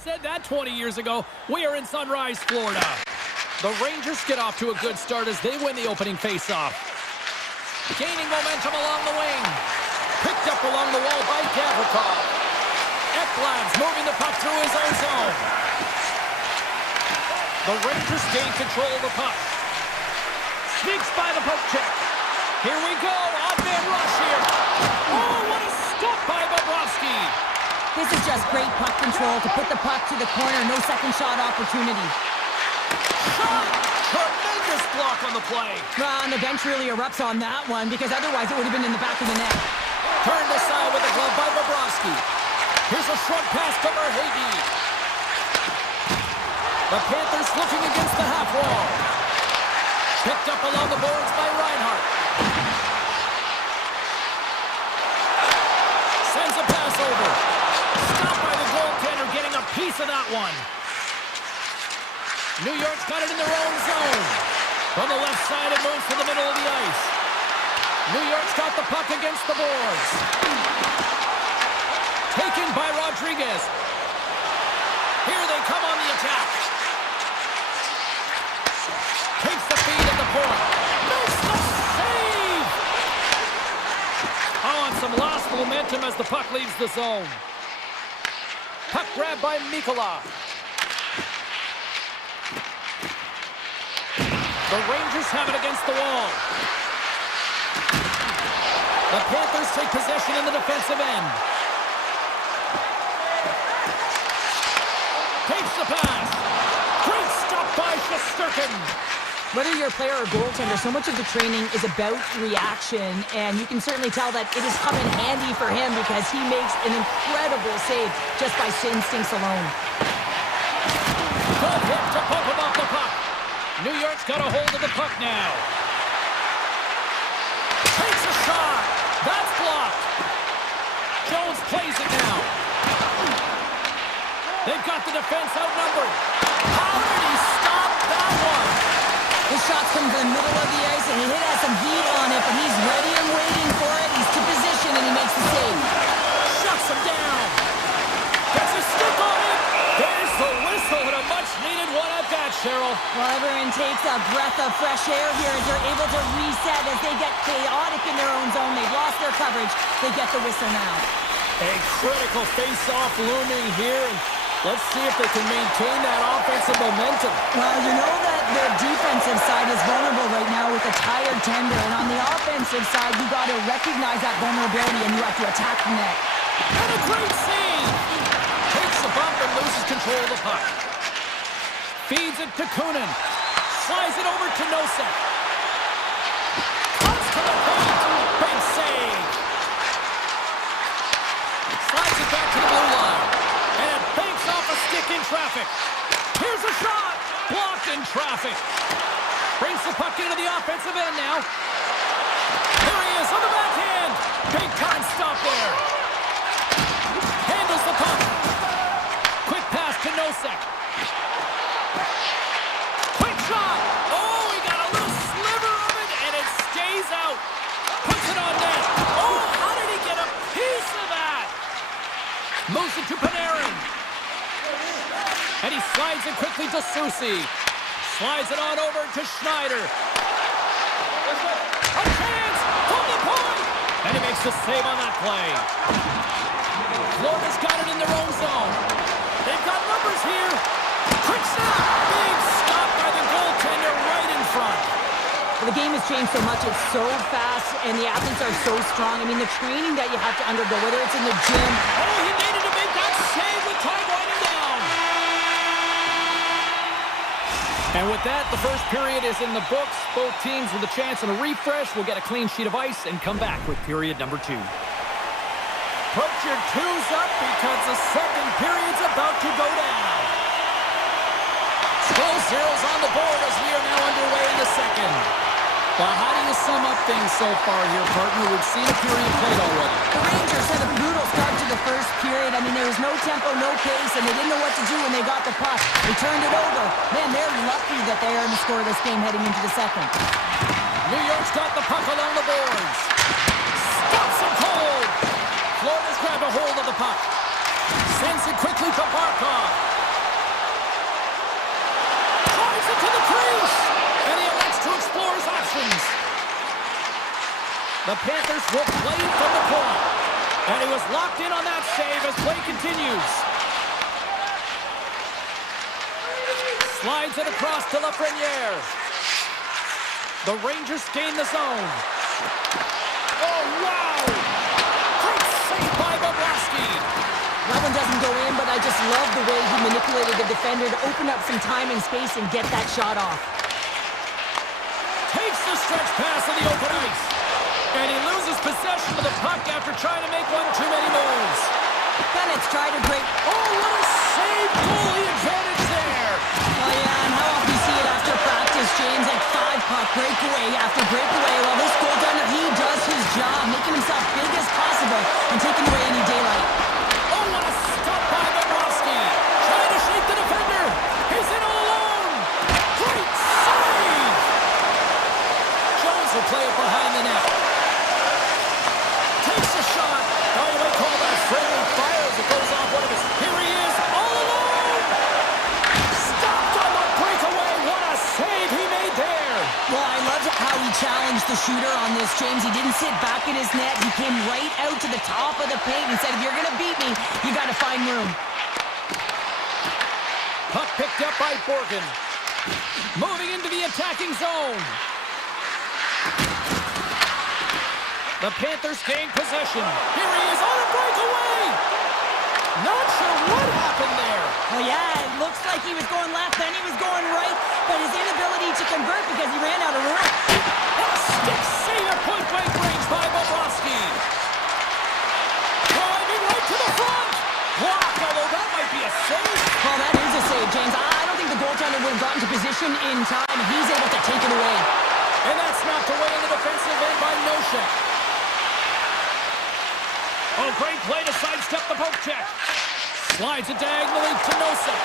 Said that 20 years ago. We are in Sunrise, Florida. The Rangers get off to a good start as they win the opening faceoff. Gaining momentum along the wing. Picked up along the wall by Gavrikov. Ekblad's moving the puck through his own zone. The Rangers gain control of the puck. Sneaks by the poke check. Here we go. Odd-man rush here. Oh, what a stop by Bobrovsky. This is just great puck control to put the puck to the corner. No second shot opportunity. Shot! Tremendous block on the play. Well, and the bench really erupts on that one because otherwise it would have been in the back of the net. Turned aside with the glove by Bobrovsky. Here's a short pass to Verhaeghe. The Panthers looking against the half wall. Picked up along the boards by Reinhart. Sends a pass over. Stopped by the goaltender, getting a piece of that one. New York's got it in their own zone. From the left side, it moves to the middle of the ice. New York's got the puck against the boards. Taken by Rodriguez. Here they come on the attack. Takes the feed at the point. Makes the save! Oh, and some lost momentum as the puck leaves the zone. Puck grab by Mikkola. The Rangers have it against the wall. The Panthers take possession in the defensive end. Takes the pass. Great stop by Shesterkin. Whether you're a player or goaltender, so much of the training is about reaction, and you can certainly tell that it has come in handy for him because he makes an incredible save just by instincts alone. Good hit to pump him off the puck. New York's got a hold of the puck now. Takes a shot. That's blocked. Jones plays it now. They've got the defense outnumbered. How did he stop that one? The shot's coming from the middle of the ice, and he has some heat on it, but he's ready and waiting for it. He's to position, and he makes the save. Shuts him down. Gets a stick on it. There's the whistle, and a much-needed one at that, Cheryl. Well, everyone takes a breath of fresh air here as they're able to reset as they get chaotic in their own zone. They've lost their coverage. They get the whistle now. A critical face-off looming here. Let's see if they can maintain that offensive momentum. Well, you know that their defensive side is vulnerable right now with a tired tender. And on the offensive side, you got to recognize that vulnerability and you have to attack the net. And a great save! Takes the bump and loses control of the puck. Feeds it to Kunin. Slides it over to Nosek. Comes to the paint. Big save. Slides it back to the blue line. And it banks off a stick in traffic. Here's a shot. Blocked in traffic. Brings the puck into the offensive end now. Here he is on the backhand. Big time stop there. Handles the puck. Quick pass to Nosek. Quick shot. Oh, he got a little sliver of it, and it stays out. Puts it on net. Oh, how did he get a piece of that? Moves it to Panarin. And he slides it quickly to Soucy. Slides it on over to Schneider. A chance from the point. And he makes the save on that play. Florida's got it in their own zone. They've got numbers here. Quick snap. Big stop by the goaltender right in front. Well, the game has changed so much. It's so fast, and the athletes are so strong. I mean, the training that you have to undergo, whether it's in the gym. Oh, he needed to make that save with time winding down. And with that, the first period is in the books. Both teams with a chance and a refresh will get a clean sheet of ice and come back with period number 2. Put your twos up because the second period's about to go down. Still zeros on the board as we are now underway in the second. Well, how do you sum up things so far here, partner? We've seen a period played already. The Rangers had a brutal start to the first period. I mean, there was no tempo, no pace, and they didn't know what to do when they got the puck. They turned it over. Man, they're lucky that they are in the score of this game heading into the second. New York's got the puck along the boards. Stops him cold. Florida's grabbed a hold of the puck. Sends it quickly to Barkov. Drives it to the crease. And he elects to explore his options. The Panthers will play it from the point. And he was locked in on that save as play continues. Slides it across to Lafreniere. The Rangers gain the zone. Oh, wow! Great save by Bobrovsky. That one doesn't go in, but I just love the way he manipulated the defender to open up some time and space and get that shot off. Takes the stretch pass in the open ice. And he loses possession of the puck after trying to make one too many moves. Bennett's tried a great... Oh, what a save! Goalie advantage there! Oh, yeah, and how often you see it after practice, James, like 5-puck breakaway after breakaway. Well, this goaltender, he does his job, making himself big as possible and taking away any daylight. Oh, what a stop by Bobrovsky! Trying to shake the defender! He's in all alone! Great save! Jones will play it behind the net. Takes a shot. Oh, you might call that friendly fire as it goes off one of his. Here he is, all alone! Stopped on the breakaway. What a save he made there! Well, I loved how he challenged the shooter on this, James. He didn't sit back in his net. He came right out to the top of the paint and said, if you're going to beat me, you got to find room. Puck picked up by Borgen. Moving into the attacking zone. The Panthers gain possession. Here he is on a breakaway! Not sure what happened there. Well, yeah, it looks like he was going left, then he was going right, but his inability to convert because he ran out of room. A stick save at point-blank range by Bobrovsky. Driving right to the front. Blocked, although that might be a save. Well, that is a save, James. I don't think the goaltender would have gotten to position in time, and he's able to take it away. And that's knocked away in the defensive end by Nosek. Oh, great play to sidestep the poke check. Slides it diagonally to Nosek.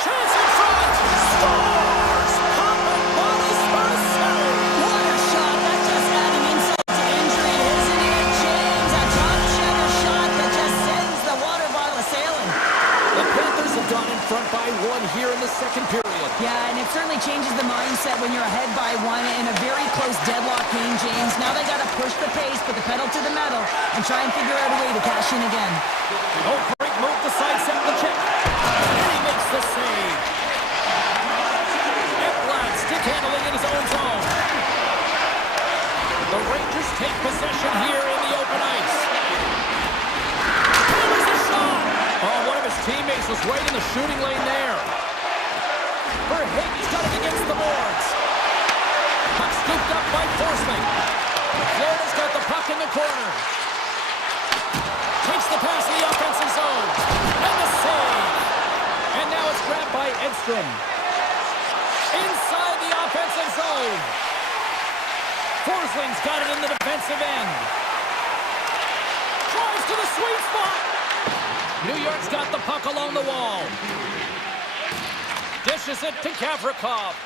Chance in front. Scores! Pop and bodies for a save. What a shot. That's just adding insult to injury, isn't it, James? A top-checker shot that just sends the water bottle a-sailing. The Panthers have gone in front by one here in the second period. Yeah, and it certainly changes the mindset when you're ahead by one in a very close deadlock game, James. Now they got to push the pace, put the pedal to the metal, and try and figure out a way to cash in again. Oh, great move to sidestep the check. And he makes the save. Ekblad stick handling in his own zone. The Rangers take possession here in the open ice. Here's the shot. Oh, one of his teammates was right in the shooting lane there. Verhaeghe's got it against the boards. Puck scooped up by Forsling. Florida's got the puck in the corner. Takes the pass in the offensive zone. And the save. And now it's grabbed by Edstrom. Inside the offensive zone. Forsling's got it in the defensive end. Drives to the sweet spot. New York's got the puck along the wall. Dishes it to Gavrikov.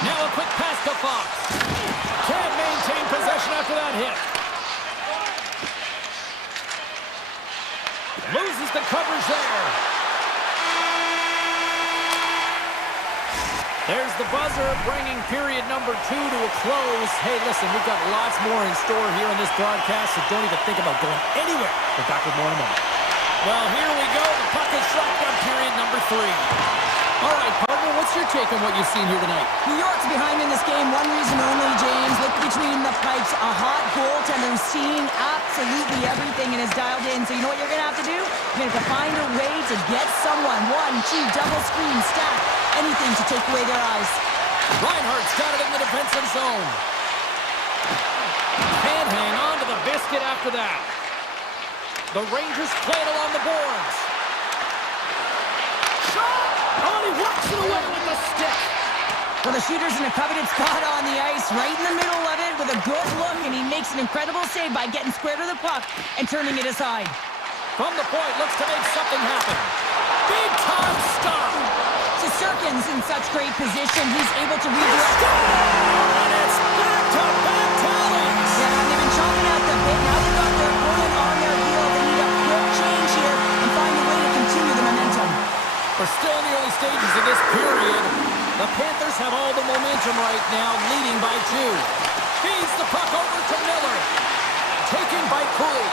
Now a quick pass to Fox. Can't maintain possession after that hit. Loses the coverage there. There's the buzzer, bringing period number 2 to a close. Hey, listen, we've got lots more in store here on this broadcast, so don't even think about going anywhere. We're back with more in a moment. Well, here we go. The puck is shotgun period number 3. All right, partner, what's your take on what you've seen here tonight? New York's behind in this game. One reason only, James. Look between the pipes. A hot goaltender who's seeing absolutely everything and is dialed in. So you know what you're going to have to do? You're going to have to find a way to get someone. 1, 2, double screen, stack, anything to take away their eyes. Reinhardt's got it in the defensive zone. Can't hang on to the biscuit after that. The Rangers play it along the boards. Shot! Oh, he walks it away with the stick. Well, the shooter's in a coveted spot on the ice, right in the middle of it with a good look, and he makes an incredible save by getting square to the puck and turning it aside. From the point, looks to make something happen. Big time stop. Shesterkin's in such great position. He's able to redirect. And it's back-to-back tallies. Yeah, they've been chopping out the bit. Now they've got their opponent on their heels. We're still in the early stages of this period. The Panthers have all the momentum right now, leading by 2. Feeds the puck over to Miller. Taken by Cooley.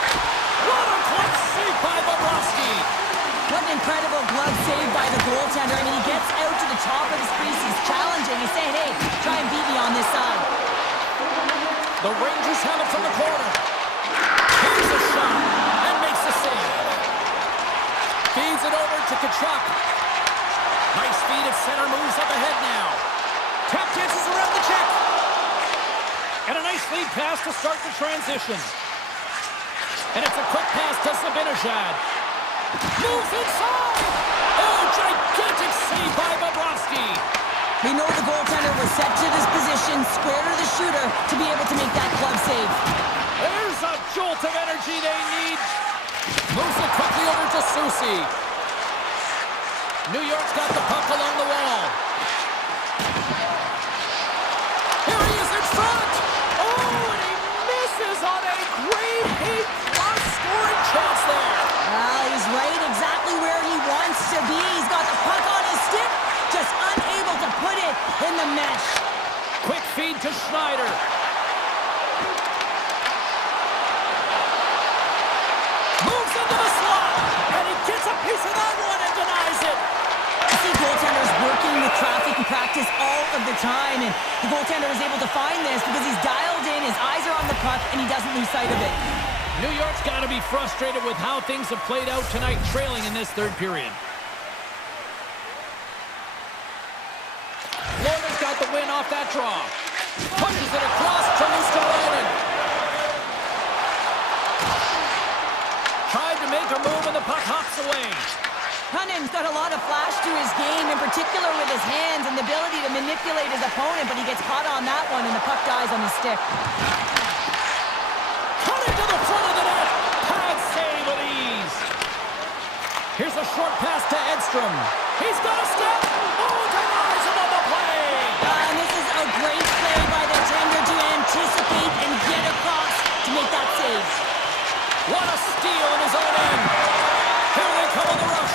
What a clutch save by Bobrovsky. What an incredible glove save by the goaltender. I mean, he gets out to the top of his crease. He's challenging. He's saying, hey, try and beat me on this side. The Rangers have it from the corner. Here's a shot and makes the save. Feeds it over to Tkachuk. Nice feed at center, moves up ahead now. Tap dances around the check. And a nice lead pass to start the transition. And it's a quick pass to Zibanejad. Moves inside. Oh, gigantic save by Bobrovsky. We know the goaltender was set to this position, square to the shooter, to be able to make that glove save. There's a jolt of energy they need. Moves it quickly over to Susie. New York's got the puck along the wall. Here he is in front. Oh, and he misses on a great A-plus scoring chance there. Well, he's right exactly where he wants to be. He's got the puck on his stick, just unable to put it in the mesh. Quick feed to Schneider. Moves into the slot, and he gets a piece of that one and denies it. You see goaltenders working with traffic in practice all of the time, and the goaltender is able to find this because he's dialed in, his eyes are on the puck, and he doesn't lose sight of it. New York's got to be frustrated with how things have played out tonight, trailing in this third period. Florida's got the win off that draw. Pushes it across to Luskalainen. Tried to make a move and the puck hops away. Hunnen's got a lot of flash to his game, in particular with his hands and the ability to manipulate his opponent, but he gets caught on that one and the puck dies on his stick. Cutting to the front of the net. Pad save with ease. Here's a short pass to Edstrom. He's got a step. Oh, denies him on the play. And this is a great play by the tender to anticipate and get across to make that save. What a steal in his own end. Here they come on the rush.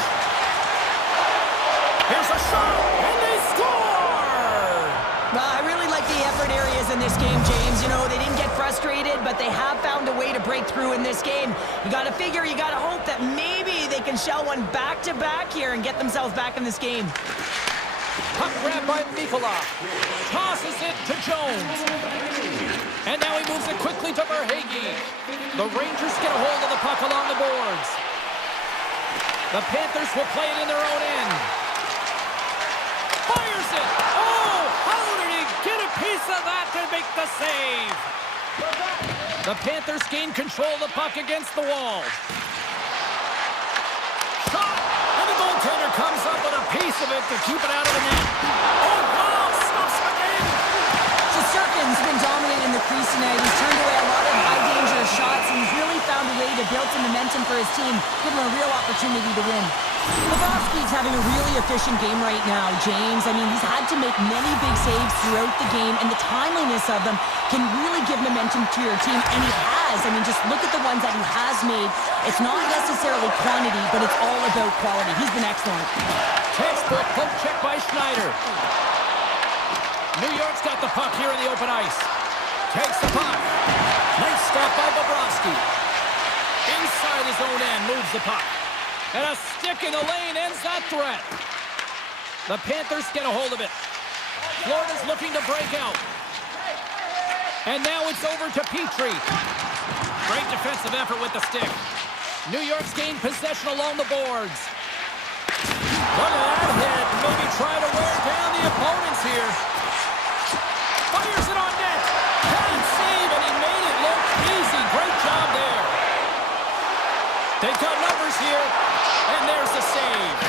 Here's a shot, and they score! I really like the effort areas in this game, James. You know, they didn't get frustrated, but they have found a way to break through in this game. You got to figure, you got to hope that maybe they can shell one back-to-back here and get themselves back in this game. Puck grabbed by Mikula. Tosses it to Jones. And now he moves it quickly to Verhaeghe. The Rangers get a hold of the puck along the boards. The Panthers will play it in their own end. Fires it! Oh, how did he get a piece of that to make the save? The Panthers gain control of the puck against the wall. Shot! And the goaltender comes up with a piece of it to keep it out of the net. Oh, wow! Stops again! Shesterkin's been dominant in the crease tonight. He's turned away a lot of high-danger shots, and he's really found a way to build some momentum for his team, give him a real opportunity to win. Bobrovsky's having a really efficient game right now, James. I mean, he's had to make many big saves throughout the game, and the timeliness of them can really give momentum to your team, and he has. I mean, just look at the ones that he has made. It's not necessarily quantity, but it's all about quality. He's been excellent. Textbook poke check by Schneider. New York's got the puck here in the open ice. Takes the puck. Nice stop by Bobrovsky. Inside his own end, moves the puck. And a stick in the lane ends that threat. The Panthers get a hold of it. Florida's looking to break out. And now it's over to Petrie. Great defensive effort with the stick. New York's gained possession along the boards. Look at that hit. Maybe try to wear down the opponents here. Fires it on net. Can't save, and he made it look easy. Great job there. They've got numbers here, and there's the save.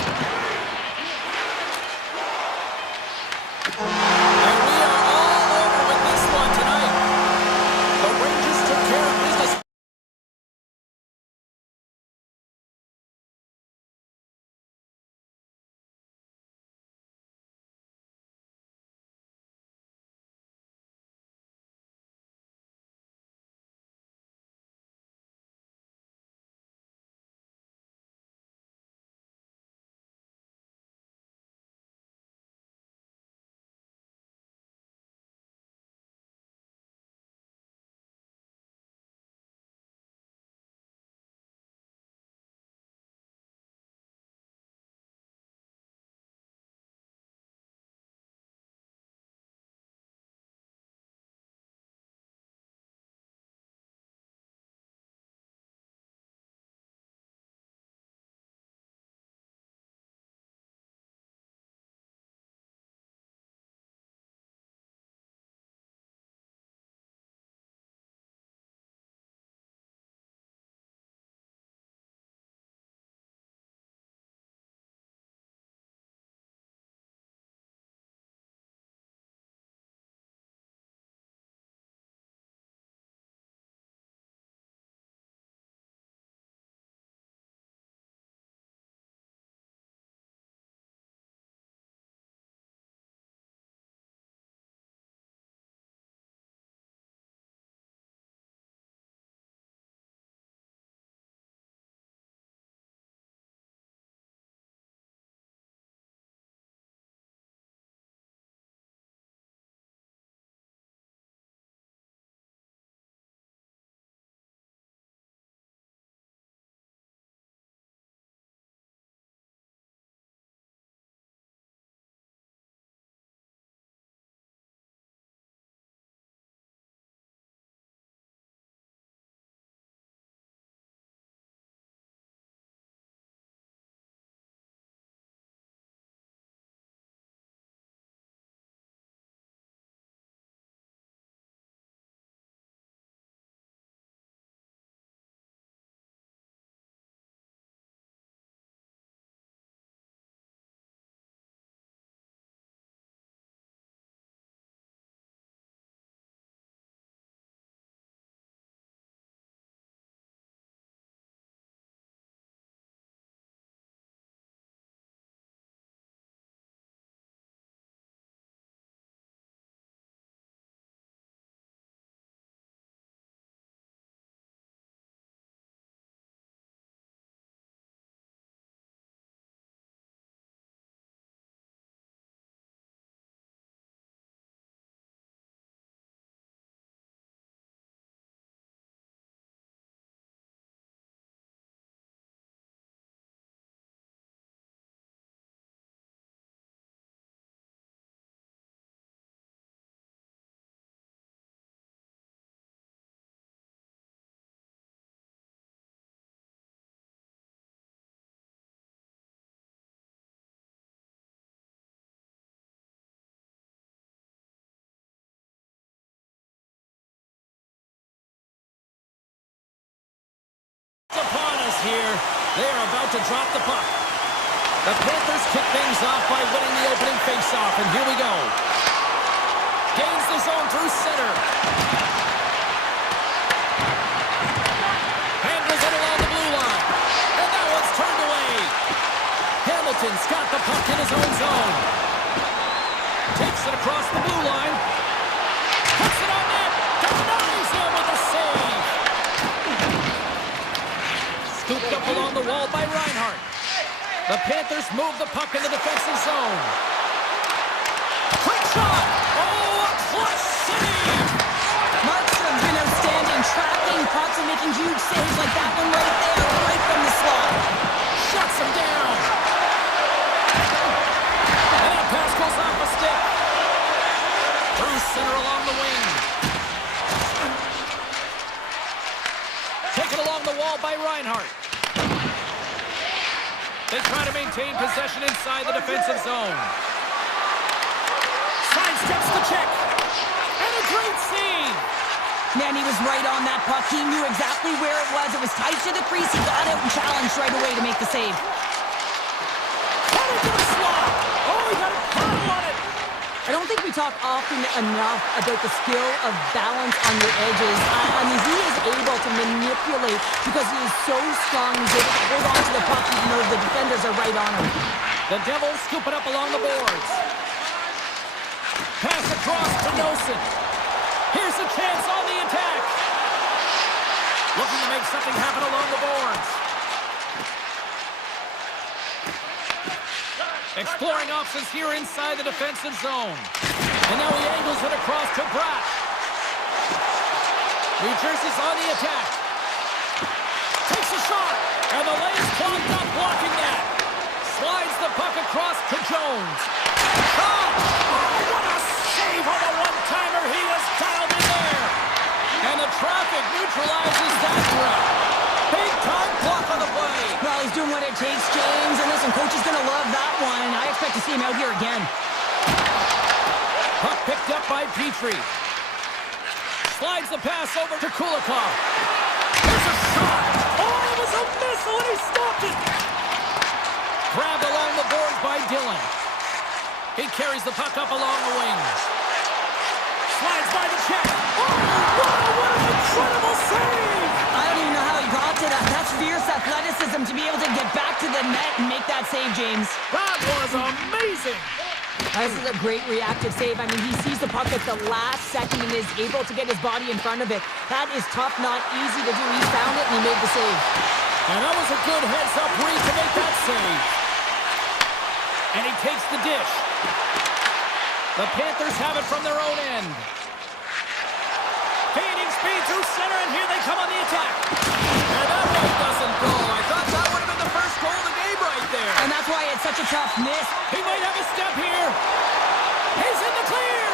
Upon us here. They are about to drop the puck. The Panthers kick things off by winning the opening faceoff, and here we go. Gains the zone through center. Handles it along the blue line. And that one's turned away. Hamilton's got the puck in his own zone. Takes it across the blue line. Puts it on net. Denies him with a save. Scooped up along the wall by Reinhart. The Panthers move the puck in the defensive zone. Quick shot! Oh, a clutch save! Markstrom's been outstanding, tracking pucks and making huge saves like that one right there, right from the slot. Shuts him down. And that pass goes off a stick. Through center along the wing. Taken along the wall by Reinhart. They try to maintain possession inside the defensive zone. Sidesteps the check. And a great save. Man, he was right on that puck. He knew exactly where it was. It was tight to the crease. He got out and challenged right away to make the save. Cut into the slot. Oh, he got a paddle on it. I don't think we talk often enough about the skill of balance on your edges. I mean, he is able to manipulate because he is so strong. He's able to hold on to the puck even though the defenders are right on him. The Devils scoop it up along the boards. Pass across to Nosen. Here's a chance on the attack. Looking to make something happen along the boards. Exploring options here inside the defensive zone. And now he angles it across to Bratt. New Jersey's on the attack. Takes a shot. And the lane's clogged up, blocking that. Slides the puck across to Jones. Oh, what a save on the one-timer. He was dialed in there. And the traffic neutralizes that threat. Big-time block on the play. Well, he's doing what it takes, James. And listen, coach is going to love that one. I expect to see him out here again. Puck picked up by Petrie. Slides the pass over to Kulikov. There's a shot. Oh, it was a missile, and he stopped it. Grabbed along the boards by Dillon. He carries the puck up along the wing. Slides by the check. Oh, what an incredible save. I don't even know how he got to that. That's fierce athleticism to be able to get back to the net and make that save, James. That was amazing. This is a great reactive save. I mean, he sees the puck at the last second and is able to get his body in front of it. That is tough, not easy to do. He found it and he made the save. And that was a good heads-up read to make that save. And he takes the dish. The Panthers have it from their own end. Gaining speed through center, and here they come on the attack. And that one doesn't go. I thought that would have been the first goal of the game right there. And that's why it's such a tough miss. He might have a step here. He's in the clear.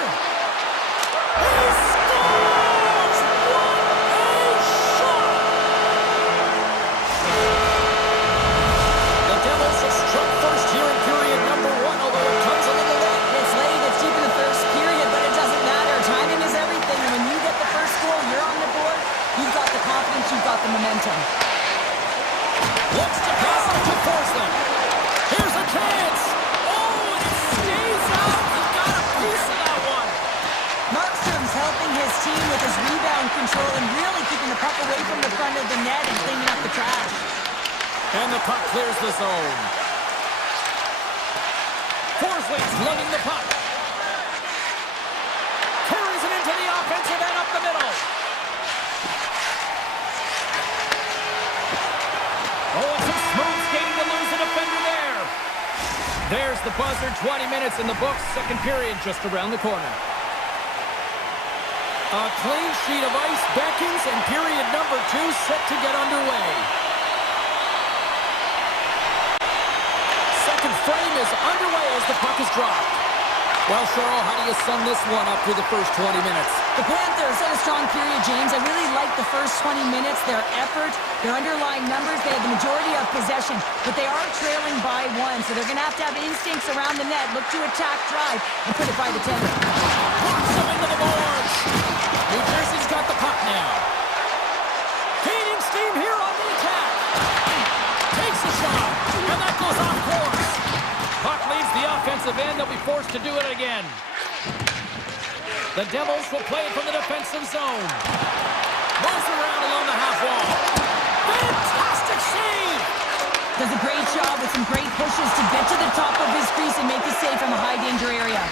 He scores! What a shot! The Devils have struck first here in period number 1, although it comes a little late. It's late, it's deep in the first period, but it doesn't matter. Timing is everything. When you get the first goal, you're on the board. You've got the confidence, you've got the momentum. Looks to pass it to Forsling. Here's a chance. Oh, and it stays out. He got a piece of that one. Markstrom's helping his team with his rebound control and really keeping the puck away from the front of the net and cleaning up the trash. And the puck clears the zone. Forsling's lugging the puck. Carries it into the offensive end up the middle. Oh, it's some smooth skating to lose a defender there. There's the buzzer, 20 minutes in the books, second period just around the corner. A clean sheet of ice beckons, and period number 2 set to get underway. Second frame is underway as the puck is dropped. Well, Cheryl, how do you sum this one up through the first 20 minutes? The Panthers had a strong period, James. I really liked the first 20 minutes, their effort, their underlying numbers. They had the majority of possession, but they are trailing by 1, so they're going to have instincts around the net, look to attack, drive, and put it by the 10. Knocks him into the boards. New Jersey's got the puck now. Gaining steam here on the attack. offensive end. They'll be forced to do it again. The Devils will play it from the defensive zone. Moves around along the half wall. Fantastic save! Does a great job with some great pushes to get to the top of his crease and make the save from a high-danger area.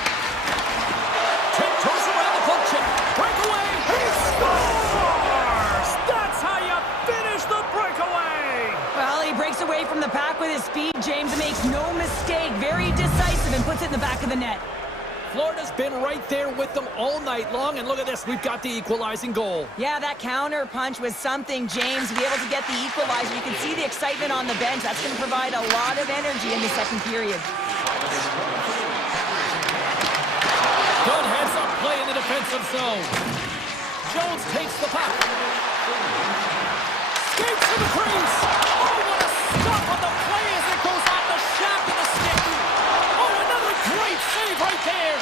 Tiptoes around the poke check. Breakaway. He scores! That's how you finish the breakaway! Well, he breaks away from the pack with his speed. James makes no mistake. Very decisive and puts it in the back of the net. Florida's been right there with them all night long, and look at this, we've got the equalizing goal. Yeah, that counter punch was something, James. To be able to get the equalizer, you can see the excitement on the bench. That's going to provide a lot of energy in the second period. Good heads-up play in the defensive zone. Jones takes the puck. Skates to the crease. Oh, what a stop on the play as it goes off the shaft of the stick. Oh, another great save right there.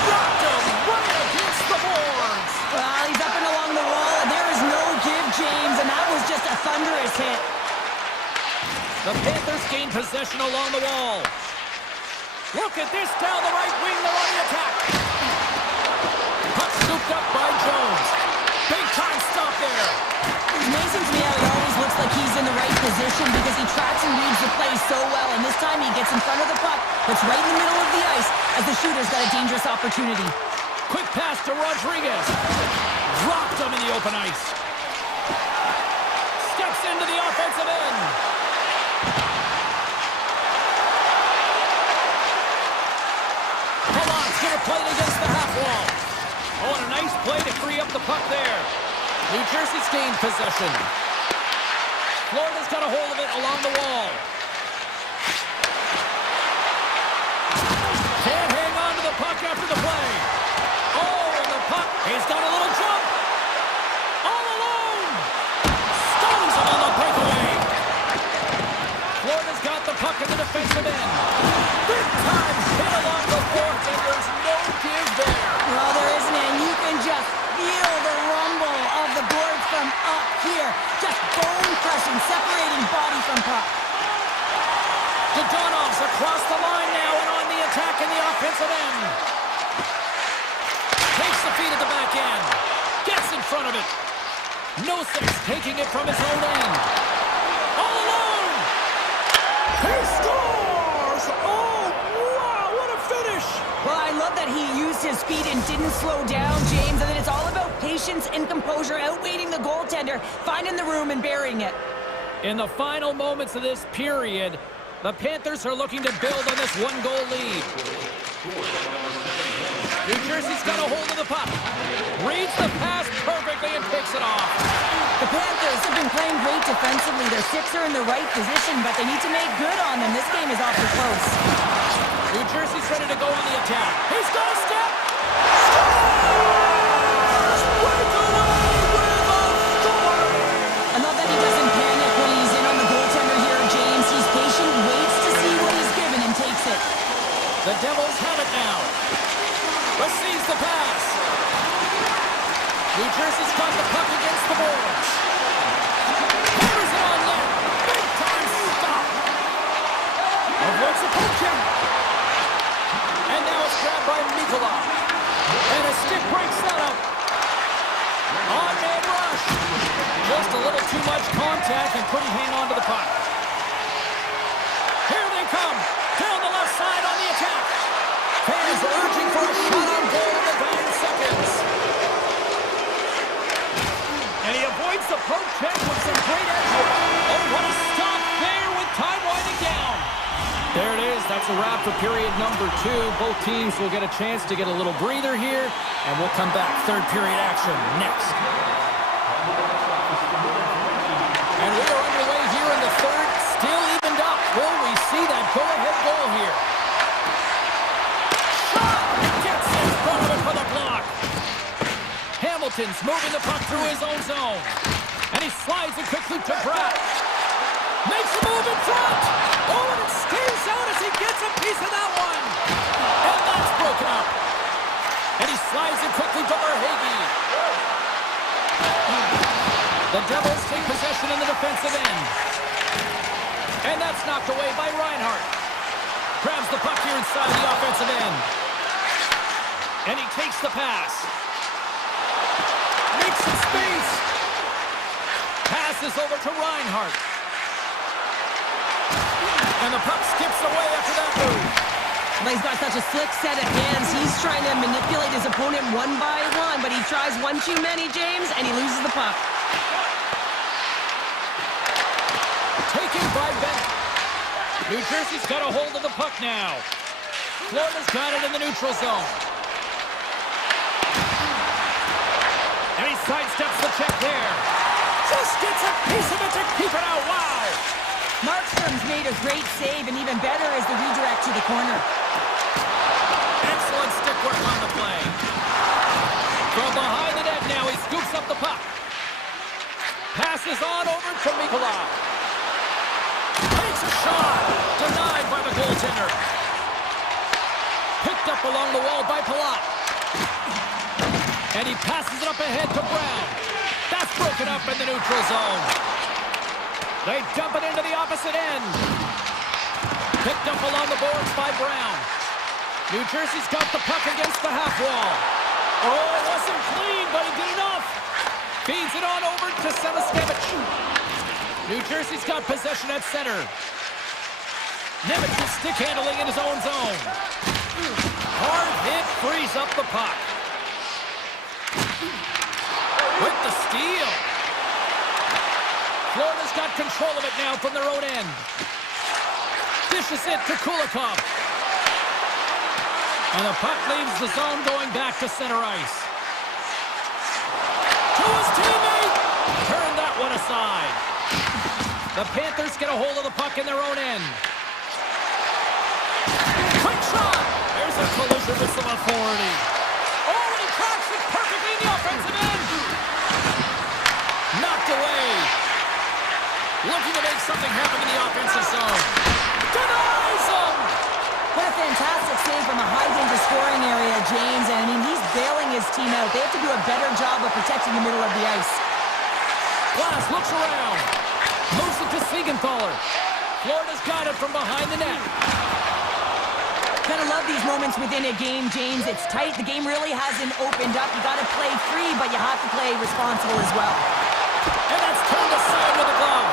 Dropped him right against the boards. Well, he's up and along the wall, and there is no give, James, and that was just a thunderous hit. The Panthers gain possession along the wall. Look at this down the right wing, they're on the attack. Puck scooped up by Jones. Big time stop there. It's amazing to me how he always looks like he's in the right position because he tracks and reads the play so well, and this time he gets in front of the puck, that's right in the middle of the ice as the shooter's got a dangerous opportunity. Quick pass to Rodriguez. Dropped him in the open ice. Steps into the offensive end. Polon's going to play it against the half wall. Oh, and a nice play to free up the puck there. New Jersey's gained possession. Florida's got a hold of it along the wall. Can't hang on to the puck after the play. Oh, and the puck, he's got a little jump. All alone. Stones him on the breakaway. Florida's got the puck in the defensive end. Big time hit along the boards, and there's no give there. Well, there isn't, and you can just feel the rumble of the boards from up here. Just bone-crushing, separating body from puck. Dodonov's across the line now and on the attack in the offensive end. Takes the feed at the back end. Gets in front of it. Nosek's taking it from his own end. All alone. He scores! Oh, wow, what a finish! Well, I love that he used his speed and didn't slow down, James, and then it's all about patience and composure, outweighing the goaltender, finding the room and burying it. In the final moments of this period, the Panthers are looking to build on this one-goal lead. New Jersey's got a hold of the puck. Reads the pass perfectly and picks it off. The Panthers have been playing great defensively. Their sticks are in the right position, but they need to make good on them. This game is awfully close. New Jersey's ready to go on the attack. He's got a step. I love that he doesn't panic when he's in on the goaltender here, James. He's patient, waits to see what he's given, and takes it. The Devils have it now. Receives the pass. New Jersey's got the puck against the boards. Hammers it on net. Big time stop. Avoids the poke check. And now it's grabbed by Mikola. And a stick breaks that up. On-man rush. Just a little too much contact and couldn't hang on to the puck. Here they come. Down the left side on the attack. Fans urging for a shot on goal in the dying seconds. And he avoids the poke check with some great effort. Oh, what a stop there with time winding down. There it is. That's a wrap for period number 2. Both teams will get a chance to get a little breather here, and we'll come back. Third period action next. And we are underway here in the third. Still evened up. Will we see that go-ahead goal here? Shot! Gets in front of it for the block. Hamilton's moving the puck through his own zone. And he slides it quickly to Pratt. Makes a move in front. Oh, and it stays out as he gets a piece of that one. And that's broken up. And he slides it quickly to Verhaeghe. The Devils take possession in the defensive end. And that's knocked away by Reinhart. Grabs the puck here inside the offensive end. And he takes the pass. Makes some space. Passes over to Reinhardt. And the puck skips away after that move. Well, he's got such a slick set of hands. He's trying to manipulate his opponent one by one, but he tries one too many, James, and he loses the puck. Taken by Bennett. New Jersey's got a hold of the puck now. Florida's got it in the neutral zone. And he sidesteps the check there. Just gets a piece of it to keep it out. Wow! Markstrom's made a great save, and even better is the redirect to the corner. Excellent stick work on the play. From behind the net now, he scoops up the puck. Passes on over to Mikolov. Takes a shot. Denied by the goaltender. Picked up along the wall by Palat. And he passes it up ahead to Brown. That's broken up in the neutral zone. They dump it into the opposite end. Picked up along the boards by Brown. New Jersey's got the puck against the half wall. Oh, it wasn't clean, but he did enough. Feeds it on over to Semiskevich. New Jersey's got possession at center. Nemec is stick handling in his own zone. Hard hit frees up the puck. With the steal. Florida's got control of it now from their own end. Dishes it to Kulikov. And the puck leaves the zone going back to center ice. To his teammate! Turned that one aside. The Panthers get a hold of the puck in their own end. Quick shot! There's a collision with some authority. Oh, and he tracks it perfectly in the offensive end. Knocked away. Looking to make something happen in the offensive zone. Denies him! What a fantastic save from a high-danger scoring area, James. And, I mean, he's bailing his team out. They have to do a better job of protecting the middle of the ice. Glass looks around. Moves it to Siegenthaler. Florida's got it from behind the net. Gotta love these moments within a game, James. It's tight. The game really hasn't opened up. You gotta play free, but you have to play responsible as well. And that's turned aside with a glove.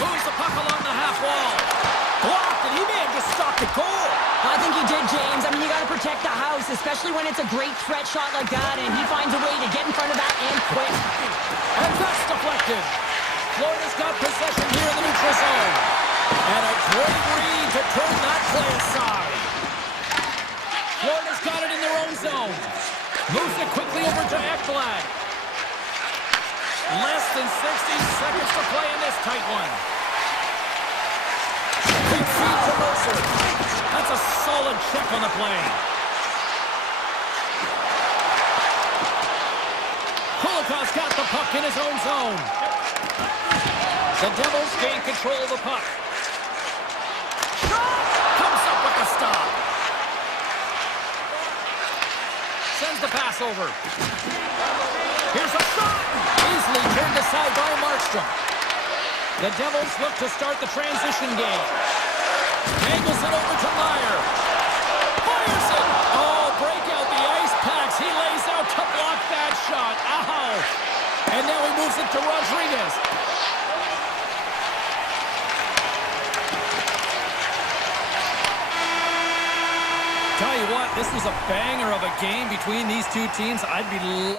Moves the puck along the half wall. Blocked, and he may have just stopped the goal. I think he did, James. I mean, you gotta protect the house, especially when it's a great threat shot like that, and he finds a way to get in front of that and quick. And that's deflected. Florida's got possession here in the neutral zone. And a great read to turn that play aside. Florida's got it in their own zone. Moves it quickly over to Ekblad. Less than 60 seconds to play in this tight one. Big feed to Mercer. That's a solid check on the play. Kulikov's got the puck in his own zone. The Devils gain control of the puck. Shot! Comes up with the stop. Sends the pass over. Here's a shot! Easily turned aside by Markstrom. The Devils look to start the transition game. Angles it over to Meyer. Fires it! Oh, break out the ice packs. He lays out to block that shot. Ow! And now he moves it to Rodriguez. Tell you what, this was a banger of a game between these two teams. I'd be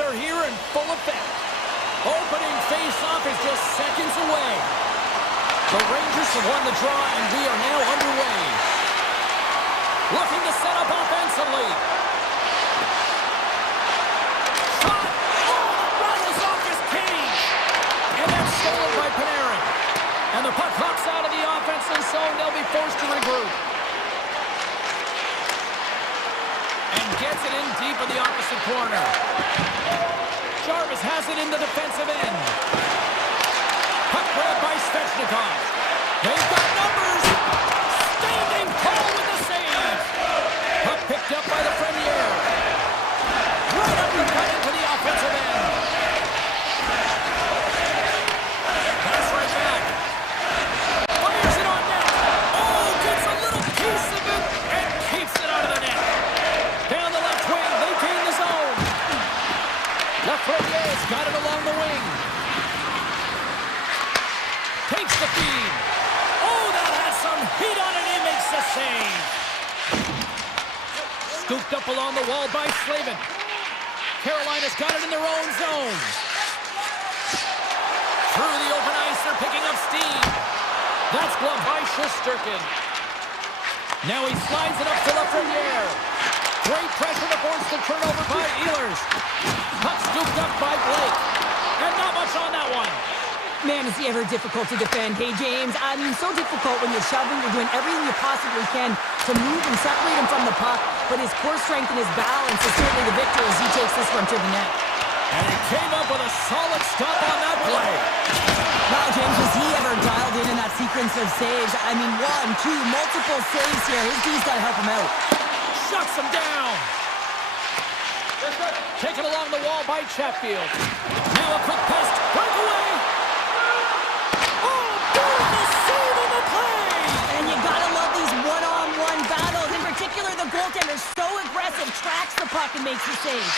are here in full effect. Opening face-off is just seconds away. The Rangers have won the draw, and we are now underway. Looking to set up offensively. Shot! Oh, it rattles off his cage! And that's stolen by Panarin. And the puck hooks out of the offensive zone. They'll be forced to regroup. And gets it in deep in the opposite corner. Jarvis has it in the defensive end. Puck grabbed by Svechnikov. They've got numbers. Standing tall with the save. Puck picked up by the Premier. Right up the cut into the offensive end. Pass right back. Fires it on net. Oh, gets a little piece of it and keeps it out of the net. Down the left wing, they gain the zone. Lafreniere's got it along the wing. Takes the feed. Oh, that has some heat on it. He makes the save. Scooped up along the wall by Slavin. Carolina's got it in their own zone. Through the open ice, they're picking up steam. That's gloved by Shesterkin. Now he slides it up to Lafreniere. Great pressure to force the turnover by Ehlers. Puck scooped up by Blake. And not much on that one. Man, is he ever difficult to defend. Hey, James, I mean, so difficult when you're shoving, you're doing everything you possibly can to move and separate him from the puck, but his core strength and his balance is certainly the victor as he takes this one to the net. And he came up with a solid stop on that play. Wow, James, was he ever dialed in that sequence of saves? I mean, one, two, multiple saves here. His D's got to help him out. Shuts him down. Taken along the wall by Chatfield. Now a quick pass. Breakaway. Oh, beautiful save on the play. And you got to love these one-on-one battles. In particular, the goaltender so aggressive, tracks the puck and makes the save.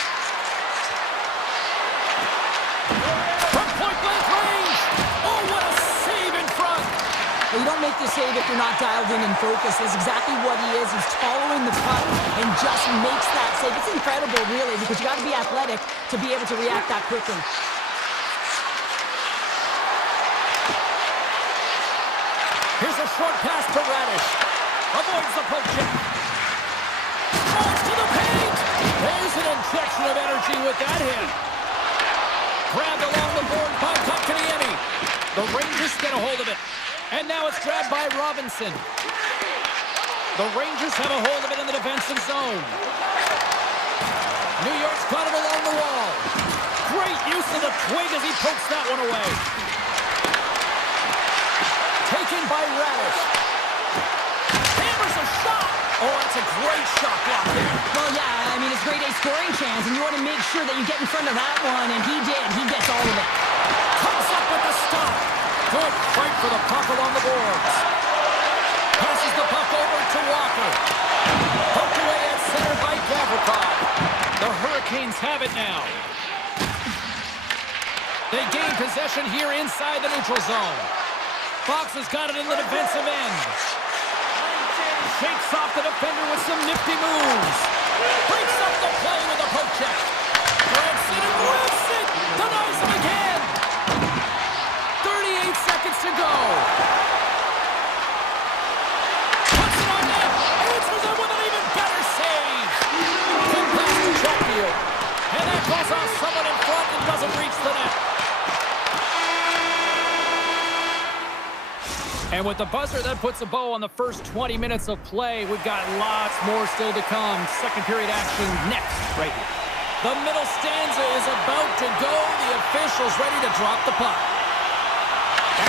From point-blank range. Oh, what a save in front. Well, you don't make the save if you're not dialed in and focused. That's exactly what he is. He's following the puck and just makes that save. It's incredible, really, because you got to be athletic to be able to react that quickly. Here's a short pass to Radish. Avoids the poke check. Falls to the paint. There's an injection of energy with that hit. Grabbed along the board by Kotkaniemi. The Rangers get a hold of it. And now it's grabbed by Robinson. The Rangers have a hold of it in the defensive zone. New York's got it along the wall. Great use of the twig as he pokes that one away. Taken by Radish. Hammers a shot. Oh, that's a great shot block there. Well, yeah, I mean, it's grade A scoring chance, and you want to make sure that you get in front of that one, and he did. He gets all of it. Comes up with the stop. Good fight for the puck along the boards. Passes the puck over to Walker. Poked away at center by Gavrikov. The Hurricanes have it now. They gain possession here inside the neutral zone. Fox has got it in the defensive end. Shakes off the defender with some nifty moves. Breaks up the play with a poke check. Grabs it and whips it. Denies him again. 38 seconds to go. Puts it on net. Answers it with an even better save. Good pass to Chatfield. And that goes off someone in front and doesn't reach the net. And with the buzzer, that puts a bow on the first 20 minutes of play. We've got lots more still to come. Second period action next, right here. The middle stanza is about to go. The officials ready to drop the puck.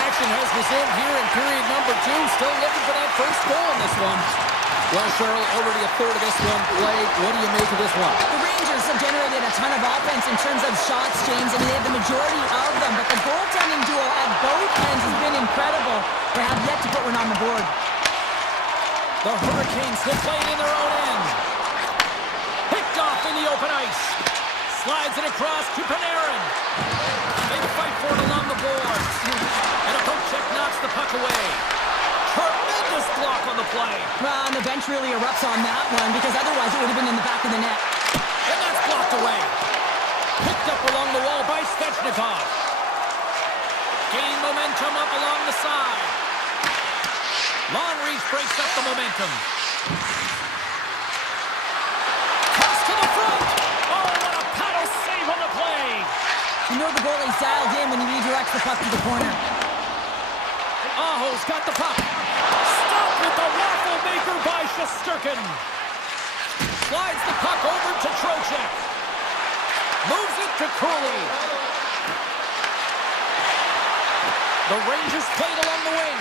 Action has resumed here in period number 2. Still looking for that first goal in this one. Well, Cheryl, already a third of this one played. What do you make of this one? The Rangers have generated a ton of offense in terms of shots, James, and they have the majority of them. But the goaltending duo at both ends has been incredible. They have yet to put one on the board. The Hurricanes have played in their own end. Picked off in the open ice. Slides it across to Panarin. They fight for it along the boards. And a poke check knocks the puck away. Tremendous block on the play. Well, and the bench really erupts on that one because otherwise it would have been in the back of the net. And that's blocked away. Picked up along the wall by Svechnikov. Gain momentum up along the side. Long reach breaks up the momentum. Toss to the front. Oh, what a paddle save on the play. You know the goalie's dialed in when he redirects the puck to the corner. Aho's got the puck. Stopped with the waffle maker by Shesterkin. Slides the puck over to Trocheck. Moves it to Cooley. The Rangers played along the wing.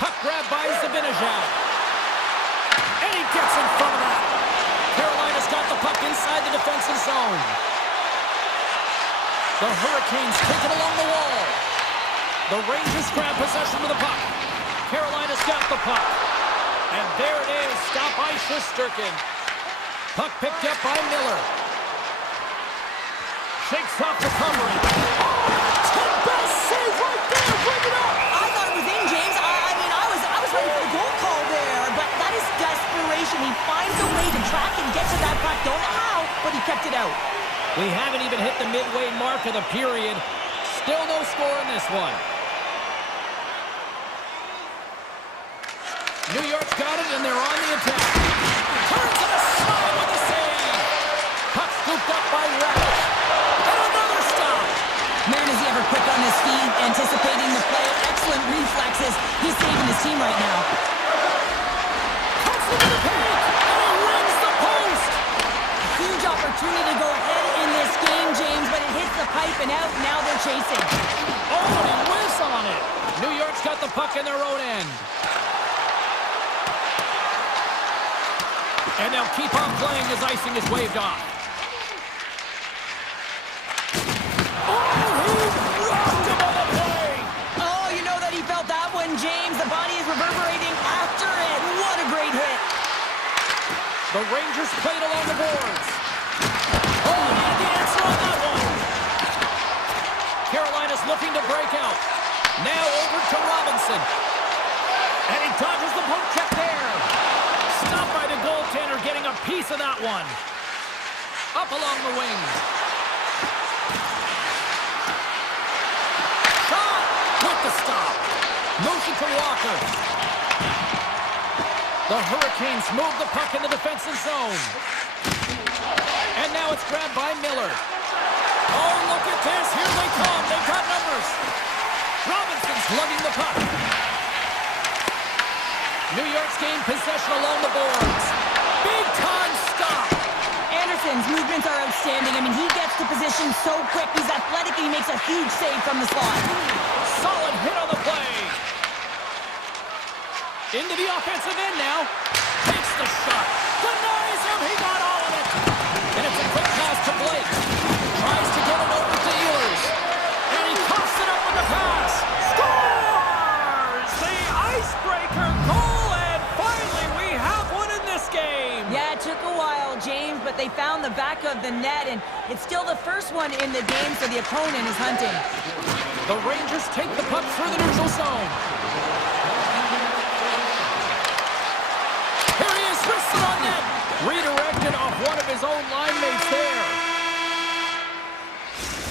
Puck grab by Zibanejad. And he gets in front of that. Carolina's got the puck inside the defensive zone. The Hurricanes take it along the wall. The Rangers grab possession of the puck. Carolina's got the puck. And there it is, stopped by Shesterkin. Puck picked up by Miller. Shakes off the covering. Oh, best save right there, bring it up! I thought it was in, James. I was ready for the goal call there, but that is desperation. He finds a way to track and get to that puck. Don't know how, but he kept it out. We haven't even hit the midway mark of the period. Still no score in this one. New York's got it, and they're on the attack. Turns it aside with a save. Puck scooped up by Rakic. And another stop. Man, is he ever quick on his feet, anticipating the play. Excellent reflexes. He's saving his team right now. Cuts into the paint, and he rings the post. Huge opportunity to go ahead in this game, James, but it hits the pipe and out. Now they're chasing. Oh, and he whiffs on it. New York's got the puck in their own end. And they'll keep on playing as icing is waved off. Oh, he rocked him on the play! Oh, you know that he felt that one, James. The body is reverberating after it. What a great hit. The Rangers played along the boards. Oh, he had the answer on that one. Carolina's looking to break out. Now over to Robinson. And he dodges the poke check there. Stopped by the goaltender, getting a piece of that one. Up along the wing. Shot with the stop. Moves it to Walker. The Hurricanes move the puck in the defensive zone. And now it's grabbed by Miller. Oh, look at this. Here they come. They've got numbers. Robinson's lugging the puck. New York's gained possession along the boards. Big time stop. Anderson's movements are outstanding. I mean, he gets to position so quick. He's athletic and he makes a huge save from the slot. Solid hit on the play. Into the offensive end now. Takes the shot. Denies him. He got all of it. And it's a quick pass to Blake. Tries to get it over to Ehlers. And he coughs it up with the pass. Scores! The icebreaker goal. Yeah, it took a while, James, but they found the back of the net, and it's still the first one in the game, so the opponent is hunting. The Rangers take the puck through the neutral zone. Here he is, wristed on net. Redirected off one of his own line mates there.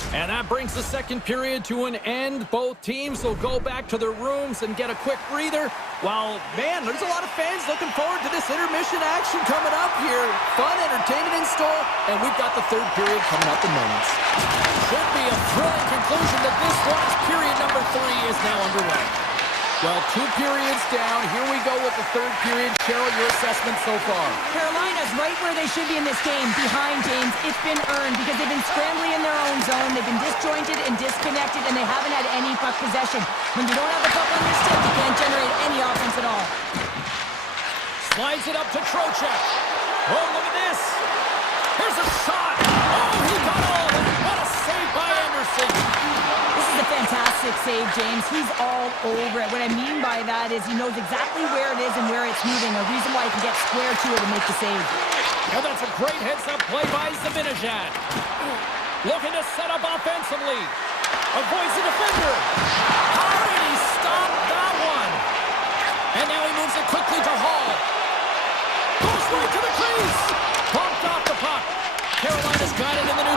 And that brings the second period to an end. Both teams will go back to their rooms and get a quick breather. While, man, there's a lot of fans looking forward to this intermission action coming up here. Fun, entertainment in store, and we've got the third period coming up in moments. Should be a thrilling conclusion that this one is period number 3 is now underway. Well, 2 periods down. Here we go with the third period. Cheryl, your assessment so far? Carolina's right where they should be in this game, behind James. It's been earned because they've been scrambling in their own zone. They've been disjointed and disconnected, and they haven't had any puck possession. When you don't have the puck on your stick, you can't generate any offense at all. Slides it up to Trocheck. Oh, look at this. Here's a shot. Oh, he got all of it. What a save by Anderson. This is a fantastic save, James. He's all over it. What I mean by that is he knows exactly where it is and where it's moving, a reason why he can get square to it and make the save. Now that's a great heads-up play by Zibanejad. Looking to set up offensively. Avoids the defender. How did he stop that one? And now he moves it quickly to Hall. Goes right to the crease.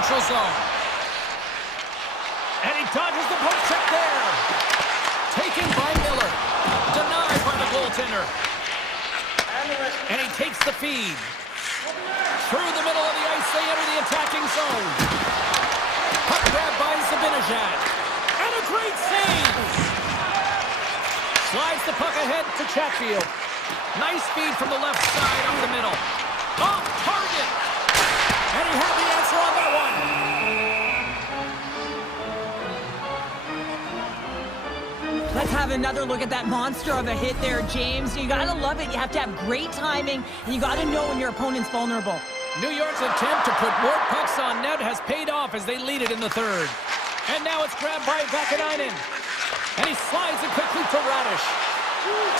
neutral zone. And he dodges the poke check there. Taken by Miller. Denied by the goaltender. And he takes the feed. Through the middle of the ice, they enter the attacking zone. Puck grab by Zibanejad. And a great save. Slides the puck ahead to Chatfield. Nice feed from the left side up the middle. Off target. And he had the answer on that one. Let's have another look at that monster of a hit there, James. You gotta love it. You have to have great timing, and you gotta know when your opponent's vulnerable. New York's attempt to put more pucks on net has paid off as they lead it in the third. And now it's grabbed by Vakanainen. And he slides it quickly to Radish.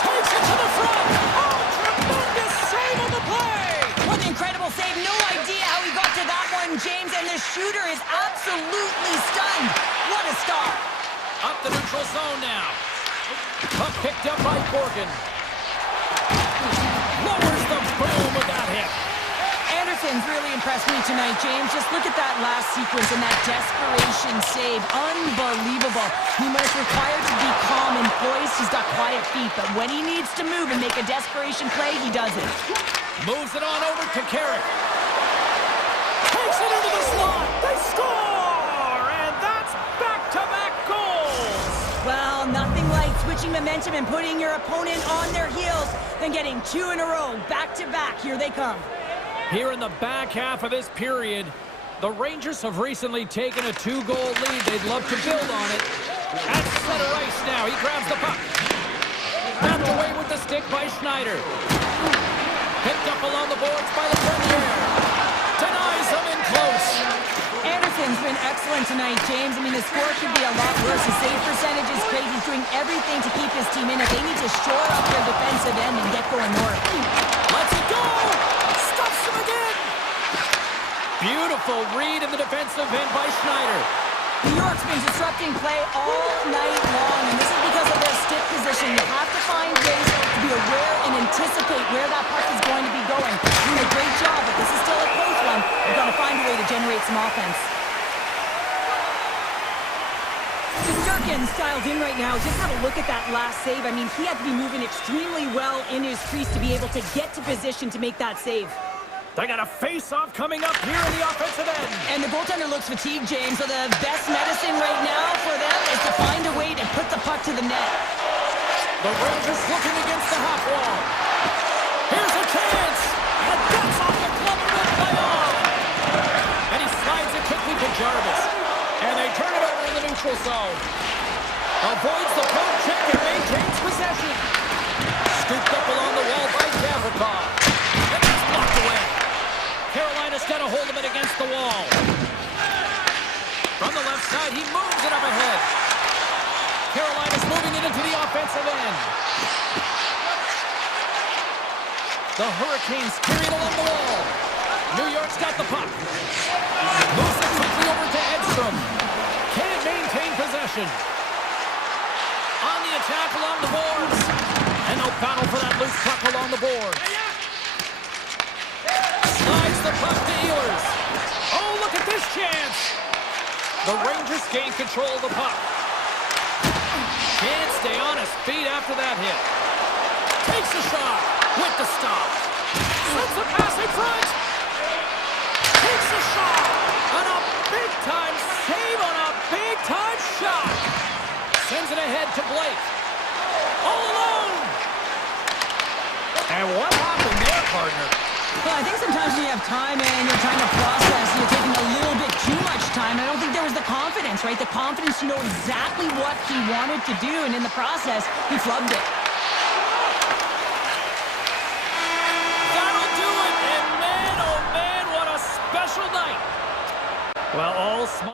Takes it to the front. Oh, tremendous save on the play. What an incredible save. No idea how he got to that one, James. And the shooter is absolutely stunned. What a stop. Up the neutral zone now. Puck picked up by Borgen. Lowers the boom with that hit. Anderson's really impressed me tonight, James. Just look at that last sequence and that desperation save. Unbelievable. When it's required to be calm and poised, he's got quiet feet. But when he needs to move and make a desperation play, he does it. Moves it on over to Carrick. Takes it into the slot. They score! And that's back-to-back goals. Well, nothing like switching momentum and putting your opponent on their heels than getting two in a row, back-to-back. Here they come. Here in the back half of this period, the Rangers have recently taken a 2-goal lead. They'd love to build on it. At center ice now, he grabs the puck. Knocked away with the stick by Schneider. Picked up along the boards by the Premier. Denies them in close. Anderson's been excellent tonight, James. I mean, the score could be a lot worse. His save percentage is great. He's doing everything to keep his team in it. They need to shore up their defensive end and get going north. Let's it go! Stops him again! Beautiful read in the defensive end by Schneider. New York's been disrupting play all night long, and this is because of their stiff position. You have to find ways to be aware and anticipate where that puck is going to be going. Doing a great job, but this is still a close one. You've got to find a way to generate some offense. Durkin's dialed in right now. Just have a look at that last save. I mean, he had to be moving extremely well in his crease to be able to get to position to make that save. They got a face-off coming up here in the offensive end. And the goaltender looks fatigued, James, so the best medicine right now for them is to find a way to put the puck to the net. The Rangers looking against the half wall. Here's a chance. And that's off the glove of the play on. And he slides it quickly to Jarvis. And they turn it over in the neutral zone. Avoids the poke check and maintains possession. Scooped up along the wall by Gavrikov. And that's blocked away. Carolina's got a hold of it against the wall. From the left side, he moves it up ahead. Carolina's moving it into the offensive end. The Hurricanes carry it along the wall. New York's got the puck. Moves it quickly over to Edstrom. Can't maintain possession. On the attack along the boards. And no battle for that loose puck along the boards. Slides the puck to Ehlers. Oh, look at this chance. The Rangers gain control of the puck. Can't stay on his feet after that hit. Takes a shot with the stop. Sends a pass in front. Takes a shot on a big-time save on a big-time shot. Sends it ahead to Blake. All alone. And what happened there, partner? Well, I think sometimes when you have time and you're trying to process, you're taking a little bit too much time. I don't think there was the confidence, right? The confidence to know exactly what he wanted to do, and in the process, he flubbed it. That'll do it, and man, oh man, what a special night. Well, all small.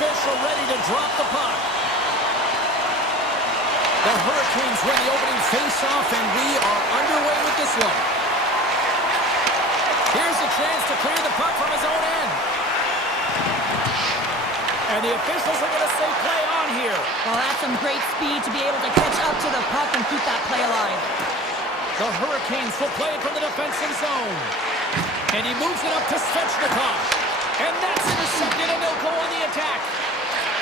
official ready to drop the puck. The Hurricanes win the opening face-off, and we are underway with this one. Here's a chance to clear the puck from his own end. And the officials are going to say play on here. Well, that's some great speed to be able to catch up to the puck and keep that play alive. The Hurricanes will play it from the defensive zone. And he moves it up to Svechnikov. And that's intercepted, and they'll go on the attack.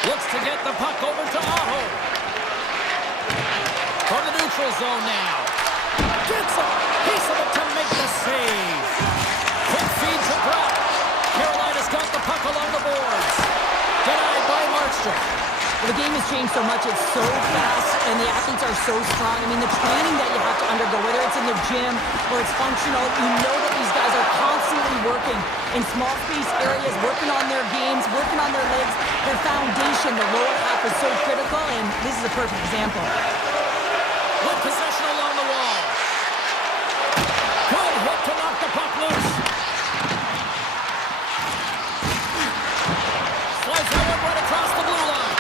Looks to get the puck over to Aho. From the neutral zone now. Gets a piece of it to make the save. Quick feed to Brock. Carolina's got the puck along the boards. Denied by Markstrom. Well, the game has changed so much. It's so fast, and the athletes are so strong. I mean, the training that you have to undergo, whether it's in the gym or it's functional, you know that these guys are constantly working in small space areas, working on their games, working on their legs. Their foundation, the lower half, is so critical, and this is a perfect example. With possession along the wall. Good hit to knock the puck loose. Slides that one right across the blue line.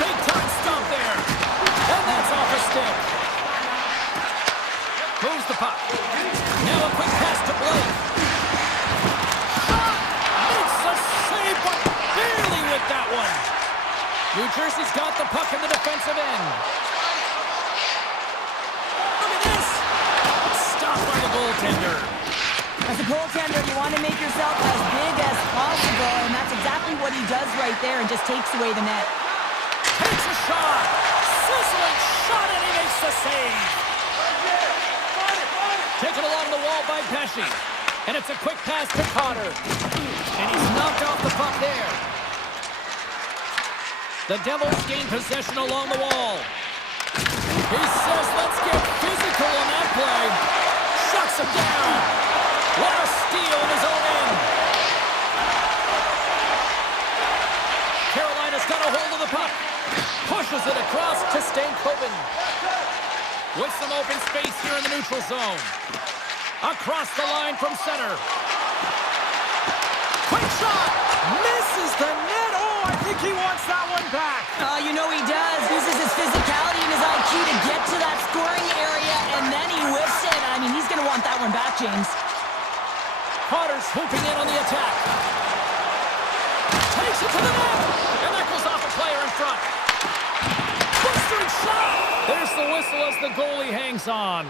Big time stop there. And that's off a stick. Moves the puck. Now a quick pass to Blake. Shot! Makes the save, but barely with that one. New Jersey's got the puck in the defensive end. By the goaltender. As a goaltender, you want to make yourself as big as possible, and that's exactly what he does right there and just takes away the net. Takes a shot. Sizzling shot, and he makes the save. Taken along the wall by Pesci. And it's a quick pass to Cotter. And he's knocked off the puck there. The Devils gain possession along the wall. He says, let's get physical on that play. Shuts him down. What a steal in his own end. Carolina's got a hold of the puck. Pushes it across to Stankoven. With some open space here in the neutral zone. Across the line from center. Quick shot. Misses the net. Oh, I think he wants that one back. You know he does. Uses his physicality and his IQ to get to that scoring area, and then he whips it. I mean, he's going to want that one back, James. Potter's swooping in on the attack. Takes it to the net. And that goes off a player in front. Bustering shot. There's the whistle as the goalie hangs on.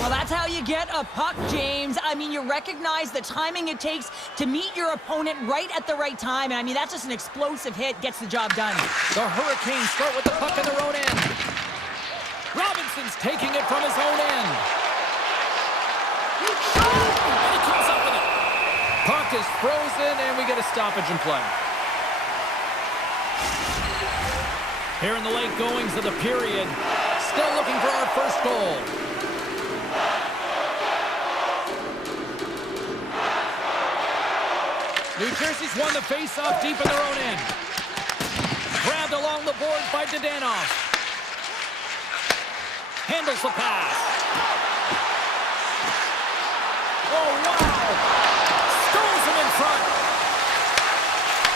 Well, that's how you get a puck, James. I mean, you recognize the timing it takes to meet your opponent right at the right time. And I mean, that's just an explosive hit. Gets the job done. The Hurricanes start with the puck in their own end. Robinson's taking it from his own end. And he comes up with it. Puck is frozen, and we get a stoppage in play. Here in the late goings of the period, still looking for our first goal. New Jersey's won the face-off deep in their own end. Grabbed along the boards by Dadonov. Handles the pass. Oh, wow! Stones him in front.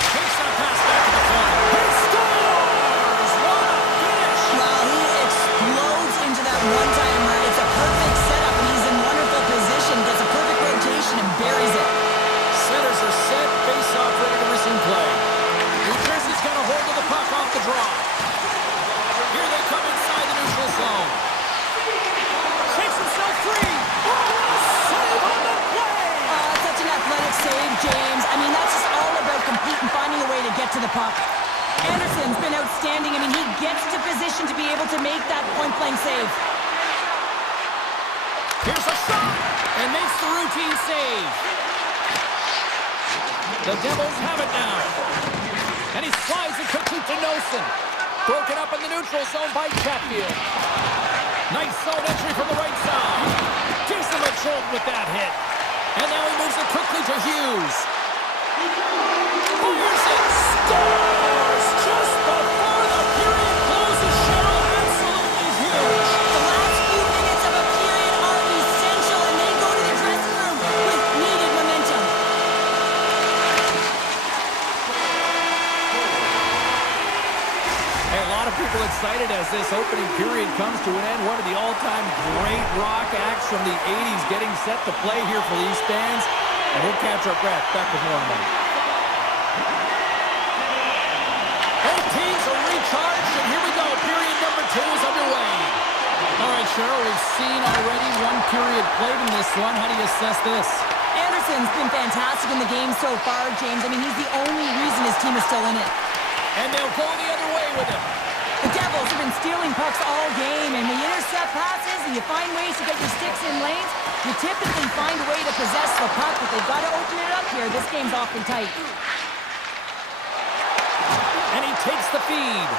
Takes that pass back to the front. He scores! What a finish! Well, he explodes into that one-timer. It's a perfect setup, and he's in wonderful position. Gets a perfect rotation and buries it. Centers are set, face-off ready to resume play. New Jersey's got a hold of the puck off the draw. Here they come inside the neutral zone. Shakes himself free. Oh, save on the play! Such an athletic save, James. I mean, that's just all about competing, finding a way to get to the puck. Anderson's been outstanding. I mean, he gets to position to be able to make that point-blank save. Here's a shot, and makes the routine save. The Devils have it now. And he slides it quickly to Nosen. Broken up in the neutral zone by Chatfield. Nice zone entry from the right side. Gives him a jolt with that hit. And now he moves it quickly to Hughes. Fires it. Scores! Just before the period closes. Cheryl, absolutely huge. The last few minutes of a period are essential, and they go to the dressing room with needed momentum. excited as this opening period comes to an end. One of the all-time great rock acts from the 80s getting set to play here for these fans. And we'll catch our breath. Back with more in a minute. Both teams are recharged, and here we go. Period number 2 is underway. All right, Cheryl, we've seen already one period played in this one. How do you assess this? Anderson's been fantastic in the game so far, James. I mean, he's the only reason his team is still in it. And they'll go the other way with him. The Devils have been stealing pucks all game, and when you intercept passes and you find ways to get your sticks in lanes, you typically find a way to possess the puck, but they've got to open it up here. This game's awfully tight. And he takes the feed.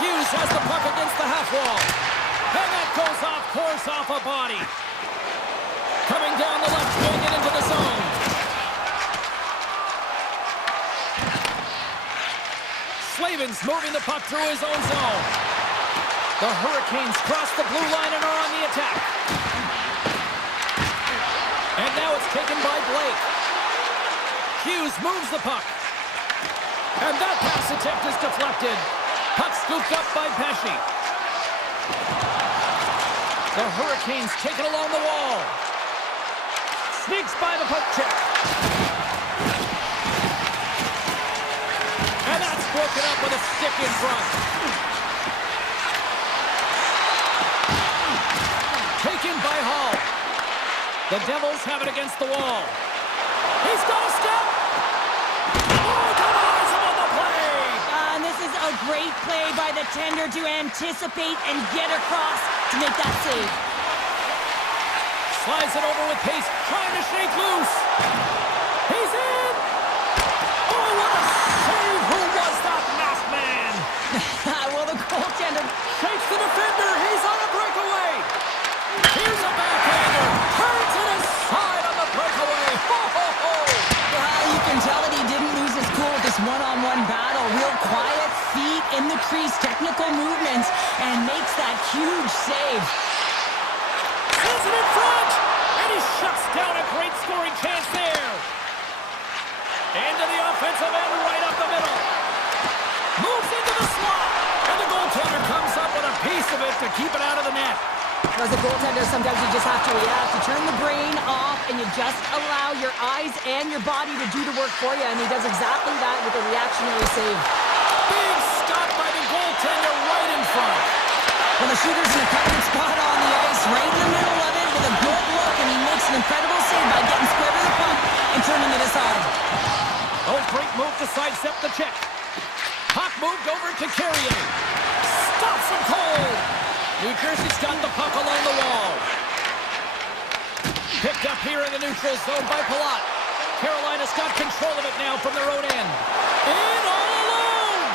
Hughes has the puck against the half wall. And that goes off course off a body. Coming down the left wing and into the zone. Slavin's moving the puck through his own zone. The Hurricanes cross the blue line and are on the attack. And now it's taken by Blake. Hughes moves the puck. And that pass attempt is deflected. Puck scooped up by Pesci. The Hurricanes take it along the wall. Sneaks by the puck check. And that's broken up with a stick in front. Taken by Hall. The Devils have it against the wall. He's got a step. Oh, denies him on the play. And this is a great play by the tender to anticipate and get across to make that save. Slides it over with pace, trying to shake loose. He's in. Oh, what a save. Who was that masked man? Well, the goaltender Shakes the defender. He's on a breakaway. Here's a backhander. Turns it aside on the breakaway. Ho, ho, ho. Well, you can tell that he didn't lose his cool with this one-on-one battle. Real quiet, feet in the crease, technical movements, and makes that huge save. Sends it in front, and he shuts down a great scoring chance there. Into the offensive end, right up the middle. Moves into the slot, and the goaltender comes up with a piece of it to keep it out of the net. As a goaltender, sometimes you just have to react. You turn the brain off, and you just allow your eyes and your body to do the work for you, and he does exactly that with a reactionary save. Big stop by the goaltender right in front. Well, the shooter's in a covered spot on the ice, right in the middle of it with a good look, and he makes an incredible save by getting square to the puck and turning it aside. Oh, great move to sidestep the check. Puck moved over to Carrier. Stops him cold. New Jersey's got the puck along the wall. Picked up here in the neutral zone by Palat. Carolina's got control of it now from their own end. In all alone.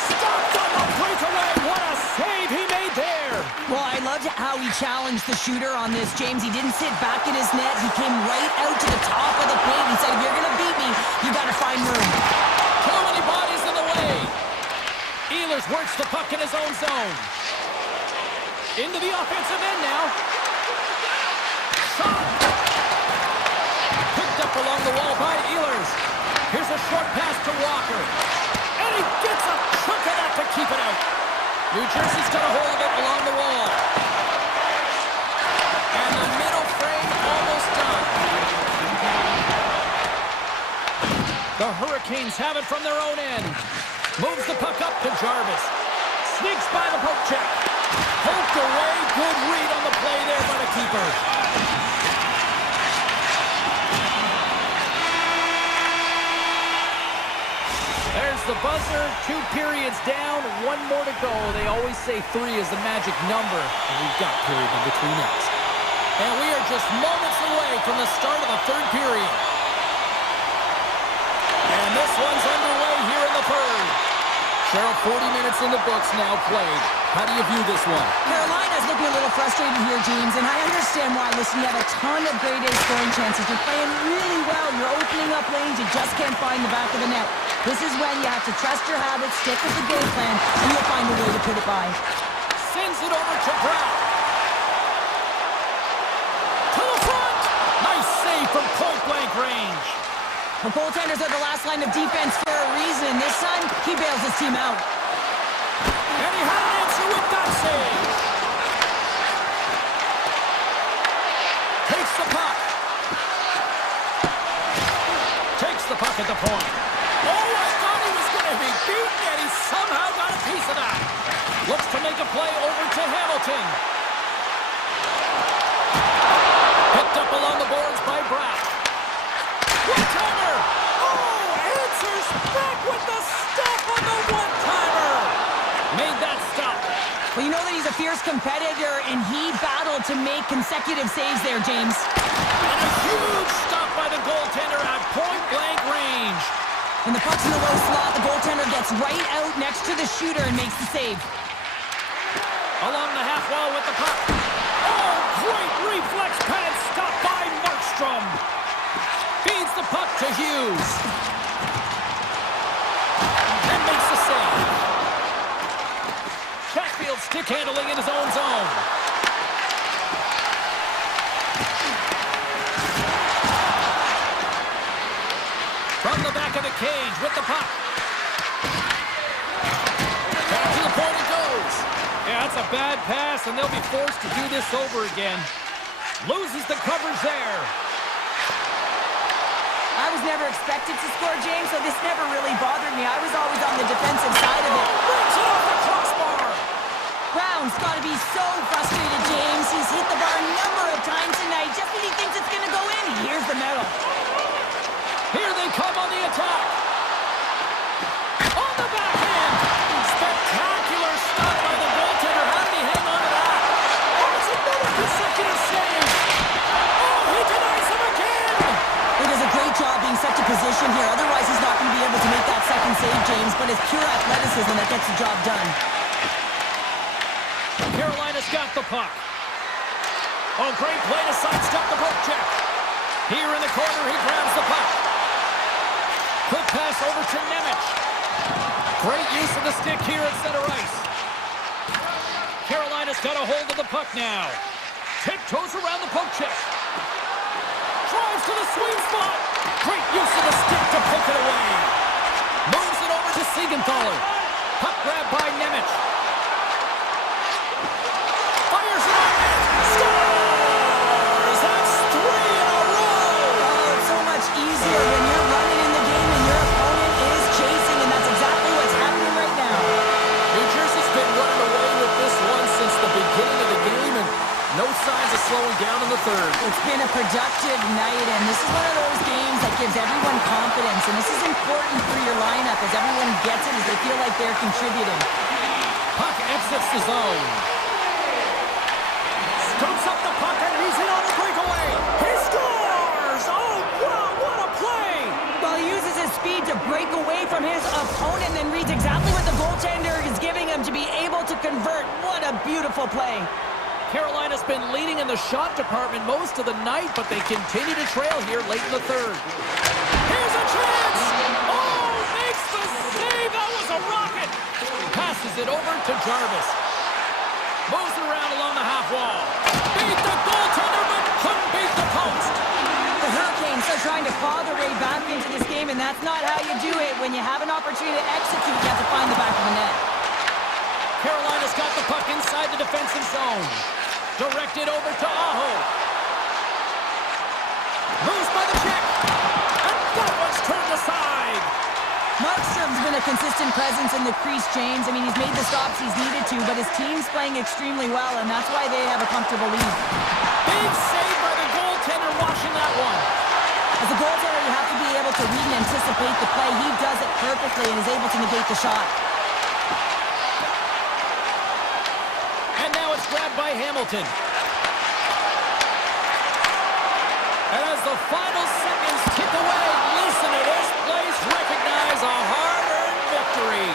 Stopped on the breakaway. What a save he made there. Well, I loved how he challenged the shooter on this, James. He didn't sit back in his net. He came right out to the top of the paint. He said, if you're going to beat me, you got to find room. Too many bodies in the way. Ehlers works the puck in his own zone. Into the offensive end now. Shot. Picked up along the wall by Ehlers. Here's a short pass to Walker. And he gets a chunk of that to keep it out. New Jersey's got a hold of it along the wall. And the middle frame almost done. The Hurricanes have it from their own end. Moves the puck up to Jarvis. Sneaks by the poke check. Poked away. Good read on the play there by the keeper. There's the buzzer. 2 periods down. 1 more to go. They always say 3 is the magic number. And we've got period in between us. And we are just moments away from the start of the 3rd period. And this one's underway here in the 3rd. Cheryl, 40 minutes in the books now played. How do you view this one? Carolina's looking a little frustrated here, James, and I understand why. Listen, you have a ton of grade A scoring chances. You're playing really well. You're opening up lanes. You just can't find the back of the net. This is when you have to trust your habits, stick with the game plan, and you'll find a way to put it by. Sends it over to Brown. To the front. Nice save from point-blank range. The goaltenders are the last line of defense for a reason. This time, he bails his team out. And he had an answer with that save. Takes the puck. Takes the puck at the point. Oh, I thought he was going to be beaten, and he somehow got a piece of that. Looks to make a play over to Hamilton. Picked up along the boards by Brack. One-timer! Oh, answers back with the stop on the one-timer! Made that stop. Well, you know that he's a fierce competitor, and he battled to make consecutive saves there, James. And a huge stop by the goaltender at point-blank range. When the puck's in the low slot, the goaltender gets right out next to the shooter and makes the save. Along the half wall with the puck. Oh, great reflex pad stop by Markstrom. Feeds the puck to Hughes. And makes the save. Chatfield stick handling in his own zone. From the back of the cage with the puck. Back to the point it goes. Yeah, that's a bad pass, and they'll be forced to do this over again. Loses the coverage there. I was never expected to score, James, so this never really bothered me. I was always on the defensive side of it. Brings it off the crossbar. Brown's got to be so frustrated, James. He's hit the bar a number of times tonight. Just when he thinks it's going to go in, here's the medal. Here they come on the attack. On the backhand. Spectacular stop by the goaltender. How did he hang on to that? Oh, it's another consecutive save. Oh, he denies him again. He does a great job being such a position here. Otherwise, he's not going to be able to make that second save, James. But it's pure athleticism that gets the job done. Carolina's got the puck. Oh, great play to sidestep the poke check. Here in the corner, he grabs the puck. Quick pass over to Nemec. Great use of the stick here at center ice. Carolina's got a hold of the puck now. Tiptoes around the poke check. Drives to the sweet spot. Great use of the stick to poke it away. Moves it over to Siegenthaler. Puck grab by Nemec. Fires it on net. Scores! That's 3 in a row. Oh, it's so much easier when you're running in the game and your opponent is chasing, and that's exactly what's happening right now. New Jersey's been running away with this one since the beginning of the game, and no signs of slowing down in the third. It's been a productive night, and this is one of those games that gives everyone confidence, and this is important for your lineup as everyone gets it, as they feel like they're contributing. Puck exits the zone. Scoops up the puck, and he's in on the breakaway. He scores! Oh, wow, what a play! Well, he uses his speed to break away from his opponent and reads exactly what the goaltender is giving him to be able to convert. What a beautiful play. Carolina's been leading in the shot department most of the night, but they continue to trail here late in the third. Here's a chance! Oh, makes the save! That was a rocket! Passes it over to Jarvis. Moves it around along the half wall. Beat the goaltender, but couldn't beat the post. The Hurricanes are trying to claw their way back into this game, and that's not how you do it. When you have an opportunity to execute, you have to find the back of the net. Carolina's got the puck inside the defensive zone. Directed over to Aho. Moves by the check. And that one's turned aside. Markstrom's been a consistent presence in the crease, James. I mean, he's made the stops he's needed to, but his team's playing extremely well, and that's why they have a comfortable lead. Big save by the goaltender washing that one. As a goaltender, you have to be able to read and anticipate the play. He does it perfectly and is able to negate the shot. And now it's grabbed by Hamilton. And as the final seconds tick away, listen to this place recognize a hard-earned victory.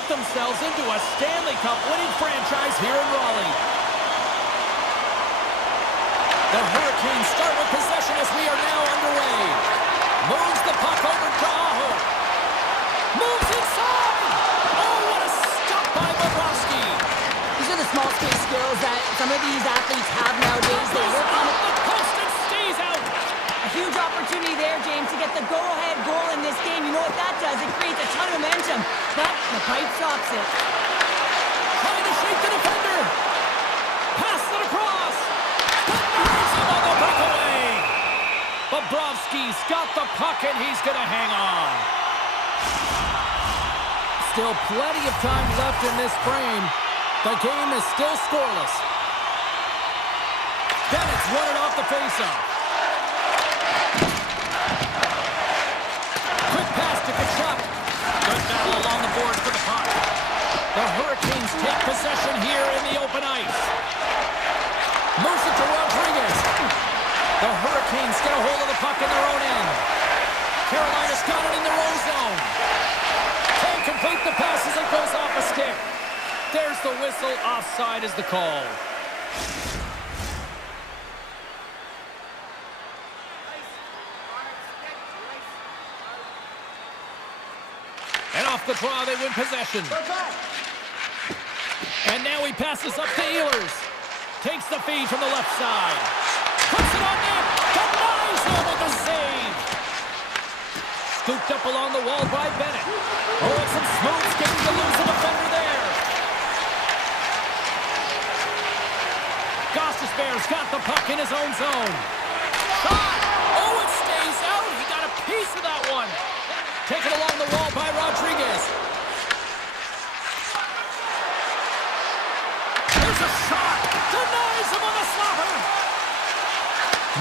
built themselves into a Stanley Cup winning franchise here in Raleigh. The Hurricanes start with possession as we are now underway. Moves the puck over to Aho. Moves inside! Oh, what a stop by Bobrovsky! These are the small space skills that some of these athletes have nowadays. They work on the post and stays out! a huge opportunity there, James, to get the go-ahead goal in this game. You know what that does? It creates a ton of momentum, but the pipe stops it. Trying to shake the defender. Pass it across. Denies him on the breakaway. Bobrovsky's got the puck and he's going to hang on. Still plenty of time left in this frame. The game is still scoreless. Bennett's won it off the faceoff. Quick pass to Kachuk. Good battle along the boards for the puck. The Hurricanes take possession here in the open ice. Moves it to Rodriguez. The Hurricanes get a hold of the puck in their own end. Carolina's got it in their own zone. Can't complete the pass as it goes off a stick. There's the whistle. Offside is the call. And off the draw, they win possession. And now he passes up to Ehlers. Takes the feed from the left side. Puts it on net. Denies him with a save. Scooped up along the wall by Bennett. Oh, and some smooth skating to lose the defender there. Gostisbehere's got the puck in his own zone. Shot! Oh, it stays out. He got a piece of that one. Taken along the wall by Rodriguez. There's a shot. Denies him on the slapper.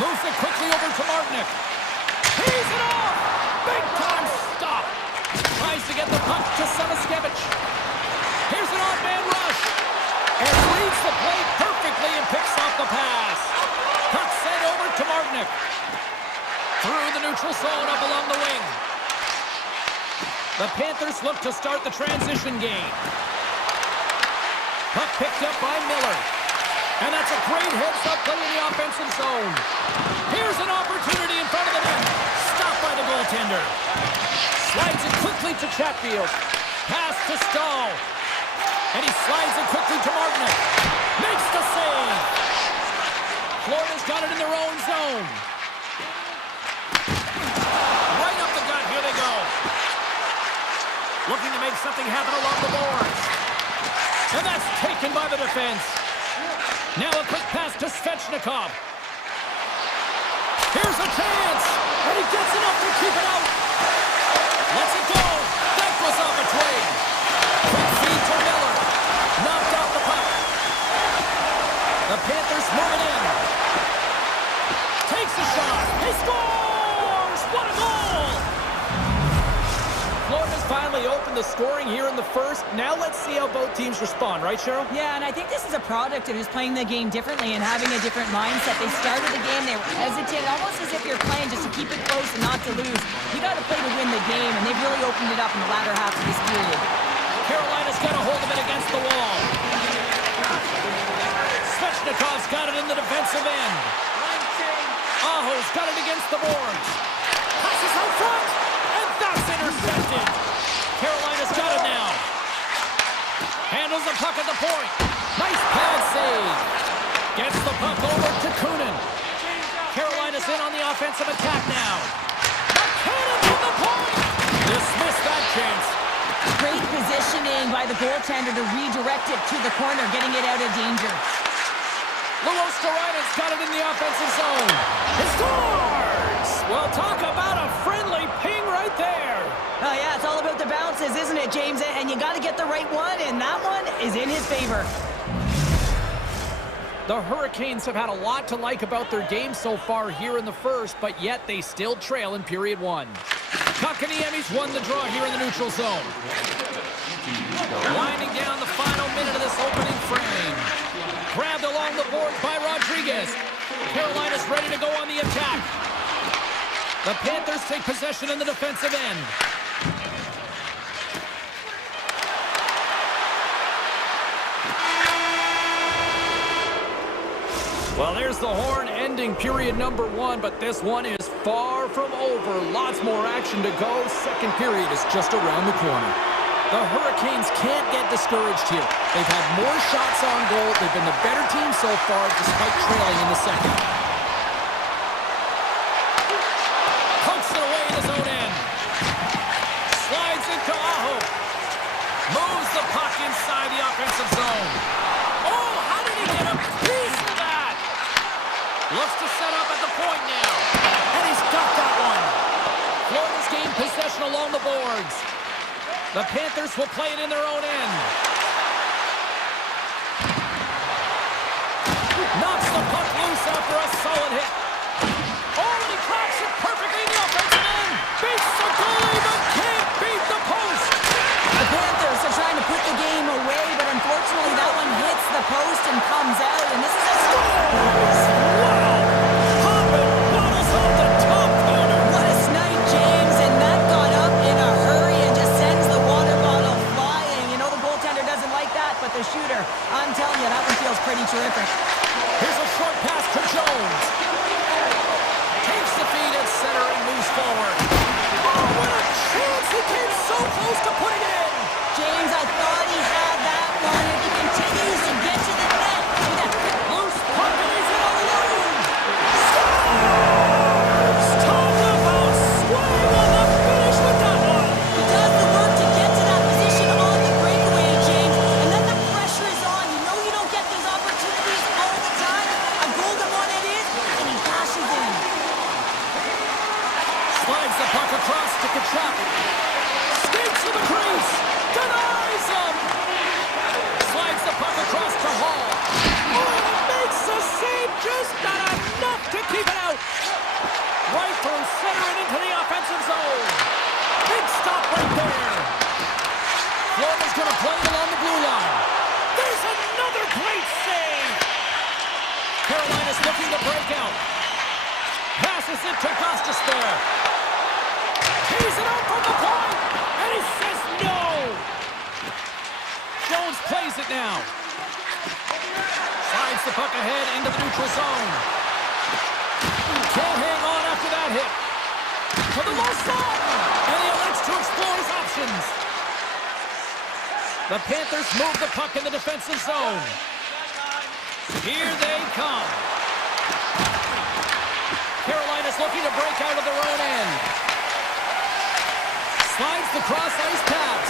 Moves it quickly over to Martinick. He's it off. Big time stop. Tries to get the puck to Samaskevich. Here's an odd-man rush. And reads the play perfectly and picks off the pass. Puck sent over to Martinick. Through the neutral zone up along the wing. The Panthers look to start the transition game. Puck picked up by Miller. And that's a great heads-up play in the offensive zone. Here's an opportunity in front of the net. Stopped by the goaltender. Slides it quickly to Chatfield. Pass to Stahl. And he slides it quickly to Martinick. Makes the save. Florida's got it in their own zone. Right up the gut. Here they go. Looking to make something happen along the boards. And that's taken by the defense. Now a quick pass to Svechnikov. Here's a chance. And he gets enough to keep it out. Lets it go. That goes off its way. Quick feed to Miller. Knocked off the puck. The Panthers moving in. Takes a shot. He scores! What a goal! Florida's finally opened the scoring here in the first. Now let's see how both teams respond, right, Cheryl? Yeah, and I think this is a product of just playing the game differently and having a different mindset. They started the game, they were hesitant, almost as if you're playing just to keep it close and not to lose. You got to play to win the game, and they've really opened it up in the latter half of this period. Carolina's got a hold of it against the wall. Svechnikov's got it in the defensive end. Aho's got it against the boards. Passes out front, and that's intercepted. Carolina's got it now. Handles the puck at the point. Nice pad save. Gets the puck over to Kunin. Carolina's in on the offensive attack now. The cannon from the point. Dismissed that chance. Great positioning by the goaltender to redirect it to the corner, getting it out of danger. Luos Torina's got it in the offensive zone. He scores! Well, talk about a friendly ping right there. Oh, yeah, it's all about the bounces, isn't it, James? And you got to get the right one, and that one is in his favor. The Hurricanes have had a lot to like about their game so far here in the first, but yet they still trail in period one. Kotkaniemi's won the draw here in the neutral zone. Winding down the final minute of this opening frame. Grabbed along the board by Rodriguez. Carolina's ready to go on the attack. The Panthers take possession in the defensive end. Well, there's the horn ending period number 1, but this one is far from over. Lots more action to go. Second period is just around the corner. The Hurricanes can't get discouraged here. They've had more shots on goal. They've been the better team so far, despite trailing in the second. Punks it away in his own end. Slides into Aho. Moves the puck inside the offensive zone. Oh, how did he get a piece of that? Looks to set up at the point now. And he's got that one. Florida's gained possession along the boards. The Panthers will play it in their own end. Knocks the puck loose after a solid hit. Oh, and he cracks it perfectly in the offensive end. Beats the goalie, but can't beat the post. The Panthers are trying to put the game away, but unfortunately that one hits the post and comes out, and this is a score. Wow! Hopping bottles off the top corner. What a snipe, James, and that got up in a hurry and just sends the water bottle flying. You know the goaltender doesn't like that, but the shooter, I'm telling you, that one feels pretty terrific. Here's a short pass to Jones. Takes the feed at center and moves forward. Oh, what a chance! He came so close to putting it in. James, I thought he had that one. If he continues to get to the net. Loose puck and he's in alone. Scores! Talk about swing on the finish with that one. He does the work to get to that position on the breakaway, James. And then the pressure is on. You know you don't get these opportunities all the time. A golden one it is, and he dashes in. Slides the puck across to Kachuk. Skates to the crease. Denies him. Slides the puck across to Hall. Oh, makes the save, just not enough to keep it out. Right through center and into the offensive zone. Big stop right there. Florida's going to play it along the blue line. There's another great save. Carolina's looking to break out. Passes it to Gostisbehere. Tees it out from the point, and he says no. Jones plays it now. Slides the puck ahead into the neutral zone. Can't hang on after that hit. To the low side, and he elects to explore his options. The Panthers move the puck in the defensive zone. Here they come. Carolina's looking to break out of their own end. Slides the cross-ice pass.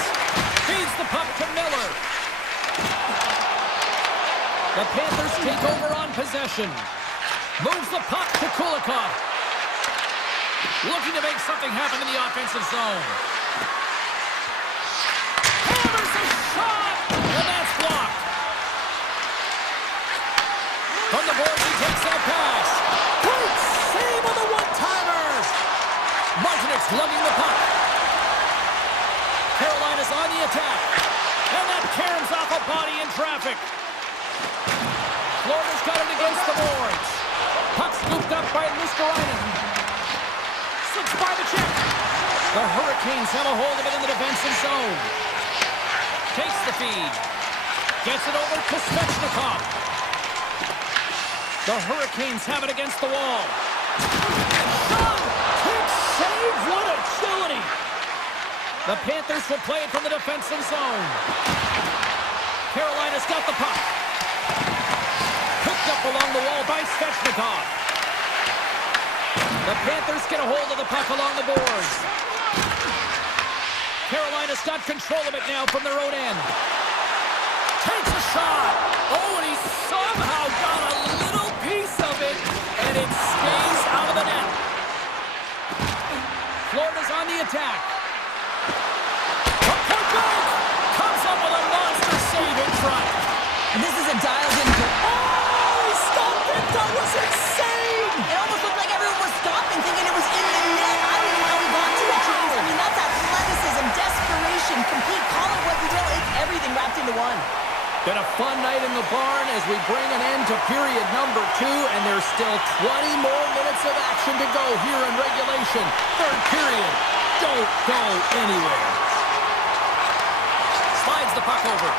Feeds the puck to Miller. The Panthers take over on possession. Moves the puck to Kulikov. Looking to make something happen in the offensive zone. Hammers a shot, and that's blocked. From the boards, he takes that pass. Great save on the one-timer. Martinez lugging the puck. Carolina's on the attack. And that caroms off a body in traffic. Florida's got it against the boards. Puck scooped up by Luskarainen. Slips by the check. The Hurricanes have a hold of it in the defensive zone. Takes the feed. Gets it over to Svechnikov. The Hurricanes have it against the wall. Shot! Quick save! What agility! The Panthers will play it from the defensive zone. Carolina's got the puck. Picked up along the wall by Svechnikov. The Panthers get a hold of the puck along the boards. Carolina's got control of it now from their own end. Takes a shot. Oh, and he somehow got a little piece of it, and it stays out of the net. Florida's on the attack. Comes up with a monster save in front. And this is a dialed-in goal. Oh, he stopped it. That was insane. It almost looked like everyone was stopping, thinking it was in the net. I don't know how he got to it, James. I mean, that's athleticism, desperation, complete, call it what you will. It's everything wrapped into one. Been a fun night in the barn as we bring an end to period number 2, and there's still 20 more minutes of action to go here in regulation. Third period. Don't go anywhere. Slides the puck over.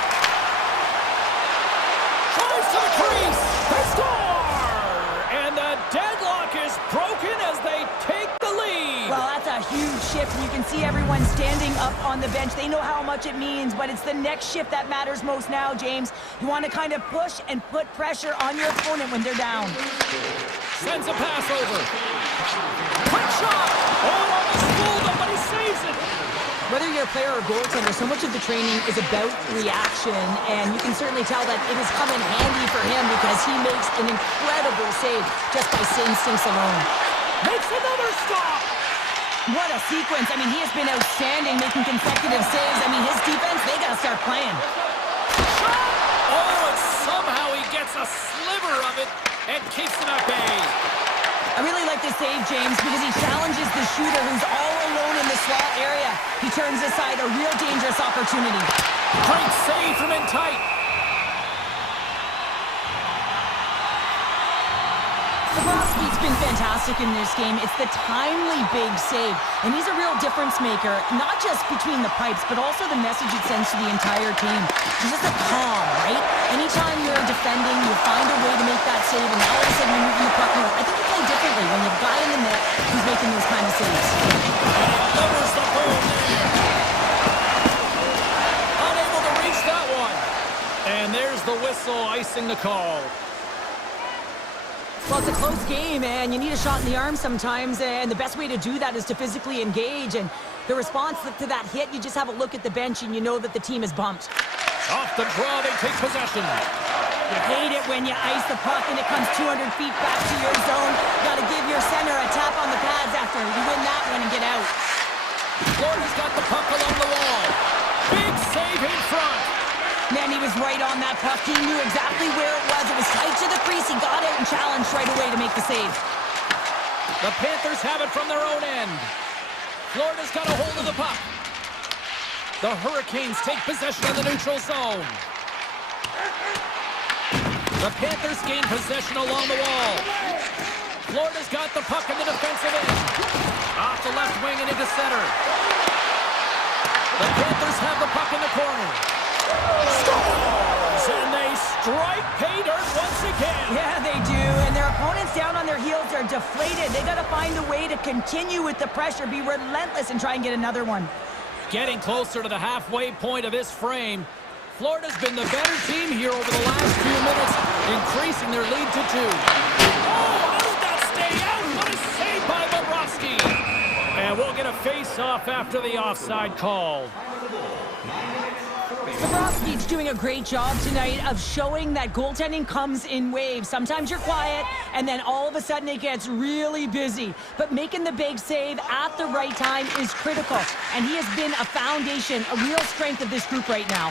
Drives to the crease. They score! shots, and you can see everyone standing up on the bench. They know how much it means, but it's the next shift that matters most now, James. You want to kind of push and put pressure on your opponent when they're down. Sends a pass over. Quick shot! Oh, almost fooled him, but he saves it! Whether you're a player or goaltender, so much of the training is about reaction, and you can certainly tell that it has come in handy for him because he makes an incredible save just by instincts alone. Makes another stop! What a sequence. I mean, he has been outstanding, making consecutive saves. I mean, his defense, they got to start playing. Shot! Oh, and somehow he gets a sliver of it and keeps it at bay. I really like this save, James, because he challenges the shooter who's all alone in the slot area. He turns aside a real dangerous opportunity. Great save from in tight. Bobrovsky's been fantastic in this game. It's the timely big save, and he's a real difference maker, not just between the pipes, but also the message it sends to the entire team. He's just a calm, right? Anytime you're defending, you find a way to make that save, and all of a sudden you're moving the puck more. I think you play differently when you have a guy in the net who's making those kind of saves. Delivers the ball there. Unable to reach that one. And there's the whistle icing the call. Well, it's a close game, and you need a shot in the arm sometimes, and the best way to do that is to physically engage, and the response to that hit, you just have a look at the bench, and you know that the team is bumped. Off the draw, they take possession. You hate it when you ice the puck and it comes 200 feet back to your zone. You got to give your center a tap on the pads after you win that one and get out. Florida's got the puck along the wall. Big save in front. Man, he was right on that puck. He knew exactly where it was. It was tight to the crease. He got out and challenged right away to make the save. The Panthers have it from their own end. Florida's got a hold of the puck. The Hurricanes take possession of the neutral zone. The Panthers gain possession along the wall. Florida's got the puck in the defensive end. Off the left wing and into center. The Panthers have the puck in the corner. Scores! And they strike pay dirt once again. Yeah, they do. And their opponents down on their heels are deflated. They got to find a way to continue with the pressure, be relentless, and try and get another one. Getting closer to the halfway point of this frame. Florida's been the better team here over the last few minutes, increasing their lead to 2. Oh, how did that stay out? What a save by Bobrovsky. And we'll get a face-off after the offside call. Bobrovsky's doing a great job tonight of showing that goaltending comes in waves. Sometimes you're quiet, and then all of a sudden it gets really busy. But making the big save at the right time is critical, and he has been a foundation, a real strength of this group right now.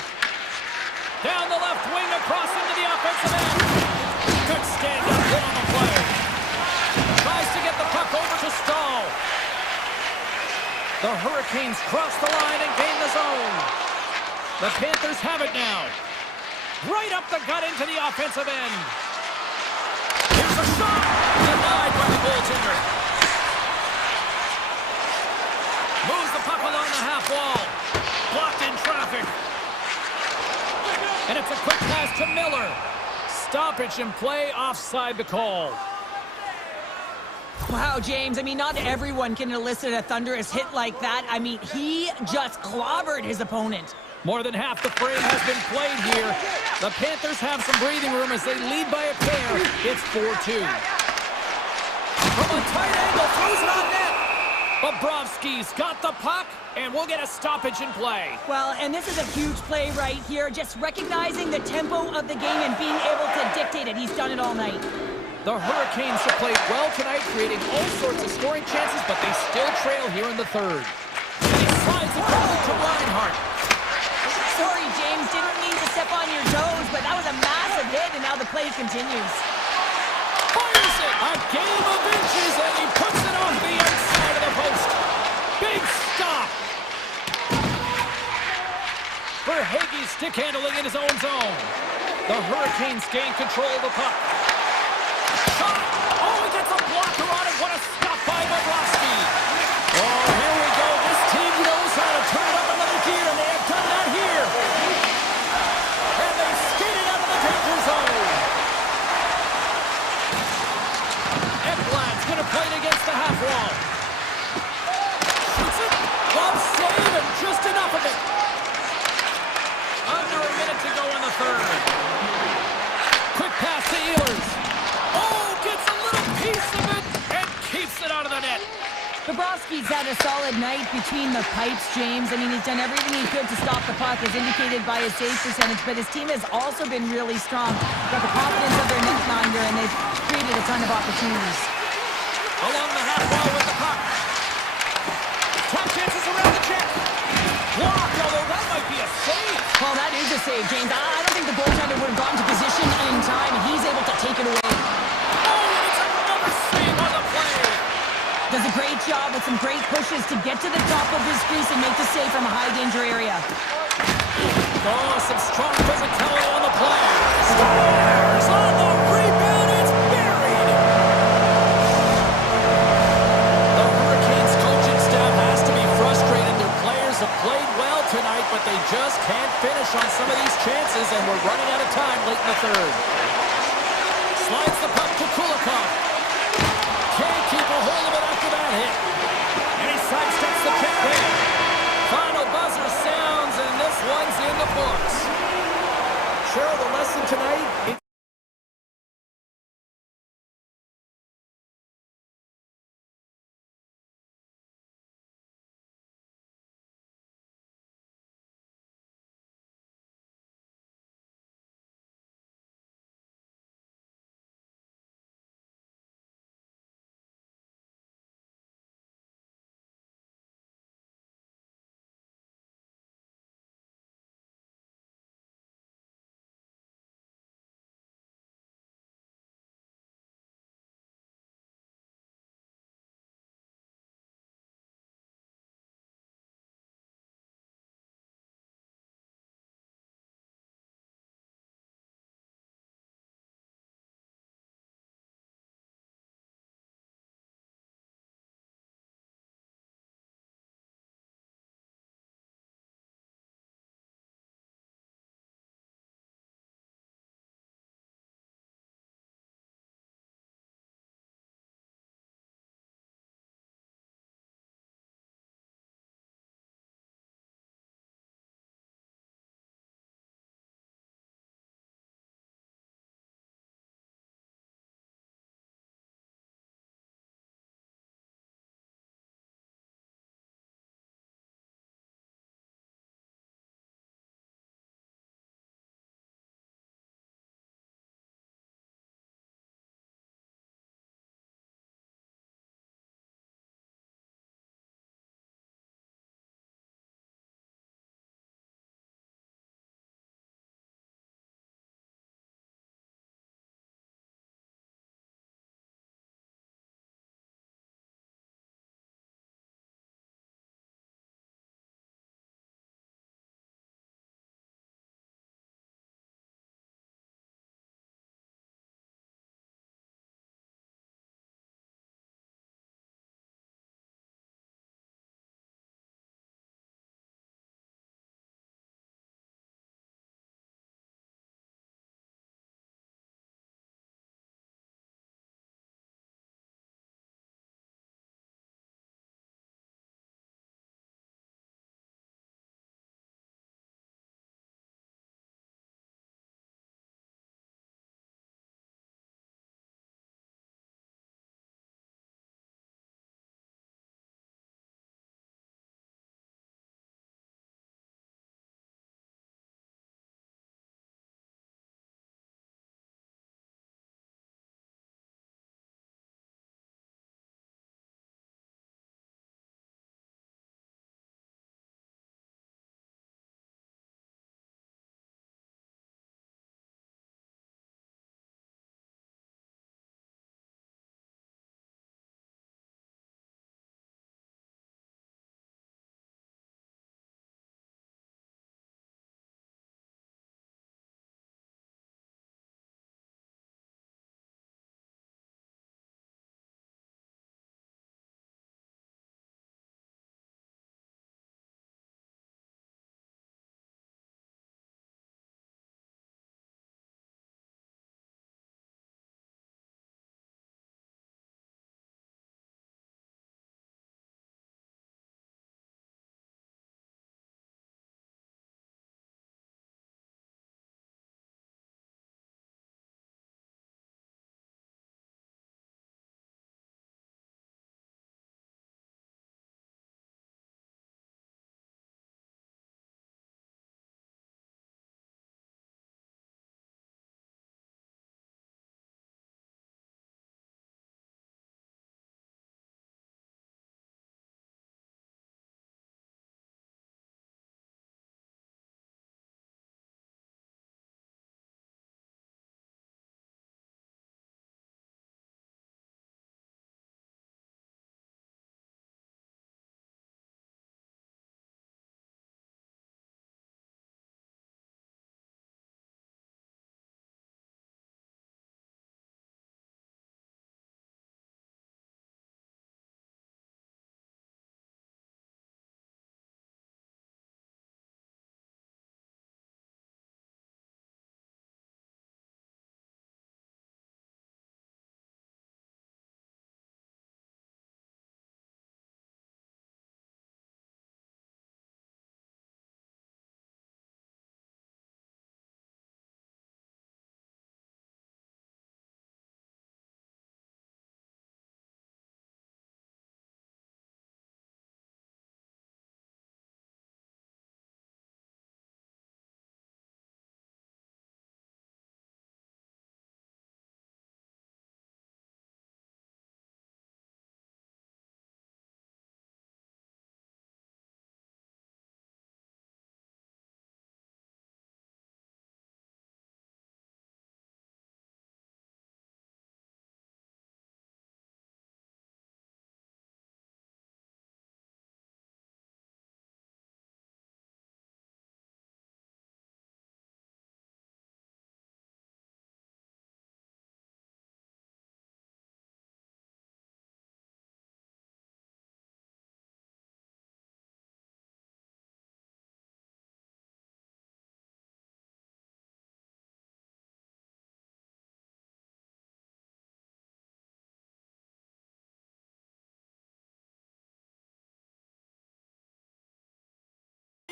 Down the left wing, across into the offensive end. Good stand-up hit on the play. Tries to get the puck over to Stahl. The Hurricanes cross the line and gain the zone. The Panthers have it now. Right up the gut into the offensive end. Here's a shot. Denied by the goaltender. Moves the puck along the half wall. Blocked in traffic. And it's a quick pass to Miller. Stoppage in play, offside the call. Wow, James, I mean, not everyone can elicit a thunderous hit like that. I mean, he just clobbered his opponent. More than half the frame has been played here. The Panthers have some breathing room as they lead by a pair. It's 4-2. From a tight angle, throws it on net. Bobrovsky's got the puck, and we'll get a stoppage in play. Well, and this is a huge play right here, just recognizing the tempo of the game and being able to dictate it. He's done it all night. The Hurricanes have played well tonight, creating all sorts of scoring chances, but they still trail here in the third. And he slides it forward to Reinhart. Sorry, James, didn't mean to step on your toes, but that was a massive hit, and now the play continues. Fires it! A game of inches, and he puts it off the outside of the post. Big stop! Verhaeghe's stick handling in his own zone. The Hurricanes gain control of the puck. Shot! Oh, he gets a blocker on it. What a stop by Bobrovsky. Oh, here we go. This team knows how to turn it up another gear, and they have done that here. And they skated out of the danger zone. Ekblad's going to play it against the half wall. Shoots it. He's had a solid night between the pipes, James. I mean, he's done everything he could to stop the puck, as indicated by his save percentage, but his team has also been really strong. Got the confidence of their netminder, and they've created a ton of opportunities. Along the half wall with the puck. Top chances around the check. Blocked, although that might be a save. Well, that is a save, James. I don't think the goaltender would have gotten to position in time, and he's able to take it away. Oh, and it's another save on the play. Does a great job with some great pushes to get to the top of his crease and make the save from a high-danger area. Oh, some strong physicality on the play. Scores on the rebound. It's buried. The Hurricanes coaching staff has to be frustrated. Their players have played well tonight, but they just can't finish on some of these chances, and we're running out of time late in the third. Slides the puck to Kulikov. Can't keep a hold of it after that hit. And he sidesteps the check there. Final buzzer sounds, and this one's in the books. Cheryl, the lesson tonight...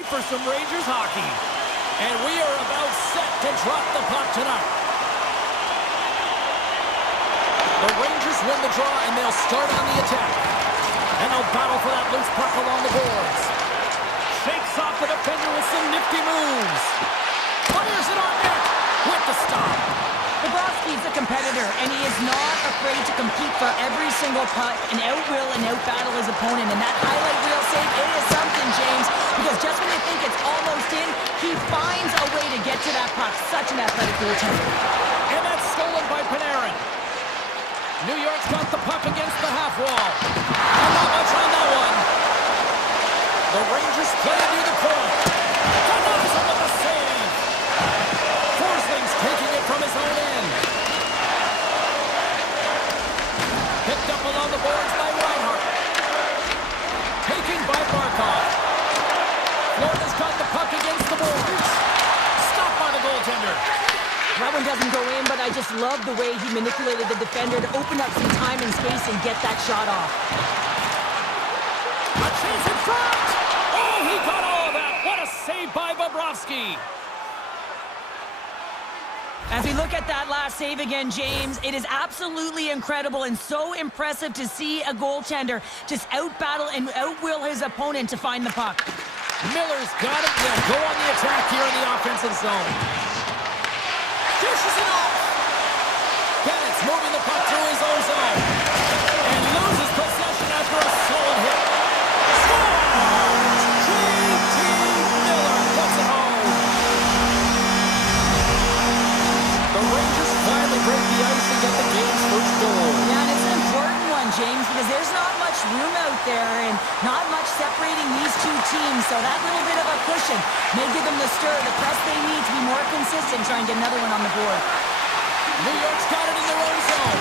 for some Rangers hockey. And we are about set to drop the puck tonight. The Rangers win the draw, and they'll start on the attack. And they'll battle for that loose puck along the boards. Shakes off the defender with some nifty moves. Fires it on net with the stop. Bobrovsky's a competitor, and he is not afraid to compete for every single puck and out-will and out-battle his opponent. And that highlight reel save, it is something, James, because just when you think it's almost in, he finds a way to get to that puck. Such an athletic goaltender. And that's stolen by Panarin. New York's got the puck against the half wall. And not much on that one. The Rangers play near the point. Denies him with the save. Forsling's taking it from his own end. Picked up along the boards by Reinhart. Taken by Barkov. Florida's got the puck against the boards. Stopped by the goaltender. That one doesn't go in, but I just love the way he manipulated the defender to open up some time and space and get that shot off. A chance in front! Oh, he got all of that! What a save by Bobrovsky! As we look at that last save again, James, it is absolutely incredible and so impressive to see a goaltender just out-battle and out-will his opponent to find the puck. Miller's got it. They'll go on the attack here in the offensive zone. Dishes it off. Bennett's moving the puck through his own zone. And loses possession after a solid hit. Scores! J.T. Miller puts it home. The Rangers finally break the ice and get the game's first goal. Yeah, and it's an important one, James, because there's not much room out there and not much separating these two teams. So that little bit of a cushion may give them the stir, the press they need to be more consistent, try and get another one on the board. New York's got it in their own zone.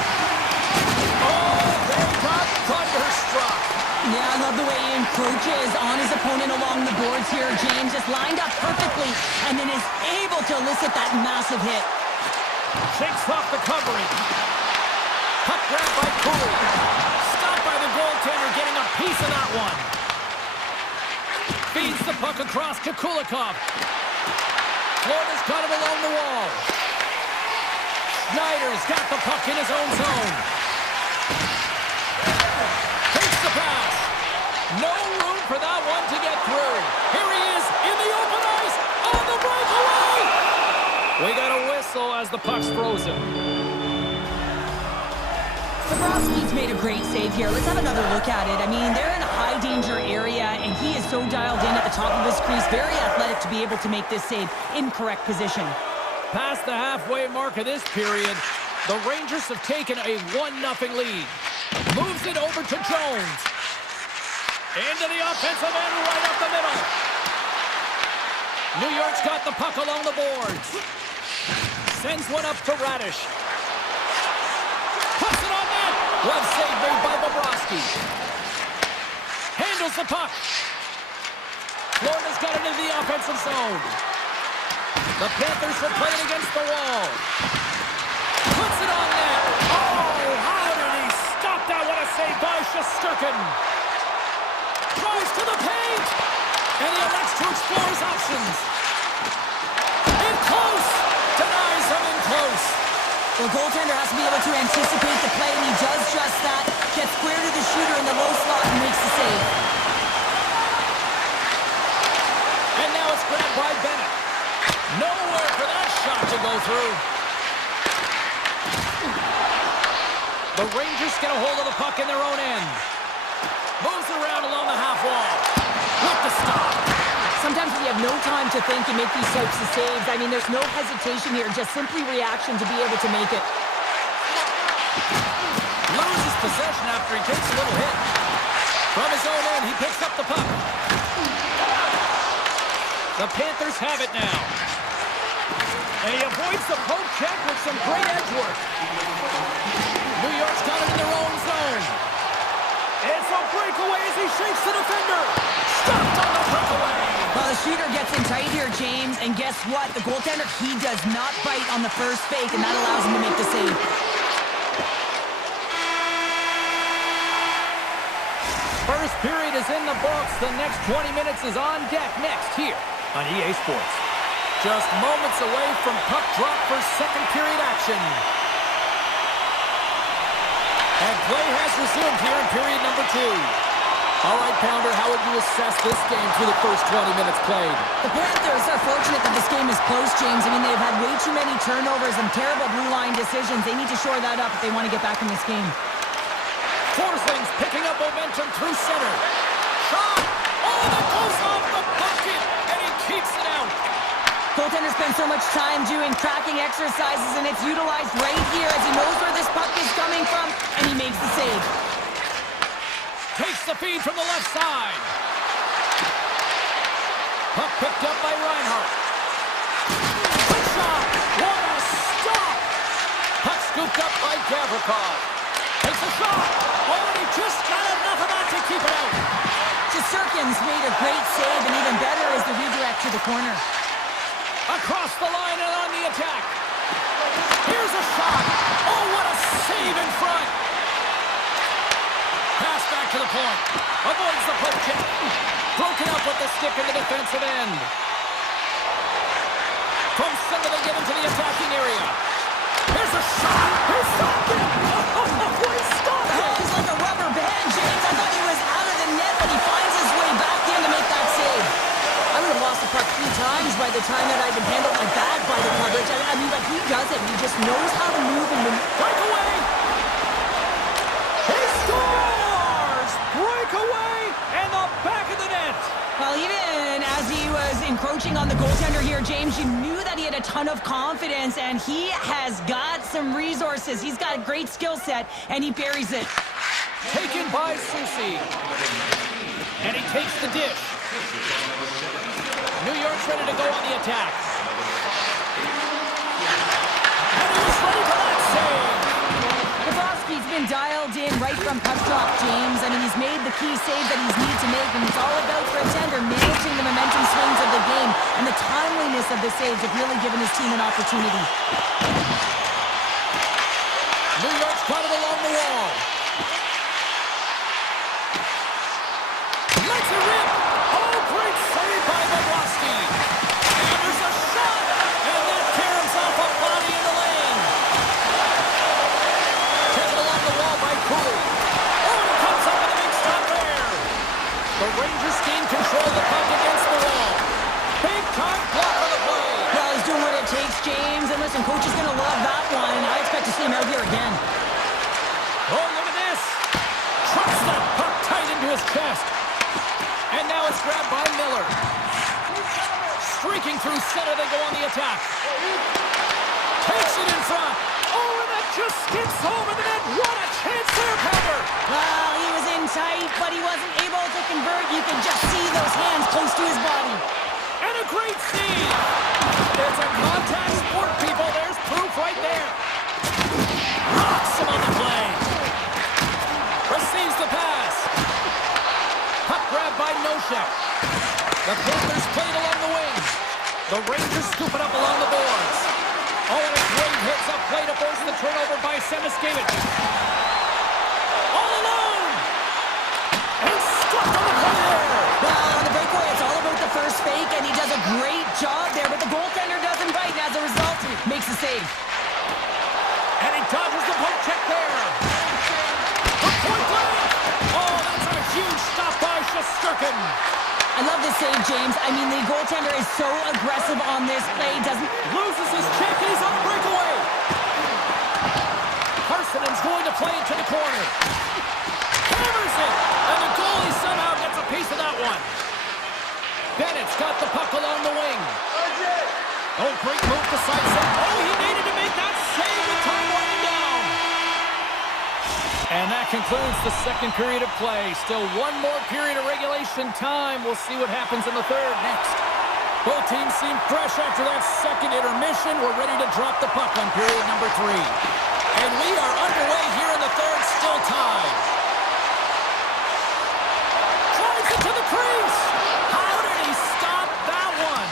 Oh, they got thunderstruck. Yeah, I love the way he encroaches on his opponent along the boards here. James just lined up perfectly and then is able to elicit that massive hit. Shakes off the covering. Puck grab by Cooley. Stopped by the goaltender, getting a piece of that one. Feeds the puck across to Kulikov. Florida's got it along the wall. Schneider's got the puck in his own zone. Takes the pass. No room for that one to get through. Here he is in the open ice on the breakaway. We got a whistle as the puck's frozen. Bobrovsky's made a great save here. Let's have another look at it. I mean, they're in a high-danger area, and he is so dialed in at the top of his crease. Very athletic to be able to make this save in correct position. Past the halfway mark of this period, the Rangers have taken a 1-0 lead. Moves it over to Jones. Into the offensive end, right up the middle. New York's got the puck along the boards. Sends one up to Radish. Puts it on net. Glove save made by Bobrovsky. Handles the puck. Florida's got it into the offensive zone. The Panthers are playing against the wall. Puts it on net. Oh, how did he stop that? What a save by Shesterkin. Tries to the paint. And he elects to explore his options. In close. Denies him in close. The goaltender has to be able to anticipate the play, and he does just that. Gets square to the shooter in the low slot and makes the save. And now it's grabbed by Bennett. Nowhere for that shot to go through. The Rangers get a hold of the puck in their own end. Moves around along the half wall. With the stop. Sometimes we have no time to think and make these types of saves. I mean, there's no hesitation here, just simply reaction to be able to make it. Loses possession after he takes a little hit. From his own end, he picks up the puck. The Panthers have it now. And he avoids the poke check with some great edge work. New York's got it in their own zone. It's a breakaway as he shakes the defender. Stopped on the breakaway. Well, the shooter gets in tight here, James, and guess what? The goaltender, he does not bite on the first fake, and that allows him to make the save. First period is in the books. The next 20 minutes is on deck next here on EA Sports. Just moments away from puck drop for second period action. And play has resumed here in period number 2. All right, Pounder, how would you assess this game through the first 20 minutes played? The Panthers are fortunate that this game is close, James. I mean, they've had way too many turnovers and terrible blue line decisions. They need to shore that up if they want to get back in this game. Forsling's picking up momentum through center. Shot! Oh, that goes off the bucket, and he keeps it out. Goaltender spends so much time doing tracking exercises, and it's utilized right here as he knows where this puck is coming from, and he makes the save. Takes the feed from the left side. Puck picked up by Reinhart. Good shot! What a stop! Puck scooped up by Gavrikov. Takes a shot! Oh, and he just got enough of that to keep it out. Shesterkin's made a great save, and even better is the redirect to the corner. Across the line and on the attack. Here's a shot. Oh, what a save in front. Pass back to the point. Avoids the poke check. Broken up with the stick in the defensive end. From center they get into the attacking area. Here's a shot. He stopped it. Oh, he stopped it. He's like a rubber band, James. I thought he was out of the net, but he finds his way back in to make that save. I would have lost the puck 3 times by the time that I'd been handled like that by the coverage. I mean, but he does it. He just knows how to move and breakaway. He scores! Breakaway and the back of the net. Well, even as he was encroaching on the goaltender here, James, you knew that he had a ton of confidence, and he has got some resources. He's got a great skill set, and he buries it. Taken by Susi. And he takes the dish. New York's ready to go on the attack. And he was ready for that save. He's been dialed in right from puck drop, James. I mean, he's made the key save that he's needed to make, and it's all about for a tender managing the momentum swings of the game, and the timeliness of the saves have really given his team an opportunity. New York's got it along the wall. Let's it rip! Oh, great save by Bobrovsky. And there's a shot, and that caroms off a body in the lane. Taken along the wall by Cooley. Oh, and it comes up and it makes stop there. The Rangers gain control of the puck against the wall. Big time block on the play. Well, he's doing what it takes, James. And listen, coach is going to love that one. I expect to see him out here again. Oh, look at this. Trucks that puck tight into his chest. And now it's grabbed by Miller. Streaking through center, they go on the attack. Takes it in front. Oh, and that just skips over the net. What a chance there, Pepper. Well, he was in tight, but he wasn't able to convert. You can just see those hands close to his body. And a great save. It's a contact sport, people. There's proof right there. Rocks him on the play. Receives the pass. Puck grabbed by Noshek. The Panthers played along the wing. The Rangers scoop it up along the boards. Oh, and a great hits up play to force the turnover by Semiskevich. All alone. And stuck on the play there. Well, on the breakaway, it's all about the first fake, and he does a great job there, but the goaltender doesn't bite, and as a result, he makes the save. And he dodges the poke check there. A point blank. Oh, that's a huge stop by Shesterkin. I love this save, James. I mean, the goaltender is so aggressive on this play. Loses his check, and he's on a breakaway. Harsenen's going to play it to the corner. Hammers it, and the goalie somehow gets a piece of that one. Bennett's got the puck along the wing. Oh, great move to sidestep. Oh, he needed to make that save with time winding down. And that concludes the second period of play. Still one more period of regulation time. We'll see what happens in the third next. Both teams seem fresh after that second intermission. We're ready to drop the puck on period number 3. And we are underway here in the third, still tied. Drives it to the crease. How did he stop that one?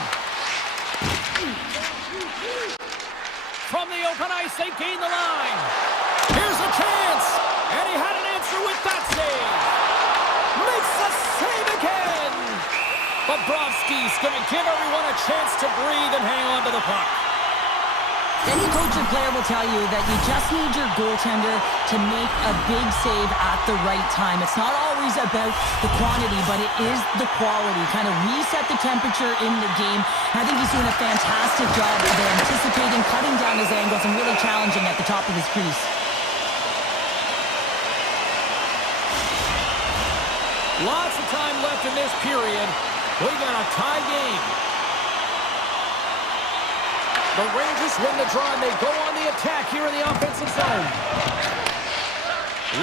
From the open ice, they gain the line. Here's a chance. And he had an answer with that save. Bobrovsky's going to give everyone a chance to breathe and hang on to the puck. Any coach or player will tell you that you just need your goaltender to make a big save at the right time. It's not always about the quantity, but it is the quality. Kind of reset the temperature in the game. And I think he's doing a fantastic job of anticipating, cutting down his angles, and really challenging at the top of his crease. Lots of time left in this period. We got a tie game. The Rangers win the draw, and they go on the attack here in the offensive zone.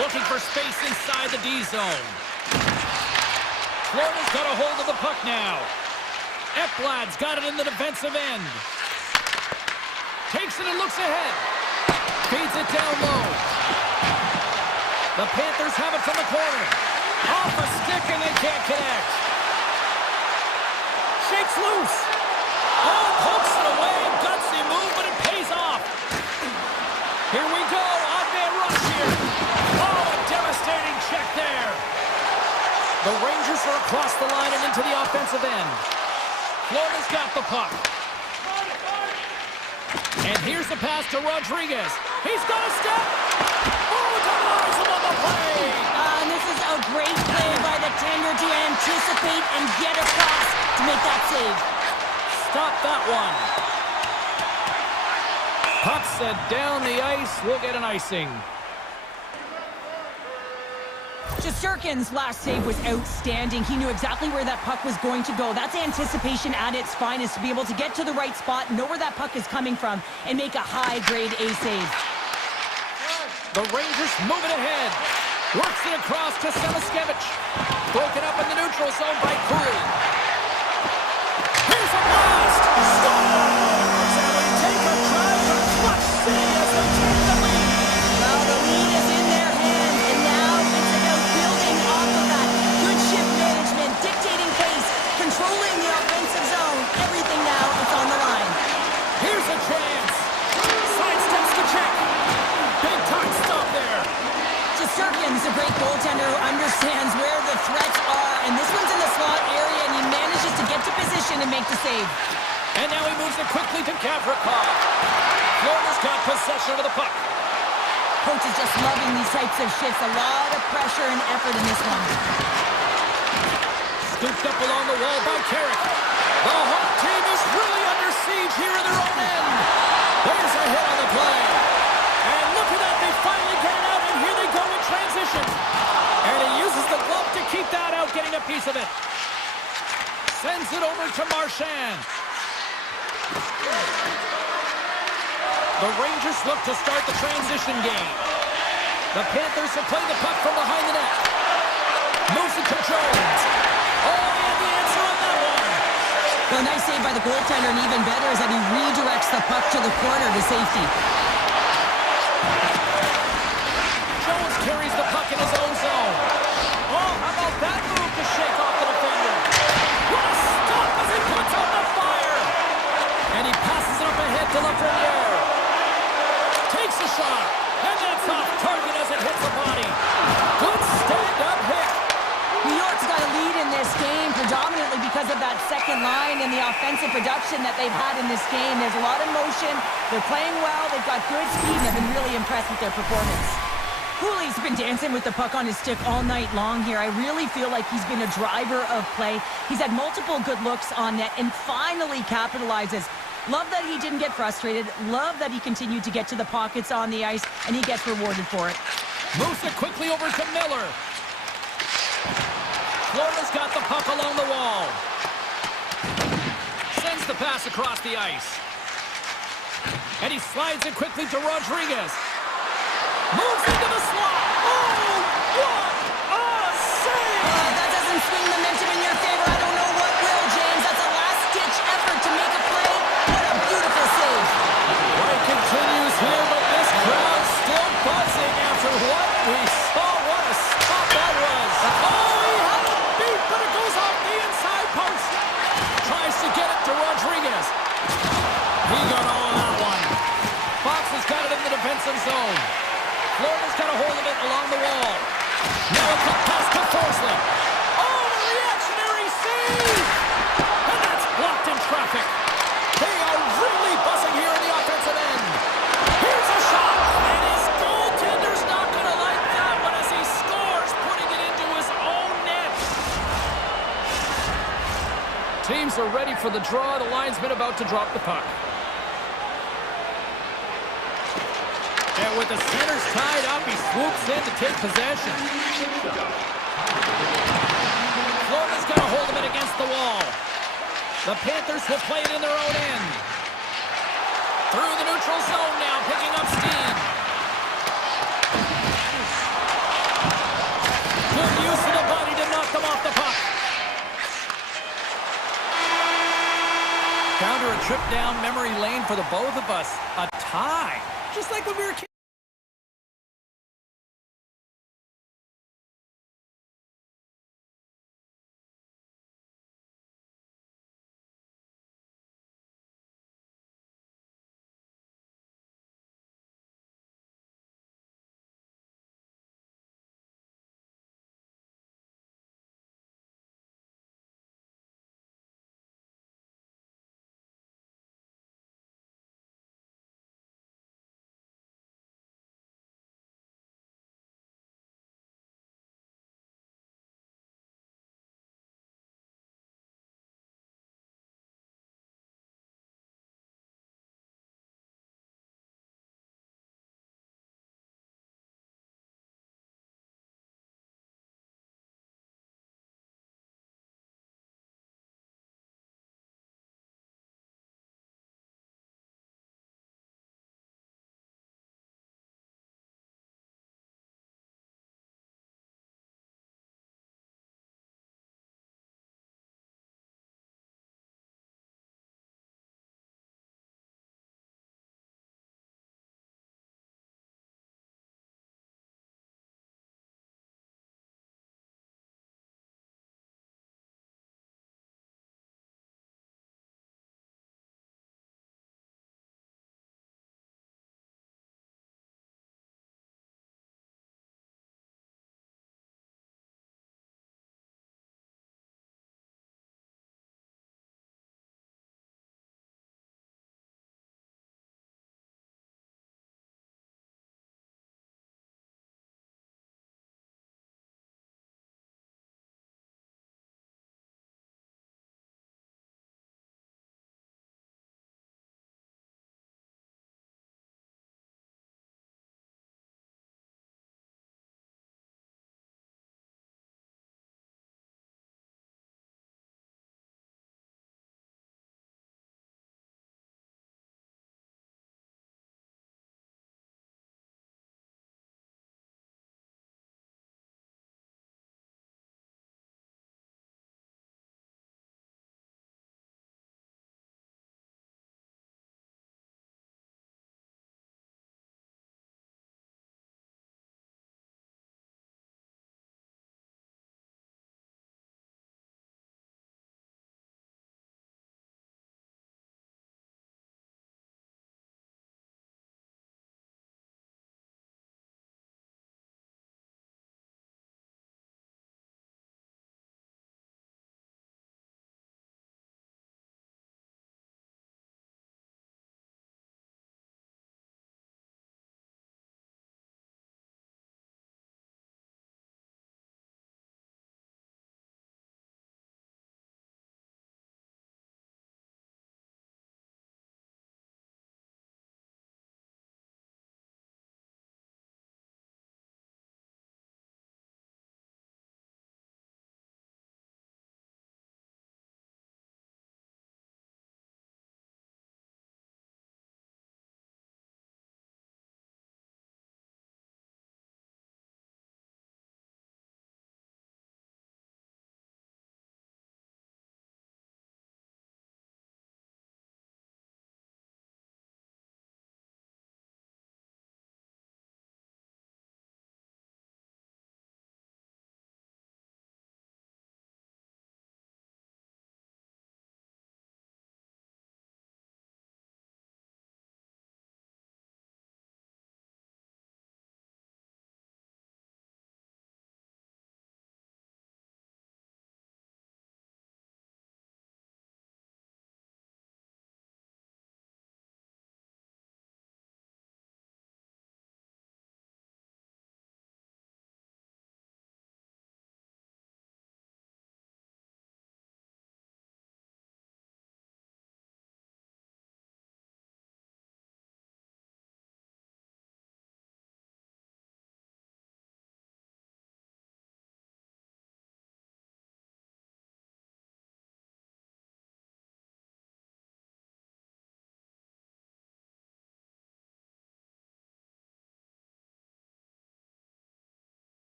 Looking for space inside the D zone. Florida's got a hold of the puck now. Ekblad's got it in the defensive end. Takes it and looks ahead. Feeds it down low. The Panthers have it from the corner. Off a stick, and they can't connect. Shakes loose. Oh, pokes it away. Gutsy move, but it pays off. Here we go. Odd-man rush here. Oh, a devastating check there. The Rangers are across the line and into the offensive end. Florida's got the puck. And here's the pass to Rodriguez. He's got a step. Oh, denies him on the play. And this is a great play by the tender to anticipate and get across to make that save. Stop that one. Puck set down the ice. We'll get an icing. Shesterkin's last save was outstanding. He knew exactly where that puck was going to go. That's anticipation at its finest, to be able to get to the right spot, know where that puck is coming from, and make a high-grade A save. The Rangers moving ahead. Works it across to Semiskevich. Broken up in the neutral zone by Cooley. Here's a blast! Scores! And we take a drive to clutch city as they take the lead. Well, the lead is in their hands, and now it's about building off of that. Good shift management, dictating pace, controlling the offensive zone. Everything now is on the line. Here's a chance. Sidesteps the check. Big time stop there. Shesterkin's a great goaltender who understands where the threats are, and this one's in the slot area, and he manages to get to position and make the save. And now he moves it quickly to Gavrikov. Florida's got possession of the puck. Coach is just loving these types of shifts. A lot of pressure and effort in this one. Scooped up along the wall by Carrick. The home team is really under siege here in their own end. There's a hit on the play. And look at that, they finally get it out, and here they go in transition. And he uses the glove to keep that out, getting a piece of it. Sends it over to Marchand. The Rangers look to start the transition game. The Panthers have played the puck from behind the net. Moves it to Jones. Oh, and the answer on that one. Well, nice save by the goaltender, and even better is that he redirects the puck to the corner to safety. Jones carries the puck in his own zone. Oh, how about that move to shake off the defender? What a stop as he puts on the fire. And he passes it up ahead to Lafreniere. Takes a shot, and that's off target as it hits the body. Good stand-up hit. New York's got a lead in this game predominantly because of that second line and the offensive production that they've had in this game. There's a lot of motion. They're playing well. They've got good speed, and I've been really impressed with their performance. Cooley's been dancing with the puck on his stick all night long here. I really feel like he's been a driver of play. He's had multiple good looks on net and finally capitalizes. Love that he didn't get frustrated. Love that he continued to get to the pockets on the ice, and he gets rewarded for it. Moves it quickly over to Miller. Florida's got the puck along the wall. Sends the pass across the ice. And he slides it quickly to Rodriguez. Moves into the slot. Oh, what a save! That doesn't swing momentum in your favor. I don't know what will, James. That's a last-ditch effort to make a play. What a beautiful save. Play continues here, but this crowd's still buzzing after what we saw. What a stop that was. Oh, he had it beat, but it goes off the inside post. Tries to get it to Rodriguez. He got all of that one. Fox has got it in the defensive zone. Florida's got a hold of it along the wall. Now a cut pass to Forsling. Oh, the reactionary save! teams are ready for the draw. The linesman about to drop the puck. And with the centers tied up, he swoops in to take possession. Florida's got a hold of it against the wall. The Panthers will play it in their own end. Through the neutral zone now, picking up steam. Good use of the body to knock them off the puck. Counter a trip down memory lane for the both of us. A tie. Just like when we were kids.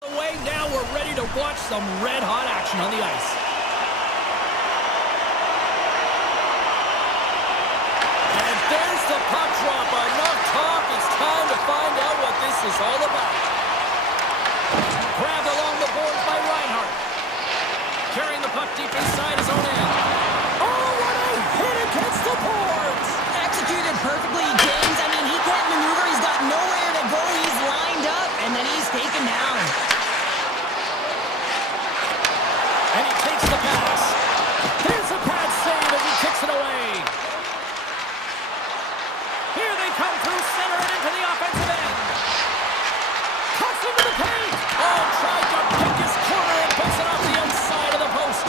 Away, now we're ready to watch some red-hot action on the ice. And there's the puck drop. Enough talk. It's time to find out what this is all about. Grabbed along the boards by Reinhardt. Carrying the puck deep inside his own end. Oh, what a hit against the boards! Executed perfectly, James. I mean, he can't maneuver. He's got nowhere to go. He's lined up, and then he's taken down. And he takes the pass. There's a pad save as he kicks it away. Here they come through center and into the offensive end. Cuts into the paint. Oh, tried to pick his corner and puts it off the outside of the post.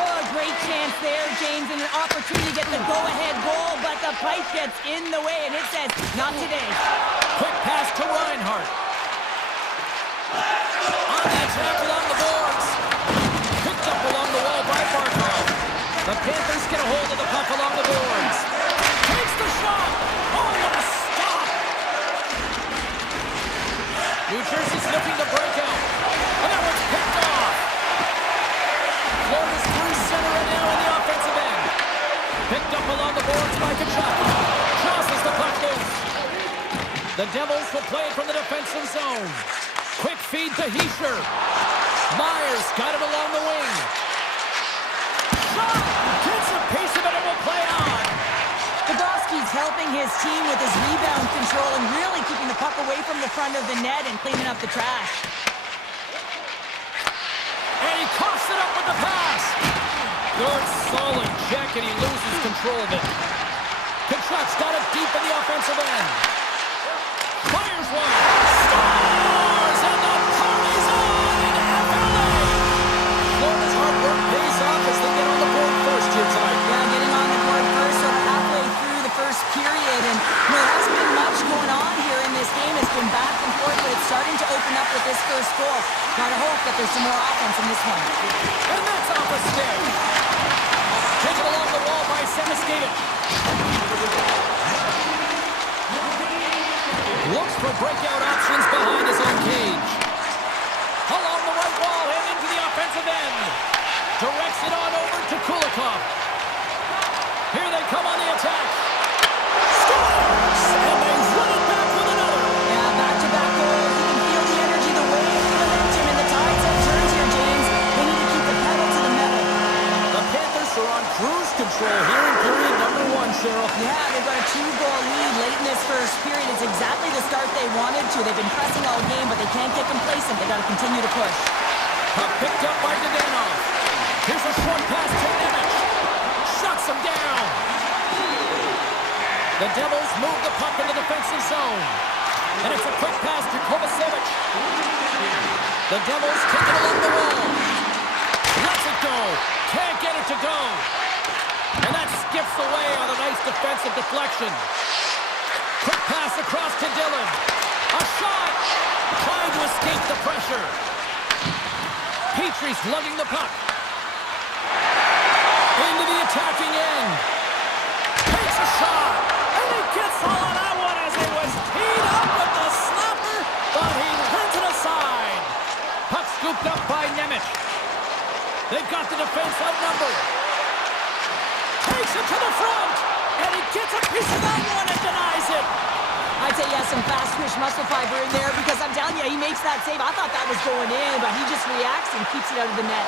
Oh, a great chance there, James, and an opportunity to get the go-ahead goal, but the pipe gets in the way, and it says, not today. Quick pass to Reinhardt. On that tackle on the boards. Picked up along the wall by Barkov. The Panthers get a hold of the puck along the boards. Takes the shot. Oh, what a stop. New Jersey's looking to break out. And that one's picked off. Florida's through center and now in the offensive end. Picked up along the boards by Kachuk. Tosses the puck loose. The Devils will play it from the defensive zone. Quick feed to Heischer. Myers got it along the wing. Shot! Gets a piece of it and will play on. Bobrovsky's helping his team with his rebound control and really keeping the puck away from the front of the net and cleaning up the trash. And he coughs it up with the pass. Good solid check and he loses control of it. Kachuk's got it deep in the offensive end. Fires one. Scores! And the party's on in FLA. Florida's hard work pays off as they get on the board first here tonight. Yeah, getting on the board first, so halfway through the first period. And there hasn't been much going on here in this game. It's been back and forth, but it's starting to open up with this first goal. Gotta hope that there's some more offense in this one. And that's off a stick. Taken along the wall by Semiskevich. Looks for breakout options behind his own cage. Along the right wall and into the offensive end. Directs it on over to Kulikov. Here they come on the attack. Scores! And they run it back with another. Yeah, back-to-back goals. You can feel the energy, the wave, the momentum, and the tides have turned here, James. They need to keep the pedal to the metal. The Panthers are on cruise control here in period number 1, Cheryl. Yeah, they've got a 2-goal lead late in this first period. It's exactly the start they wanted to. They've been pressing all game, but they can't get complacent. They've got to continue to push. Puck picked up by Zhdanov. Here's a short pass to Nemec. Shuts him down. The Devils move the puck in the defensive zone. And it's a quick pass to Kovacevic. The Devils take it along the wall. Lets it go. Can't get it to go. And that skips away on a nice defensive deflection. Quick pass across to Dillon. A shot. Trying to escape the pressure. Petrie's lugging the puck. Into the attacking end. Takes a shot. And he gets all on that one as it was teed up with the slapper. But he turns it aside. Puck scooped up by Nemec. They've got the defense outnumbered. Takes it to the front. And he gets a piece of that one and denies it. I'd say he has some fast twitch muscle fiber in there because I'm telling you, he makes that save. I thought that was going in, but he just reacts and keeps it out of the net.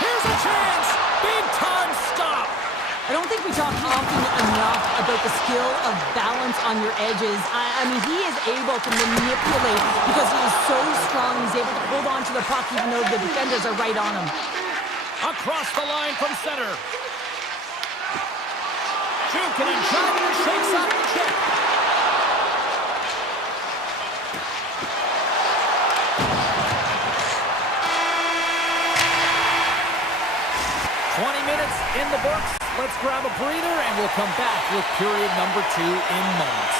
Here's a chance. Big time stop. I don't think we talk often enough about the skill of balance on your edges. I mean, he is able to manipulate because he is so strong. He's able to hold on to the puck even though the defenders are right on him. Across the line from center. Jukin and Jogger shakes off the check. In the books, let's grab a breather and we'll come back with period number 2 in moments.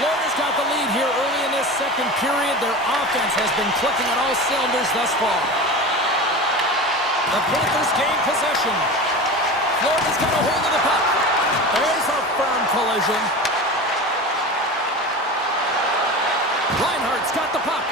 Florida's got the lead here early in this second period. Their offense has been clicking on all cylinders thus far. The Panthers gain possession. Florida's got a hold of the puck. There's a firm collision. Reinhardt's got the puck.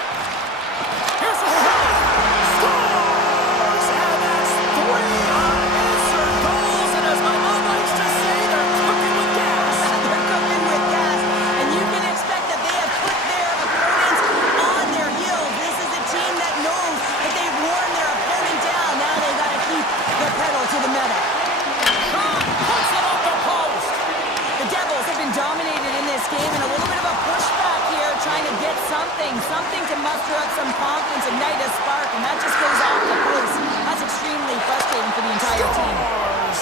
something to muster up some confidence, ignite a spark, and that just goes off the post. That's extremely frustrating for the entire team.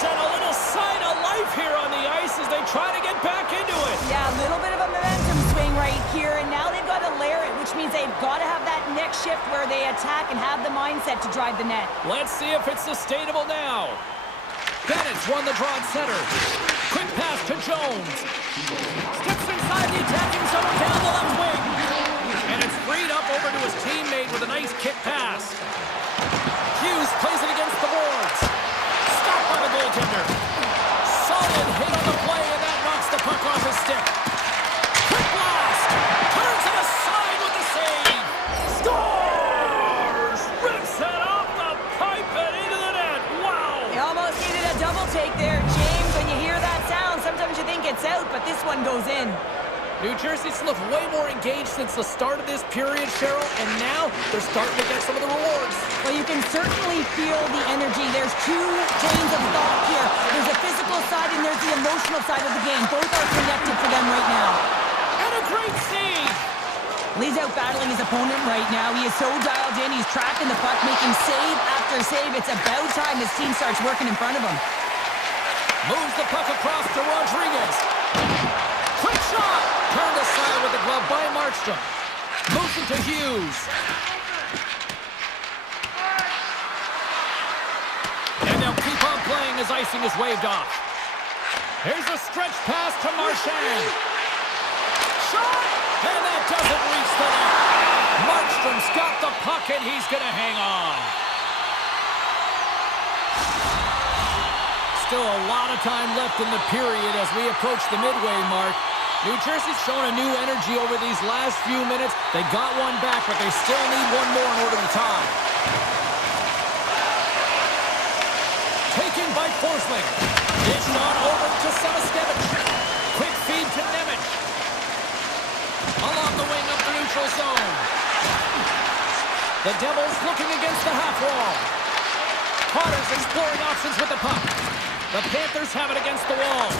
And a little sign of life here on the ice as they try to get back into it. Yeah, a little bit of a momentum swing right here, and now they've got to layer it, which means they've got to have that next shift where they attack and have the mindset to drive the net. Let's see if it's sustainable now. Bennett's won the draw at center. Quick pass to Jones. Steps inside the attacking zone down the left wing. And it's freed up over to his teammate with a nice kick pass. Hughes plays it against the boards. Stopped by the goaltender. Solid hit on the play, and that knocks the puck off his stick. Quick blast. Turns it aside with the save. Scores! Rips it off the pipe and into the net. Wow! They almost needed a double take there, James. When you hear that sound, sometimes you think it's out, but this one goes in. New Jersey's looked way more engaged since the start of this period, Cheryl, and now they're starting to get some of the rewards. Well, you can certainly feel the energy. There's two trains of thought here. There's a physical side and there's the emotional side of the game. Both are connected for them right now. And a great save! Lee's out battling his opponent right now. He is so dialed in. He's tracking the puck, making save after save. It's about time his team starts working in front of him. Moves the puck across to Rodriguez. Quick shot! Turned aside with the glove by Markstrom. Moves it to Hughes. And they'll keep on playing as icing is waved off. Here's a stretch pass to Marchand. Shot! And that doesn't reach the net. Markstrom's got the puck and he's going to hang on. Still a lot of time left in the period as we approach the midway mark. New Jersey's shown a new energy over these last few minutes. They got one back, but they still need one more in order to tie. Taken by Forsling. Dished on over to Samaskevich. Quick feed to Nemec. Along the wing up the neutral zone. The Devils looking against the half wall. Potter's exploring options with the puck. The Panthers have it against the wall.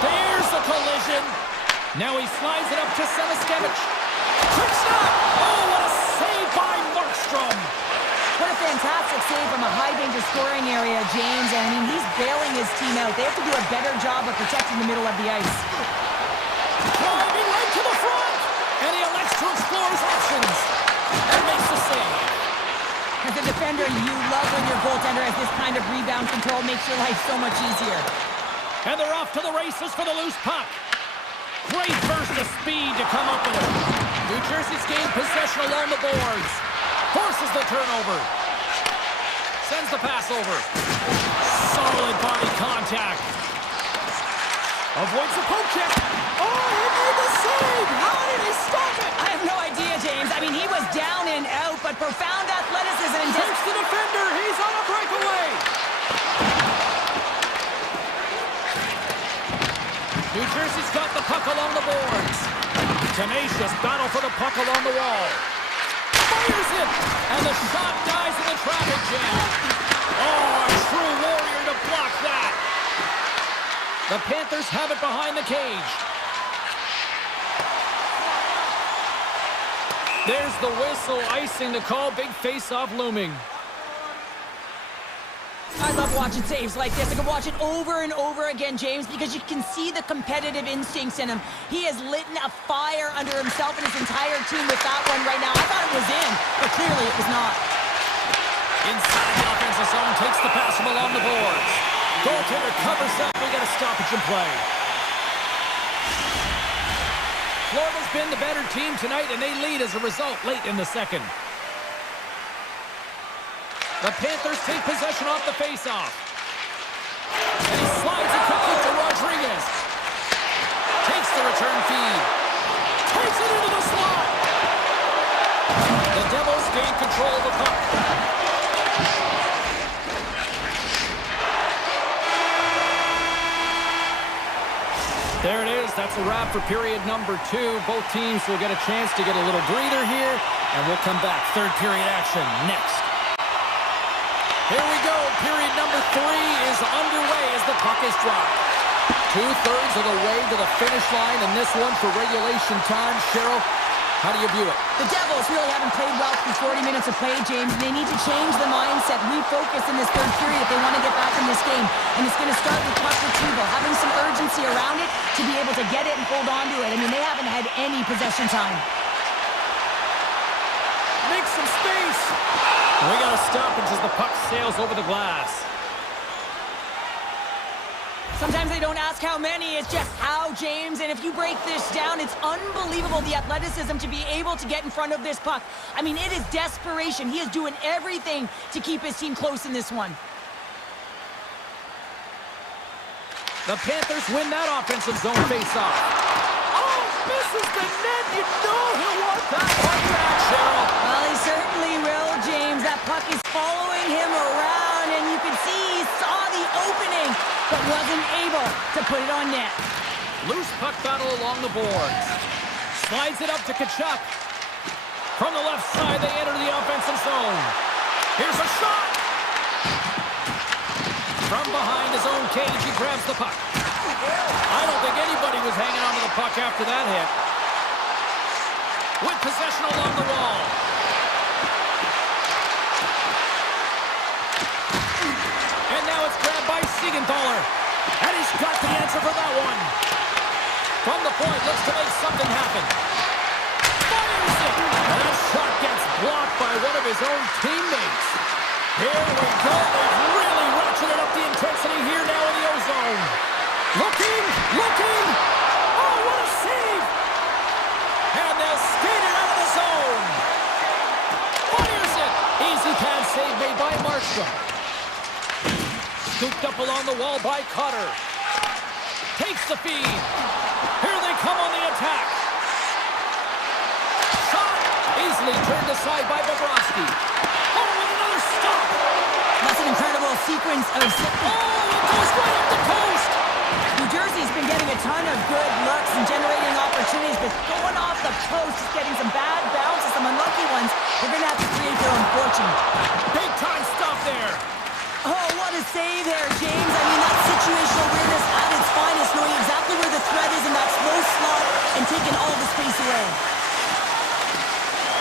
There's the collision. Now he slides it up to Samaskevich. Quick shot! Oh, what a save by Markstrom! What a fantastic save from a high-danger scoring area, James. I mean, he's bailing his team out. They have to do a better job of protecting the middle of the ice. Driving right to the front! And he elects to explore his options. And makes the save. As a defender, you love when your goaltender has this kind of rebound control. Makes your life so much easier. And they're off to the races for the loose puck. Great burst of speed to come up with it. New Jersey's gained possession along the boards. Forces the turnover. Sends the pass over. Solid body contact. Avoids the poke check. Oh, he made the save! How did he stop it? I have no idea, James. I mean, he was down and out, but profound athleticism. Takes the defender. He's on a breakaway. New Jersey's got the puck along the boards. Tenacious battle for the puck along the wall. Fires it! And the shot dies in the traffic jam. Oh, a true warrior to block that. The Panthers have it behind the cage. There's the whistle, icing the call. Big face-off looming. I love watching saves like this. I can watch it over and over again, James, because you can see the competitive instincts in him. He has lit a fire under himself and his entire team with that one right now. I thought it was in, but clearly it was not. Inside the offensive zone, takes the pass from along the boards. Goaltender covers up. We got a stoppage in play. Florida's been the better team tonight, and they lead as a result late in the second. The Panthers take possession off the faceoff. And he slides it quickly to Rodriguez. Takes the return feed. Takes it into the slot. The Devils gain control of the puck. There it is. That's a wrap for period number 2. Both teams will get a chance to get a little breather here, and we'll come back. Third period action next. Here we go. Period number 3 is underway as the puck is dropped. 2/3 of the way to the finish line, and this one for regulation time. Cheryl, How do you view it? The Devils really haven't played well through 40 minutes of play, James. They need to change the mindset, refocus in this third period if they want to get back in this game. And it's going to start with puck retrieval, having some urgency around it to be able to get it and hold on to it. I mean, they haven't had any possession time. Make some space. We got a stoppage as the puck sails over the glass. Sometimes they don't ask how many, it's just how, James. And if you break this down, it's unbelievable the athleticism to be able to get in front of this puck. I mean, it is desperation. He is doing everything to keep his team close in this one. The Panthers win that offensive zone face-off. Oh, misses the net. You know he'll want that one back, Cheryl. Well, he certainly will, James. That puck is following him around, and you can see he saw the opening, but wasn't able to put it on net. Loose puck battle along the boards. Slides it up to Tkachuk. From the left side, they enter the offensive zone. Here's a shot. From behind his own cage, he grabs the puck. I don't think anybody was hanging onto the puck after that hit. With possession along the wall. And now it's grabbed by Siegenthaler. And he's got the answer for that one. From the point, looks to make something happen. Fires it! And that shot gets blocked by one of his own teammates. Here we go. They've really ratcheted up the intensity here now in the O-zone. Looking! Oh, what a save! And they'll skate it out of the zone. Fires it! Easy pad save made by Markstrom. Scooped up along the wall by Cutter. Takes the feed. Here they come on the attack. Shot! Easily turned aside by Bobrovsky. Oh, and another stop! That's an incredible sequence of... Oh, it goes right up the post! New Jersey's been getting a ton of good looks and generating opportunities, but going off the post, just getting some bad bounces, some unlucky ones. They're going to have to create their own fortune. Big time stop there. Oh, what a save there, James. I mean, that's situational awareness at its finest, knowing exactly where the threat is in that slow slot and taking all the space away.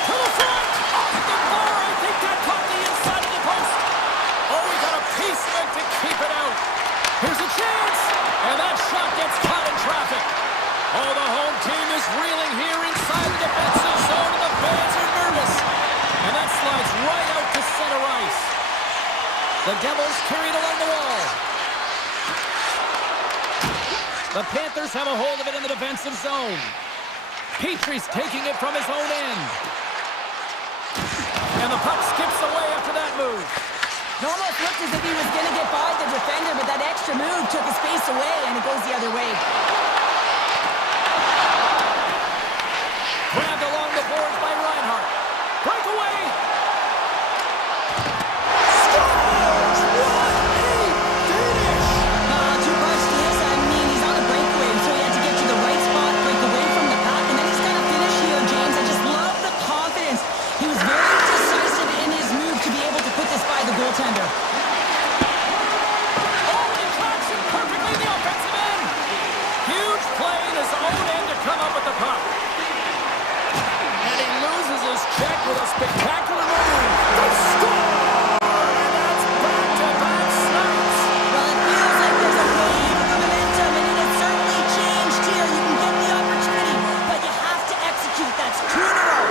To the front! Off the bar! I think that caught the inside of the post. Oh, we got a piece of it to keep it out. Here's a chance! And that shot gets caught in traffic. Oh, the home team is reeling here inside the defensive zone, and the fans are nervous. And that slides right out to center ice. The Devils carry it along the wall. The Panthers have a hold of it in the defensive zone. Petrie's taking it from his own end. And the puck skips away after that move. It almost looked as if he was going to get by the defender, but that extra move took his space away, and it goes the other way. Grabbed along the boards by Reinhart. Breakaway! Scores! What a finish! Too much to this. I mean, he's on a breakaway, so he had to get to the right spot, break away from the pack, and then he's got to finish here, James. I just love the confidence. He was very decisive in his move to be able to put this by the goaltender. Oh, he tracks it perfectly in the offensive end. Huge play in his own end to come up with the puck. And he loses his check with a spectacular move. They score! And that's back-to-back snaps. Well, it feels like there's a wave of momentum, and it has certainly changed here. You can get the opportunity, but you have to execute. That's 2 in a row.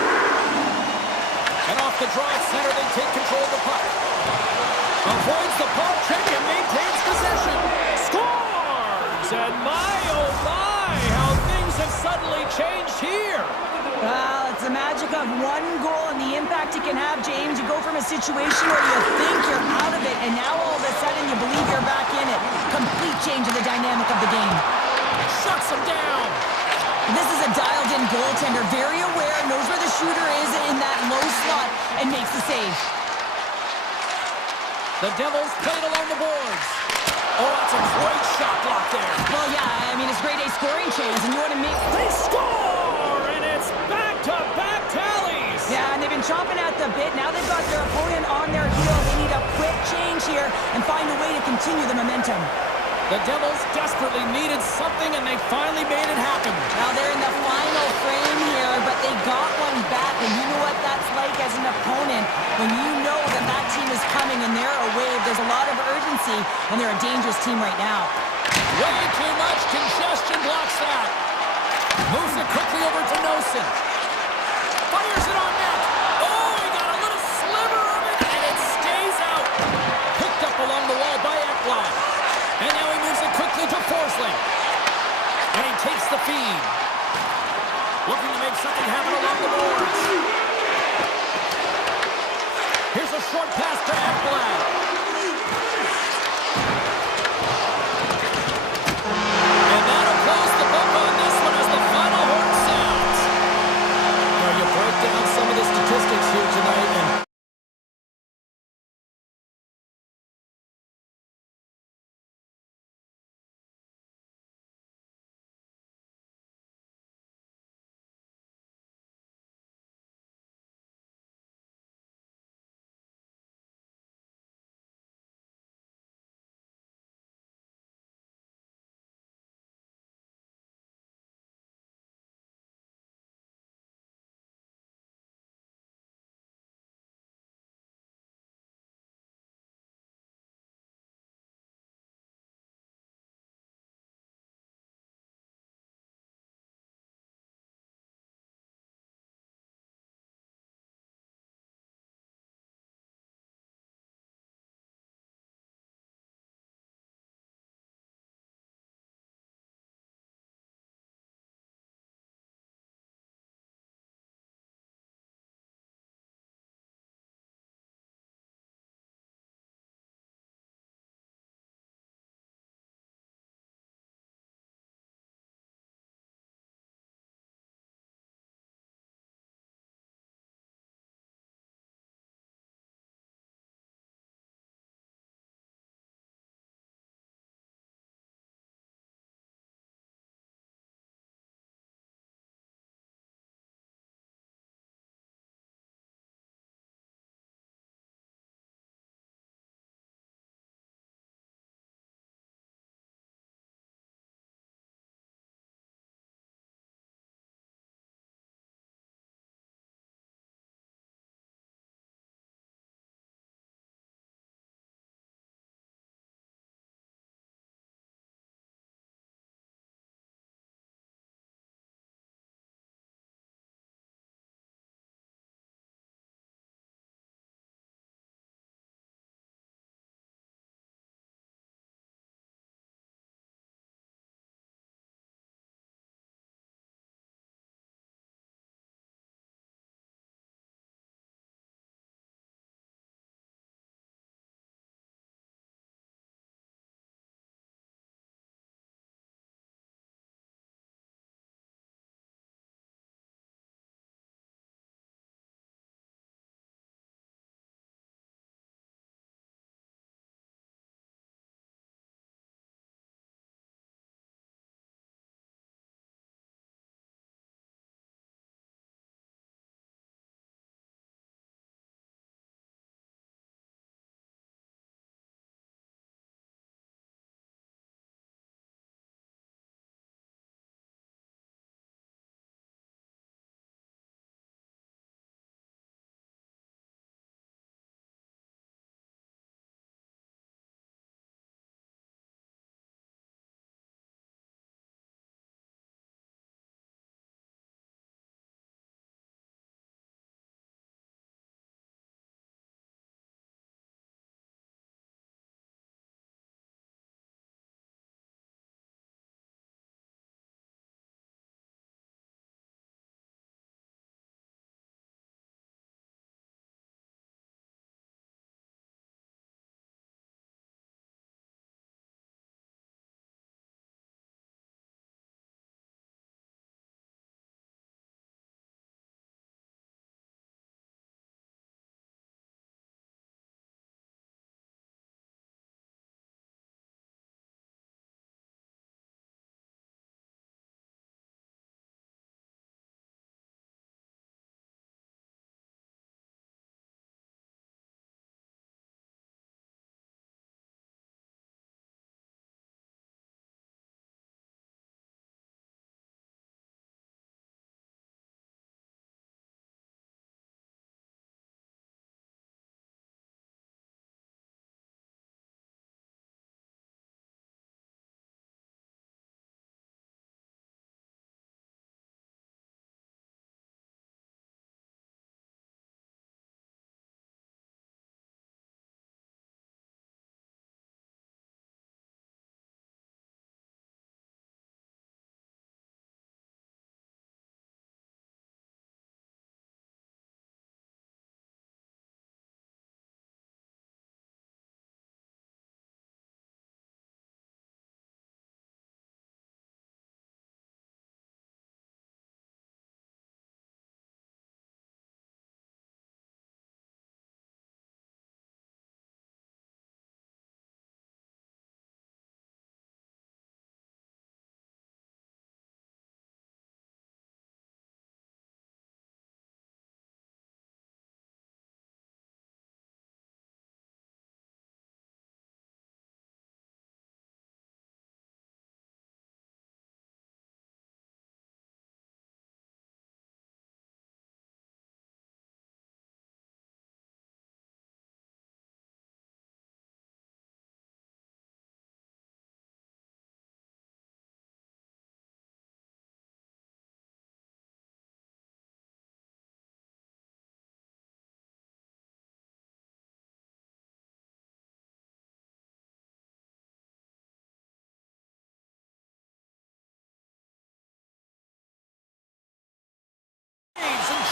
And off the draw at center, they take control of the puck. Avoids the puck check and maintains possession. Scores! And my, oh my, how things have suddenly changed here. Well, it's the magic of one goal and the impact it can have, James. You go from a situation where you think you're out of it, and now all of a sudden you believe you're back in it. Complete change of the dynamic of the game. Shuts him down. This is a dialed-in goaltender, very aware, knows where the shooter is in that low slot, and makes the save. The Devils played along the boards. Oh, that's a great shot block there. Well, yeah, I mean, it's grade A scoring chance, and you want to make... They score! And it's back-to-back tallies. Yeah, and they've been chomping at the bit. Now they've got their opponent on their heels. They need a quick change here and find a way to continue the momentum. The Devils desperately needed something, and they finally made it happen. Now they're in the final frame here, but they got one back, and you know what that's like as an opponent when you know that that team is coming and they're a wave. There's a lot of urgency, and they're a dangerous team right now. Way too much congestion blocks that. Moves it quickly over to Nosen. Fires it on net. Oh, he got a little sliver of it, and it stays out. Picked up along the wall by Ekblad. And now he moves it quickly to Forsling. And he takes the feed. Looking to make something happen along the boards. Here's a short pass to Ekblad. Break down some of the statistics here tonight, and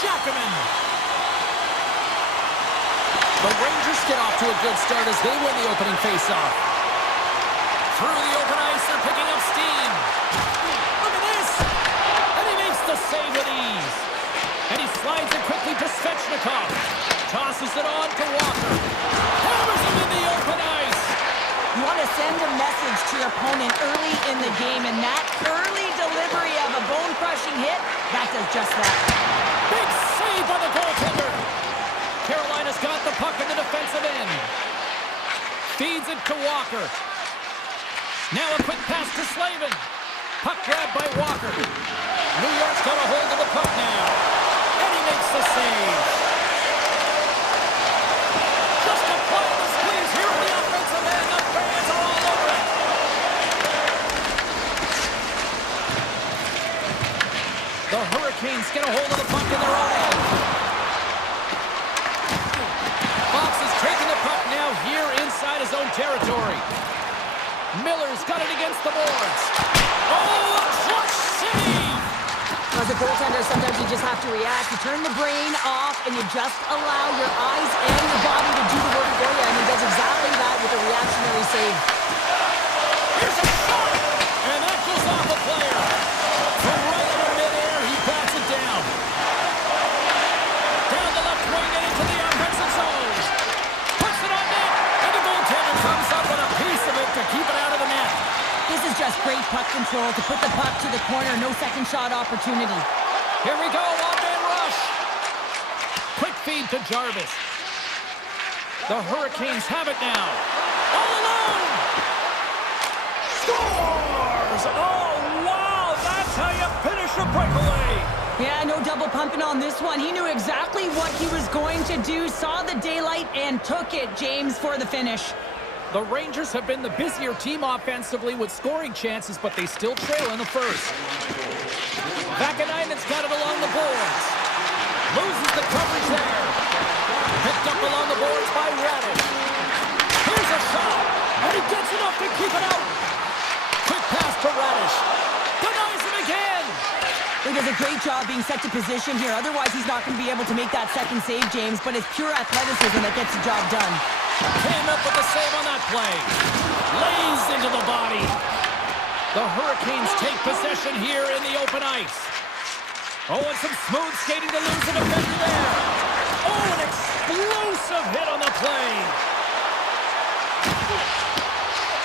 Jackman. The Rangers get off to a good start as they win the opening faceoff. Through the open ice, they're picking up steam. Look at this! And he makes the save with ease. And he slides it quickly to Svechnikov. Tosses it on to Walker. Hammers him in the open ice. You want to send a message to your opponent early in the game, and that early delivery of a bone-crushing hit, that does just that. Big save by the goaltender. Carolina's got the puck in the defensive end. Feeds it to Walker. Now a quick pass to Slavin. Puck grabbed by Walker. New York's got a hold of the puck now. And he makes the save. Just applying the squeeze here on the offensive end. The fans are all over it. The Hurricanes get a hold of the puck in their own end. Fox is taking the puck now here inside his own territory. Miller's got it against the boards. Oh, a clutch save! As a goaltender, sometimes you just have to react. You turn the brain off, and you just allow your eyes and your body to do the work for you. And he does exactly that with a reactionary save. Here's a shot! And that goes off a player. From right in midair, he bats it down. Down the left wing and into the offensive zone. Puts it on net, and the goaltender comes up with a piece of it to keep it out of the net. This is just great puck control to put the puck to the corner. No second shot opportunity. Here we go, one-man rush. Quick feed to Jarvis. The Hurricanes have it now. All alone! Scores! Oh, wow! That's how you finish a breakaway! Yeah, no double pumping on this one. He knew exactly what he was going to do, saw the daylight, and took it, James, for the finish. The Rangers have been the busier team offensively with scoring chances, but they still trail in the first. Vakanainen's got it along the boards. Loses the coverage there. Picked up along the boards by Radish. Here's a shot, and he gets enough to keep it out. Quick pass to Radish. Denies him again. He does a great job being set to position here. Otherwise, he's not going to be able to make that second save, James, but it's pure athleticism that gets the job done. Came up with the save on that play. Lays into the body. The Hurricanes take possession here in the open ice. Oh, and some smooth skating to lose the defender there. Oh, an explosive hit on the play.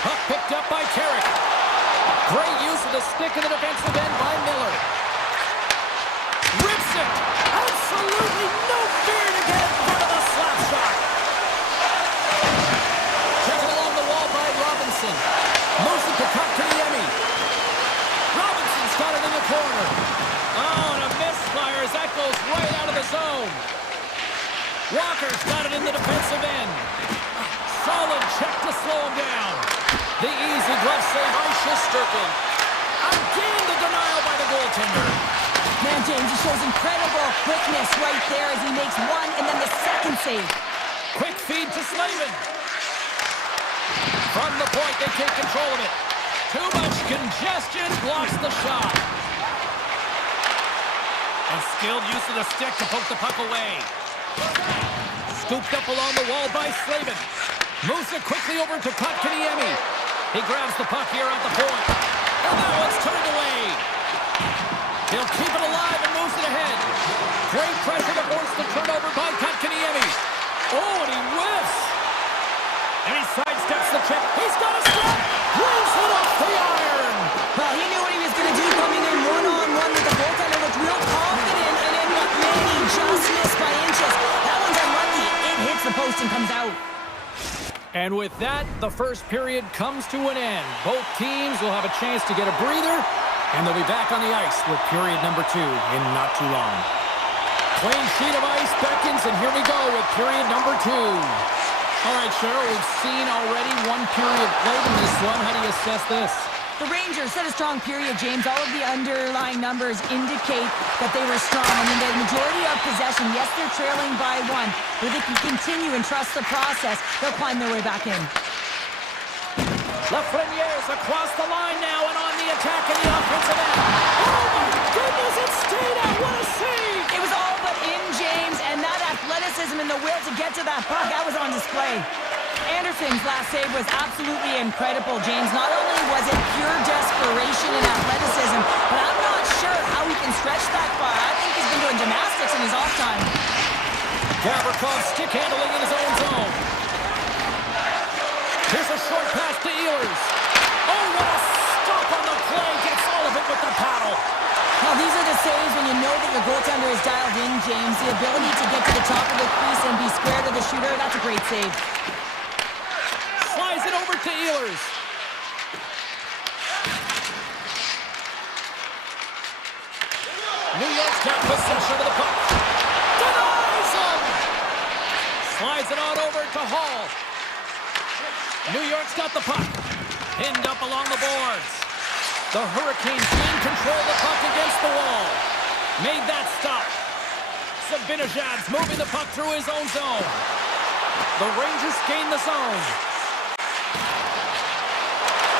Puck picked up by Carrick. Great use of the stick in the defensive end by Miller. Rips it. Absolutely no fear to get in front of the slap shot. Robinson. Moves it to Kotkaniemi. Robinson's got it in the corner. Oh, and a misfire as that goes right out of the zone. Walker's got it in the defensive end. Solid check to slow him down. The easy glove save by Shesterkin. Again the denial by the goaltender. Man, James, he shows incredible quickness right there as he makes one and then the second save. Quick feed to Slavin. From the point, they take control of it. Too much congestion blocks the shot. And skilled use of the stick to poke the puck away. Scooped up along the wall by Slavin. Moves it quickly over to Kotkaniemi. He grabs the puck here at the point. And now it's turned away. He'll keep it alive and moves it ahead. Great pressure to force the turnover by Kotkaniemi. Oh, and he whiffs. And he sidesteps the check. He's got a step. Brings it off the iron. Well, he knew what he was going to do coming in one-on-one with the goaltender. Looked real confident, and then what, man, he just missed by inches. That one's unlucky. It hits the post and comes out. And with that, the first period comes to an end. Both teams will have a chance to get a breather, and they'll be back on the ice with period number 2 in not too long. Clean sheet of ice beckons, and here we go with period number 2. All right, Cheryl, we've seen already one period played in this one. How do you assess this? The Rangers set a strong period, James. All of the underlying numbers indicate that they were strong. I mean, the majority of possession, yes, they're trailing by 1. But if they can continue and trust the process, they'll climb their way back in. Lafreniere's across the line now and on the attack in the offensive end. Oh, my goodness, it stayed out. What a save! It was all but in. that puck. That was on display. Anderson's last save was absolutely incredible, James. Not only was it pure desperation and athleticism, but I'm not sure how he can stretch that far. I think he's been doing gymnastics in his off time. Gavrikov stick handling in his own zone. Here's a short pass to Ehlers. Oh, what a stop on the play. Gets all of it with the paddle. Well, these are the saves when you know that your goaltender is dialed in, James. The ability to get to the top of the crease and be square to the shooter, that's a great save. Slides it over to Ehlers. New York's got possession of the puck. Denies him! Slides it on over to Hall. New York's got the puck. Pinned up along the boards. The Hurricanes gain control of the puck against the wall. Made that stop. Sabinajad's moving the puck through his own zone. The Rangers gain the zone.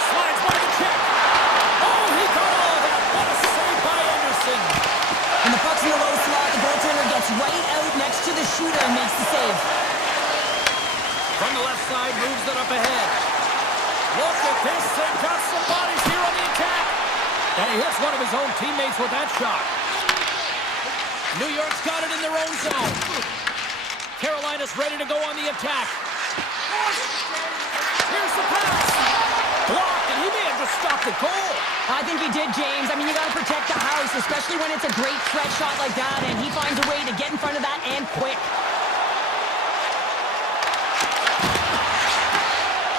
Slides by the check. Oh, he got all of that. What a save by Anderson. When the puck's in the low slot, the goaltender gets right out next to the shooter and makes the save. From the left side, moves it up ahead. Look at this. They've got some bodies here on the attack. And he hits one of his own teammates with that shot. New York's got it in their own zone. Carolina's ready to go on the attack. Here's the pass. Blocked, and he may have just stopped the goal. I think he did, James. I mean, you got to protect the house, especially when it's a great threat shot like that, and he finds a way to get in front of that and quick.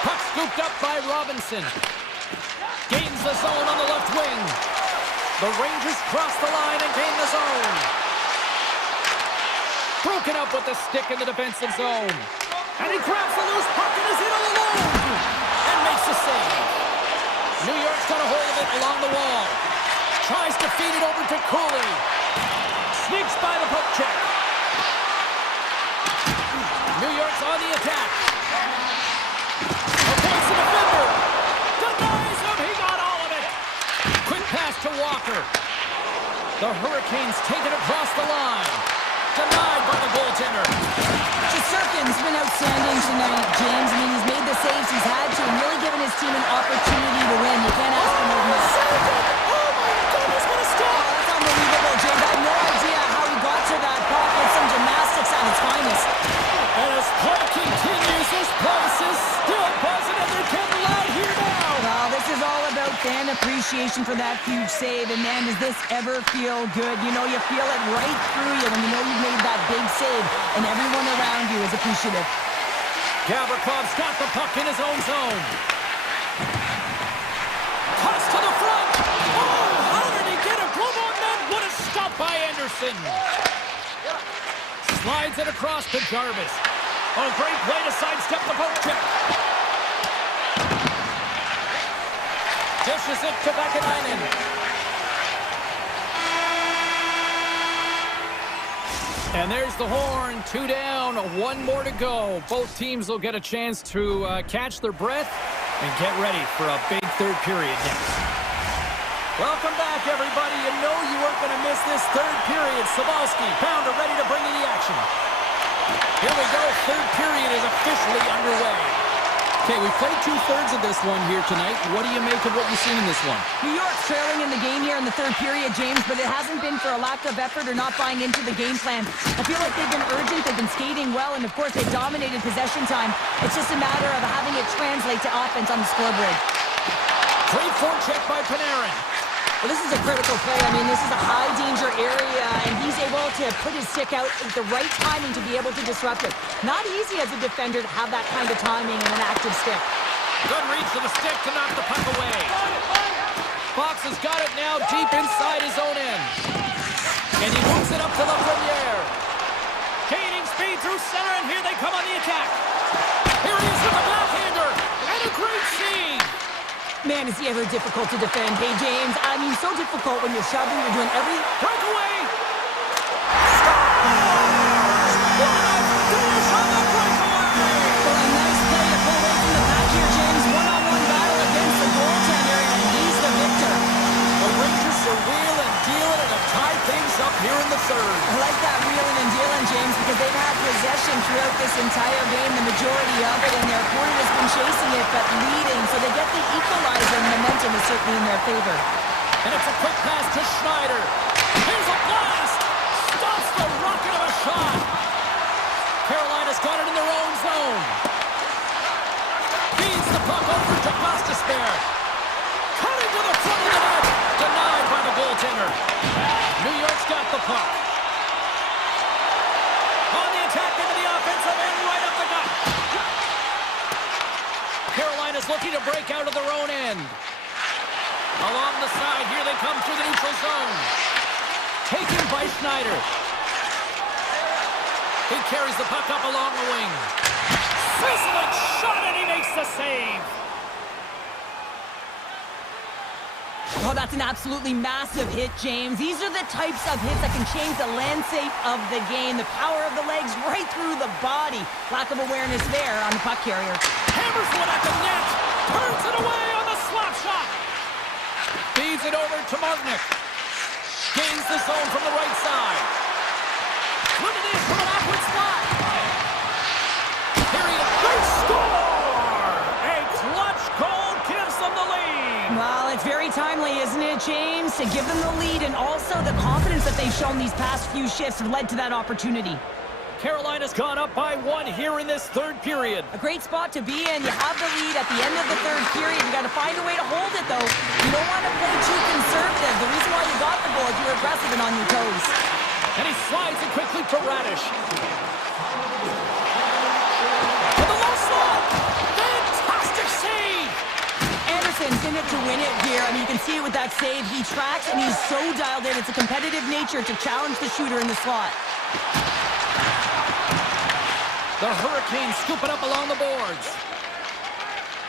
Puck scooped up by Robinson. Gains the zone on the left wing. The Rangers cross the line and gain the zone. Broken up with the stick in the defensive zone. And he grabs the loose puck and is in all alone. And makes the save. New York's got a hold of it along the wall. Tries to feed it over to Cooley. Sneaks by the poke check. New York's on the attack. Avoids the defender. Denies him. He got all of it. Quick pass to Walker. The Hurricanes take it across the line. Denied by the goaltender. Shesterkin's been outstanding tonight, James. I mean, he's made the saves he's had to and really given his team an opportunity to win. You can't ask for more than that. Oh, my goodness, what a stop! Oh, that's unbelievable, James. I have no idea how he got to that puck. It's some gymnastics at its finest. And as play continues, this place is still buzzing, and they're getting loud here now. Well, this is all about fan appreciation for that huge save. And, man, does this ever feel good? You know, you feel it right through you when you know you've made that big save, and everyone around you is appreciative. Gavrikov's got the puck in his own zone. Toss to the front. Oh, how did he get a glove on that? What a stop by Anderson. Slides it across to Jarvis. Oh, great play to sidestep the poke check. Dishes it to Vakanainen. And there's the horn. 2 down, 1 more to go. Both teams will get a chance to catch their breath and get ready for a big third period next. Welcome back, everybody. You know you weren't going to miss this third period. Sabalski, Pounder ready to bring you the action. Here we go. Third period is officially underway. Okay, we played 2/3 of this one here tonight. What do you make of what you've seen in this one? New York's trailing in the game here in the third period, James, but it hasn't been for a lack of effort or not buying into the game plan. I feel like they've been urgent, they've been skating well, and of course they dominated possession time. It's just a matter of having it translate to offense on the scoreboard. Great forecheck by Panarin. Well, this is a critical play. I mean, this is a high-danger area, and he's able to put his stick out at the right timing to be able to disrupt it. Not easy as a defender to have that kind of timing and an active stick. Good reach to the stick to knock the puck away. Fox has got it now deep inside his own end. And he moves it up to Lafreniere. Gaining speed through center, and here they come on the attack. Here he is with a backhander, and a great save. Man, is he ever difficult to defend. Hey, James, I mean, so difficult when you're shoving, you're doing every... Breakaway! What a finish on the breakaway! Well, a nice play to pull away from the back here, James. One-on-one battle against the goaltender, and he's the victor. The Rangers are wheeling and dealing and have tied things up here in the third. I like that wheeling and dealing, James. James, because they've had possession throughout this entire game, the majority of it, and their opponent has been chasing it, but leading. So they get the equalizer, and momentum is certainly in their favor. And it's a quick pass to Schneider. Here's a blast! Stops the rocket of a shot! Carolina's got it in their own zone. Feeds the puck over to Gostisbehere. Cutting to the front of the net. Denied by the goaltender. New York's got the puck. On the attack into the offensive end, right up the gut. Carolina's looking to break out of their own end. Along the side, here they come through the neutral zone. Taken by Schneider. He carries the puck up along the wing. Sizzling shot, and he makes the save. Oh, that's an absolutely massive hit, James. These are the types of hits that can change the landscape of the game. The power of the legs right through the body. Lack of awareness there on the puck carrier. Hammers one at the net. Turns it away on the slap shot. Feeds it over to Martinick. Gains the zone from the right side. Look at this from an awkward spot. Here he is. They score! A clutch goal gives them the lead. Well, it's very timely, isn't it, James? To give them the lead, and also the confidence that they've shown these past few shifts have led to that opportunity. Carolina's gone up by one here in this third period. A great spot to be in. You have the lead at the end of the third period. You got to find a way to hold it, though. You don't want to play too conservative. The reason why you got the goal is you were aggressive and on your toes. And he slides it quickly to Radish. To the low slot. Fantastic save. Anderson's in it to win it here. I mean, you can see it with that save. He tracks, and he's so dialed in. It's a competitive nature to challenge the shooter in the slot. The Hurricanes scoop it up along the boards.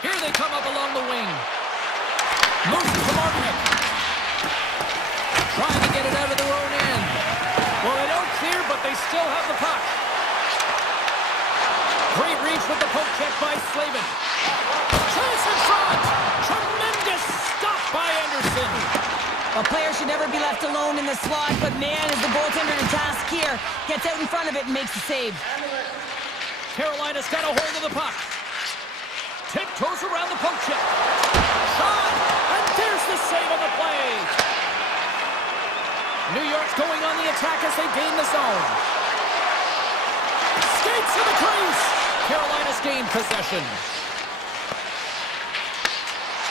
Here they come up along the wing. Moves to Martinick. Trying to get it out of their own end. Well, they don't clear, but they still have the puck. Great reach with the poke check by Slavin. Chance in front. Tremendous stop by Anderson. A player should never be left alone in the slot, but man, is the goaltender to task here. Gets out in front of it and makes the save. Carolina's got a hold of the puck. Tiptoes around the poke check. Shot! And there's the save on the play. New York's going on the attack as they gain the zone. Skates to the crease. Carolina's gained possession.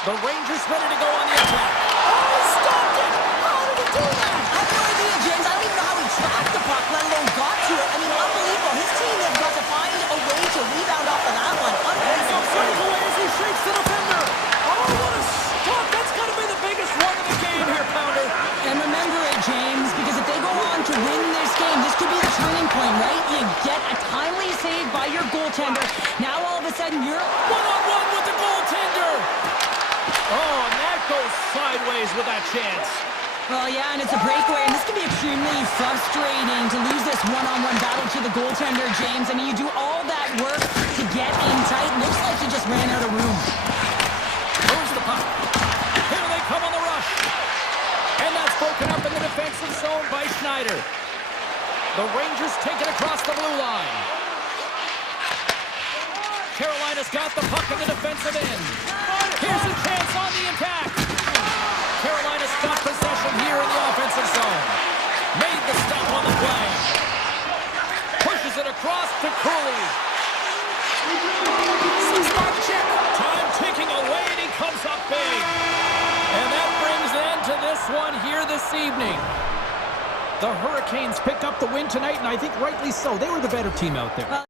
The Rangers ready to go on the attack. Oh, he stopped it! How did he do that? I have no idea, James. I don't even know how he tracked the puck, let alone got to it. I mean, unbelievable. His team has got to find a way to rebound off of that one. Unbelievable. Breakaway as he shakes the defender. Oh, what a stop. That's got to be the biggest one of the game here, Pounder. And remember it, James, because if they go on to win this game, this could be the turning point, right? You get a timely save by your goaltender. Now all of a sudden you're one-on-one with the goaltender. Oh, and that goes sideways with that chance. Well, yeah, and it's a breakaway, and this can be extremely frustrating to lose this one-on-one battle to the goaltender, James. I mean, you do all that work to get in tight. Looks like you just ran out of room. Moves the puck. Here they come on the rush. And that's broken up in the defensive zone by Schneider. The Rangers take it across the blue line. Carolina's got the puck in the defensive end. Here's a chance on the attack. Carolina's got possession here in the offensive zone. Made the stop on the play. Pushes it across to Cooley. Spot check. Time ticking away, and he comes up big. And that brings an end to this one here this evening. The Hurricanes picked up the win tonight, and I think rightly so. They were the better team out there.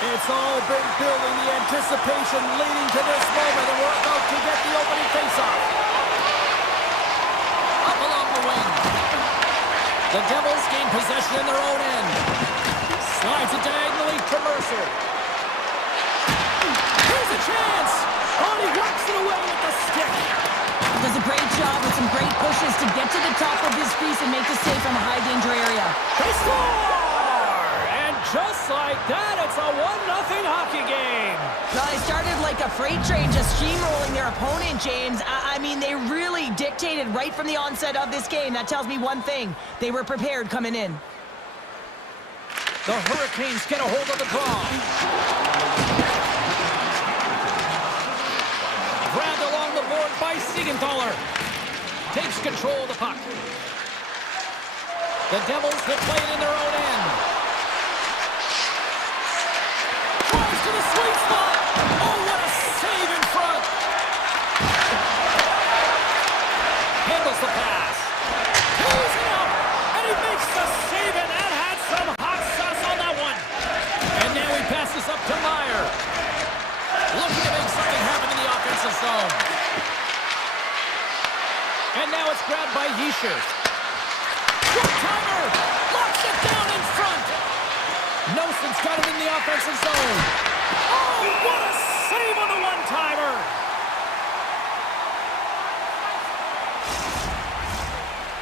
It's all been building, the anticipation leading to this moment, and we're about to get the opening faceoff. Up along the wing. The Devils gain possession in their own end. Slides it diagonally to Mercer. Here's a chance! Oh, he works it away with the stick. Does a great job with some great pushes to get to the top of this crease and make the save from a high-danger area. They score! And just like that, it's a 1-0 hockey game. Well, they started like a freight train just steamrolling their opponent, James. I mean, they really dictated right from the onset of this game. That tells me one thing. They were prepared coming in. The Hurricanes get a hold of the draw. Grabbed along the board by Siegenthaler. Takes control of the puck. The Devils will play it in their own end. Drives to the sweet spot. Oh, what a save in front. Handles the pass. Pulls it up. And he makes the save, and that had some hot sauce on that one. And now he passes up to Meyer. Looking to make something happen in the offensive zone. And now it's grabbed by Yisher. One-timer! Locks it down in front! Noson's got it in the offensive zone. Oh, what a save on the one-timer!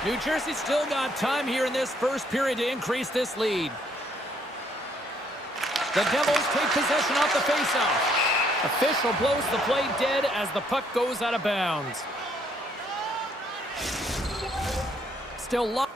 New Jersey still got time here in this first period to increase this lead. The Devils take possession off the faceoff. Official blows the play dead as the puck goes out of bounds. Still locked.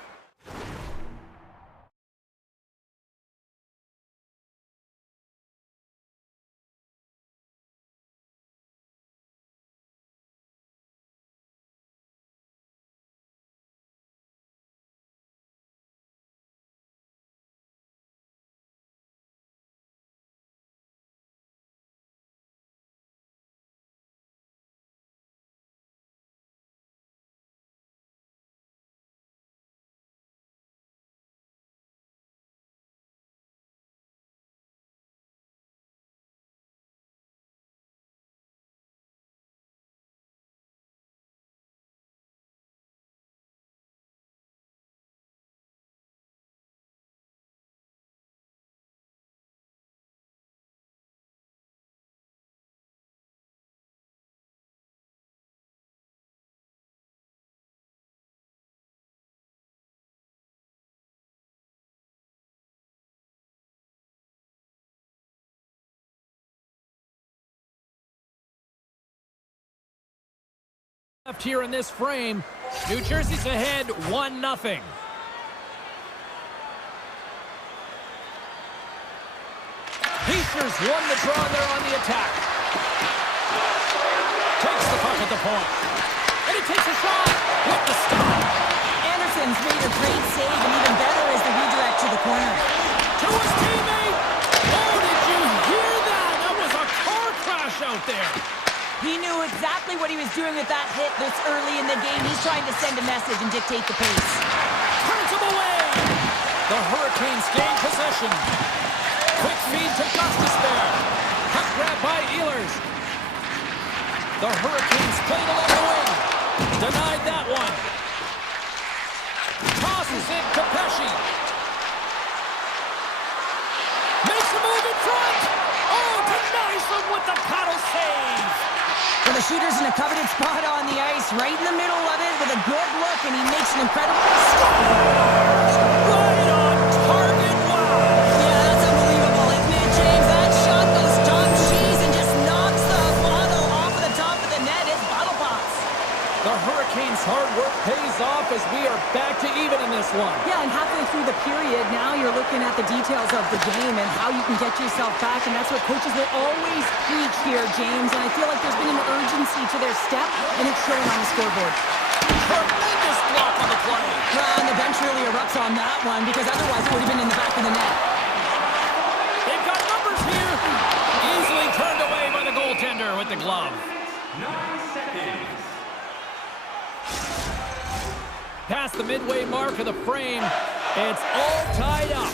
Left here in this frame. New Jersey's ahead 1-0. Heischer's won the draw there on the attack. Takes the puck at the point. And he takes a shot with the stop. Anderson's made a great save, and even better is the redirect to the corner. To his teammate. Oh, did you hear that? That was a car crash out there. He knew exactly what he was doing with that hit this early in the game. He's trying to send a message and dictate the pace. Turns him away. The Hurricanes gain possession. Quick feed to Gostisbehere. Puck grab by Ehlers. The Hurricanes played along the wing. Denied that one. Tosses it to Pesce. Makes a move in front. Oh, denies them with the paddle save. Well, the shooter's in a coveted spot on the ice, right in the middle of it with a good look, and he makes an incredible stop. Right on target. Wow. Yeah, that's unbelievable, isn't it, James? That shot goes Tom Cheese and just knocks the bottle off of the top of the net. It's bottle pops. The Hurricanes' hard work pays off as we are back to even in this one. Yeah, and halfway through the period, now you're looking at the details of the game and how you can get yourself back, and that's what coaches will always preach here, James, and I feel like there's been an urgency to their step, and it's showing on the scoreboard. Tremendous block on the play. Well, and the bench really erupts on that one, because otherwise it would have been in the back of the net. They've got numbers here. Easily turned away by the goaltender with the glove. 9 seconds. Past the midway mark of the frame, it's all tied up.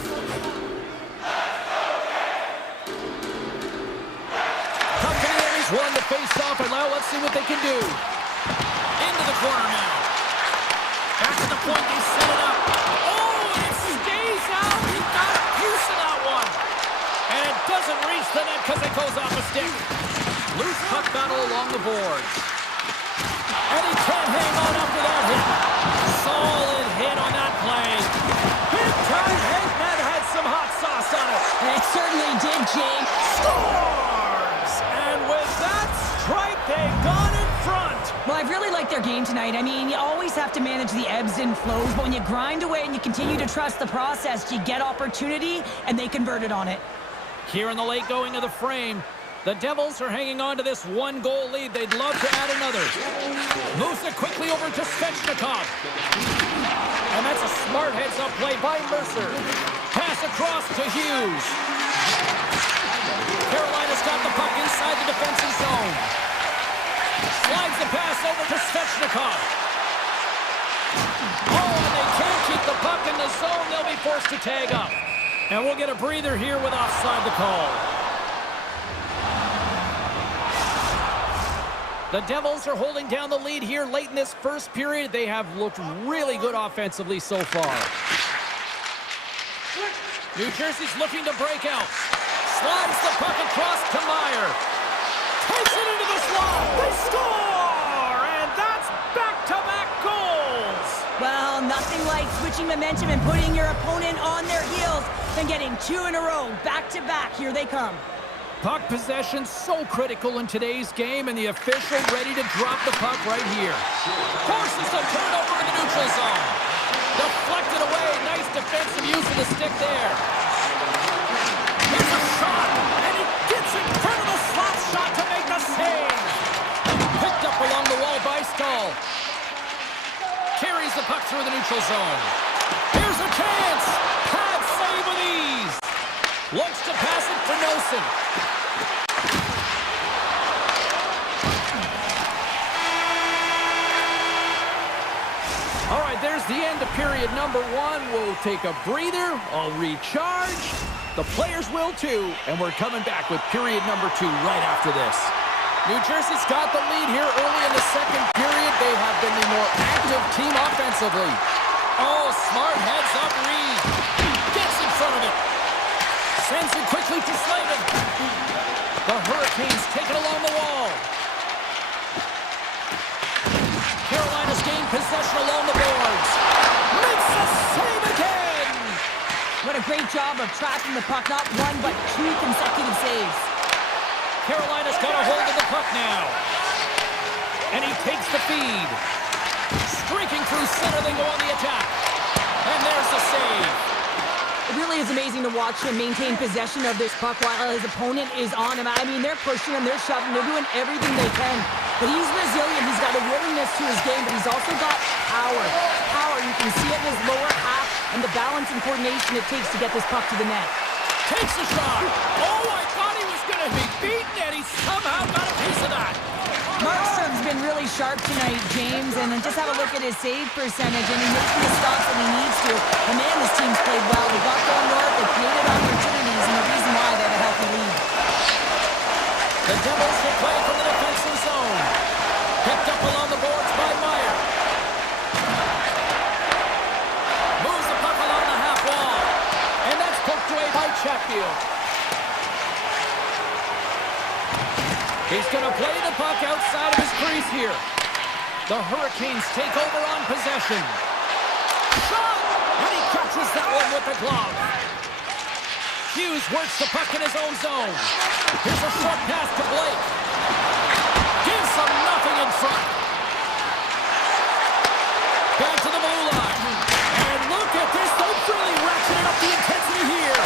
face-off, and now let's see what they can do. Into the corner now. Back to the point, they set it up. Oh, and it stays out. He got a piece of that one. And it doesn't reach the net because it goes off a stick. Loose puck battle along the boards. And he can't hang on after that hit. Solid hit on that play. Big time hit that had some hot sauce on it. It certainly did, James. Scores! And with that strike, they got in front. Well, I've really liked their game tonight. I mean, you always have to manage the ebbs and flows, but when you grind away and you continue to trust the process, you get opportunity, and they converted on it. Here in the late going of the frame, the Devils are hanging on to this one-goal lead. They'd love to add another. Moves it quickly over to Svechnikov. And that's a smart heads-up play by Mercer. Pass across to Hughes. Carolina's got the puck inside the defensive zone. Slides the pass over to Svechnikov. Oh, and they can't keep the puck in the zone. They'll be forced to tag up. And we'll get a breather here with offside the call. The Devils are holding down the lead here late in this first period. They have looked really good offensively so far. New Jersey's looking to break out. Slides the puck across to Meyer. Takes it into the slot. They score! And that's back-to-back goals. Well, nothing like switching momentum and putting your opponent on their heels than getting two in a row, back-to-back. Here they come. Puck possession so critical in today's game, and the official ready to drop the puck right here. Forces the turnover in the neutral zone. Deflected away. Nice defensive use of the stick there. Here's a shot, and he gets in front of the slot shot to make the save. Picked up along the wall by Stahl. Carries the puck through the neutral zone. Here's a chance. Pad save with ease. Looks to pass it for Nelson. All right, there's the end of period number one. We'll take a breather. I'll recharge. The players will too. And we're coming back with period number two right after this. New Jersey's got the lead here early in the second period. They have been the more active team offensively. Oh, smart heads-up read. Gets in front of it. Sends it quickly to Slavin. The Hurricanes take it along the wall. Carolina's gained possession along the boards. Makes a save again! What a great job of tracking the puck. Not one, but two consecutive saves. Carolina's got a hold of the puck now. And he takes the feed. Streaking through center, they go on the attack. And there's the save. It really is amazing to watch him maintain possession of this puck while his opponent is on him. I mean, they're pushing him, they're shoving, they're doing everything they can. But he's resilient, he's got a willingness to his game, but he's also got power. Power, you can see it in his lower half and the balance and coordination it takes to get this puck to the net. Takes a shot. Oh, I thought he was going to be beaten, and he somehow got a piece of that. Markstrom's been really sharp tonight, James, and just have a look at his save percentage, and he makes the stops when he needs to. And man, this team's played well. They got going north, they created opportunities, and the reason why they have a healthy lead. The Devils will play from the defensive zone. Picked up along the boards by Meyer. Moves the puck along the half wall. And that's poked away by Chatfield. He's going to play the puck outside of his crease here. The Hurricanes take over on possession. Shot! And he catches that one with the glove. Hughes works the puck in his own zone. Here's a short pass to Blake. Gives them nothing in front. Back to the blue line. And look at this. They're really ratcheting up the intensity here.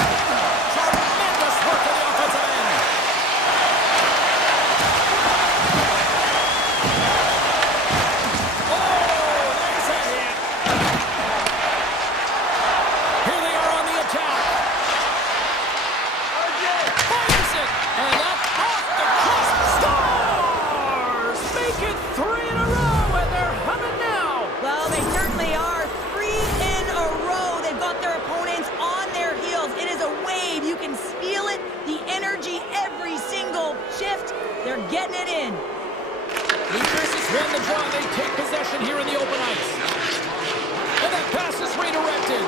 Tremendous work on the offensive end. won the draw. They take possession here in the open ice. And that pass is redirected.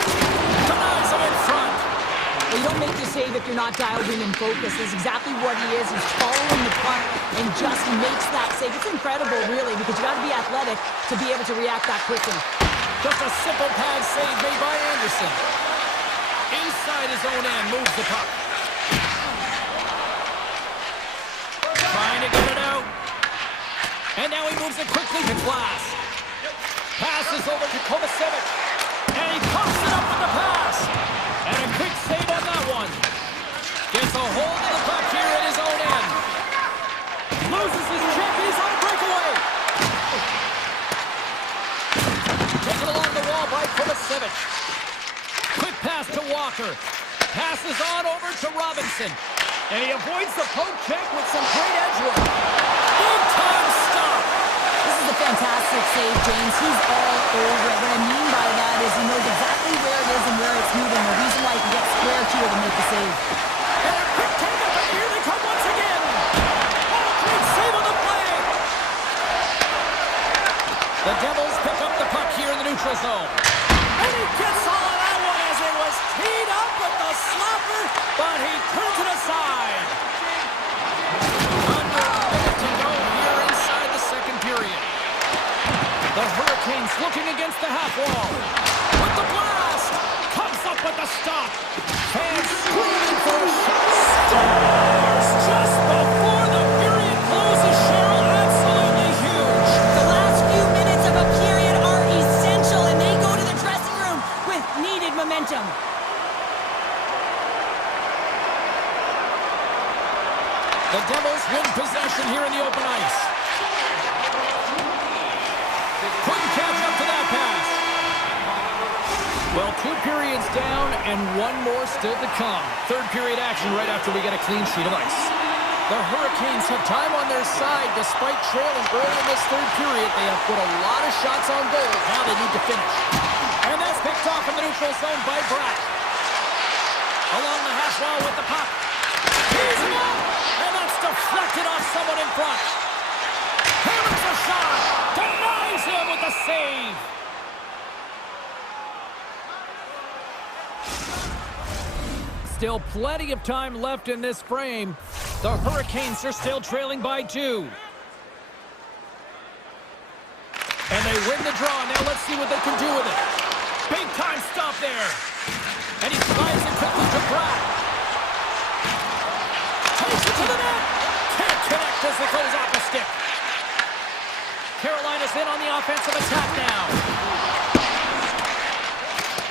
Denies him in front. Well, you don't make the save if you're not dialed in and focused. That's exactly what he is. He's following the puck and just makes that save. It's incredible, really, because you got to be athletic to be able to react that quickly. Just a simple pad save made by Anderson. Inside his own end, moves the puck. Trying to get it out. And now he moves it quickly to Glass. Passes over to Kovacevic. And he pops it up with the pass. And a quick save on that one. Gets a hold of the puck here at his own end. Loses his check. He's on a breakaway. Taken along the wall by Kovacevic. Quick pass to Walker. Passes on over to Robinson. And he avoids the poke check with some great edge work. Big time stop. This is a fantastic save, James. He's all over it. What I mean by that is he knows exactly where it is and where it's moving. The reason why he can get square here to make the save. And a quick take-up, and here they come once again. Oh, great save on the play. The Devils pick up the puck here in the neutral zone. And he gets all of that one as it was teed up with the slapper, but he turns it aside. Under a minute to go here inside the second period. The Hurricanes looking against the half wall. With the blast. Comes up with the stop. Fans screaming for a shot. Scores just before the period closes, Cheryl. Absolutely huge. The last few minutes of a period are essential, and they go to the dressing room with needed momentum. The Devils win possession here in the open ice. Couldn't catch up to that pass. Well, 2 periods down and 1 more still to come. Third period action right after we get a clean sheet of ice. The Hurricanes have time on their side despite trailing early in this third period. They have put a lot of shots on goal. Now they need to finish. And that's picked off in the neutral zone by Bratt. Along the half wall with the puck. He's up! And that's deflected off someone in front. Hammers a shot. Denies him with the save. Still plenty of time left in this frame. The Hurricanes are still trailing by 2. And they win the draw. Now let's see what they can do with it. Big time stop there. And he slides it quickly to Pratt. Takes it to the net. Can't connect as it goes off the stick. Carolina's in on the offensive attack now.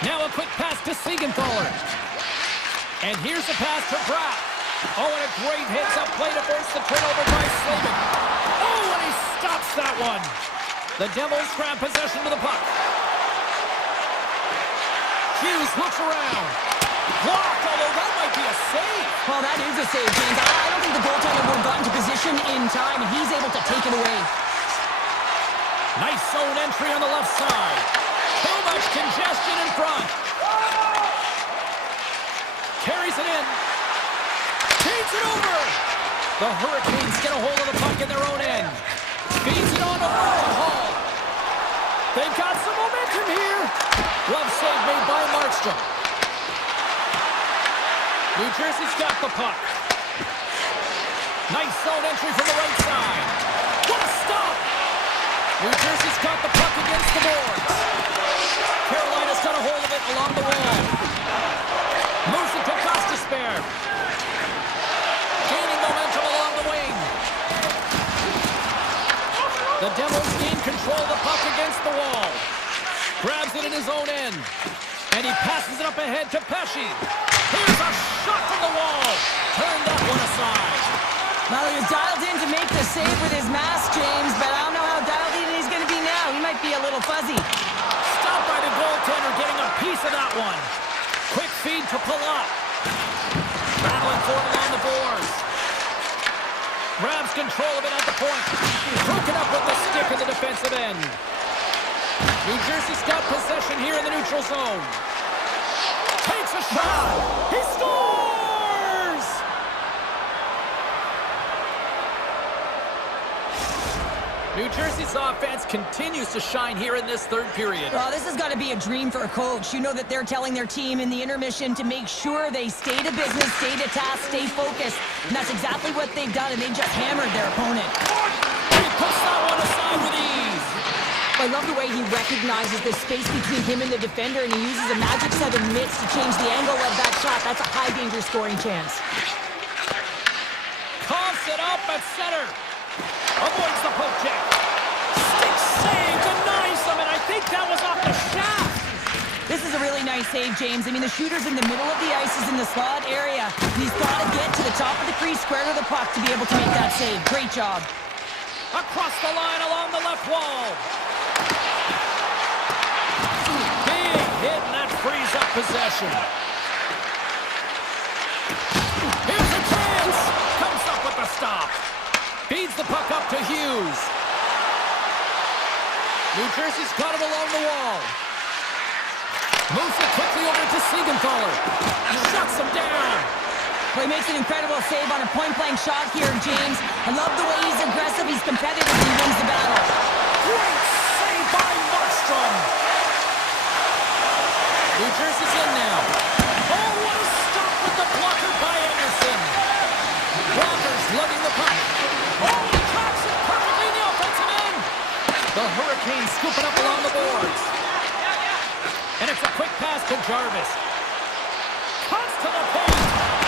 Now a quick pass to Siegenthaler. And here's the pass to Pratt. Oh, and a great hits-up play to force the turnover by Slavin. Oh, and he stops that one. The Devils grab possession of the puck. Hughes looks around. Blocked, although that might be a save. Well, that is a save, James. I don't think the goaltender would have gotten to position in time, and he's able to take it away. Nice zone entry on the left side. Too much congestion in front. Carries it in. Feeds it over. The Hurricanes get a hold of the puck in their own end. Feeds it on over to Hall. They've got some momentum here. Glove save made by Markstrom. New Jersey's got the puck. Nice zone entry from the right side. What a stop! New Jersey's got the puck against the boards. Carolina's got a hold of it along the wall. Moves it to Gostisbehere. Gaining momentum along the wing. The Devils gain control of the puck against the wall. Grabs it in his own end. And he passes it up ahead to Pesci. Here's a shot from the wall. Turn that one aside. Well, he was dialed in to make the save with his mask, James, but I don't know how dialed in he's going to be now. He might be a little fuzzy. Stopped by the goaltender, getting a piece of that one. Quick feed to Palat. Battling for it along the boards. Grabs control of it at the point. Broken up with the stick in the defensive end. New Jersey's got possession here in the neutral zone. Takes a shot. He scores! New Jersey's offense continues to shine here in this third period. Well, this has got to be a dream for a coach. You know that they're telling their team in the intermission to make sure they stay to business, stay to task, stay focused. And that's exactly what they've done, and they just hammered their opponent. He puts that one aside with ease. I love the way he recognizes the space between him and the defender, and he uses a magic 7 mitts to change the angle of that shot. That's a high-danger scoring chance. Coughs it up at center. Avoids the poke check. Stick save, denies him, and I think that was off the shaft. This is a really nice save, James. I mean, the shooter's in the middle of the ice, is in the slot area. He's got to get to the top of the crease, square to the puck to be able to make that save. Great job. Across the line along the left wall. Big hit, and that frees up possession. Here's a chance. Comes up with the stop. Feeds the puck up to Hughes. New Jersey's got it along the wall. Moves it quickly over to Siegenthaler. Shuts him down. Well, he makes an incredible save on a point-blank shot here, James. I love the way he's aggressive. He's competitive. He wins the battle. Great save by Markstrom. New Jersey's in now. Oh, what a stop with the blocker by Anderson. Walker's lugging the puck. Oh, he tracks it perfectly in the offensive end. The Hurricanes scoop it up along the boards. And it's a quick pass to Jarvis. Cuts to the paint.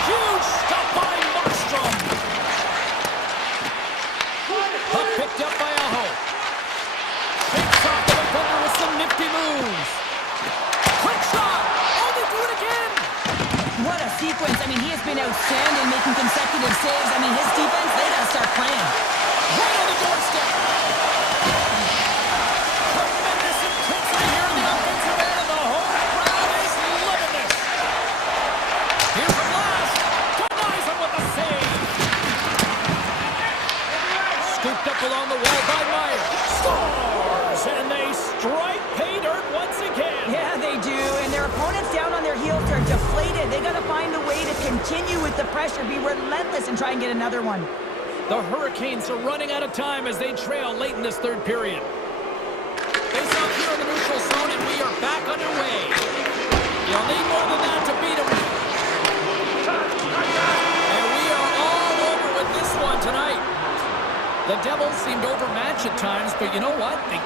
Huge stop by Markstrom. Puck picked up by Aho. Shakes off the defender with some nifty moves. Quick shot. Oh, they do it again. What a sequence. I mean, he has been outstanding making consecutive saves. I mean, his defense, they got to start playing. Right on the doorstep. Tremendous intensity here in the offensive end, and the home crowd is loving this. Here's the blast. Denies him with a save. Scooped up along the wall by Meyer. Scores, and they strike pay dirt once again. Yeah, they do. And their opponents down on their heels are deflated. They got to find a way to continue with the pressure, be relentless, and try and get another one. The Hurricanes are running out of time as they trail late in this third period. Face off here in the neutral zone, and we are back underway. You'll need more than that to beat them. And we are all over with this one tonight. The Devils seemed overmatched at times, but you know what? They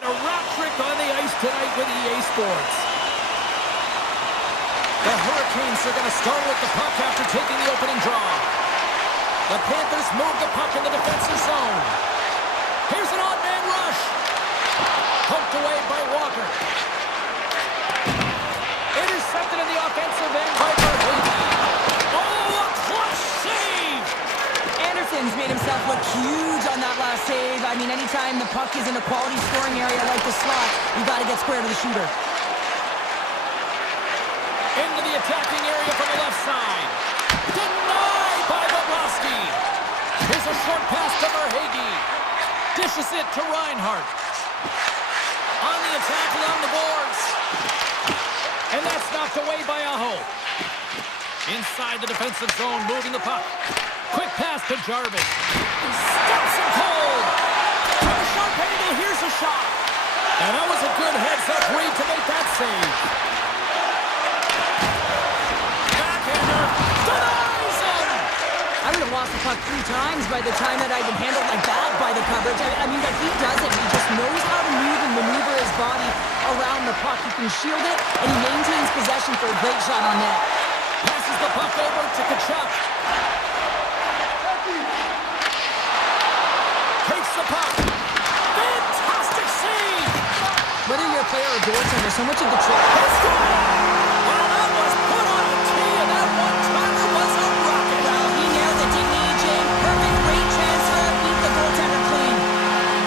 A rap trick on the ice tonight with EA Sports. The Hurricanes are going to start with the puck after taking the opening draw. The Panthers move the puck in the defensive zone. Here's an odd-man rush. Poked away by Walker. Intercepted in the offensive end by Verhage. Oh, a clutch save! Anderson's made himself look huge on that last save. I mean, anytime the puck is in a quality scoring area like the slot, you got to get square to the shooter. Into the attacking area from the left side. Denied by Bobrovsky. Here's a short pass to Verhage. Dishes it to Reinhart. On the attack along the boards. And that's knocked away by Aho. Inside the defensive zone, moving the puck. Quick pass to Jarvis. Stops him cold. From a sharp angle, here's a shot. And that was a good heads-up read to make that save. Backhander denies him. I would have lost the puck 3 times by the time that I'd been handled like that by the coverage. I mean, like, he does it. He just knows how to move and maneuver his body around the puck. He can shield it, and he maintains possession for a great shot on net. Passes the puck over to Kachuk. Takes the puck. Fantastic save. Whether you're a player or goaltender, so much of the trick. Well, that was put on a tee, and that one-timer was a rocket. Well, he nailed it, didn't he, Jake? Perfect, great transfer, beat the goaltender clean.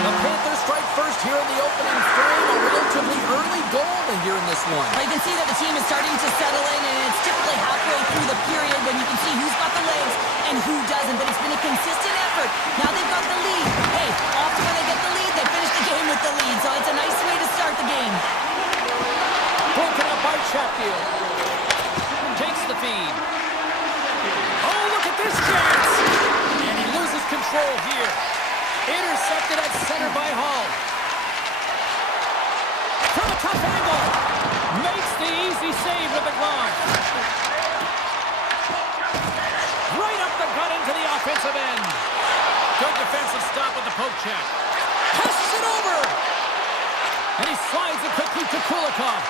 The Panthers strike first here in the opening frame. A relatively early goal here in this one. Well, you can see that the team is starting to settle in, and it's typically halfway through the period when you can see who's got the legs and who doesn't. But it's been a consistent effort. Now they've got the lead. Hey, often when they get the lead, they finish the game with the lead. So it's a nice way to start the game. Broken up by Chatfield. Takes the feed. Oh, look at this chance! And he loses control here. Intercepted at center by Hall. From a tough angle. Makes the easy save with the glove. Right up the gut into the offensive end. Good defensive stop with the poke check. Passes it over. And he slides it quickly to Kulikov.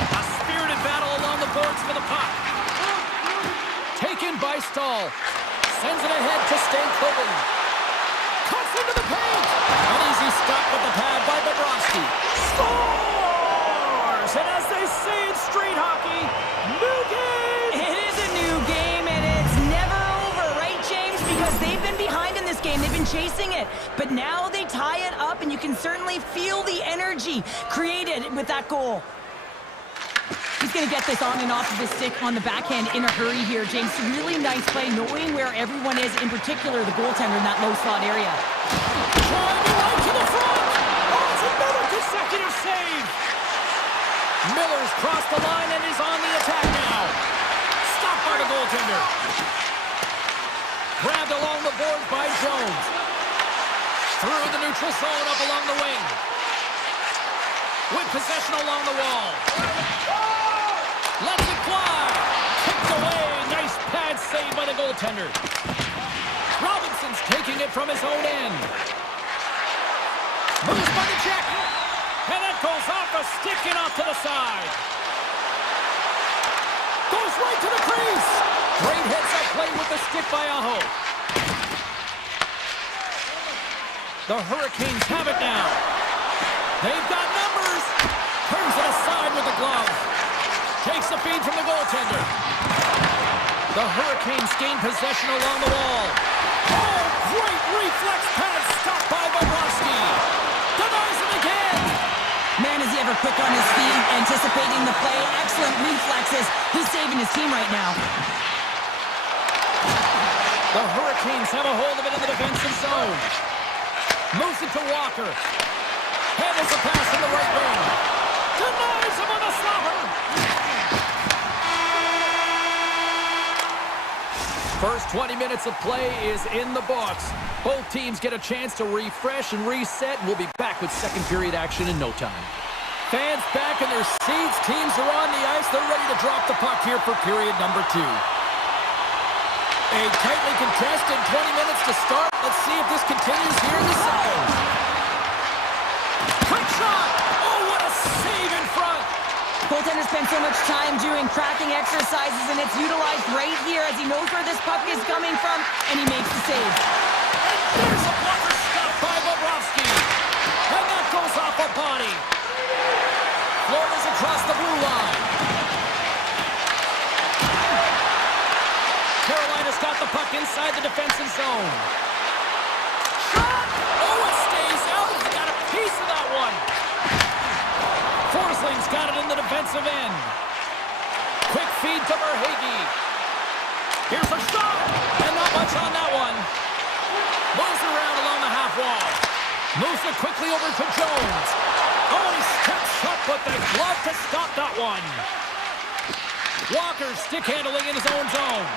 A spirited battle along the boards for the puck. Taken by Stahl. Sends it ahead to Stankoven. Cuts into the paint. An easy stop with the pad by Bobrovsky. Scores! And as they say in street hockey, new game! It is a new game, and it's never over, right, James? Because they've been behind in this game. They've been chasing it. But now they tie it up, and you can certainly feel the energy created with that goal. He's going to get this on and off of his stick on the backhand in a hurry here, James. Really nice play, knowing where everyone is, in particular the goaltender in that low slot area. Driving right to the front! Oh, it's another consecutive save! Miller's crossed the line and is on the attack now. Stopped by the goaltender. Grabbed along the boards by Jones. Through the neutral zone up along the wing. With possession along the wall. Lets it fly. Kicked away. Nice pad save by the goaltender. Robinson's taking it from his own end. Moves by the check. And that goes off a stick and off to the side. Goes right to the crease. Great heads-up play with the stick by Aho. The Hurricanes have it now. They've got numbers. Turns it aside with the glove. Takes the feed from the goaltender. The Hurricanes gain possession along the wall. Oh, great reflex pass stopped by Bobrovsky. Denies it again. Man, is he ever quick on his feet, anticipating the play. Excellent reflexes. He's saving his team right now. The Hurricanes have a hold of it in the defensive zone. Moves it to Walker. Handles the pass in the right wing. Denies him on the slapper. First 20 minutes of play is in the books. Both teams get a chance to refresh and reset. We'll be back with second period action in no time. Fans back in their seats. Teams are on the ice. They're ready to drop the puck here for period number 2. A tightly contested 20 minutes to start. Let's see if this continues here in the second. shot! Oh, what a save in front! Goaltender spent so much time doing tracking exercises, and it's utilized right here as he knows where this puck is coming from, and he makes the save. There's a blocker stop by Bobrovsky. And that goes off a body. Florida's across the blue line. Carolina's got the puck inside the defensive zone. Shot! Oh, it stays out. He got a piece of that one. Forsling's got it in the defensive end. Quick feed to Verhaeghe. Here's a shot. And not much on that one. Moves around along the half wall. Moves it quickly over to Jones. Oh, and he steps up with the glove to stop that one. Walker stick handling in his own zone.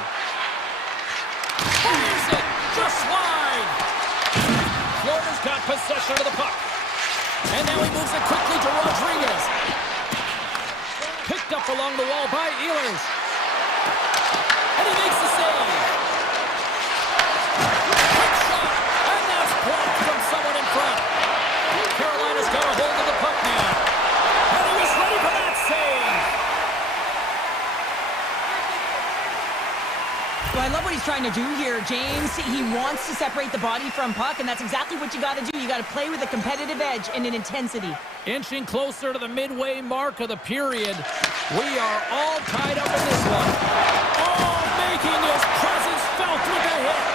Fires it. Just wide. Florida's got possession of the puck. And now he moves it quickly to Rodriguez. Picked up along the wall by Ehlers. And he makes the save. Quick shot. And that's blocked from someone in front. Carolina's got a hold of the puck now. And he was ready for that save. Well, I love what he's trying to do here, James. He wants to separate the body from puck, and that's exactly what you got to do. You got to play with a competitive edge and an intensity. Inching closer to the midway mark of the period. We are all tied up in this one. Oh, making his presence felt with the hit.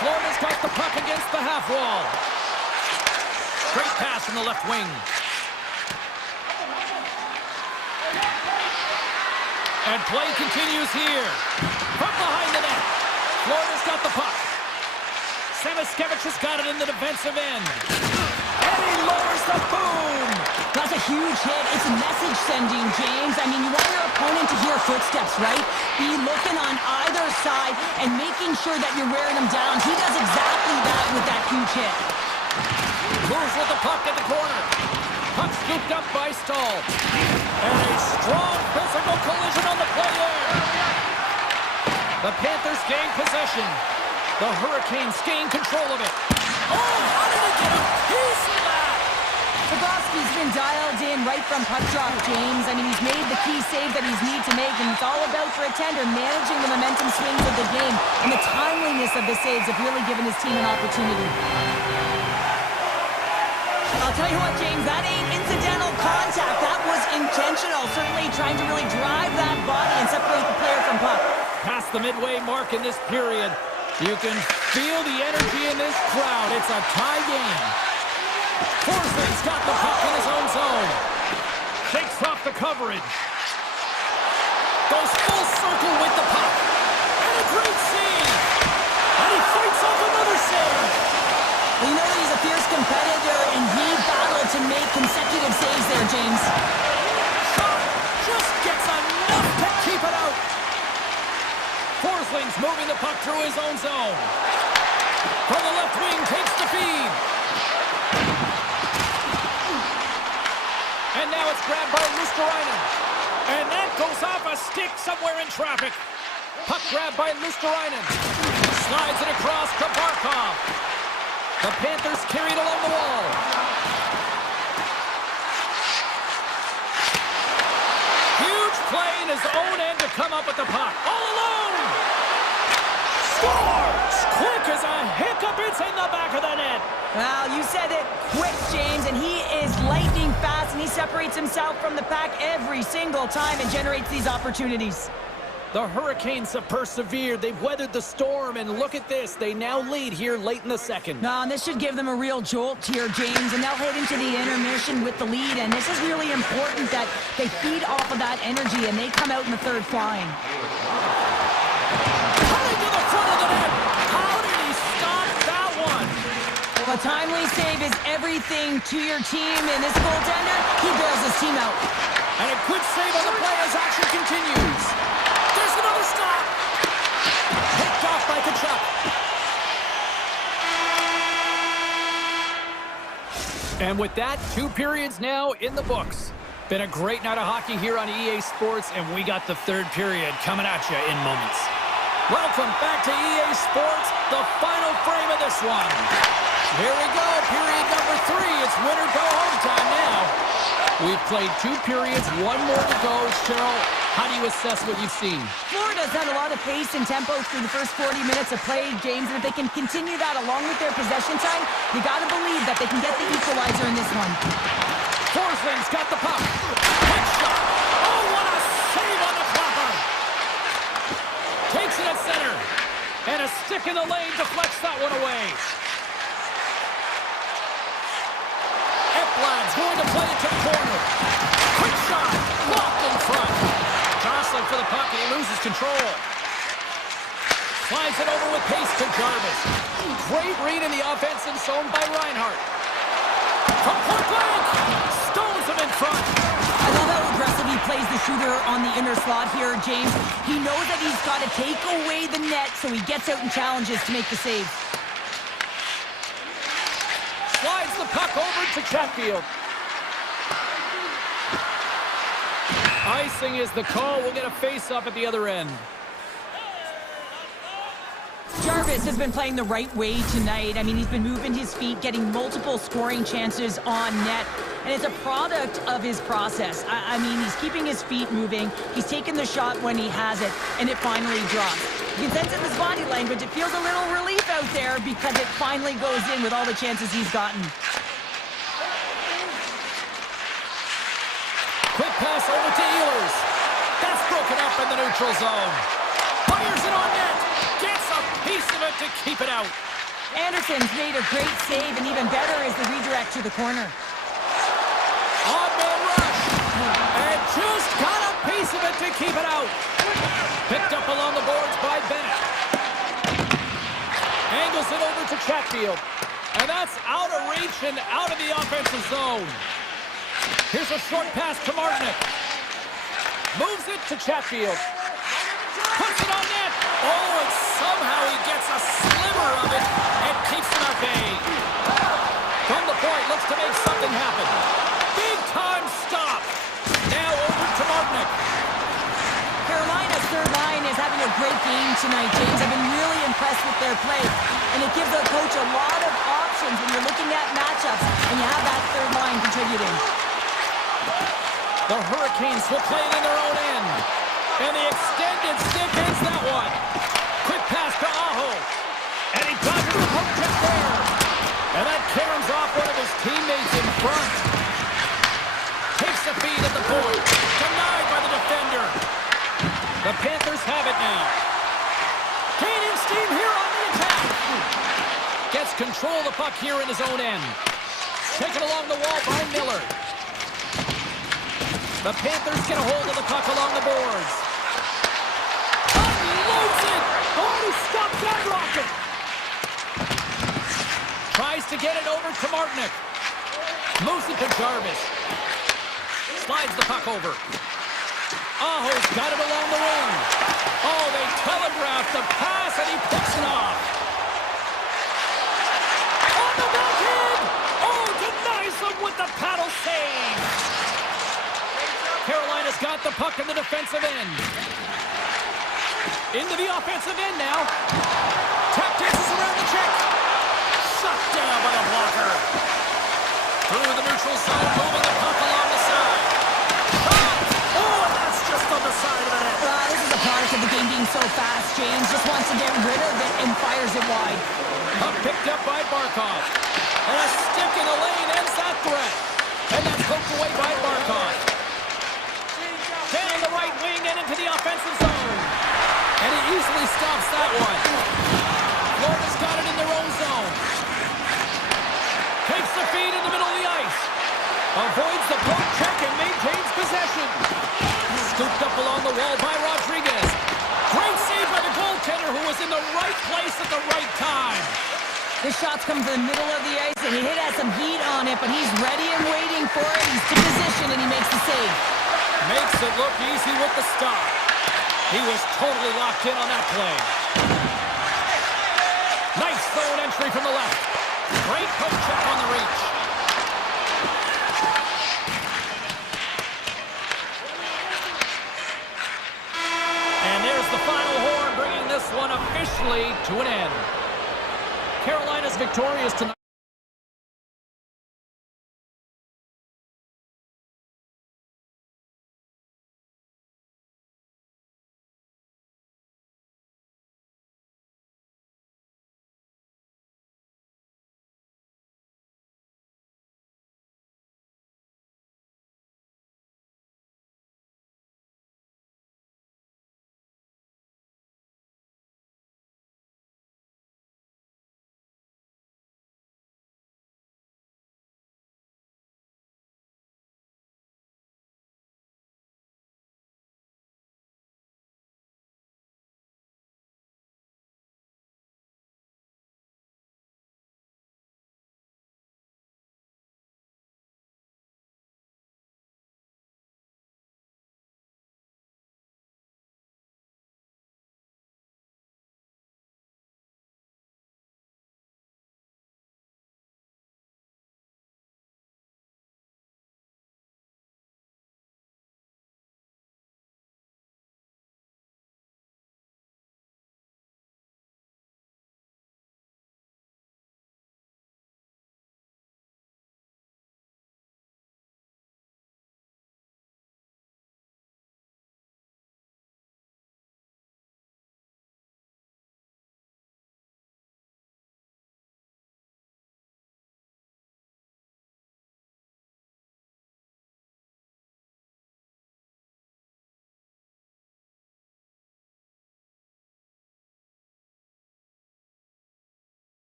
Florida's got the puck against the half wall. Great pass from the left wing. And play continues here. From behind the net. Florida's got the puck. Samiskevich has got it in the defensive end. And he lowers the boom. That's a huge hit. It's message sending, James. I mean, you want your opponent to hear footsteps, right? Be looking on either side and making sure that you're wearing them down. He does exactly that with that huge hit. Moves with the puck at the corner. Puck scooped up by Stahl. And a strong physical collision on the play there. The Panthers gain possession. The Hurricanes gain control of it. Oh, how did he get a piece of that? Bobrovsky's been dialed in right from puck drop, James. I mean, he's made the key save that he's need to make, and it's all about, for a tender, managing the momentum swings of the game. And the timeliness of the saves have really given his team an opportunity. I'll tell you what, James, that ain't incidental contact. That was intentional. Certainly trying to really drive that body and separate the player from puck. Past the midway mark in this period. You can feel the energy in this crowd. It's a tie game. Forsling's got the puck in his own zone. Shakes off the coverage. Goes full circle with the puck. And a great save. And he fights off another save. Well, you know that he's a fierce competitor, and he battled to make consecutive saves there, James. Shot just gets enough to keep it out. Forsling's moving the puck through his own zone. From the left wing, takes the feed. And now it's grabbed by Luosterainen. And that goes off a stick somewhere in traffic. Puck grabbed by Luosterainen. Slides it across to Barkov. The Panthers carried along the wall. Huge play in his own end to come up with the puck. All alone! Scores! Quick as a hiccup, it's in the back of the net. Well, you said it quick, James, and he is lightning fast, and he separates himself from the pack every single time and generates these opportunities. The Hurricanes have persevered. They've weathered the storm, and look at this. They now lead here late in the second. No, and this should give them a real jolt here, James, and they'll head into the intermission with the lead, and this is really important that they feed off of that energy, and they come out in the third flying. Coming to the front of the net. How did he stop that one? A timely save is everything to your team, and this goaltender, he bails his team out. And a good save on the play as action continues. There's another stop. Picked off by Tkachuk. And with that, 2 periods now in the books. Been a great night of hockey here on EA Sports, and we got the 3rd period coming at you in moments. Welcome back to EA Sports, the final frame of this one. Here we go, period number 3. It's win or go home time now. We've played 2 periods, 1 more to go. Cheryl, how do you assess what you've seen? Florida's had a lot of pace and tempo through the first 40 minutes of play, James, and if they can continue that along with their possession time, you got to believe that they can get the equalizer in this one. Forsland's got the puck. Quick shot. Oh, what a save on the flopper. Takes it at center. And a stick in the lane deflects that one away. Eplad's going to play it to the corner. Quick shot. Blocked in front. Jostling for the puck, and he loses control. Slides it over with pace to Jarvis. Great read in the offensive zone by Reinhart. From point blank, stones him in front. I love how aggressive he plays the shooter on the inner slot here, James. He knows that he's got to take away the net, so he gets out and challenges to make the save. Slides the puck over to Chatfield. Icing is the call. We'll get a face-off at the other end. Jarvis has been playing the right way tonight. I mean, he's been moving his feet, getting multiple scoring chances on net, and it's a product of his process. I mean, he's keeping his feet moving. He's taking the shot when he has it, and it finally drops. You can sense in his body language, it feels a little relief out there because it finally goes in with all the chances he's gotten. Quick pass over to Ehlers. That's broken up in the neutral zone. Fires it on net. Gets a piece of it to keep it out. Anderson's made a great save, and even better is the redirect to the corner. On-man rush. And just got a piece of it to keep it out. Picked up along the boards by Bennett. Angles it over to Chatfield. And that's out of reach and out of the offensive zone. Here's a short pass to Martinick. Moves it to Chatfield. Puts it on net. Oh, and somehow he gets a sliver of it and keeps it at bay. From the point, looks to make something happen. Big time stop. Now over to Martinick. Carolina's third line is having a great game tonight, James. I've been really impressed with their play, and it gives the coach a lot of options when you're looking at matchups, and you have that third line contributing. The Hurricanes will play it in their own end. And the extended stick hits that one. Quick pass to Aho. And he dodges the poke check there. And that caroms off one of his teammates in front. Takes the feed at the point. Denied by the defender. The Panthers have it now. Gaining steam here on the attack. Gets control of the puck here in his own end. Taken along the wall by Miller. The Panthers get a hold of the puck along the boards. Unloads it! Oh, he stopped that rocket! Tries to get it over to Martinick. Moves it to Jarvis. Slides the puck over. Aho's got it along the wing. Oh, they telegraph the pass, and he picks it off. On the backhand! Oh, denies them with the paddle save. Carolina's got the puck in the defensive end. Into the offensive end now. Tap dances around the check. Shut down by the blocker. Through the neutral zone, moving the puck along the side. Shot! Oh, and that's just on the side of the net. This is a product of the game being so fast. James just wants to get rid of it and fires it wide. Puck picked up by Barkov. And a stick in the lane ends that threat. And that's poked away by Barkov. Down the right wing and into the offensive zone. And he easily stops that one. Florida's got it in their own zone. Takes the feed in the middle of the ice. Avoids the poke check and maintains possession. Scooped up along the wall by Rodriguez. Great save by the goaltender who was in the right place at the right time. The shot's come to the middle of the ice, and he has some heat on it, but he's ready and waiting for it. He's to position, and he makes the save. Makes it look easy with the stop. He was totally locked in on that play. Nice zone entry from the left. Great poke check on the reach. And there's the final horn, bringing this one officially to an end. Carolina's victorious tonight.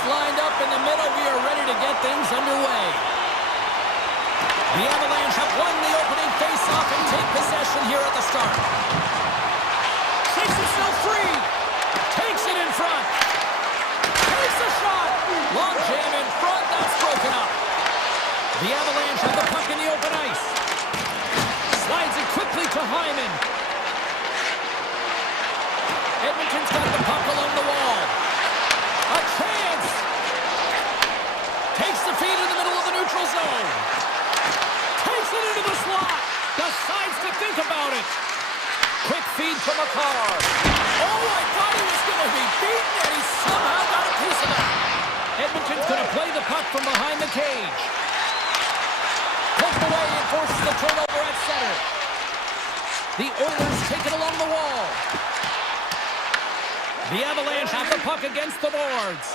players lined up in the middle. We are ready to get things underway. The Avalanche have won the opening face-off and take possession here at the start. Shakes himself free. Takes it in front. Takes a shot. Long jam in front. That's broken up. The Avalanche have the puck in the open ice. Slides it quickly to Hyman. Edmonton's got the puck along the wall. A chance. Takes the feed in the middle of the neutral zone. Takes it into the slot. Decides to think about it. Quick feed to McCarr. Oh, I thought he was going to be beaten, and he somehow got a piece of that. Edmonton's going to play the puck from behind the cage. Poked away and forces the turnover at center. The Oilers take it along the wall. The Avalanche have the puck against the boards.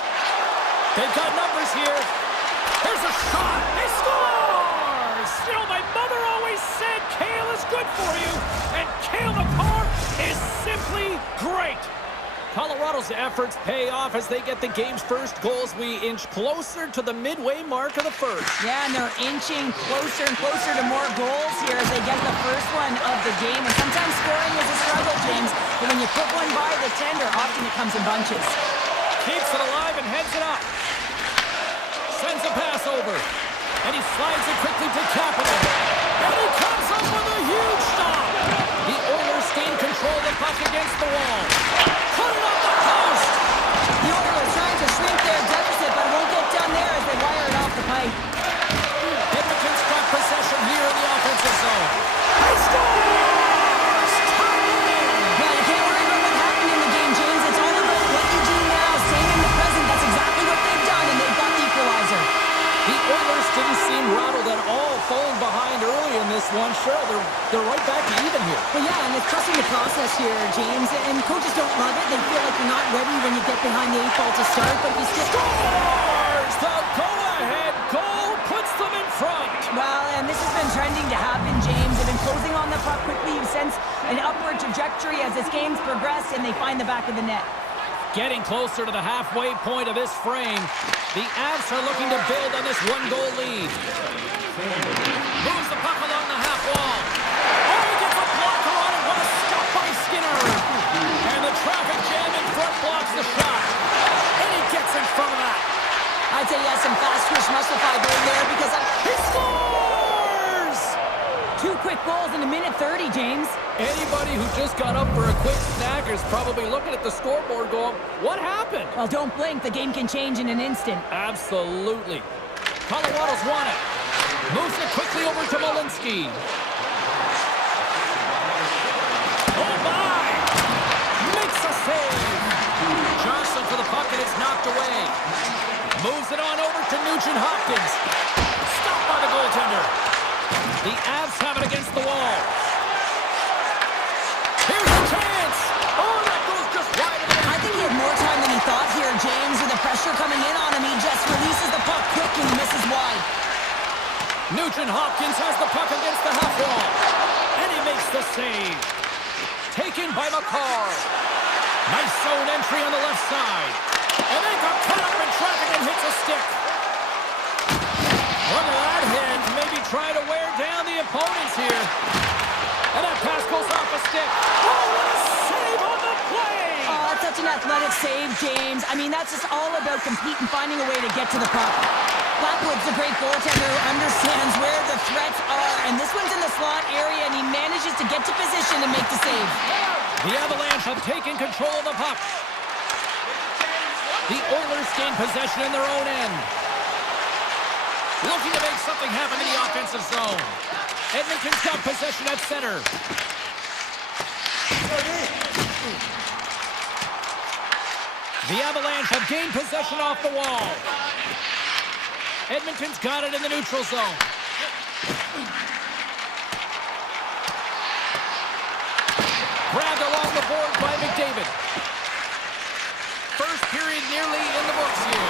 They've got numbers here. There's a shot. They score! Still, my mother always said kale is good for you, and Cale Makar is simply great. Colorado's efforts pay off as they get the game's first goals. We inch closer to the midway mark of the first. Yeah, and they're inching closer and closer to more goals here as they get the first one of the game. And sometimes scoring is a struggle, James, but when you put one by the tender, often it comes in bunches. Keeps it alive and heads it up. Sends a pass over. And he slides it quickly to Kapanen. And he comes up with a huge stop. The Oilers gain control of the puck against the wall. Put it on the post. The Oilers trying to shrink their deficit, but it won't get done there as they wire it off the pipe. Edmonton's got possession here in the offensive zone. He scores! Tied it in. Yeah, you can't worry about what happened in the game, James. It's all about what you do now, staying in the present. That's exactly what they've done, and they've got the equalizer. The Oilers didn't seem rattled at all, falling behind early in this one. Sure, they're right back to even here. Well, yeah, and it's trusting the process here, James. And coaches don't love it. They feel like you're not ready when you get behind the 8 ball to start, but you still... Scores! The go-ahead goal puts them in front. Well, and this has been trending to happen, James. They've been closing on the puck quickly. You sense an upward trajectory as this game's progressed, and they find the back of the net. Getting closer to the halfway point of this frame, the Avs are looking to build on this one-goal lead. Moves the puck along the half wall. Oh, he gets a blocker on it. What a stop by Skinner. And the traffic jam in front blocks the shot. And he gets in front of that. I'd say he has some fast twitch muscle fiber in there because he scores! 2 quick goals in a minute 30, James. Anybody who just got up for a quick snack is probably looking at the scoreboard going, what happened? Well, don't blink. The game can change in an instant. Absolutely. Colorado's won it. Moves it quickly over to Malinsky. Oh, my! Makes a save. Johnson for the puck, and it's knocked away. Moves it on over to Nugent Hopkins. Stopped by the goaltender. The Avs have it against the wall. Here's a chance. Oh, that goes just wide of the net. I think he had more time than he thought here, James. With the pressure coming in on him, he just releases the puck quick and he misses wide. Nugent Hopkins has the puck against the half wall. And he makes the save. Taken by McCarr. Nice zone entry on the left side. And they got caught up in traffic and hits a stick. Look at that hit. Maybe try to wear down the opponents here. And that pass goes off a stick. Oh, what a save on the play! Oh, that's such an athletic save, James. I mean, that's just all about competing, finding a way to get to the puck. Blackwood's a great goaltender who understands where the threats are. And this one's in the slot area, and he manages to get to position and make the save. The Avalanche have taken control of the puck. The Oilers gain possession in their own end. Looking to make something happen in the offensive zone. Edmonton's got possession at center. The Avalanche have gained possession off the wall. Edmonton's got it in the neutral zone. Grabbed along the board by McDavid. First period nearly in the books here.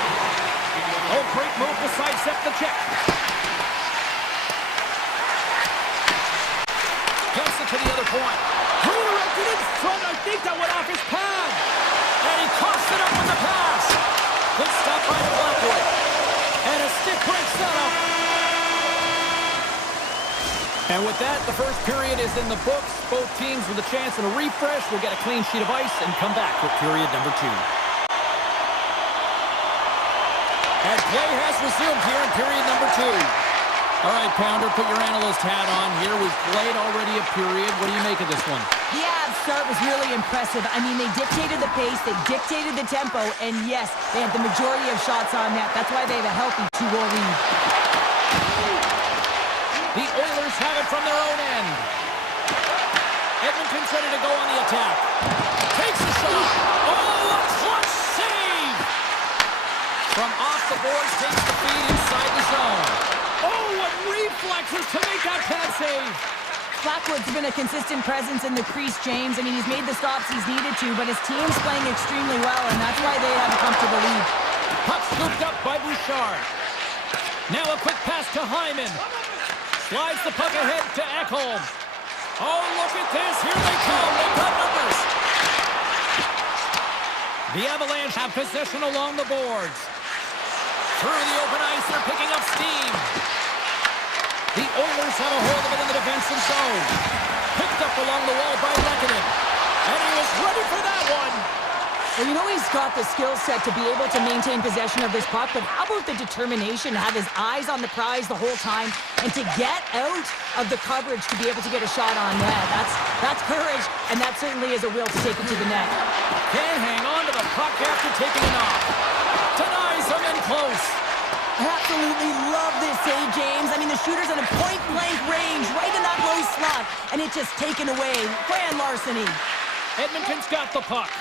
Oh, great move to sidestep the check. Gets it to the other point. Redirected in front. I think that went off his pad. And he coughs it up with the pass. Good stop by And with that, the first period is in the books. Both teams with a chance and a refresh will get a clean sheet of ice and come back for period number 2. And play has resumed here in period number 2. All right, Pounder, put your analyst hat on here. We've played already a period. What do you make of this one? The Avs start was really impressive. I mean, they dictated the pace, they dictated the tempo, and yes, they had the majority of shots on net. That's why they have a healthy 2-goal lead. The Oilers have it from their own end. Edmonton's ready to go on the attack. Takes a shot. Oh, a clutch save! From off the boards, takes the feed inside the zone. Oh, what reflexes to make that pad save! Blackwood's been a consistent presence in the crease, James. I mean, he's made the stops he's needed to, but his team's playing extremely well, and that's why they have a comfortable lead. Puck scooped up by Bouchard. Now a quick pass to Hyman. Slides the puck ahead to Ekholm. Oh, look at this. Here they come. They've got numbers. The Avalanche have possession along the boards. Through the open ice, they're picking up steam. The Oilers have a hold of it in the defensive zone. Picked up along the wall by Lehkonen. And he was ready for that one. Well, you know he's got the skill set to be able to maintain possession of this puck, but how about the determination to have his eyes on the prize the whole time and to get out of the coverage to be able to get a shot on net? That's courage, and that certainly is a will to take it to the net. Can't hang on to the puck after taking it off. Denies him in close. I absolutely love this save, James. I mean, the shooter's at a point-blank range, right in that low slot, and it's just taken away. Grand larceny. Edmonton's got the puck.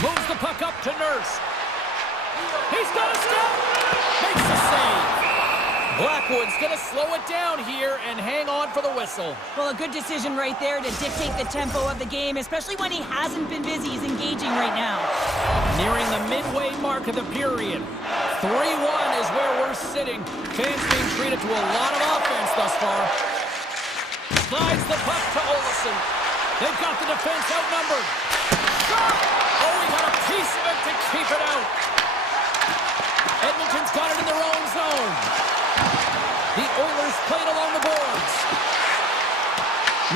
Moves the puck up to Nurse. He's got a step. Makes the save. Blackwood's going to slow it down here and hang on for the whistle. Well, a good decision right there to dictate the tempo of the game, especially when he hasn't been busy. He's engaging right now. Nearing the midway mark of the period. 3-1 is where we're sitting. Fans being treated to a lot of offense thus far. Slides the puck to Olsen. They've got the defense outnumbered. Shot! Oh, he got a piece of it to keep it out. Edmonton's got it in their own zone. The Oilers played along the boards.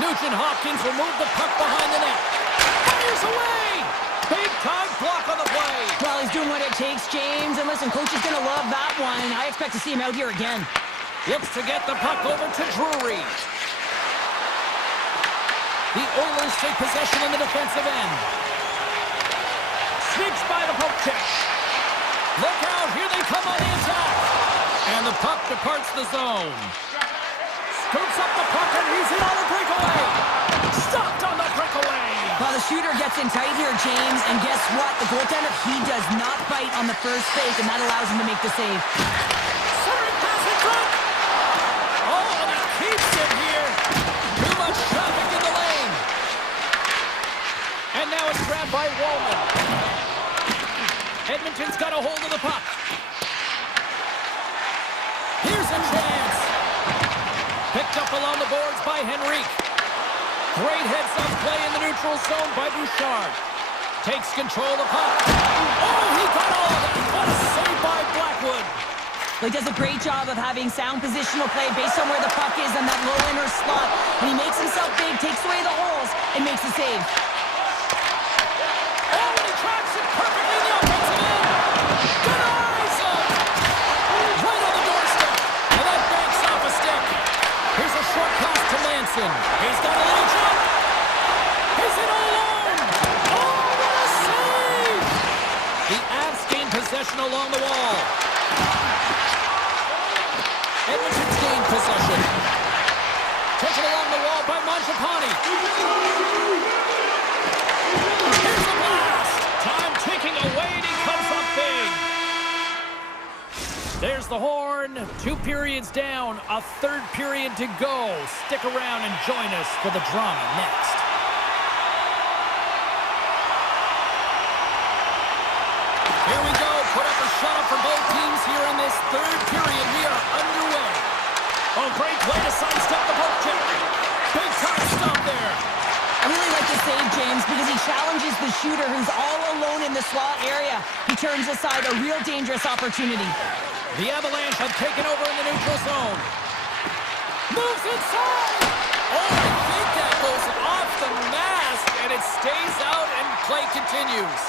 Nugent-Hopkins will move the puck behind the net. Fires away! Big-time block on the play. Well, he's doing what it takes, James. And listen, coach is going to love that one. I expect to see him out here again. Looks to get the puck over to Drury. The Oilers take possession in the defensive end. Sneaks by the poke check. Look out, here they come on the attack. And the puck departs the zone. Scoops up the puck and he's in on the breakaway. Stopped on the breakaway. Well, the shooter gets in tight here, James. And guess what? The goaltender, he does not bite on the first fake, and that allows him to make the save. Centering pass in front. Oh, and he keeps it here. Too much traffic in the lane. And now it's grabbed by Wallman. Edmonton's got a hold of the puck. Here's a chance. Picked up along the boards by Henrique. Great heads-up play in the neutral zone by Bouchard. Takes control of the puck. Oh, he got all of it. What a save by Blackwood. He does a great job of having sound positional play based on where the puck is in that low inner slot. And he makes himself big, takes away the holes, and makes the save. Oh, and he tracks it perfectly in the offensive end. Denies him. Right on the doorstep. And that banks off a stick. Here's a short pass to Manson. He's got a little jump. He's in all alone. Oh, what a save. The Avs gain possession along the wall. Edmonton's gained possession. Taken along the wall by Mangiapane. Here's the blast. Time ticking away and he comes up big. There's the horn. 2 periods down. A 3rd period to go. Stick around and join us for the drama next. Here we go. Put up a shot up for both teams here in this 3rd period. We are underway. Oh, great play to sidestep the poke check. Big time stop there. I really like the save, James, because he challenges the shooter who's all alone in the slot area. He turns aside a real dangerous opportunity. The Avalanche have taken over in the neutral zone. Moves inside. Oh, I think that goes off the mask, and it stays out, and play continues.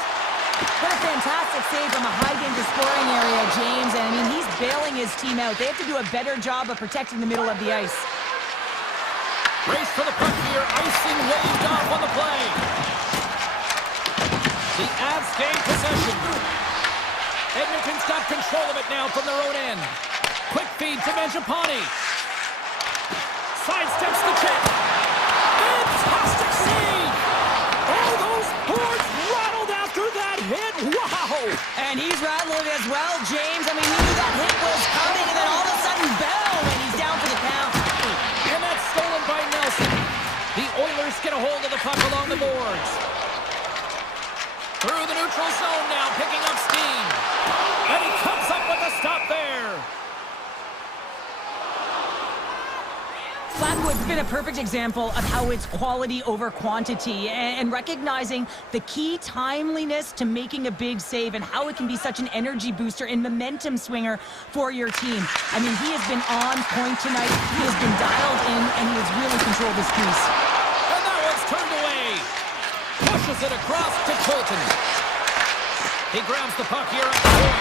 What a fantastic save from a high-danger scoring area, James. And, I mean, he's bailing his team out. They have to do a better job of protecting the middle of the ice. Race for the puck here. Icing waved off on the play. The Avs gain possession. Edmonton's got control of it now from their own end. Quick feed to Mangiapane. Sidesteps the check. Fantastic save. Oh, those boards rattled after that hit. Wow. And he's rattling as well, James. I mean, we knew that hit was coming, and then all of a sudden, boom, and he's down for the count. And that's stolen by Nelson. The Oilers get a hold of the puck along the boards. Through the neutral zone now, picking up steam. And he comes up with a stop there. Blackwood's been a perfect example of how it's quality over quantity and recognizing the key timeliness to making a big save and how it can be such an energy booster and momentum swinger for your team. I mean, he has been on point tonight. He has been dialed in, and he has really controlled this piece. And that one's turned away. Pushes it across to Colton. He grabs the puck here at the point.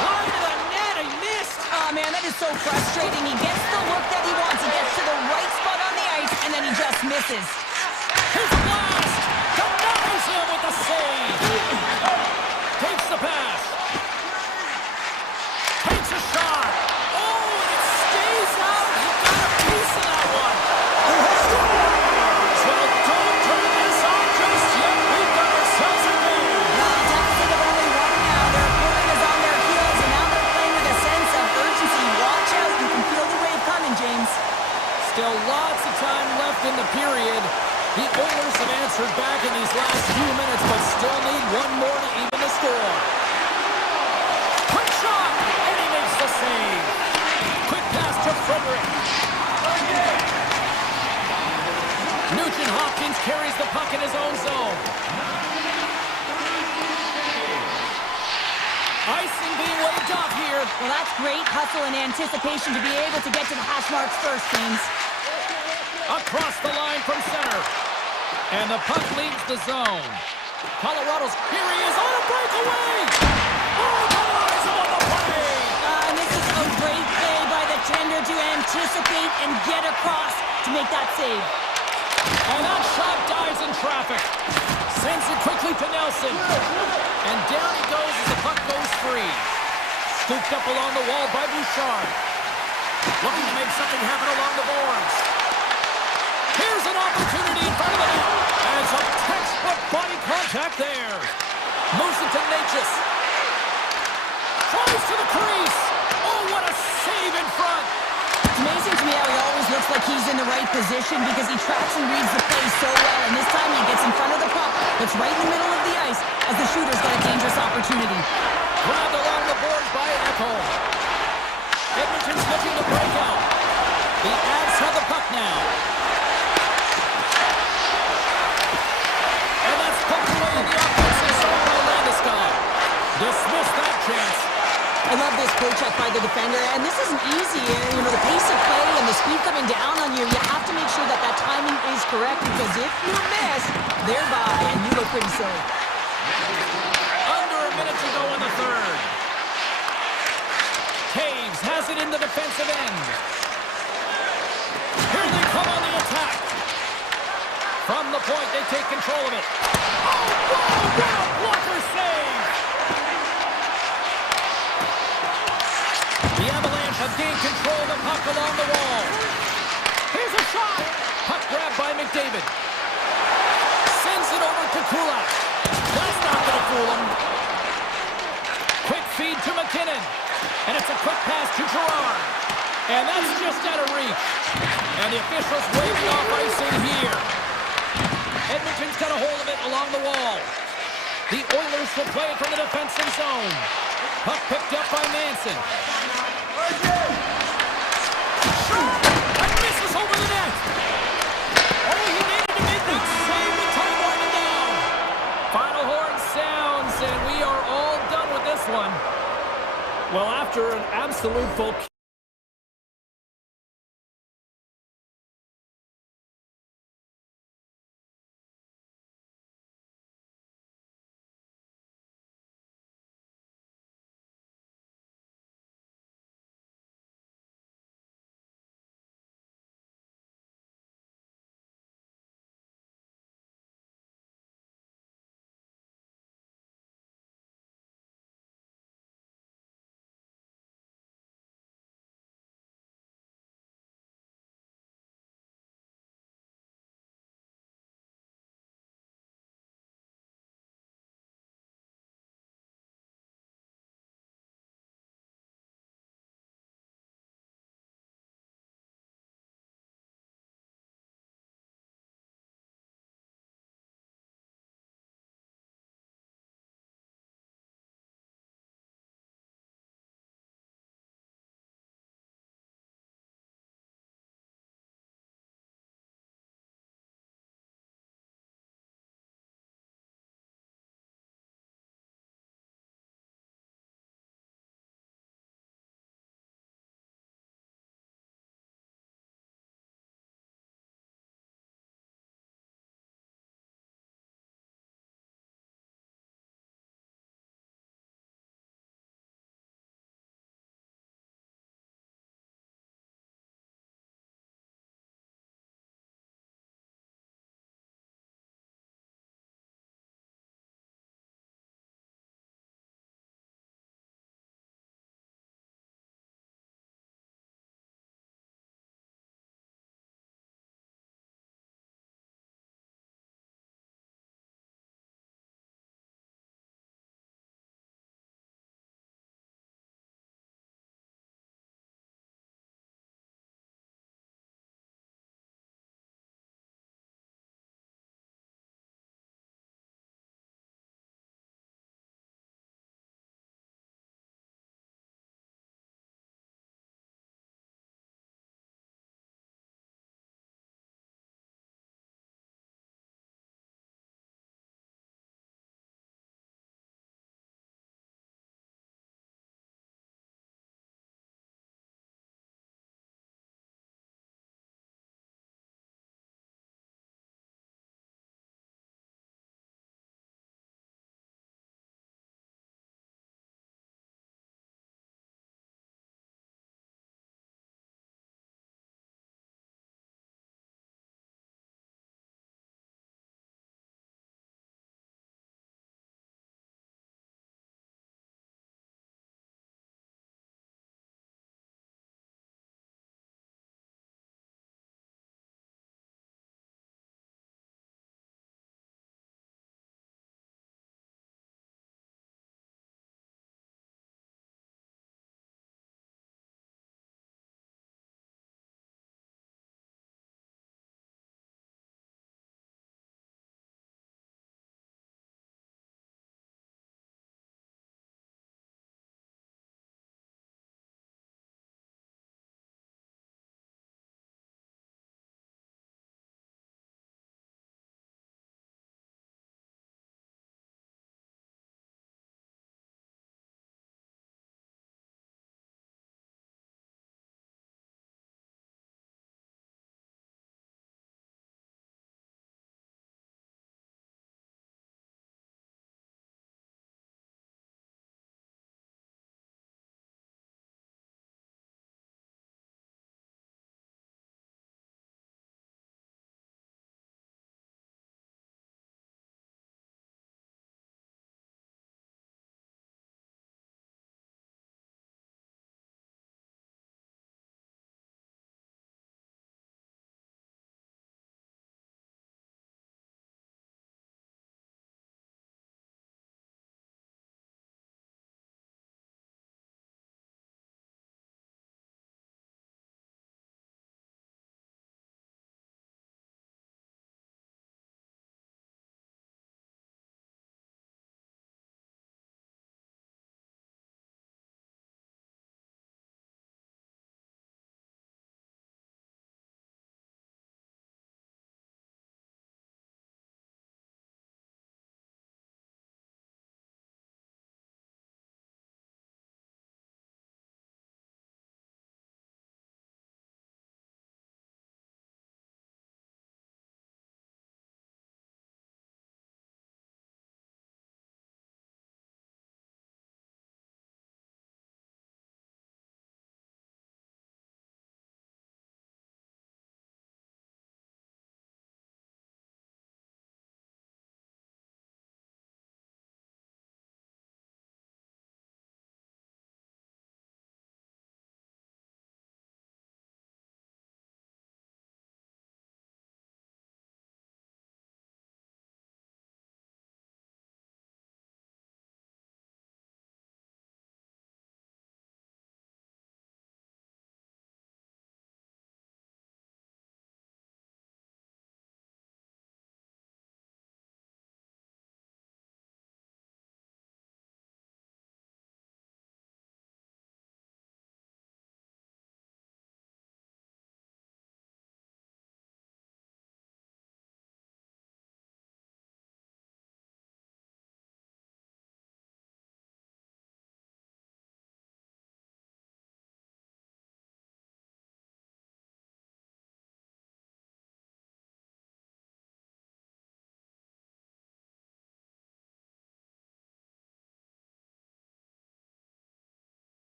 Line to the net, he missed. Oh, man, that is so frustrating. He gets the look that he wants. He gets to the right spot on the ice, and then he just misses. Here's a blast. Denies him with the save. Takes the pass. Takes a shot. Oh, and it stays out. He got a piece of that one. So don't turn this on just yet. We've got ourselves a game. Deficit of only one now. Their opponent is on their heels, and now they're playing with a sense of urgency. Watch out. You can feel the wave coming, James. Still lots of time left in the period. The Oilers have answered back in these last few minutes, but still need one more to even the score. Quick shot, and he makes the save. Quick pass to Frederick. Nugent Hopkins carries the puck in his own zone. Icing being waved off here. Well, that's great hustle and anticipation to be able to get to the hash marks first, James. Across the line from center. And the puck leaves the zone. Colorado's, here he is on a breakaway! Oh, Colorado's on the play! And this is a great play by the tender to anticipate and get across to make that save. And that shot dives in traffic. Sends it quickly to Nelson. And down he goes as the puck goes free. Scooped up along the wall by Bouchard. Looking to make something happen along the boards. Here's an opportunity in front of the net. And some textbook body contact there. Moves it to Natchez. Tries to the crease. Oh, what a save in front. It's amazing to me how he always looks like he's in the right position because he tracks and reads the play so well. And this time he gets in front of the puck that's right in the middle of the ice as the shooter's got a dangerous opportunity. Grabbed along the boards by Echo. Edmonton's looking to break out. The Avs have the puck now. And that's pumped away in the offensive zone by Landeskog. Dismiss that chance. I love this play check by the defender, and this isn't easy. You know, the pace of play and the speed coming down on you, you have to make sure that that timing is correct because if you miss, they're by, and you look pretty silly. Under a minute to go in the third. Taves has it in the defensive end. Here they come on the attack. From the point, they take control of it. Oh, wow, blocker save! The Avalanche have gained control of the puck along the wall. Here's a shot! Puck grabbed by McDavid. Sends it over to Kulak. That's not going to fool him. Quick feed to McKinnon. And it's a quick pass to Gerard. And that's just out of reach. And the officials waving off icing here. Edmonton's got a hold of it along the wall. The Oilers will play it from the defensive zone. Puck picked up by Manson. And misses over the net. Oh, he needed to make that save with time winding down. Final horn sounds, and we are all done with this one. Well, after an absolute full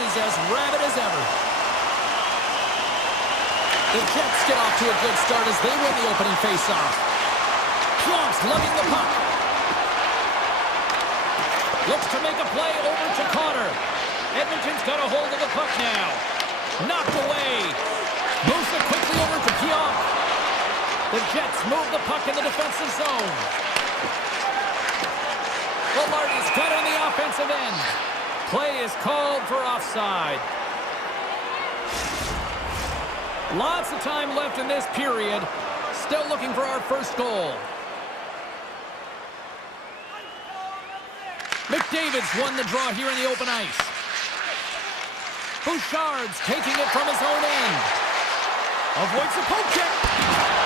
is as rabid as ever. The Jets get off to a good start as they win the opening faceoff. Pyonk's lugging the puck. Looks to make a play over to Connor. Edmonton's got a hold of the puck now. Knocked away. Moves it quickly over to Pionk. The Jets move the puck in the defensive zone. Velarde's got on the offensive end. Play is called for offside. Lots of time left in this period. Still looking for our first goal. McDavid's won the draw here in the open ice. Bouchard's taking it from his own end. Avoids the poke check.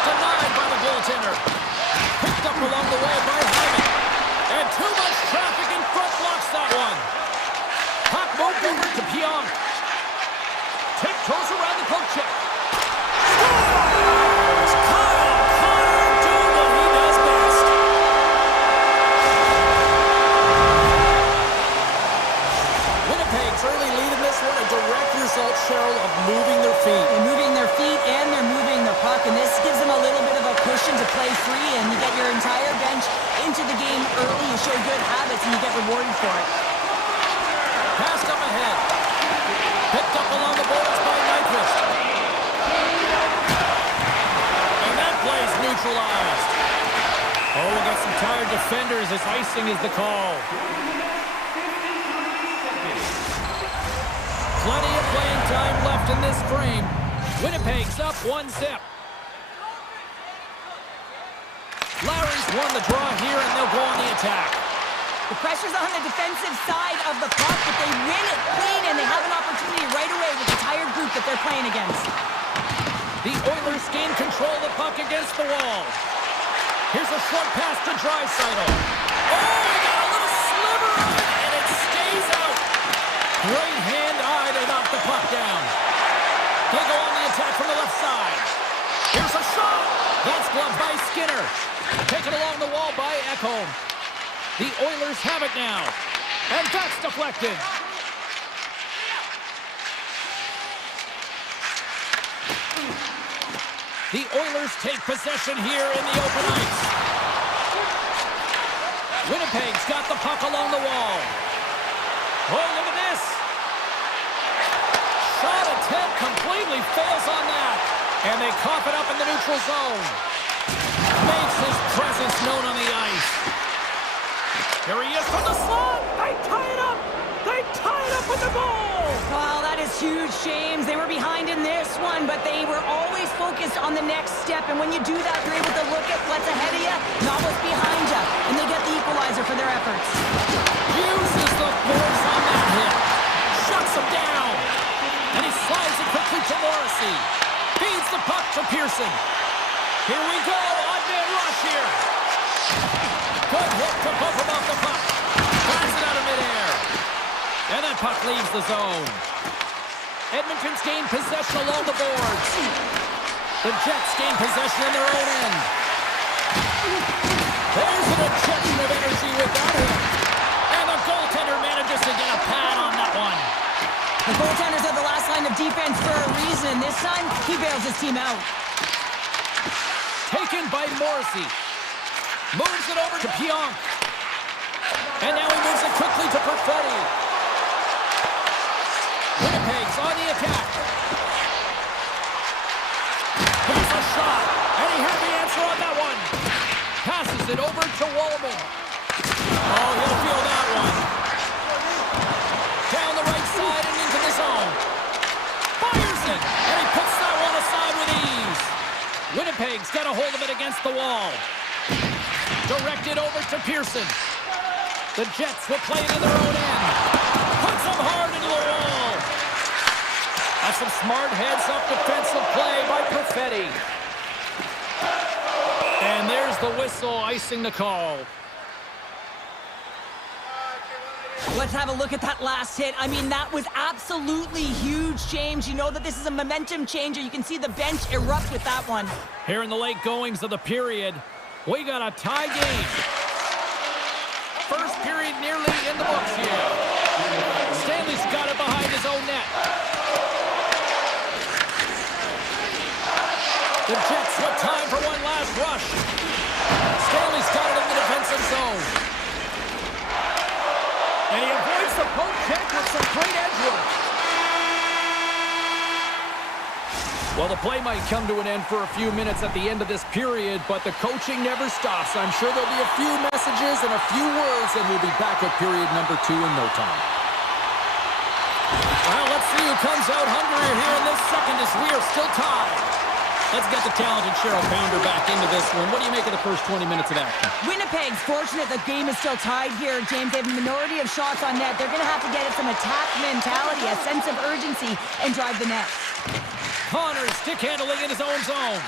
Denied by the goaltender. Picked up along the way by Hyman. And too much traffic in front blocks that one. Puck moved over to Pionk. Tiptoes around the poke check. Scores! Kyle Connor doing what he does best. Winnipeg's early lead in this one, a direct result, Cheryl, of moving their feet. They're moving their feet and they're moving the puck, and this gives them a little bit of a cushion to play free, and you get your entire bench into the game early, you show good habits, and you get rewarded for it. Passed up ahead. Picked up along the boards by Nyquist. And that play's neutralized. Oh, we'll get some tired defenders as icing is the call. Plenty of playing time left in this frame. Winnipeg's up 1-0. Larry's won the draw here, and they'll go on the attack. The pressure's on the defensive side of the puck, but they win it clean, and they have an opportunity right away with the tired group that they're playing against. The Oilers gain control of the puck against the wall. Here's a short pass to Draisaitl. Oh, he got a little sliver of it, and it stays out. Great hand-eye to knock the puck down. They go on the attack from the left side. Here's a shot. That's gloved by Skinner. Taken along the wall by Ekholm. The Oilers have it now. And that's deflected. The Oilers take possession here in the open ice. Winnipeg's got the puck along the wall. Oh, look at this. Shot attempt completely fails on that. And they cough it up in the neutral zone. Makes his presence known on the ice. Here he is from the slot. They tie it up. They tie it up with the goal. Well, that is huge, James. They were behind in this one, but they were always focused on the next step. And when you do that, you're able to look at what's ahead of you, not what's behind you. And they get the equalizer for their efforts. Uses the force on that hit. Shuts him down. And he slides it quickly to Morrissey. Feeds the puck to Pearson. Here we go. Odd-man rush here. Good hit to bump him off the puck. Fires it out of midair. And that puck leaves the zone. Edmonton's gained possession along the boards. The Jets gain possession in their own end. There's an injection of energy with that hit. And the goaltender manages to get a pad on that one. The goaltenders are the last line of defense for a reason. This time, he bails his team out. Taken by Morrissey. Moves it over to Pionk. And now he moves it quickly to Perfetti. Winnipeg's on the attack. Here's a shot. And he had the answer on that one. Passes it over to Wallman. Oh, he'll feel that one. Down the right side and into the zone. Fires it. And he puts that one aside with ease. Winnipeg's got a hold of it against the wall. Directed over to Pearson. The Jets will play it in their own end. Puts them hard into the wall. That's some smart heads-up defensive play by Perfetti. And there's the whistle icing the call. Let's have a look at that last hit. I mean, that was absolutely huge, James. You know that this is a momentum changer. You can see the bench erupt with that one. Here in the late goings of the period, we got a tie game. First period nearly in the books here. Stanley's got it behind his own net. The Jets with time for one last rush. Stanley's got it in the defensive zone. And he avoids the poke check with some great edge work. Well, the play might come to an end for a few minutes at the end of this period, but the coaching never stops. I'm sure there'll be a few messages and a few words, and we'll be back at period number 2 in no time. Well, let's see who comes out hungrier here in this second as we are still tied. Let's get the talented Cheryl Pounder back into this one. What do you make of the first 20 minutes of action? Winnipeg's fortunate the game is still tied here, James. They have a minority of shots on net. They're going to have to get some attack mentality, a sense of urgency, and drive the net. Connor stick handling in his own zone.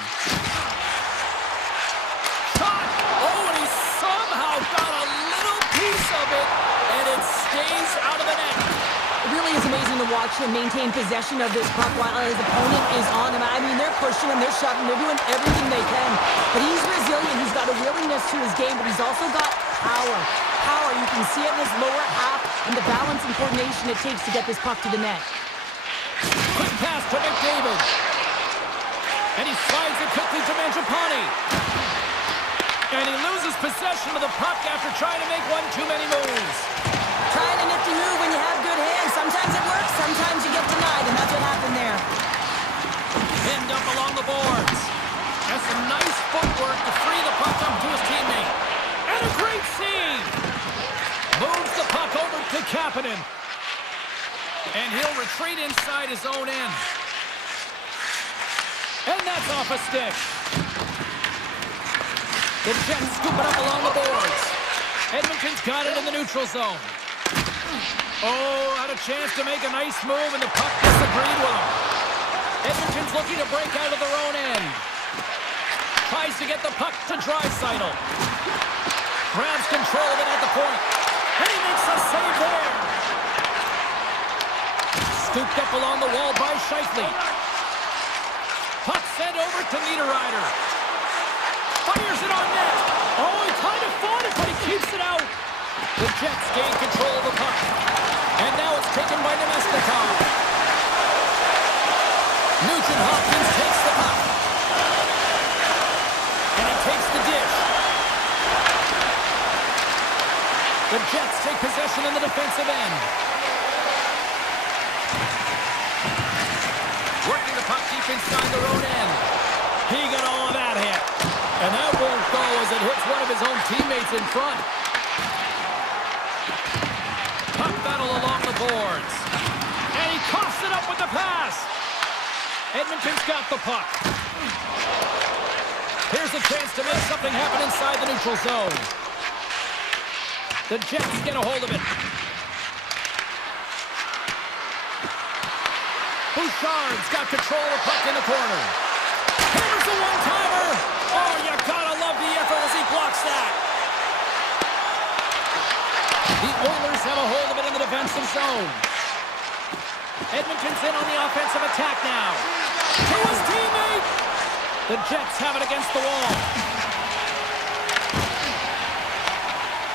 Shot! Oh, and he somehow got a little piece of it, and it stays out of the net. It really is amazing to watch him maintain possession of this puck while his opponent is on him. I mean, they're pushing him, they're shoving, they're doing everything they can. But he's resilient. He's got a willingness to his game, but he's also got power. Power, you can see it in his lower half and the balance and coordination it takes to get this puck to the net. Quick pass to McDavid. And he slides it quickly to Mangiapane. And he loses possession of the puck after trying to make one too many moves. Trying a nifty move when you have good hands. Sometimes it works, sometimes you get denied, and that's what happened there. Pinned up along the boards. Has some nice footwork to free the puck up to his teammate. And a great save. Moves the puck over to Kapanen. And he'll retreat inside his own end. And that's off a stick. The Jets scoop it up along the boards. Edmonton's got it in the neutral zone. Oh, had a chance to make a nice move, and the puck disagreed with him. Edmonton's looking to break out of their own end. Tries to get the puck to Draisaitl. Grabs control of it at the point. And he makes a save there. Scooped up along the wall by Scheifele. Puck sent over to Niederreiter. Fires it on net. Oh, he kind of fought it, but he keeps it out. The Jets gain control of the puck. And now it's taken by Nemestikov. Nugent-Hopkins takes the puck. And he takes the dish. The Jets take possession in the defensive end. Working the puck deep inside their own end. He got all of that hit. And that won't go as it hits one of his own teammates in front. Puck battle along the boards. And he coughs it up with the pass. Edmonton's got the puck. Here's a chance to make something happen inside the neutral zone. The Jets get a hold of it. Bouchard's got control of the puck in the corner. Here's a one-timer. Oh, you gotta love the effort as he blocks that. The Oilers have a hold of it in the defensive zone. Edmonton's in on the offensive attack now. To his teammate. The Jets have it against the wall.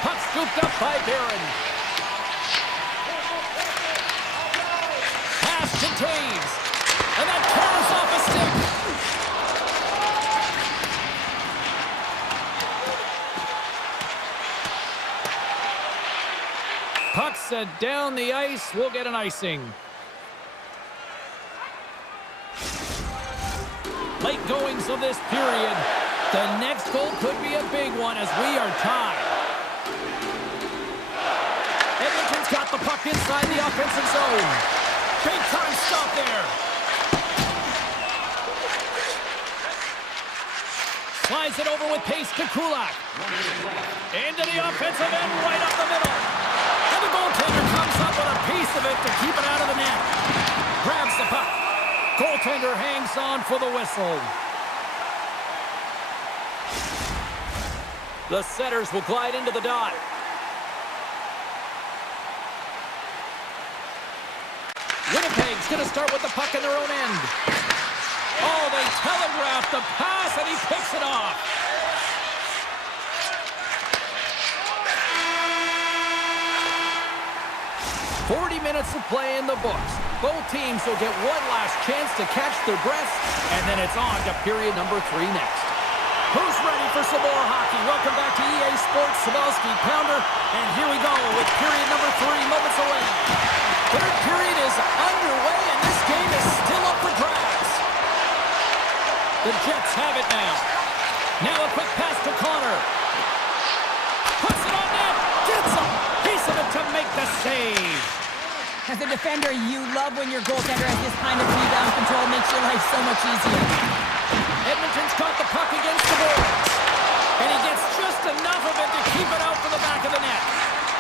Puck scooped up by Barron. Pass to Taves. And that tears off a stick. Puck sent down the ice. We'll get an icing. Late goings of this period. The next goal could be a big one as we are tied. Edmonton's got the puck inside the offensive zone. Big time stop there. Slides it over with pace to Kulak. Into the offensive end, right up the middle. And the goaltender comes up with a piece of it to keep it out of the net. Grabs the puck. Goaltender hangs on for the whistle. The setters will glide into the dot. Winnipeg's going to start with the puck in their own end. Oh, they telegraph the pass, and he picks it off. 40 minutes of play in the books. Both teams will get one last chance to catch their breaths, and then it's on to period number 3 next. Who's ready for some more hockey? Welcome back to EA Sports Sabalski Pounder, and here we go with period number 3 moments away. Third period is underway, and this game is still up for grabs. The Jets have it now. Now a quick pass to Connor. Puts it on net. Gets a piece of it to make the save. As a defender, you love when your goaltender has this kind of rebound control. Makes your life so much easier. Edmonton's caught the puck against the boards. And he gets just enough of it to keep it out for the back of the net.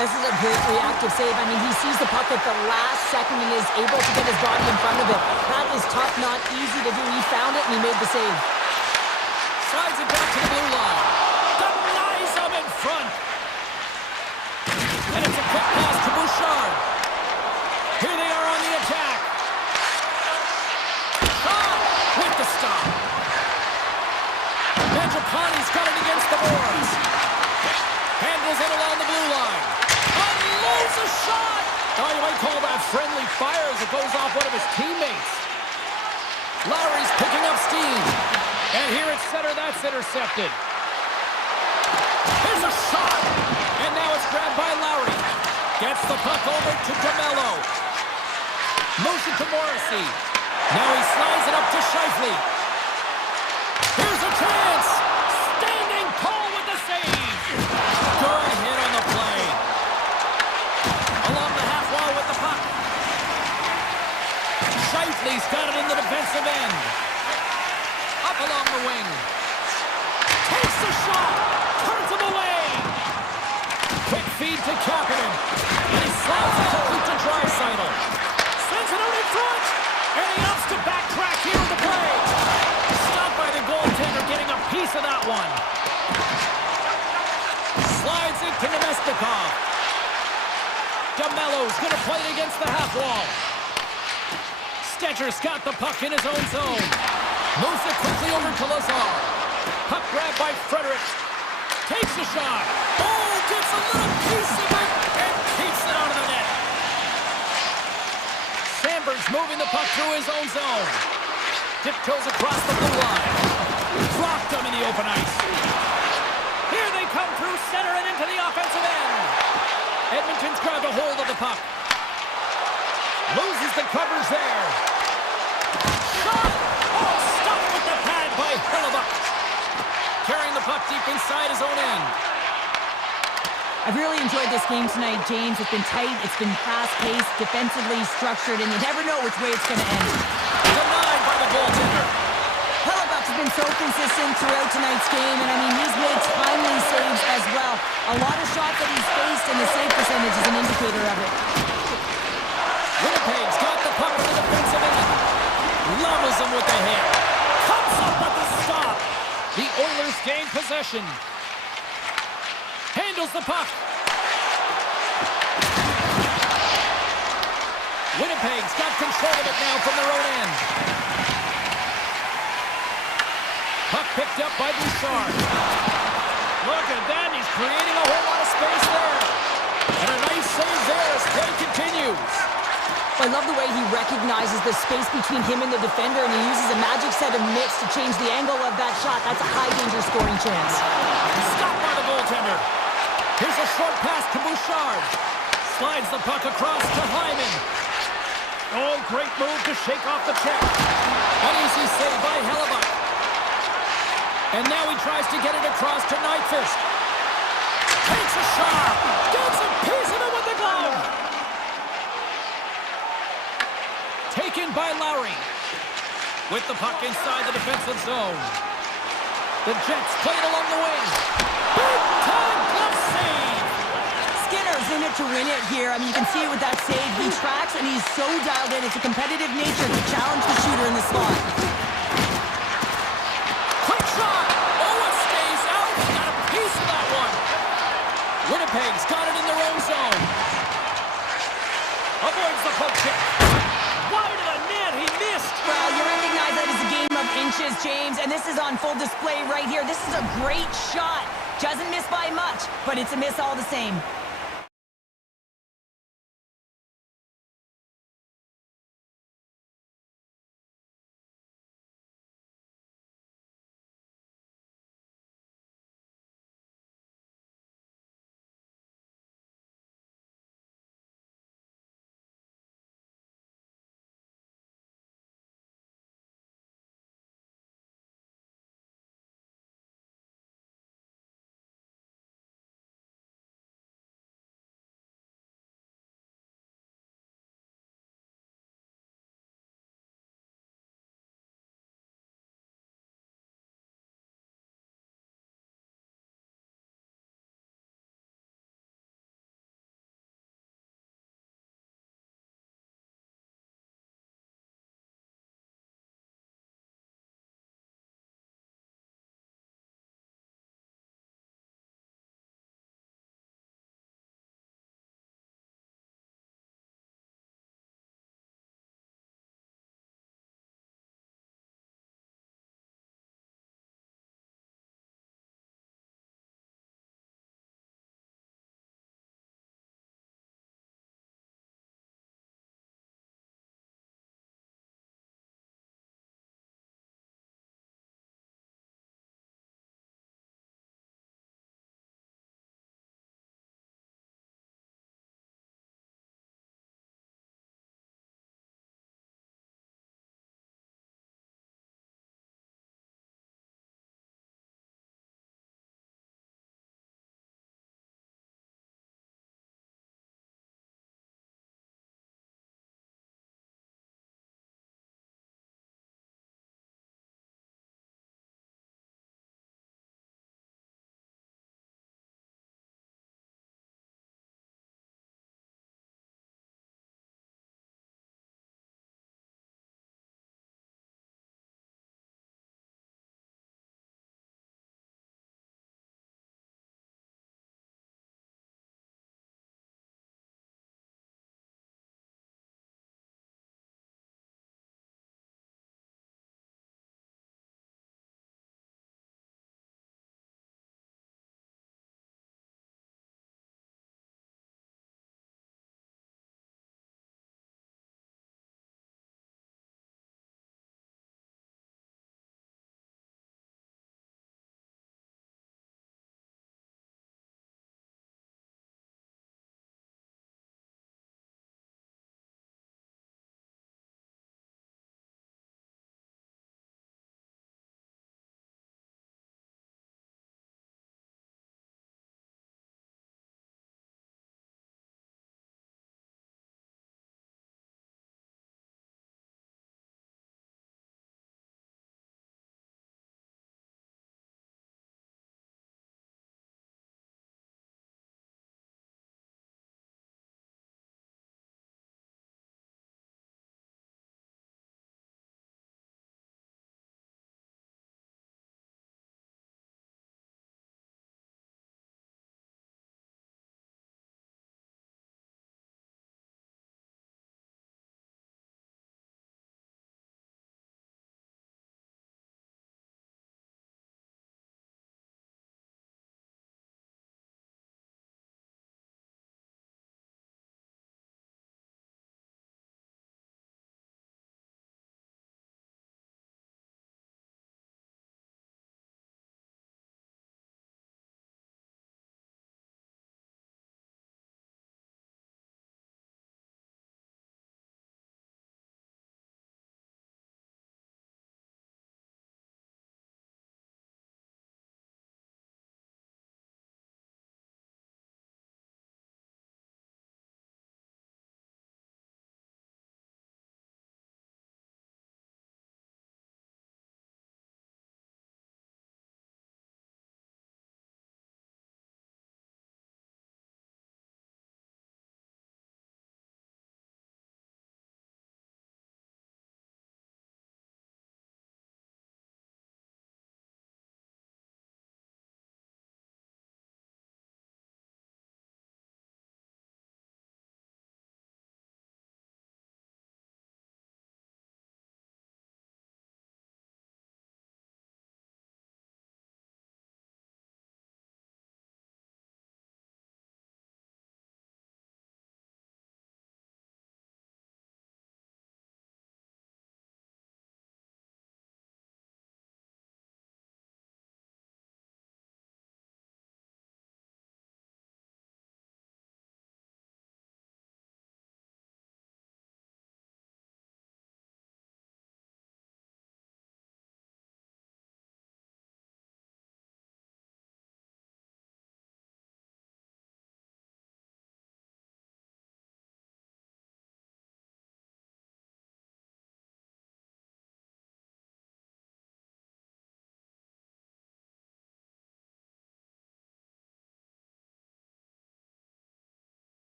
This is a great reactive save. I mean, he sees the puck at the last second and is able to get his body in front of it. That is tough, not easy to do. He found it and he made the save. Slides it back to the blue line. Denies him in front. And it's a quick pass to Bouchard. Here they are on the attack. Shot with the stop. Mangiapane's got it against the boards. Handles it along the blue line. Unloads a shot. Oh, you might call that friendly fire as it goes off one of his teammates. Lowry's picking up steam. And here at center, that's intercepted. Here's a shot. And now it's grabbed by Lowry. Gets the puck over to DeMello. Motion to Morrissey. Now he slides it up to Scheifele. Here's a chance. Standing tall with the save. Good hit on the play. Along the half wall with the puck. Scheifele's got it in the defensive end. Up along the wing. Takes the shot. Turns him away. Quick feed to Kapanen. And he slides it quickly to Draisaitl. Sends it out in front. And he opts to backtrack here in the play. Stopped by the goaltender, getting a piece of that one. Slides it to Nemestikov. DeMello's going to play it against the half wall. Stetcher's got the puck in his own zone. Moves it quickly over to Lazar. Puck grabbed by Frederick. Takes the shot. Oh, gets a little piece of it and keeps it out of the net. Sandberg's moving the puck through his own zone. Tiptoes across the blue line. Blocked him in the open ice. Here they come through center and into the offensive end. Edmonton's grabbed a hold of the puck. Loses the covers there. Shot! Oh, stopped with the pad by Hellebuyck. Carrying the puck deep inside his own end. I've really enjoyed this game tonight, James. It's been tight, it's been fast-paced, defensively structured, and you never know which way it's going to end. Denied by the goaltender. Hellebuyck's been so consistent throughout tonight's game, and I mean, he's made timely saves as well. A lot of shots that he's faced, and the save percentage is an indicator of it. Winnipeg's got the puck in the defensive end. Levels him with the hit. Comes up with the stop. The Oilers gain possession. Handles the puck. Winnipeg's got control of it now from their own end. Puck picked up by Bouchard. Look at that. He's creating a whole lot of space there. And a nice save there as play continues. I love the way he recognizes the space between him and the defender, and he uses a magic set of mitts to change the angle of that shot. That's a high-danger scoring chance. Stopped by the goaltender. Here's a short pass to Bouchard. Slides the puck across to Hyman. Oh, great move to shake off the check. An easy save by Hellebuyck. And now he tries to get it across to Nyquist. Takes a shot. Gets a piece of it with the glove. Taken by Lowry. With the puck inside the defensive zone. The Jets play it along the wing. Big time glove save. Skinner's in it to win it here. I mean, you can see it with that save. He tracks, and he's so dialed in. It's a competitive nature to challenge the shooter in the slot. Quick shot. Oh, it stays out. He got a piece of that one. Winnipeg's got it in their own zone. Avoids the poke check. Wide of the net. He missed. Well, you recognize that it's a game of inches, James, and this is on full display right here. This is a great shot. Doesn't miss by much, but it's a miss all the same.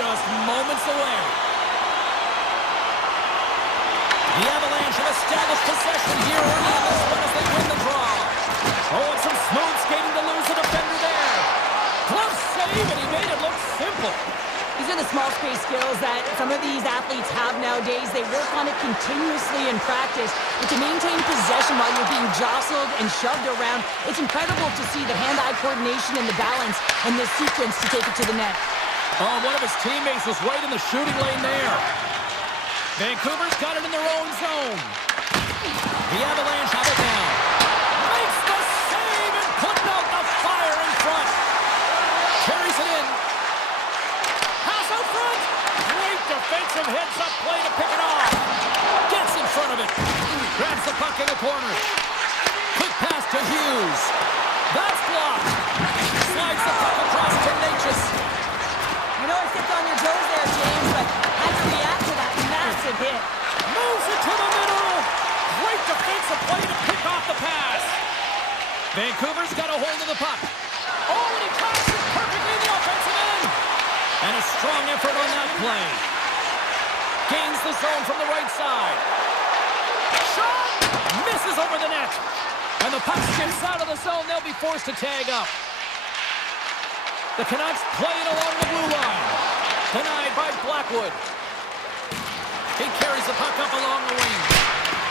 just moments away. The Avalanche have established possession here early in this one as they win the draw. Oh, and some smooth skating to lose the defender there. Close save, and he made it look simple. These are the small space skills that some of these athletes have nowadays. They work on it continuously in practice. But to maintain possession while you're being jostled and shoved around, it's incredible to see the hand-eye coordination and the balance and the sequence to take it to the net. Oh, one of his teammates was right in the shooting lane there. Vancouver's got it in their own zone. The Avalanche have it now. Makes the save and putting out the fire in front. Carries it in. Pass out front. Great defensive heads-up play to pick it off. Gets in front of it. Grabs the puck in the corner. Quick pass to Hughes. That's blocked. Slides the puck across to Natchez. You know I stepped on your toes there, James, but had to react to that massive hit. Moves it to the middle. Great defensive play to pick off the pass. Vancouver's got a hold of the puck. Oh, and he cracks it perfectly in the offensive end. And a strong effort on that play. Gains the zone from the right side. Shot! Misses over the net. And the puck skips out of the zone. They'll be forced to tag up. The Canucks play it along the blue line. Denied by Blackwood. He carries the puck up along the wing.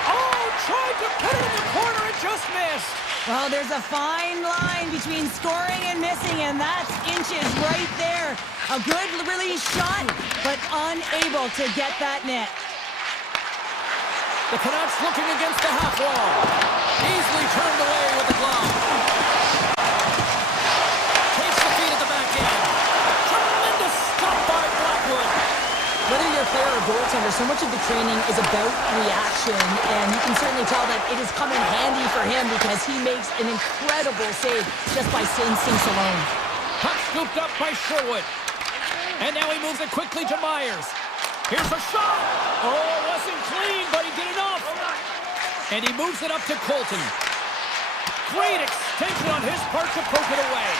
Oh, tried to put it in the corner and just missed. Well, there's a fine line between scoring and missing, and that's inches right there. A good release shot, but unable to get that net. The Canucks looking against the half wall. Easily turned away with the glove. Takes the feed at the back end. Tremendous stop by Blackwood. Whether you're a player or goaltender, so much of the training is about reaction, and you can certainly tell that it has come in handy for him because he makes an incredible save just by instincts alone. Puck scooped up by Sherwood. And now he moves it quickly to Myers. Here's a shot. Oh, wasn't clean, but he did enough. And he moves it up to Colton. Great extension on his part to poke it away.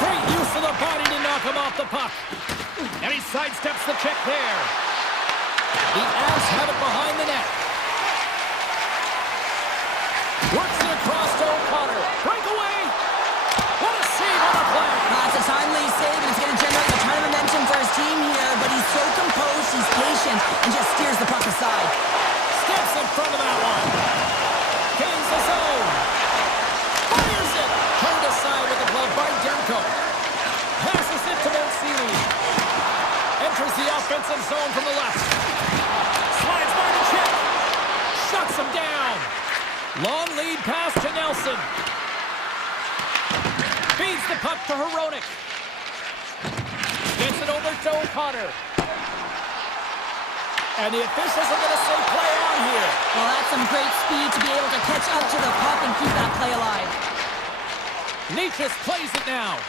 Great use of the body to knock him off the puck. And he sidesteps the check there. The Avs have it behind the net. Works it across to O'Connor. Breakaway. What a save on the play. It's a timely save, and it's going to generate a ton of momentum for his team here, but he's so composed, he's patient, and just steers the puck aside. Steps in front of that one. Gains the zone. Fires it. Turned aside with the glove by Demko. Passes it to Mancini. Enters the offensive zone from the left. Slides by the check. Shuts him down. Long lead pass to Nelson. Feeds the puck to Hronek. Gets it over to O'Connor. And the officials are going to say play on here. Well, that's some great speed to be able to catch up to the puck and keep that play alive. Natchez plays it now.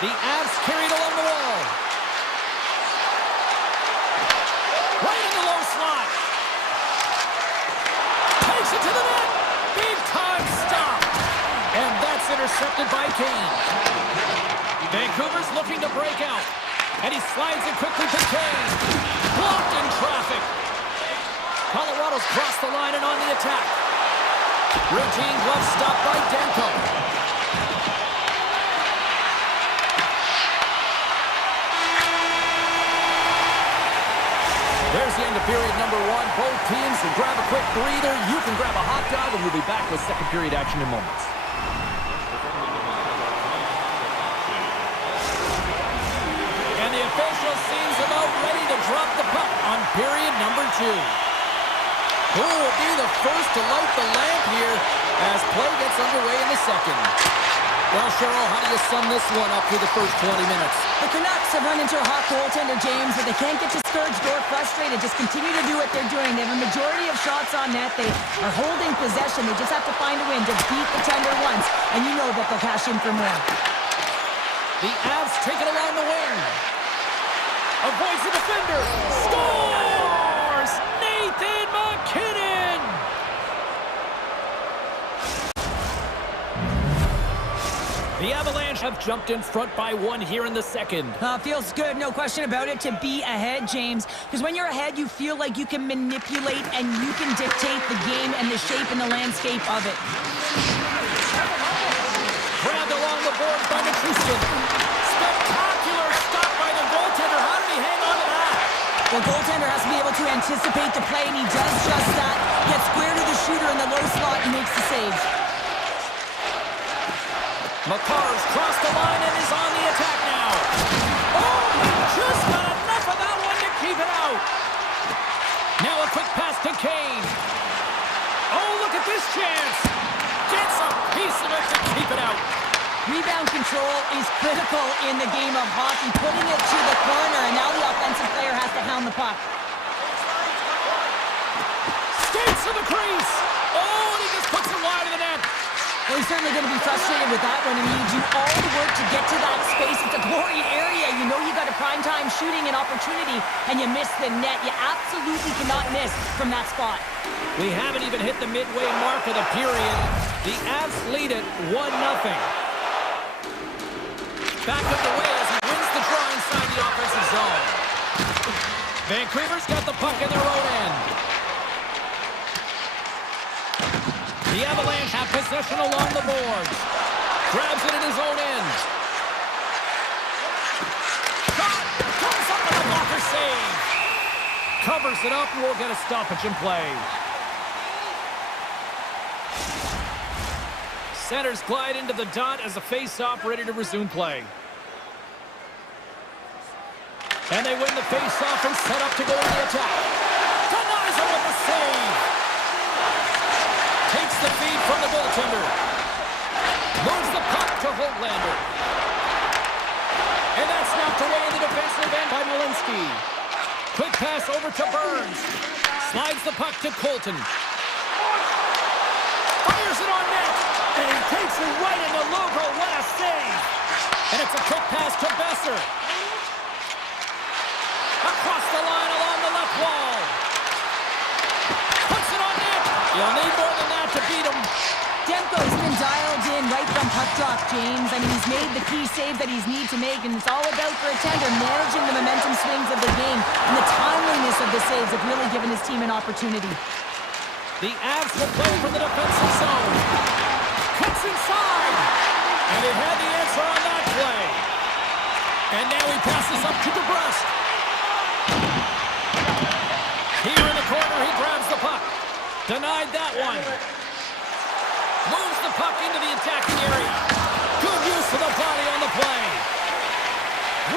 The Avs carried along the wall. Right in the low slot. Takes it to the net. Big time stop. And that's intercepted by Kane. Vancouver's looking to break out. And he slides it quickly to Kane. Blocked in traffic. Colorado's crossed the line and on the attack. Routine glove stop by Demko. There's the end of period number one. Both teams will grab a quick breather. You can grab a hot dog, and we'll be back with second period action in moments. And the official seems about ready to drop the puck on period number two. Who will be the first to light the lamp here as play gets underway in the second? Well, Cheryl, how do you sum this one up through the first 20 minutes? The Canucks have run into a hot goaltender, James, but they can't get discouraged or frustrated. Just continue to do what they're doing. They have a majority of shots on net. They are holding possession. They just have to find a win to beat the tender once, and you know that they'll cash in for more. The Avs take it along the wing. Avoids the defender. Scores! Nathan MacKinnon! The Avalanche have jumped in front by one here in the second. Feels good, no question about it, to be ahead, James. Because when you're ahead, you feel like you can manipulate and you can dictate the game and the shape and the landscape of it. Grabbed along the board by Nichushkin. Spectacular stop by the goaltender. How did he hang on to that? The goaltender has to be able to anticipate the play, and he does just that. Gets square to the shooter in the low slot and makes the save. Makar's crossed the line and is on the attack now. Oh, just not enough of that one to keep it out. Now a quick pass to Kane. Oh, look at this chance. Gets a piece of it to keep it out. Rebound control is critical in the game of hockey, putting it to the corner, and now the offensive player has to hound the puck. Skates to the crease. Oh, and he just puts it wide of the net. Well, he's certainly going to be frustrated with that one. I mean, you do all the work to get to that space. It's a glory area. You know you got a prime-time shooting and opportunity, and you miss the net. You absolutely cannot miss from that spot. We haven't even hit the midway mark of the period. The Avs lead it 1-0. Back up the way as he wins the draw inside the offensive zone. Vancouver's got the puck in their own end. The Avalanche have possession along the boards. Grabs it in his own end. Shot! Comes up with a blocker save. Covers it up and we'll get a stoppage in play. Centers glide into the dot as a face-off ready to resume play. And they win the face-off and set up to go to the attack. Denies it with a save. Takes the feed from the goaltender. Moves the puck to Holtlander. And that's knocked away in the defensive end by Malinsky. Quick pass over to Burns. Slides the puck to Colton. Fires it on net. And he takes it right in the logo. What a save. And it's a quick pass to Besser. Across the line along the left wall. Puts it on net. You'll need more than that to beat him. Demko's been dialed in right from puck drop, James. I mean, he's made the key save that he's need to make, and it's all about, for a tender, managing the momentum swings of the game, and the timeliness of the saves have really given his team an opportunity. The Avs will play from the defensive zone. Cuts inside. And he had the answer on that play. And now he passes up to DeBrusque. Here in the corner, he grabs the puck. Denied that one. Moves the puck into the attacking area. Good use of the body on the play.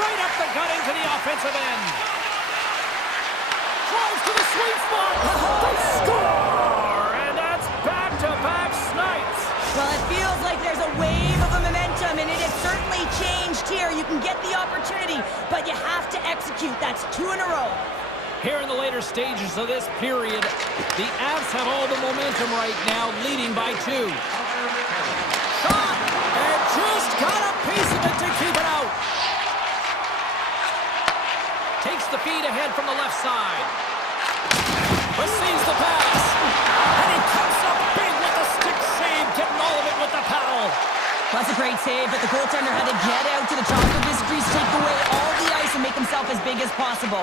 Right up the gut into the offensive end. Drives to the sweet spot. They score! And that's back-to-back snipes. Well, it feels like there's a wave of a momentum, and it has certainly changed here. You can get the opportunity, but you have to execute. That's 2 in a row. Here in the later stages of this period, the Avs have all the momentum right now, leading by 2. Shot! And just got a piece of it to keep it out. Takes the feed ahead from the left side. Receives the pass. And he comes up big with the stick save, getting all of it with the paddle. That's a great save, but the goaltender had to get out to the top of his crease, take away all the ice, and make himself as big as possible.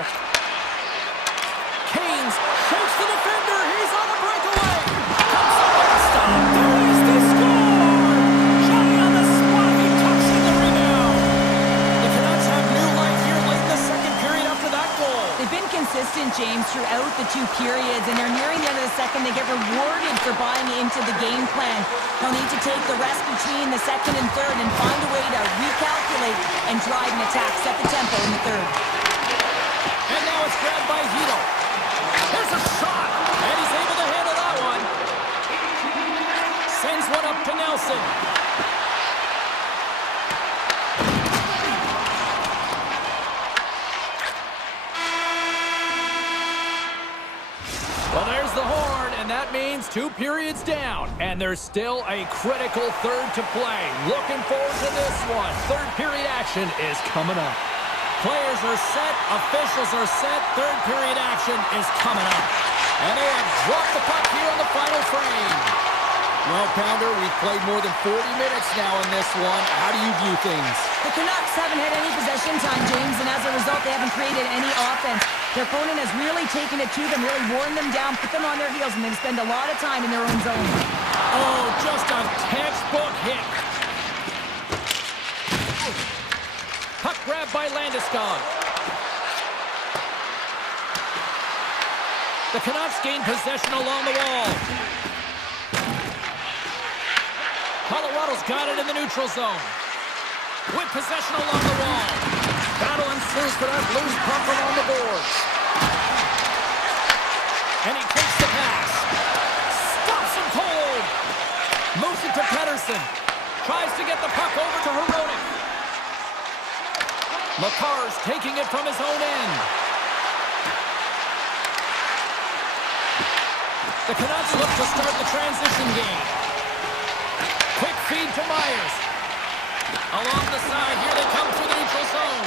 Canes shakes the defender. He's on a breakaway. Comes up with the stop. There is the score. Johnny on the spot. He tucks in the rebound. The Canucks have new life here late in the second period after that goal. They've been consistent, James, throughout the 2 periods, and they're nearing the end of the second. They get rewarded for buying into the game plan. They'll need to take the rest between the second and third and find a way to recalculate and drive an attack, set the tempo in the third. And now it's grabbed by Hito. There's a shot, and he's able to handle that one. Sends one up to Nelson. Well, there's the horn, and that means 2 periods down. And there's still a critical third to play. Looking forward to this one. Third period action is coming up. Players are set, officials are set, third period action is coming up. And they have dropped the puck here on the final frame. Well, Pounder, we've played more than 40 minutes now in this one. How do you view things? The Canucks haven't had any possession time, James, and as a result, they haven't created any offense. Their opponent has really taken it to them, really worn them down, put them on their heels, and they spend a lot of time in their own zone. Oh, just a textbook hit. Puck grab by Landeskog. The Canucks gain possession along the wall. Colorado's got it in the neutral zone. With possession along the wall. Battle ensues for that loose puck along the boards. And he takes the pass. Stops him cold. Moves it to Pettersson. Tries to get the puck over to Hronek. Makar's taking it from his own end. The Canucks look to start the transition game. Quick feed to Myers. Along the side, here they come through the neutral zone.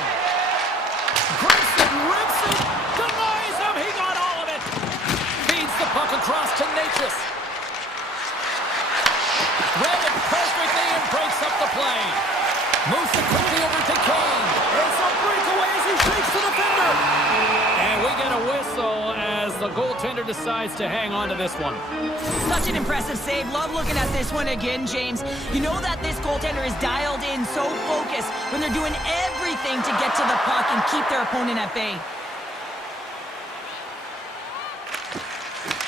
Grimson rips it, denies him, he got all of it. Feeds the puck across to Natchez. Read it perfectly and breaks up the play. Moves it quickly over to Kane. It's a breakaway as he shakes the defender. And we get a whistle as the goaltender decides to hang on to this one. Such an impressive save. Love looking at this one again, James. You know that this goaltender is dialed in, so focused when they're doing everything to get to the puck and keep their opponent at bay.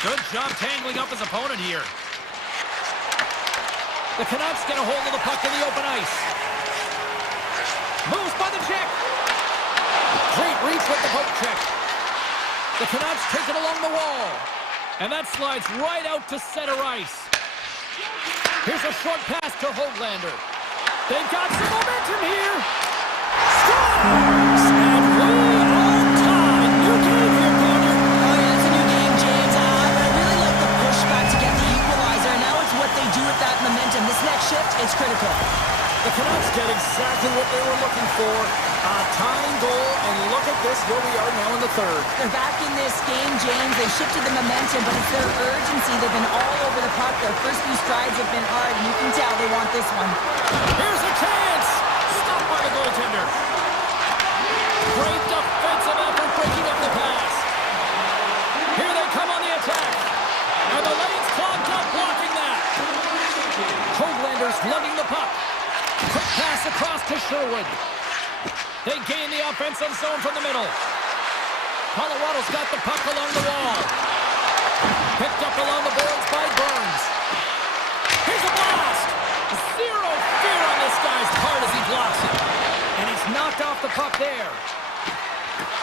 Good job tangling up his opponent here. The Canucks get a hold of the puck in the open ice. Moves by the check. Great reach with the poke check. The Canucks take it along the wall. And that slides right out to center ice. Here's a short pass to Höglander. They've got some momentum here. Scores! And we are tied. New game here, Pounder. Oh, yeah, it's a new game, James. But I really like the pushback to get the equalizer. And now it's what they do with that momentum. This next shift is critical. The Canucks get exactly what they were looking for. A tying goal, and look at this, where we are now in the third. They're back in this game, James. They've shifted the momentum, but it's their urgency. They've been all over the puck. Their first few strides have been hard, and you can tell they want this one. Here's a chance! Stopped by the goaltender. Great defensive effort breaking up the pass. Here they come on the attack. And the lane's clogged up, blocking that. Höglander's lugging the puck. Quick pass across to Sherwood. They gain the offensive zone from the middle. Colorado's got the puck along the wall. Picked up along the boards by Burns. Here's a blast! Zero fear on this guy's part as he blocks it. And he's knocked off the puck there.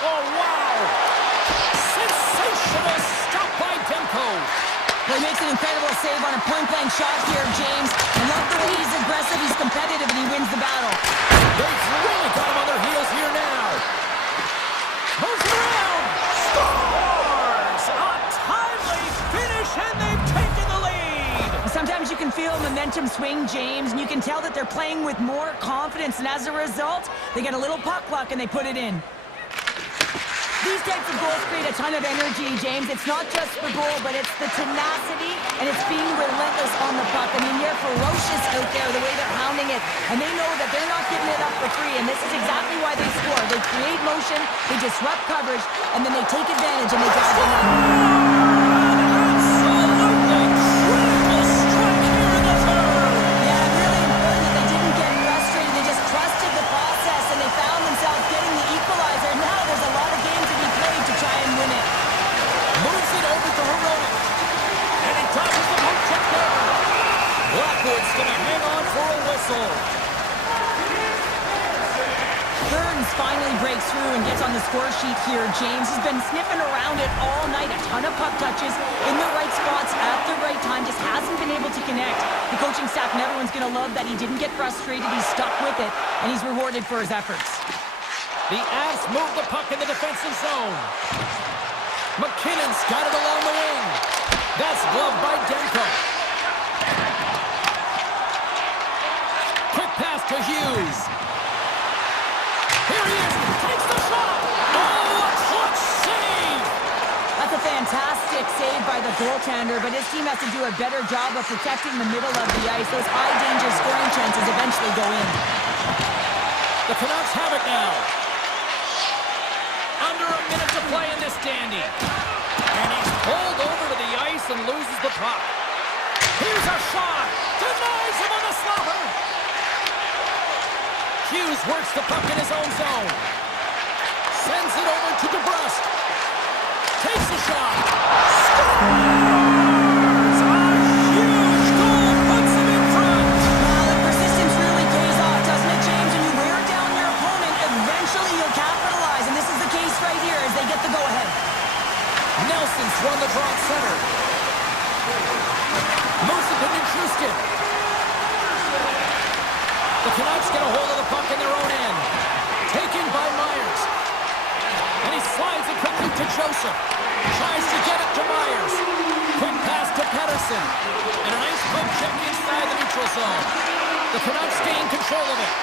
Oh, wow! Sensational stop by Demko. Well, he makes an incredible save on a point-blank shot here, James. I love the way he's aggressive, he's competitive, and he wins the battle. They've really got him on their heels here now. Moves around. Scores! A timely finish, and they've taken the lead. Sometimes you can feel momentum swing, James, and you can tell that they're playing with more confidence, and as a result, they get a little puck luck and they put it in. These types of goals create a ton of energy, James. It's not just for goal, but it's the tenacity, and it's being relentless on the puck. I mean, they're ferocious out there, the way they're pounding it, and they know that they're not giving it up for free, and this is exactly why they score. They create motion, they disrupt coverage, and then they take advantage, and they drive the line. Absolutely critical strike here in the third. Yeah, really important that they didn't get frustrated. They just trusted the process, and they found themselves getting the equalizer. Now there's a lot of game to be played to try and win it. Moves it over to Hronek. And he tosses the poke check there. Blackwood's going to hang on for a whistle. Burns finally breaks through and gets on the score sheet here, James. He's been sniffing around it all night. A ton of puck touches in the right spots at the right time. Just hasn't been able to connect. The coaching staff and everyone's going to love that he didn't get frustrated. He's stuck with it, and he's rewarded for his efforts. The Avs move the puck in the defensive zone. McKinnon's got it along the wing. That's gloved by Demko. Quick pass to Hughes. Here he is. Takes the shot. Oh, a clutch save. That's a fantastic save by the the goaltender, but his team has to do a better job of protecting the middle of the ice. Those high-danger scoring chances eventually go in. The Canucks have it now. Under a minute to play in this dandy. And he's pulled over to the ice and loses the puck. Here's a shot. Denies him on the slapper. Hughes works the puck in his own zone. Sends it over to DeBrusque. Takes a shot. Scores! A huge goal puts him in front. Well, the persistence really pays off, doesn't it, James? When you wear down your opponent, eventually you'll capitalize, and this is the case right here as they get the go-ahead. Nelson's run the draw at center. Moves it to Nichushkin. The Canucks get a hold of the puck in their own end. Taken by Myers. And he slides it quickly to Joseph. Tries to get it to Myers. Quick pass to Pettersson. And a nice poke check inside the neutral zone. The Canucks gain control of it.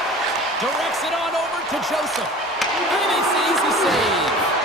Directs it on over to Joseph. And he makes the easy save.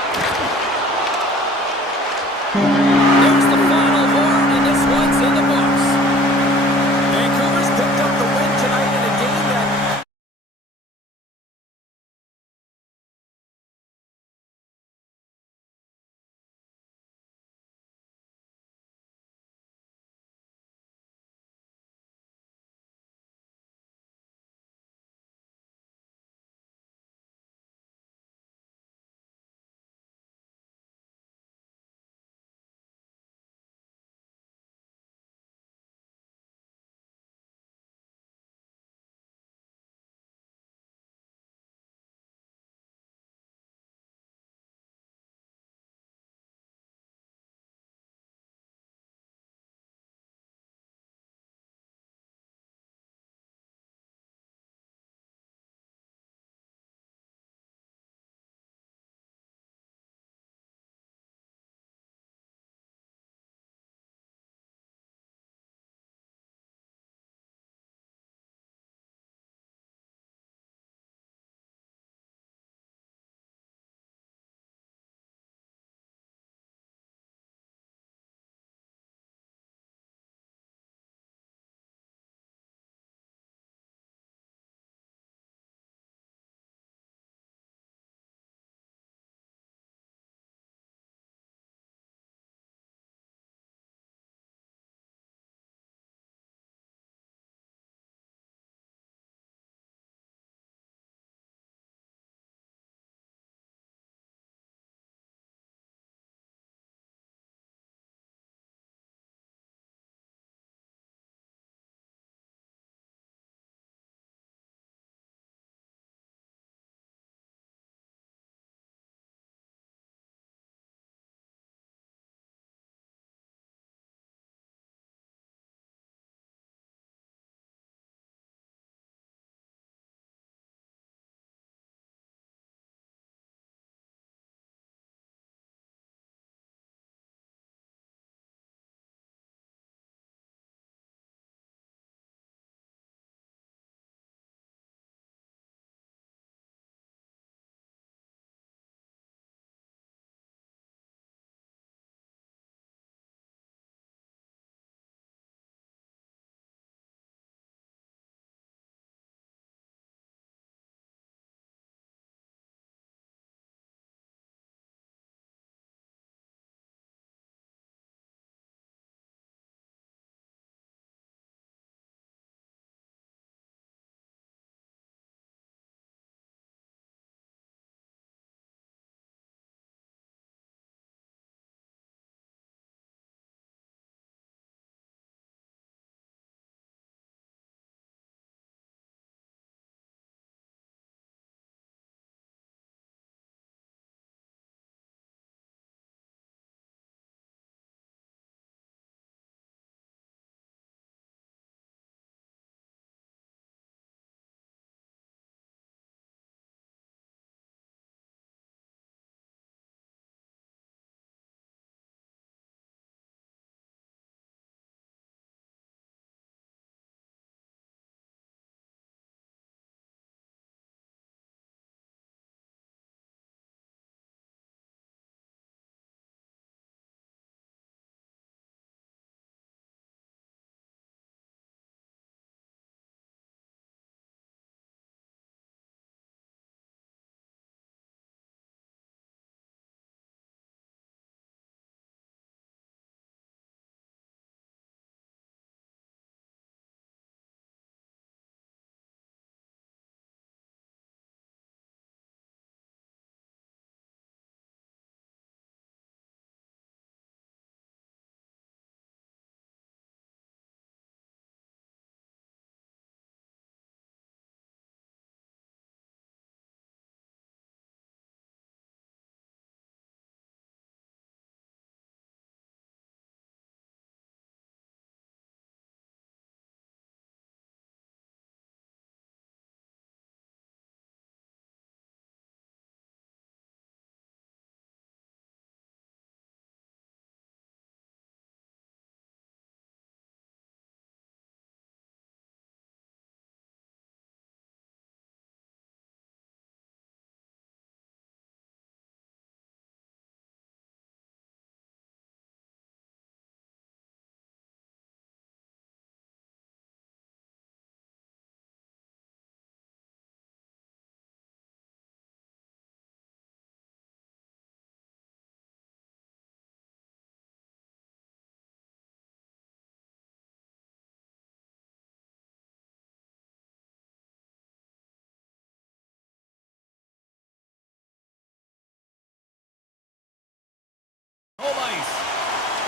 Home ice.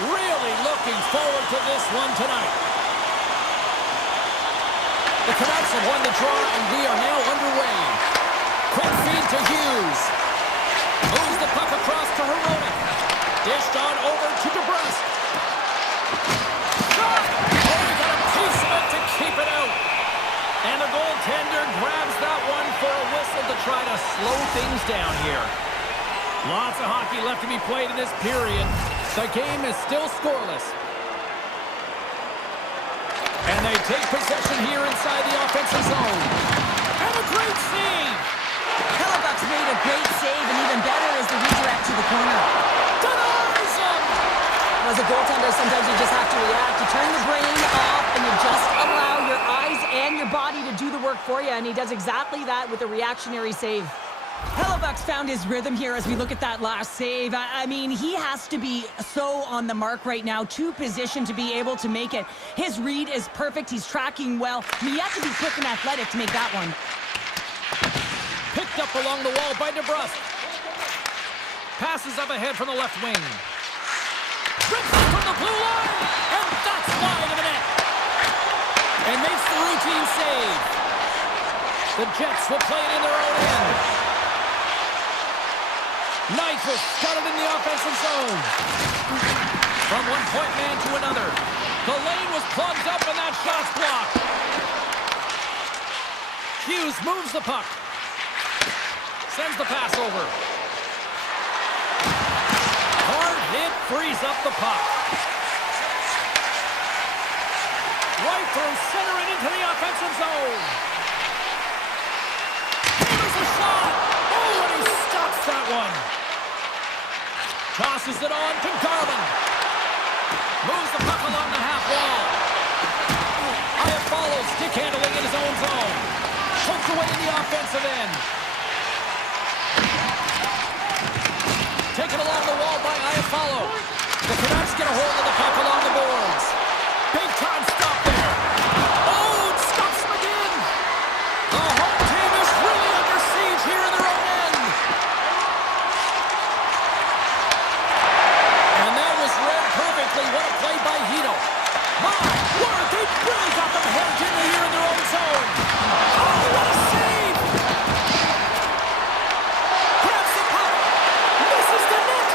Really looking forward to this one tonight. The Canucks have won the draw, and we are now underway. Quick feed to Hughes. Moves the puck across to Heronic. Dished on over to DeBrusque. Shot! Oh, he got a piece of it to keep it out. And the goaltender grabs that one for a whistle to try to slow things down here. Lots of hockey left to be played in this period. The game is still scoreless. And they take possession here inside the offensive zone. And a great save! Hellebuck's made a great save, and even better is the redirect to the corner. Denies him! As a goaltender, sometimes you just have to react. You turn the brain off, and you just allow your eyes and your body to do the work for you, and he does exactly that with a reactionary save. Hellebuck's found his rhythm here as we look at that last save. I mean, he has to be so on the mark right now, to position to be able to make it. His read is perfect. He's tracking well. I mean, you have to be quick and athletic to make that one. Picked up along the wall by DeBrusque. Passes up ahead from the left wing. Rips it from the blue line, and that's wide of the net. And makes the routine save. The Jets will play it in their own end. Nitrous got it in the offensive zone. From one point man to another. The lane was plugged up and that shot's blocked. Hughes moves the puck. Sends the pass over. Hard hit frees up the puck. Right through center and into the offensive zone. Here's a shot. Oh, and he stops that one. Tosses it on to Garland. Moves the puck along the half wall. Iafallo stick handling in his own zone. Poked away in the offensive end. Taken along the wall by Iafallo. The Canucks get a hold of the puck along the boards. Big time stop there. Oh, it stops him again. The home team is really under siege here in their own end. And that was read perfectly. What a play by Hito. My word, they really got them hemmed in here in their own zone. Oh, what a save. Grabs the puck. Misses the net.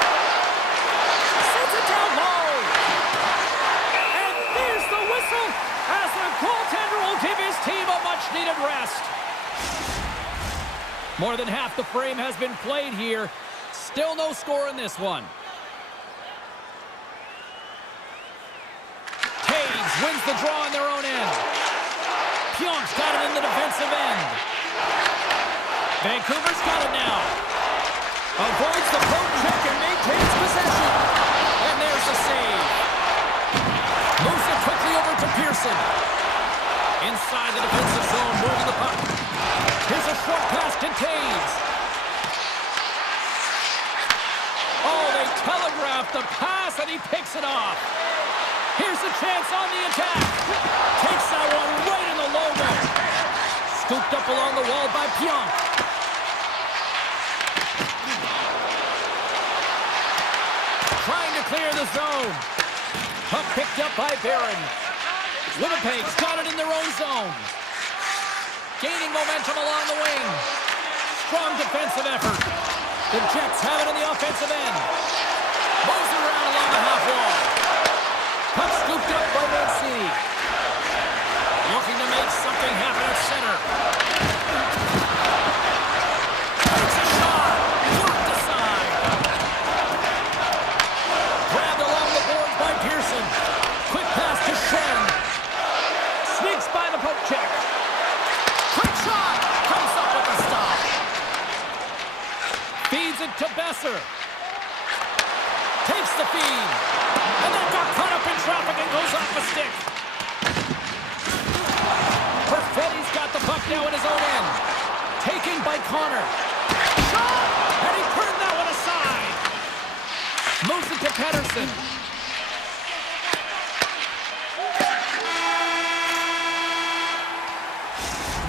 Sends it down low. And there's the whistle as the goaltender will give his team a much-needed rest. More than half the frame has been played here. Still no score in this one. Taves wins the draw in their own end. Pionk's got it in the defensive end. Vancouver's got it now. Avoids the poke check and maintains possession. And there's the save. Moves it quickly over to Pearson. Inside the defensive zone, moving the puck. Here's a short pass to Taves. Oh, they telegraphed the pass, and he picks it off. Here's a chance on the attack. Takes that one right in the logo. Scooped up along the wall by Pionk. Trying to clear the zone. Puck picked up by Barron. Winnipeg's got it in their own zone. Gaining momentum along the wing. Strong defensive effort. The Jets have it in the offensive end. Moves it around along the half wall. Puck scooped up by Mancini. Looking to make something happen at center. Takes a shot. Worked aside. Grabbed along the boards by Pearson. Quick pass to Shen. Sneaks by the poke check. Quick shot. Comes up with a stop. Feeds it to Besser. Takes the feed. And then got caught up in traffic and goes off the stick. Perfetti's got the puck now in his own end. Taken by Connor. Shot! And he turned that one aside. Moves it to Pettersson.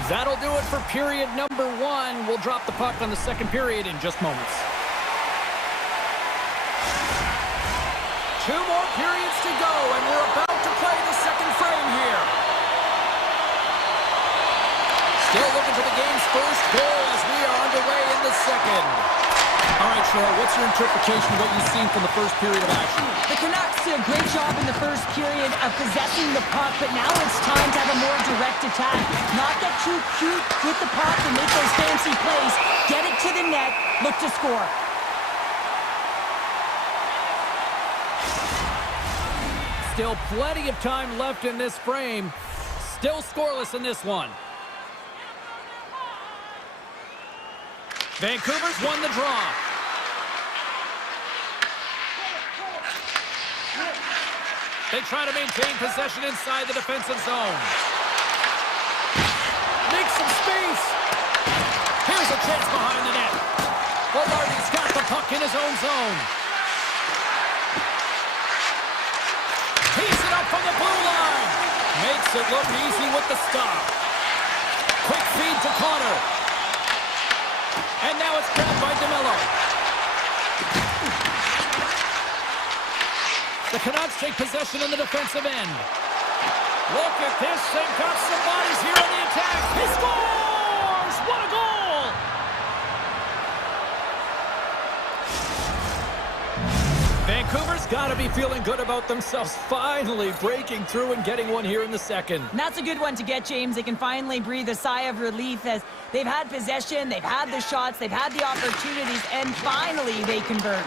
That'll do it for period number 1. We'll drop the puck on the second period in just moments. into the game's first goal as we are underway in the second. All right, Cheryl, what's your interpretation of what you've seen from the first period of action? The Canucks did a great job in the first period of possessing the puck, but now it's time to have a more direct attack. Not get too cute with the puck and make those fancy plays. Get it to the net, look to score. Still plenty of time left in this frame. Still scoreless in this one. Vancouver's won the draw. They try to maintain possession inside the defensive zone. Make some space. Here's a chance behind the net. Velarde's got the puck in his own zone. Tees it up from the blue line. Makes it look easy with the stop. Quick feed to Connor. And now it's grabbed by DeMello. The Canucks take possession in the defensive end. Look at this. They've got some bodies here on the attack. He scores! What a goal! Vancouver's got to be feeling good about themselves, finally breaking through and getting one here in the second. And that's a good one to get, James. They can finally breathe a sigh of relief as they've had possession, they've had the shots, they've had the opportunities, and finally they convert.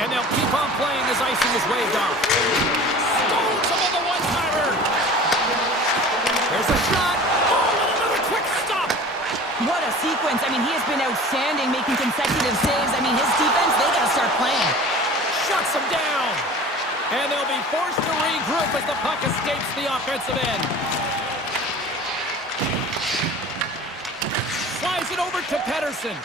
And they'll keep on playing as icing is waved off. Stones him on the one-timer. There's a shot. Oh, and another quick stop. What a sequence. I mean, he has been outstanding, making consecutive saves. I mean, his defense, they got to start playing. Shuts him down. And they'll be forced to regroup as the puck escapes the offensive end. Slides it over to Pettersson.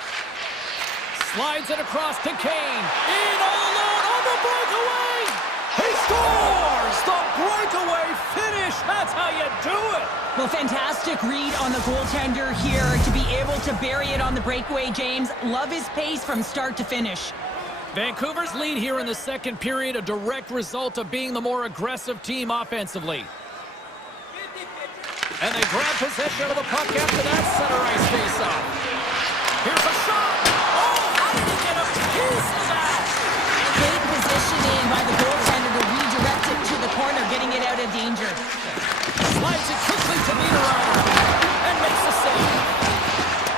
Slides it across to Kane. In all alone on the breakaway. He scores! The breakaway finish. That's how you do it. Well, fantastic read on the goaltender here to be able to bury it on the breakaway, James. Love his pace from start to finish. Vancouver's lead here in the second period, a direct result of being the more aggressive team offensively. And they grab possession of the puck after that center ice face-off. Here's a shot. Oh, how did he get a piece of that? Great positioning by the goaltender to redirect it to the corner, getting it out of danger. Slides it quickly to Niederreiter and makes the save.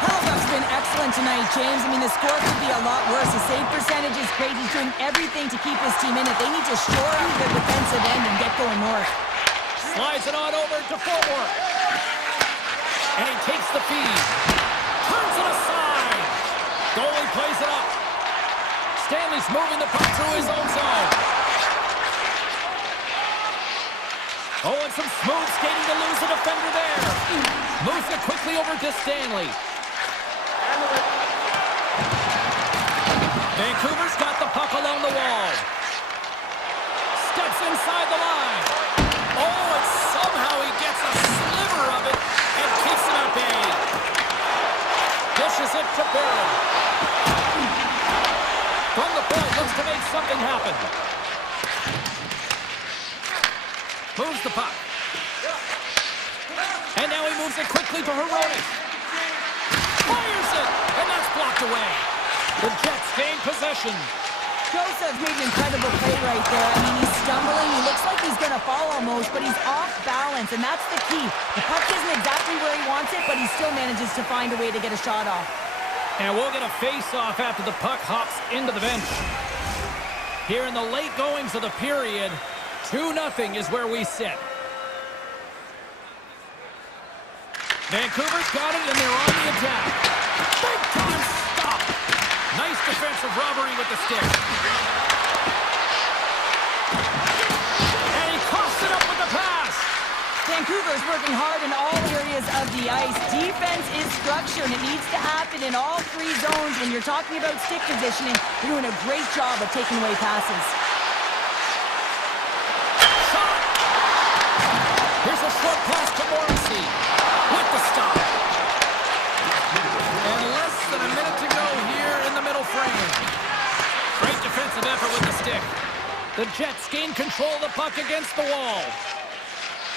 Hellebuyck's been excellent tonight, James. I mean, the score could be a lot worse. The save percentage is great. He's doing everything to keep his team in it. They need to shore up the defensive end and get going north. Slides it on over to forward. And he takes the feed. Turns it aside. Goalie plays it up. Stanley's moving the puck through his own zone. Oh, and some smooth skating to lose the defender there. Moves it quickly over to Stanley. Vancouver's got the puck along the wall. Steps inside the line. Oh, and somehow he gets a sliver of it and keeps it at bay. Dishes it to Barron. From the point, looks to make something happen. Moves the puck. And now he moves it quickly to Hronek. Fires it, and that's blocked away. The Jets gain possession. Joseph made an incredible play right there. I mean, he's stumbling. He looks like he's going to fall almost, but he's off balance, and that's the key. The puck isn't exactly where he wants it, but he still manages to find a way to get a shot off. And we'll get a face-off after the puck hops into the bench. Here in the late goings of the period, 2-0 is where we sit. Vancouver's got it, and they're on the attack. Big time stop. Nice defensive robbery with the stick. And he coughs it up with the pass. Vancouver's working hard in all areas of the ice. Defense is structured. It needs to happen in all three zones. When you're talking about stick positioning, they're doing a great job of taking away passes. Shot! Here's a short pass to Morrissey with the stop. And less than a minute to go here in the middle frame. Great defensive effort with the stick. The Jets gain control of the puck against the wall.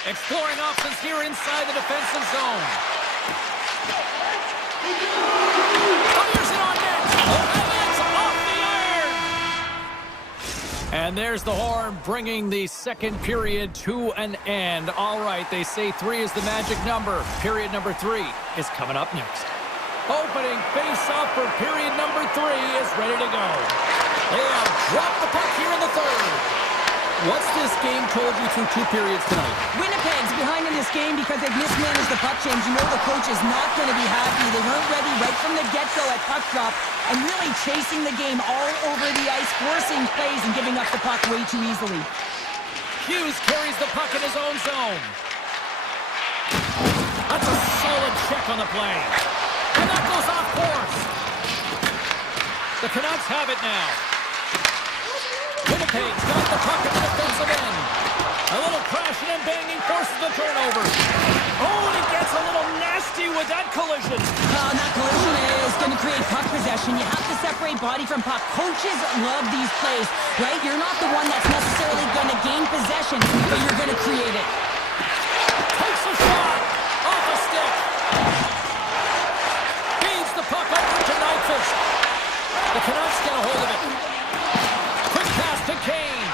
Exploring options here inside the defensive zone. Fires it on net. Oh, and that's off the iron. And there's the horn, bringing the second period to an end. All right, they say 3 is the magic number. Period number 3 is coming up next. Opening face-off for period number 3 is ready to go. They have dropped the puck here in the third. What's this game told you through 2 periods tonight? Winnipeg's behind in this game because they've mismanaged the puck change. You know the coach is not going to be happy. They weren't ready right from the get-go at puck drop and really chasing the game all over the ice, forcing plays and giving up the puck way too easily. Hughes carries the puck in his own zone. That's a solid check on the play. And that goes off course. The Canucks have it now. Winnipeg's got the puck at the defensive end. A little crashing and banging forces the turnover. Oh, and it gets a little nasty with that collision. And that collision is going to create puck possession. You have to separate body from puck. Coaches love these plays, right? You're not the one that's necessarily going to gain possession, but you're going to create it. Takes a shot. Off a stick. Feeds the puck over to Nyquist. The Canucks get a hold of it. Quick pass to Kane.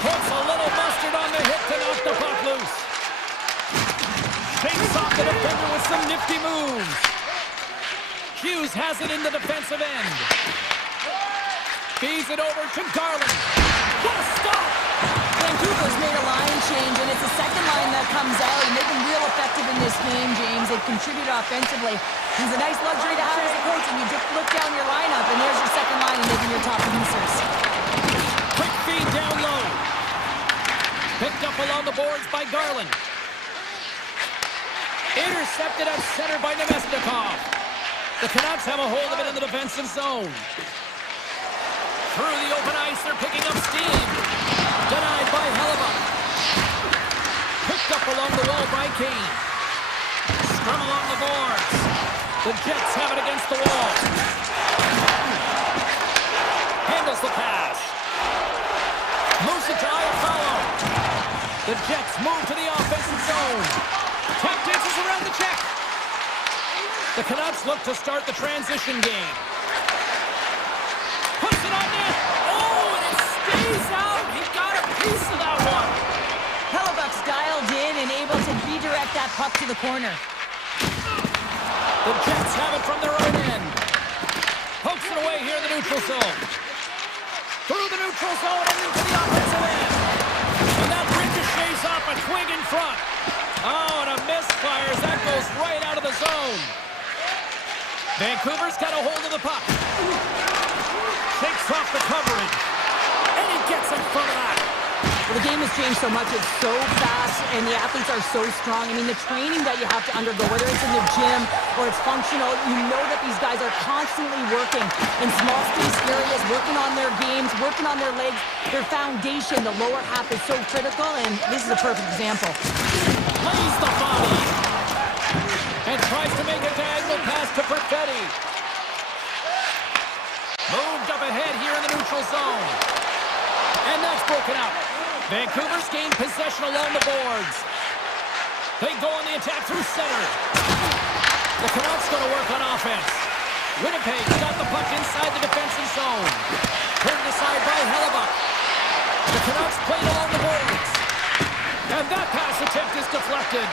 Puts a little mustard on the hip to knock the puck loose. Shakes off the defender with some nifty moves. Hughes has it in the defensive end. Feeds it over to Garland. What a stop! Vancouver's made a line change, and it's the second line that comes out, and they've been real effective in this game, James. They've contributed offensively. It's a nice luxury to have as a coach, and you just look down your lineup, and there's your second line, and they've been your top producers. Quick feed down low. Picked up along the boards by Garland. Intercepted at center by Nemesnikov. The Canucks have a hold of it in the defensive zone. Through the open ice, they're picking up steam. Denied by Hellebuck. Picked up along the wall by Kane. Scrum along the boards. The Jets have it against the wall. Handles the pass. Moves it to Iafallo. The Jets move to the offensive zone. Tap dances around the check. The Canucks look to start the transition game. Puts it on net. Oh, and it stays out. He got a piece of that one. Hellebuck's dialed in and able to redirect that puck to the corner. The Jets have it from their own end. Pokes it away here in the neutral zone. Through the neutral zone and into the offensive end. And that ricochets off a twig in front. Oh, and a misfires. That goes right out of the zone. Vancouver's got a hold of the puck. Takes off the coverage. And he gets in front of that. Well, the game has changed so much. It's so fast, and the athletes are so strong. I mean, the training that you have to undergo, whether it's in the gym or it's functional, you know that these guys are constantly working in small space areas, working on their games, working on their legs. Their foundation, the lower half, is so critical, and this is a perfect example. Plays the body. And tries to make a diagonal pass to Perfetti. Moved up ahead here in the neutral zone. And that's broken up. Vancouver's gained possession along the boards. They go on the attack through center. The Canucks going to work on offense. Winnipeg's got the puck inside the defensive zone. Turned aside by Hellebuck. The Canucks played along the boards. And that pass attempt is deflected.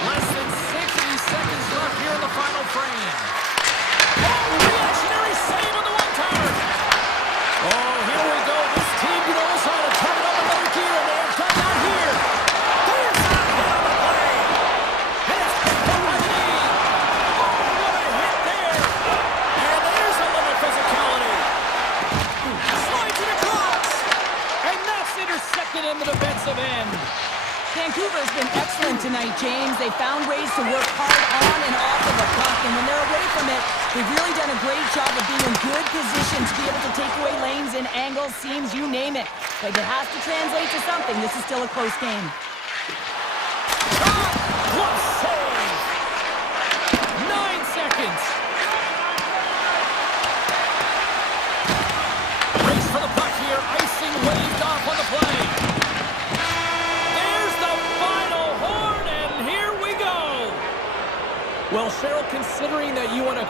Less than 60 seconds left here in the final frame. Oh, reactionary save on the one-timer. Oh, here we go. This team knows how to turn it up another gear, and they have done that here. There's not hit on the play. And it's picked up by the knee. Oh, what a hit there. And there's a little physicality. Slides it across. And that's intercepted in the defensive end. Vancouver's been excellent tonight, James. They found ways to work hard on and off of the puck, and when they're away from it, they've really done a great job of being in good position to be able to take away lanes and angles, seams, you name it. But it has to translate to something. This is still a close game. What save! 9 seconds. Race for the puck here. Icing waved off on the play. Well, Cheryl, considering that you want to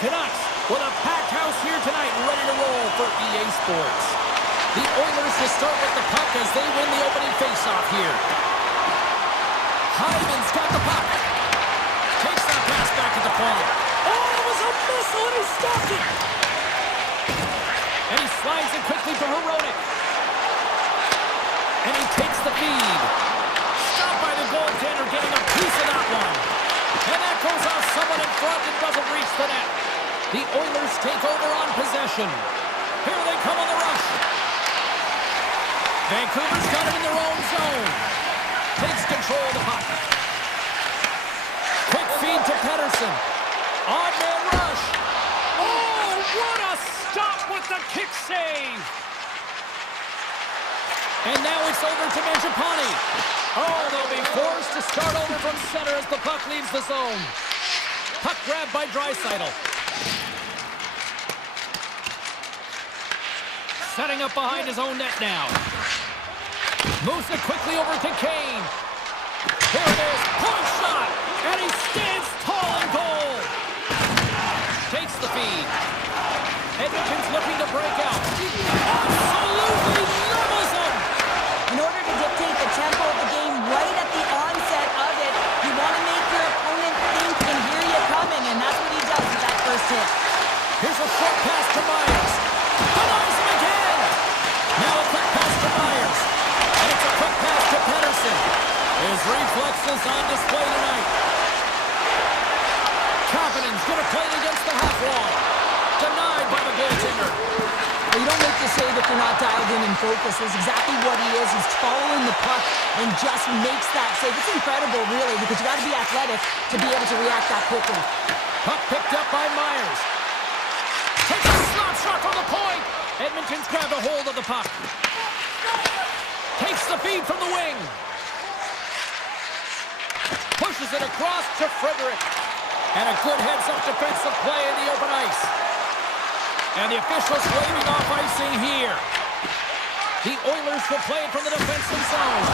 Canucks with a packed house here tonight, ready to roll for EA Sports. The Oilers to start with the puck as they win the opening faceoff here. Hyman's got the puck. Takes that pass back at the corner. Oh, it was a missile and he stopped it. And he slides it quickly to Herodic. And he takes the feed. Stopped by the goaltender, getting a piece of that one. And that goes off someone in front and doesn't reach the net. The Oilers take over on possession. Here they come on the rush. Vancouver's got it in their own zone. Takes control of the puck. Quick feed to Pettersson. Odd man rush. Oh, what a stop with the kick save. And now it's over to Mangiapane. Oh, they'll be forced to start over from center as the puck leaves the zone. Puck grabbed by Draisaitl. Setting up behind his own net now. Moves it quickly over to Kane. Here it is, point shot, and he stands tall in goal. Takes the feed. Edmonton's looking to break out. Absolutely levels him. In order to dictate the tempo of the game right at the onset of it, you want to make your opponent think and hear you coming, and that's what he does with that first hit. Here's a short pass to Myers. Denies him again. Now a quick pass to Myers. And it's a quick pass to Pettersson. His reflexes on display tonight. Kapanen's going to play it against the half wall. Denied by the goaltender. Well, you don't make the save if you're not dialed in and focused. That's exactly what he is. He's following the puck and just makes that save. It's incredible, really, because you got to be athletic to be able to react that quickly. Puck picked up by Myers. Takes a slap shot from the point. Edmonton's grabbed a hold of the puck. Takes the feed from the wing. Pushes it across to Frederick. And a good heads-up defensive play in the open ice. And the officials waving off icing here. The Oilers will play it from the defensive zone.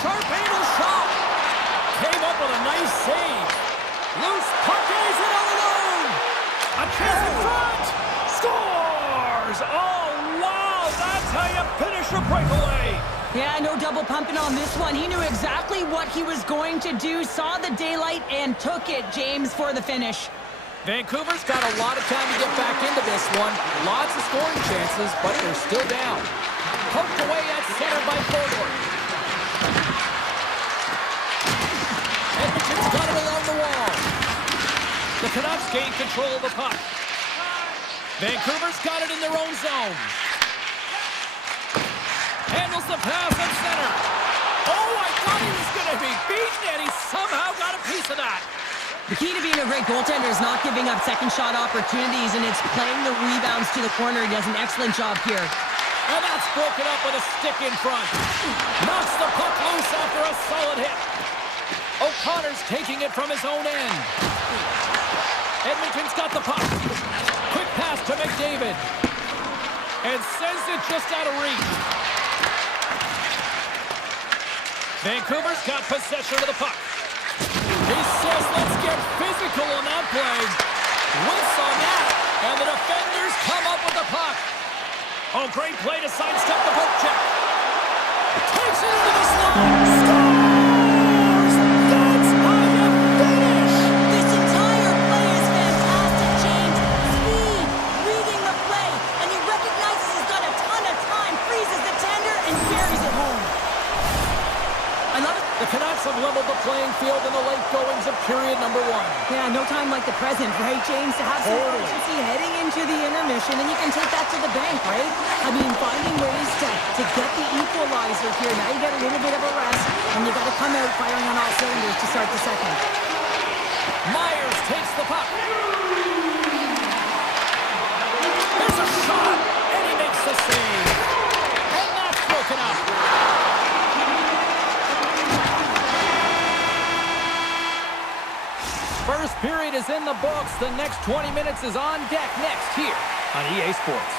Sharp-handed shot. Came up with a nice save. Loose puck is it all alone. A chance in front. Scores! Oh, wow! That's how you finish a breakaway. Yeah, no double pumping on this one. He knew exactly what he was going to do, saw the daylight, and took it, James, for the finish. Vancouver's got a lot of time to get back into this one. Lots of scoring chances, but they're still down. Poked away at center by Forward. Edmonton's got it along the wall. The Canucks gain control of the puck. Vancouver's got it in their own zone. Handles the pass at center. Oh, I thought he was going to be beaten, and he somehow got a piece of that. The key to being a great goaltender is not giving up second shot opportunities, and it's playing the rebounds to the corner. He does an excellent job here. And that's broken up with a stick in front. Knocks the puck loose after a solid hit. O'Connor's taking it from his own end. Edmonton's got the puck. Quick pass to McDavid. And sends it just out of reach. Vancouver's got possession of the puck. He says, let's get physical on that play. Whiffs on that. And the defenders come up with the puck. Oh, great play to sidestep the poke check. Takes it into the slot. Scores! That's how you finish! This entire play is fantastic, James. Speed, reading the play, and he recognizes he's got a ton of time, freezes the tender, and carries it home. I love it. The Canucks have leveled the playing field in the late goings of period number one. Yeah, no time like the present, right, James? To have some urgency heading into the intermission, and you can take that to the bank, right? I mean, finding ways to get the equalizer here. Now you get a little bit of a rest, and you got to come out firing on all cylinders to start the second. Myers takes the puck. There's a shot, and he makes the save. And that's broken up. First period is in the books. The next 20 minutes is on deck next here on EA Sports.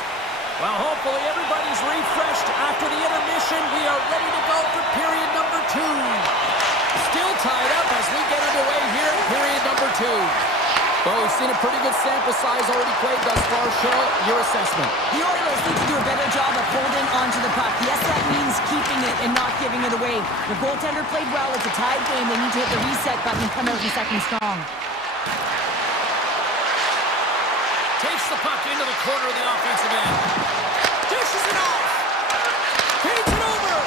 Well, hopefully everybody's refreshed after the intermission. We are ready to go for period number 2. Still tied up as we get underway here in period number 2. Well, we've seen a pretty good sample size already played thus far. Cheryl, your assessment. The Oilers need to do a better job of holding onto the puck. Yes, that means keeping it and not giving it away. The goaltender played well. It's a tied game. They need to hit the reset button and come out in second strong. Takes the puck into the corner of the offensive end. Dishes it off. Feeds it over.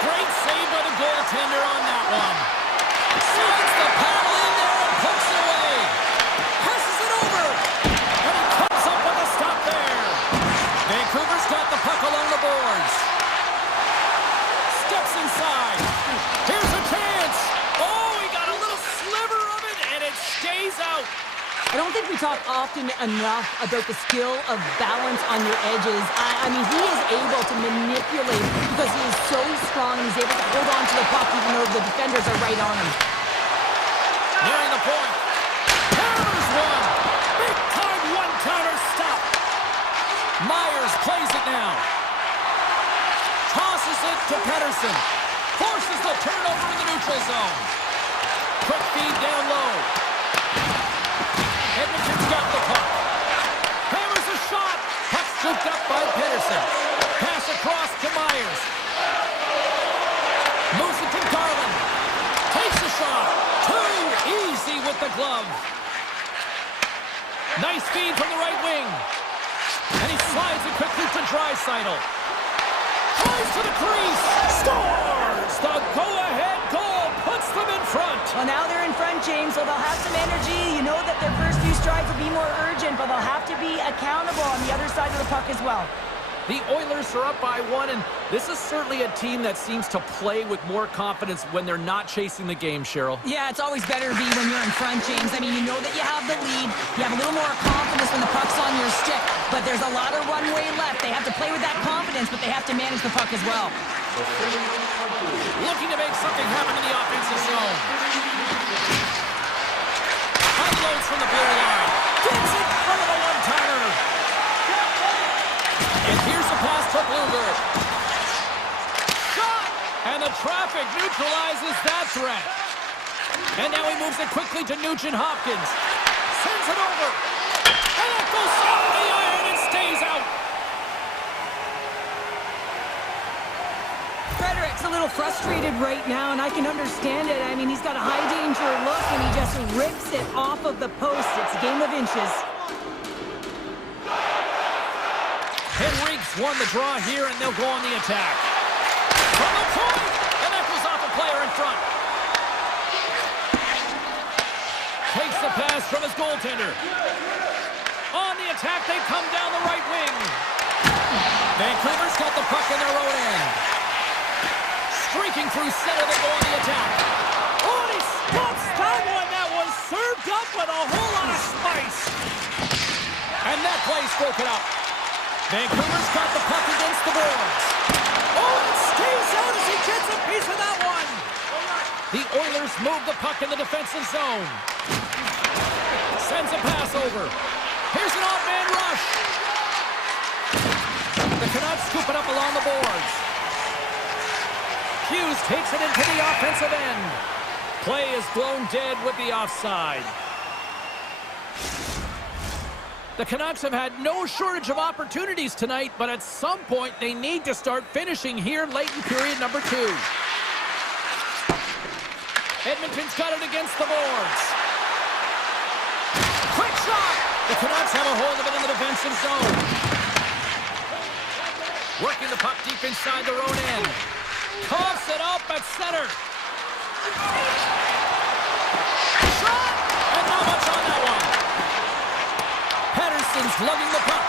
Great save by the goaltender on that one. Slides the paddle in there and pokes it away. Passes it over. And he comes up with a stop there. Vancouver's got the puck along the boards. Steps inside. Here's a chance. Oh, he got a little sliver of it, and it stays out. I don't think we talk often enough about the skill of balance on your edges. I mean, he is able to manipulate because he is so strong and he's able to hold on to the puck even though the defenders are right on him. Nearing the point. Hammers one. Big time one-counter stop. Myers plays it now. Tosses it to Pettersson. Forces the turnover in the neutral zone. Quick feed down low. Edmonton's got the puck. Hammers a shot. Puck scooped up by Pettersson. Pass across to Myers. Moves it to Garland. Takes a shot. Too easy with the glove. Nice feed from the right wing. And he slides it quickly to Draisaitl. Tries to the crease. Scores! The go-ahead goal puts them in front. Well, now they're in front, James, so they'll have some energy. You know that their first few strides will be more urgent, but they'll have to be accountable on the other side of the puck as well. The Oilers are up by one, and this is certainly a team that seems to play with more confidence when they're not chasing the game, Cheryl. Yeah, it's always better to be when you're in front, James. I mean, you know that you have the lead. You have a little more confidence when the puck's on your stick, but there's a lot of runway left. They have to play with that confidence, but they have to manage the puck as well. Looking to make something happen in the offensive zone. Unloads from the blue line. Gets it front of the one-timer. And here's the pass to Blueger. Shot! And the traffic neutralizes that threat. And now he moves it quickly to Nugent-Hopkins. Sends it over. And it goes off the iron and stays out. Frederick's a little frustrated right now, and I can understand it. I mean, he's got a high-danger look, and he just rips it off of the post. It's a game of inches. Henrique's won the draw here, and they'll go on the attack. From the point, and that goes off a player in front. Takes the pass from his goaltender. On the attack, they come down the right wing. Vancouver's got the puck in their own end. Streaking through center, they go on the attack. Oh, and he stops that one. That was served up with a whole lot of spice. And that play's broken up. Vancouver's got the puck against the boards. Oh, and it stays out as he gets a piece of that one. The Oilers move the puck in the defensive zone. Sends a pass over. Here's an off-man rush. The Canucks scoop it up along the boards. Hughes takes it into the offensive end. Play is blown dead with the offside. The Canucks have had no shortage of opportunities tonight, but at some point they need to start finishing here late in period number 2. Edmonton's got it against the boards. Quick shot! The Canucks have a hold of it in the defensive zone. Working the puck deep inside their own end. Coughs it up at center. Shot! And not much on that one. Pettersson's lugging the puck.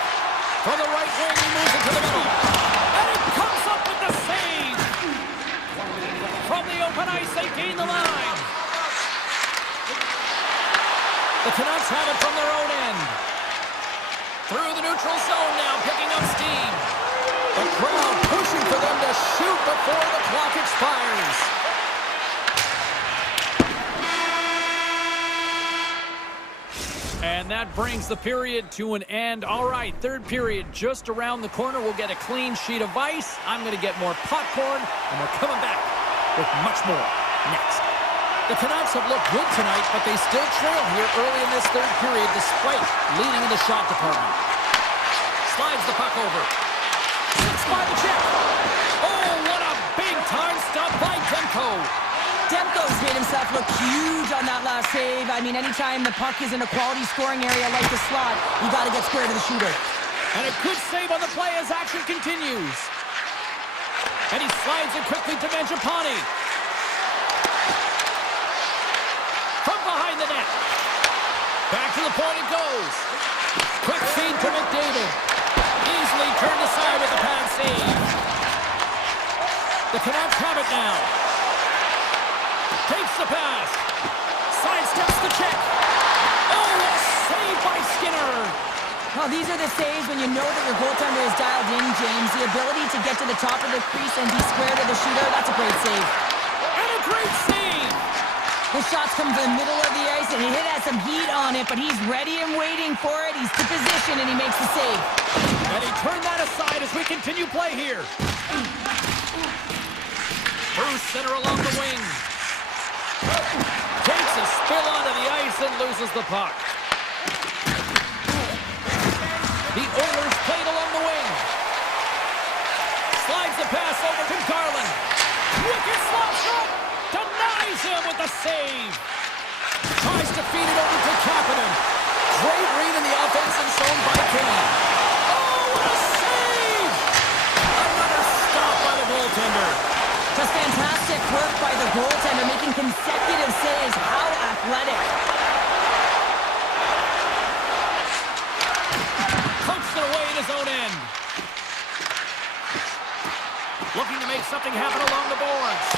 From the right wing, he moves it to the middle. And it comes up with the save. From the open ice, they gain the line. The Canucks have it from their own end. Through the neutral zone now, picking up steam. The crowd pushing for them to shoot before the clock expires. And that brings the period to an end. All right, third period just around the corner. We'll get a clean sheet of ice. I'm going to get more popcorn, and we're coming back with much more next. The Canucks have looked good tonight, but they still trail here early in this third period despite leading in the shot department. Slides the puck over. Six by the check. Oh, what a big-time stop by Demko. Demko's made himself look huge on that last save. I mean, anytime the puck is in a quality scoring area like the slot, you got to get square to the shooter. And a good save on the play as action continues. And he slides it quickly to Mangiapane. From behind the net. Back to the point it goes. Quick feed to McDavid. Easily turned aside with a pad save. The Canucks have it now. Takes the pass. Sidesteps the check. Oh, a save by Skinner. Well, these are the saves when you know that your goaltender is dialed in, James. The ability to get to the top of the crease and be square to the shooter, that's a great save. And a great save. The shots come to the middle of the ice, and it has some heat on it, but he's ready and waiting for it. He's to position, and he makes the save. And he turned that aside as we continue play here. Bruce center along the wing. Takes a spill onto the ice and loses the puck. The Oilers played along the wing. Slides the pass over to Garland. Wicked slap shot. Denies him with the save. Tries to feed it over to Kapanen. Great read in the offensive zone by Kane. Oh, what a save! Another stop by the goaltender. Just fantastic work by the goaltender, making consecutive saves. How athletic. Pokes it away in his own end. Looking to make something happen along the boards.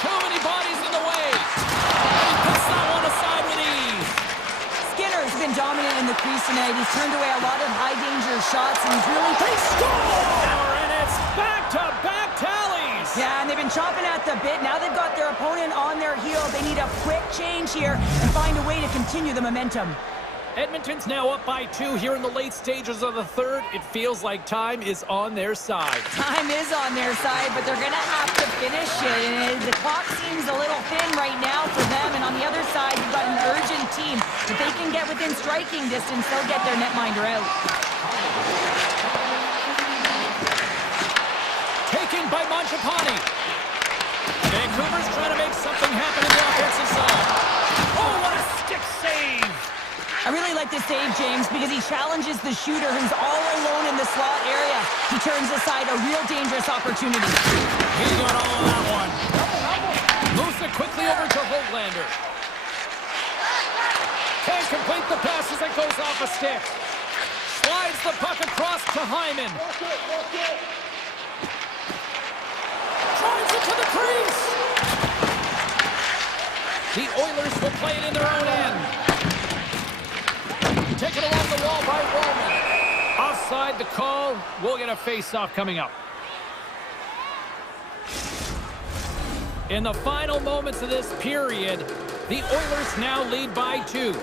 Too many bodies in the way. And he puts that one aside with ease. Skinner's been dominant in the crease tonight. He's turned away a lot of high-danger shots, and he's really... They score! And it's back-to-back tallies. Yeah, and they've been chomping at the bit. Now they've got their opponent on their heels. They need a quick change here and find a way to continue the momentum. Edmonton's now up by 2 here in the late stages of the third. It feels like time is on their side. Time is on their side, but they're going to have to finish it. And the clock seems a little thin right now for them. And on the other side, you've got an urgent team. If they can get within striking distance, they'll get their netminder out. Taken by Mangiapane. Vancouver's trying to make something happen in the offensive zone. Oh, what a stick save! I really like this save, James, because he challenges the shooter who's all alone in the slot area. He turns aside a real dangerous opportunity. He got all of that one. Moves it quickly over to Höglander. Can't complete the pass as it goes off a stick. Slides the puck across to Hyman. Drives it to the crease. The Oilers will play it in their own end. Taken along the wall by Roman. Offside the call. We'll get a face-off coming up. In the final moments of this period, the Oilers now lead by 2.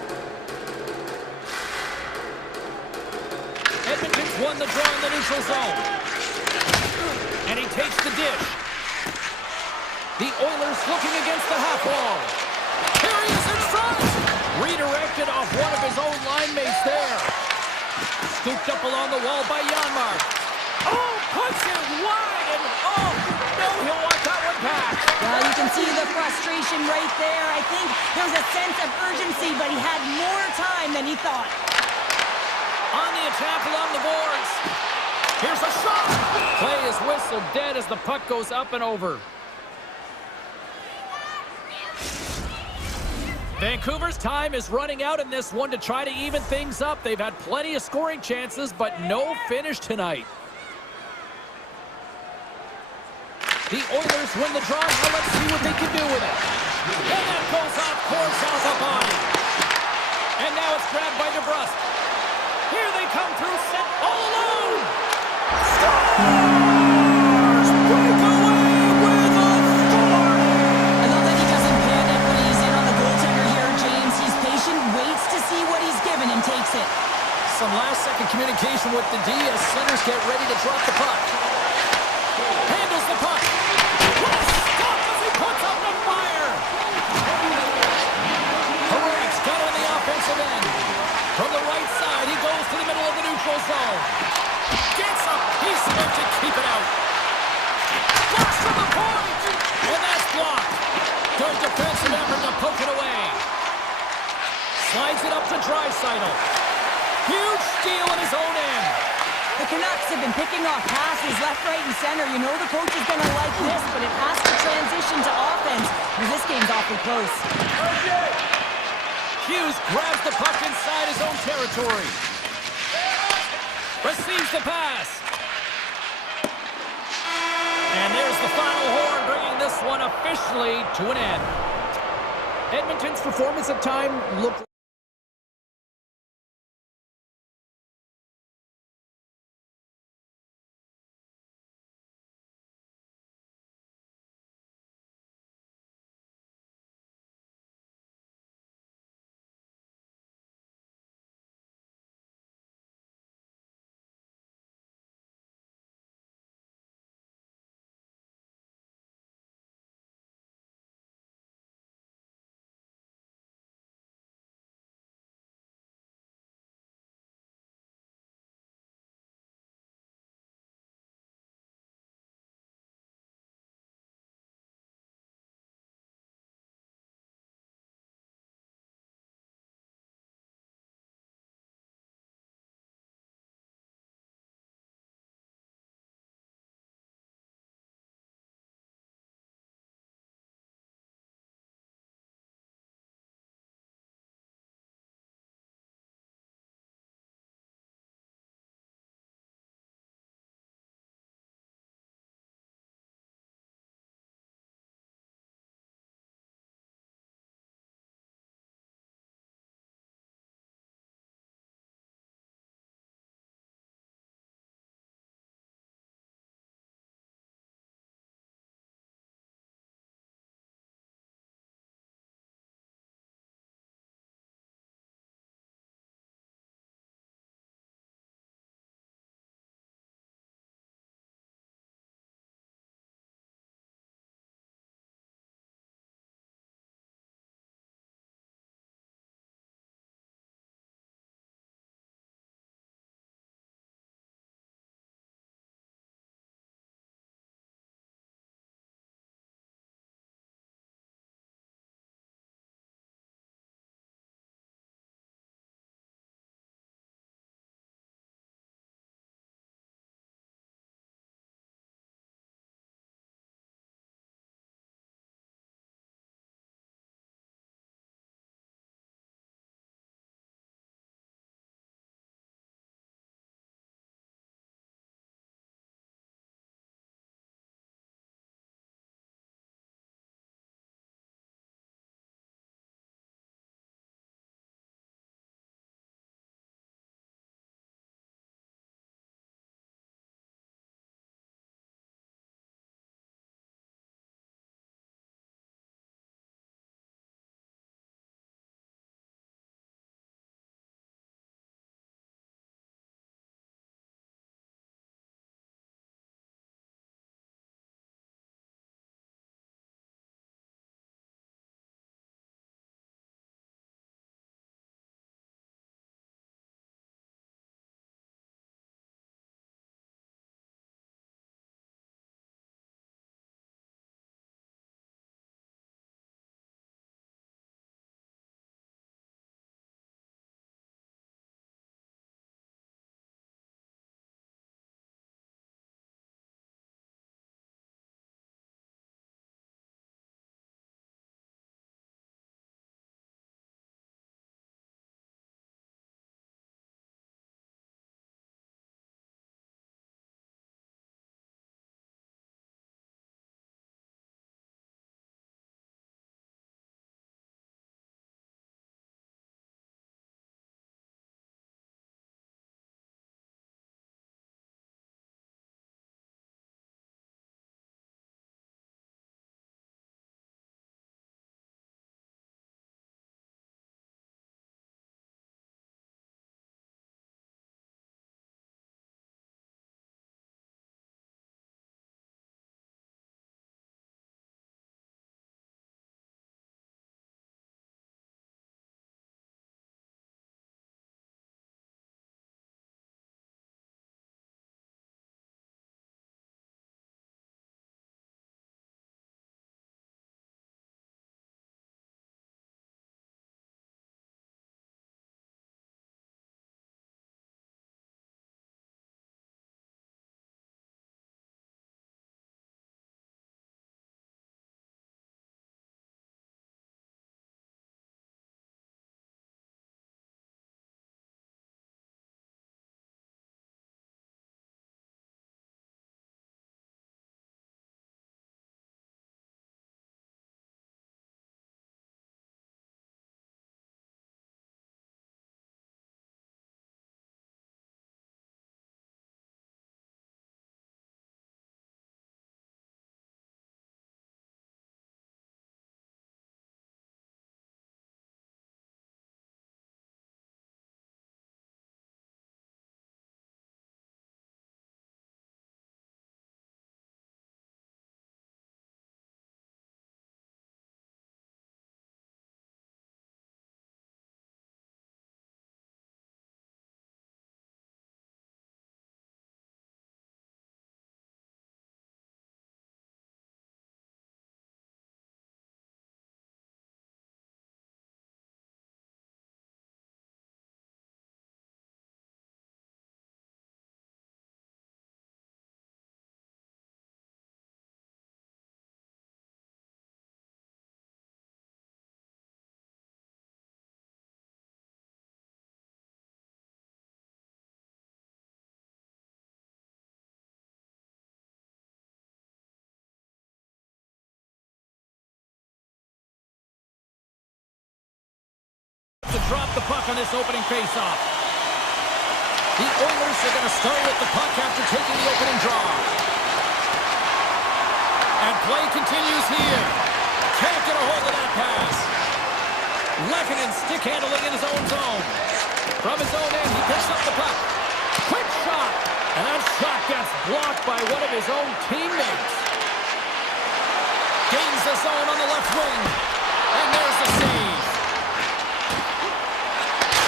Edmonton's won the draw in the neutral zone. And he takes the dish. The Oilers looking against the half wall. Here he is in front. Redirected off one of his own line mates there. Scooped up along the wall by Janmark. Oh, puts it wide, and oh, no, he'll want that one back. Well, you can see the frustration right there. I think there's a sense of urgency, but he had more time than he thought. On the attack along the boards. Here's a shot. Play is whistled dead as the puck goes up and over. Vancouver's time is running out in this one to try to even things up. They've had plenty of scoring chances, but no finish tonight. The Oilers win the draw. Now let's see what they can do with it. And that goes off course out the body. And now it's grabbed by DeBrusque. Here they come through, set all alone. Scores! Breakaway with authority! I love that he doesn't panic when he's in on the goaltender here, James. He's patient, waits to see what he's given, and takes it. Some last-second communication with the D as centers get ready to drop the puck. Handles the puck. What a stop as he puts up the fire! to Draisaitl. Huge steal in his own end. The Canucks have been picking off passes left, right, and center. You know the coach is going to like this, but it has to transition to offense because this game's awfully close. Hughes grabs the puck inside his own territory. Receives the pass. And there's the final horn, bringing this one officially to an end. Edmonton's performance at time looked drop the puck on this opening faceoff. The Oilers are going to start with the puck after taking the opening draw. And play continues here. Can't get a hold of that pass. Lehkonen stick handling in his own zone. From his own end, he picks up the puck. Quick shot. And that shot gets blocked by one of his own teammates. Gains the zone on the left wing. And there's the save.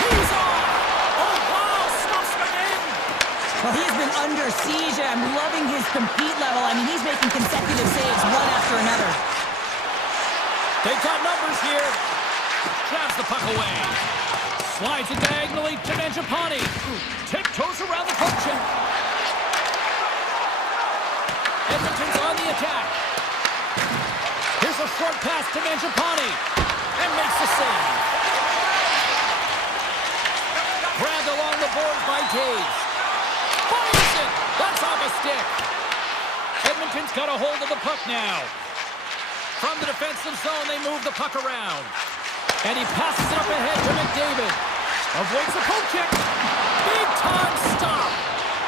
He's off. Oh, wow. Stops him again. Well, he's been under siege, and I'm loving his compete level. I mean, he's making consecutive saves one after another. They've got numbers here. Grabs the puck away. Slides it diagonally to Mangiapane. Tiptoes around the poke check. Edmonton's on the attack. Here's a short pass to Mangiapane. And makes the save. Grabbed along the boards by Taves. Fires it. That's off a stick. Edmonton's got a hold of the puck now. From the defensive zone, they move the puck around. And he passes it up ahead to McDavid. Avoids the poke check. Big time stop.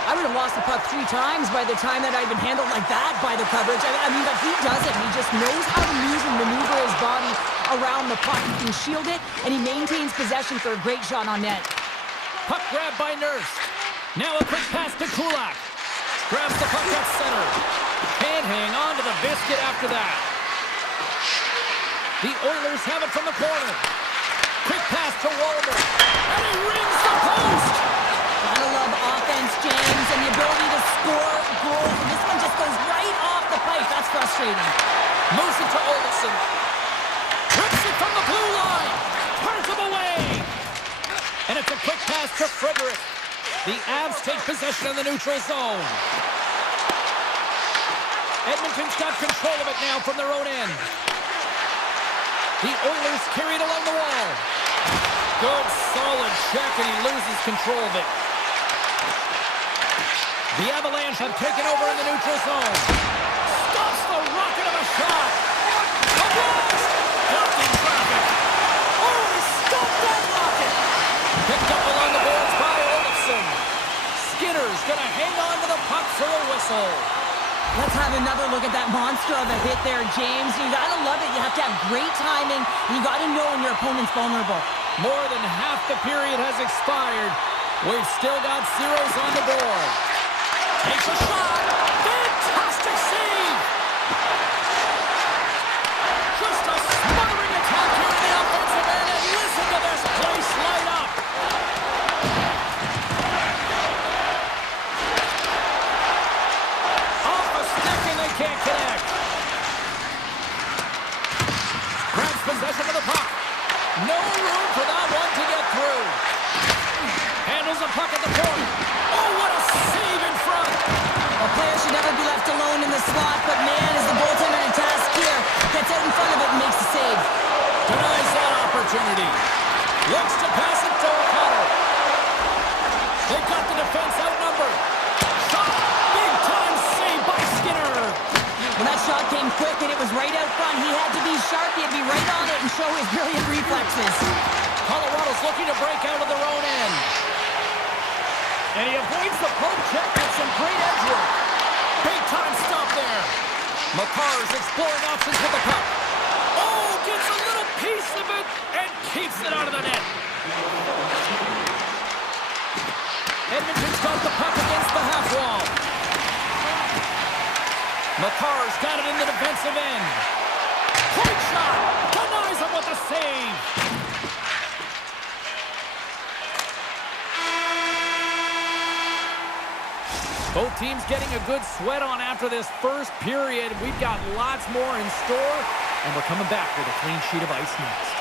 I would have lost the puck 3 times by the time that I'd been handled like that by the coverage. I mean, but he doesn't. He just knows how to move and maneuver his body around the puck. He can shield it, and he maintains possession for a great shot on net. Puck grab by Nurse. Now a quick pass to Kulak. Grabs the puck at center. Can't hang on to the biscuit after that. The Oilers have it from the corner. Quick pass to Walmer. And he rings the post. Gotta love offense, James, and the ability to score goals. And this one just goes right off the pipe. That's frustrating. Moves it to Olsen. Rips it from the blue line. Turns him away. And it's a quick pass to Frederick. The Avs take possession in the neutral zone. Edmonton's got control of it now from their own end. The Oilers carry it along the wall. Good, solid check, and he loses control of it. The Avalanche have taken over in the neutral zone. Stops the rocket of a shot. A blast! Blocked in traffic. Oh, he stopped that rocket. Picked up along the boards by Olofsson. Skinner's gonna hang on to the puck for a whistle. Let's have another look at that monster of a hit there, James. You gotta love it. You have to have great timing, and you gotta know when your opponent's vulnerable. More than half the period has expired. We've still got zeros on the board. Takes a shot. Fantastic save. Just a smothering attack here in the offensive end, and listen to this place light up. Off a stick, and they can't connect. Grabs possession of the puck. No room for that one to get through. Handles the puck at the point. Oh, what a save in front. A player should never be left alone in the slot, but man, is the goaltender to task here. Gets out in front of it and makes the save. Denies that opportunity. Looks to pass it to O'Connor. They've got the defense outnumbered. Shot. Big time save by Skinner. When that shot came quick and it was right out front, he had to be sharp. He had to be right on it and show his brilliant reflexes. Colorado's looking to break out of their own end. And he avoids the poke check with some great edge work. Big time stop there. Makar's exploring options with the puck. Oh, gets a little piece of it and keeps it out of the net. Edmonton's got the puck against the half wall. Makar's got it in the defensive end. Point shot. Denies him with a save. Both teams getting a good sweat on after this first period. We've got lots more in store, and we're coming back with a clean sheet of ice next.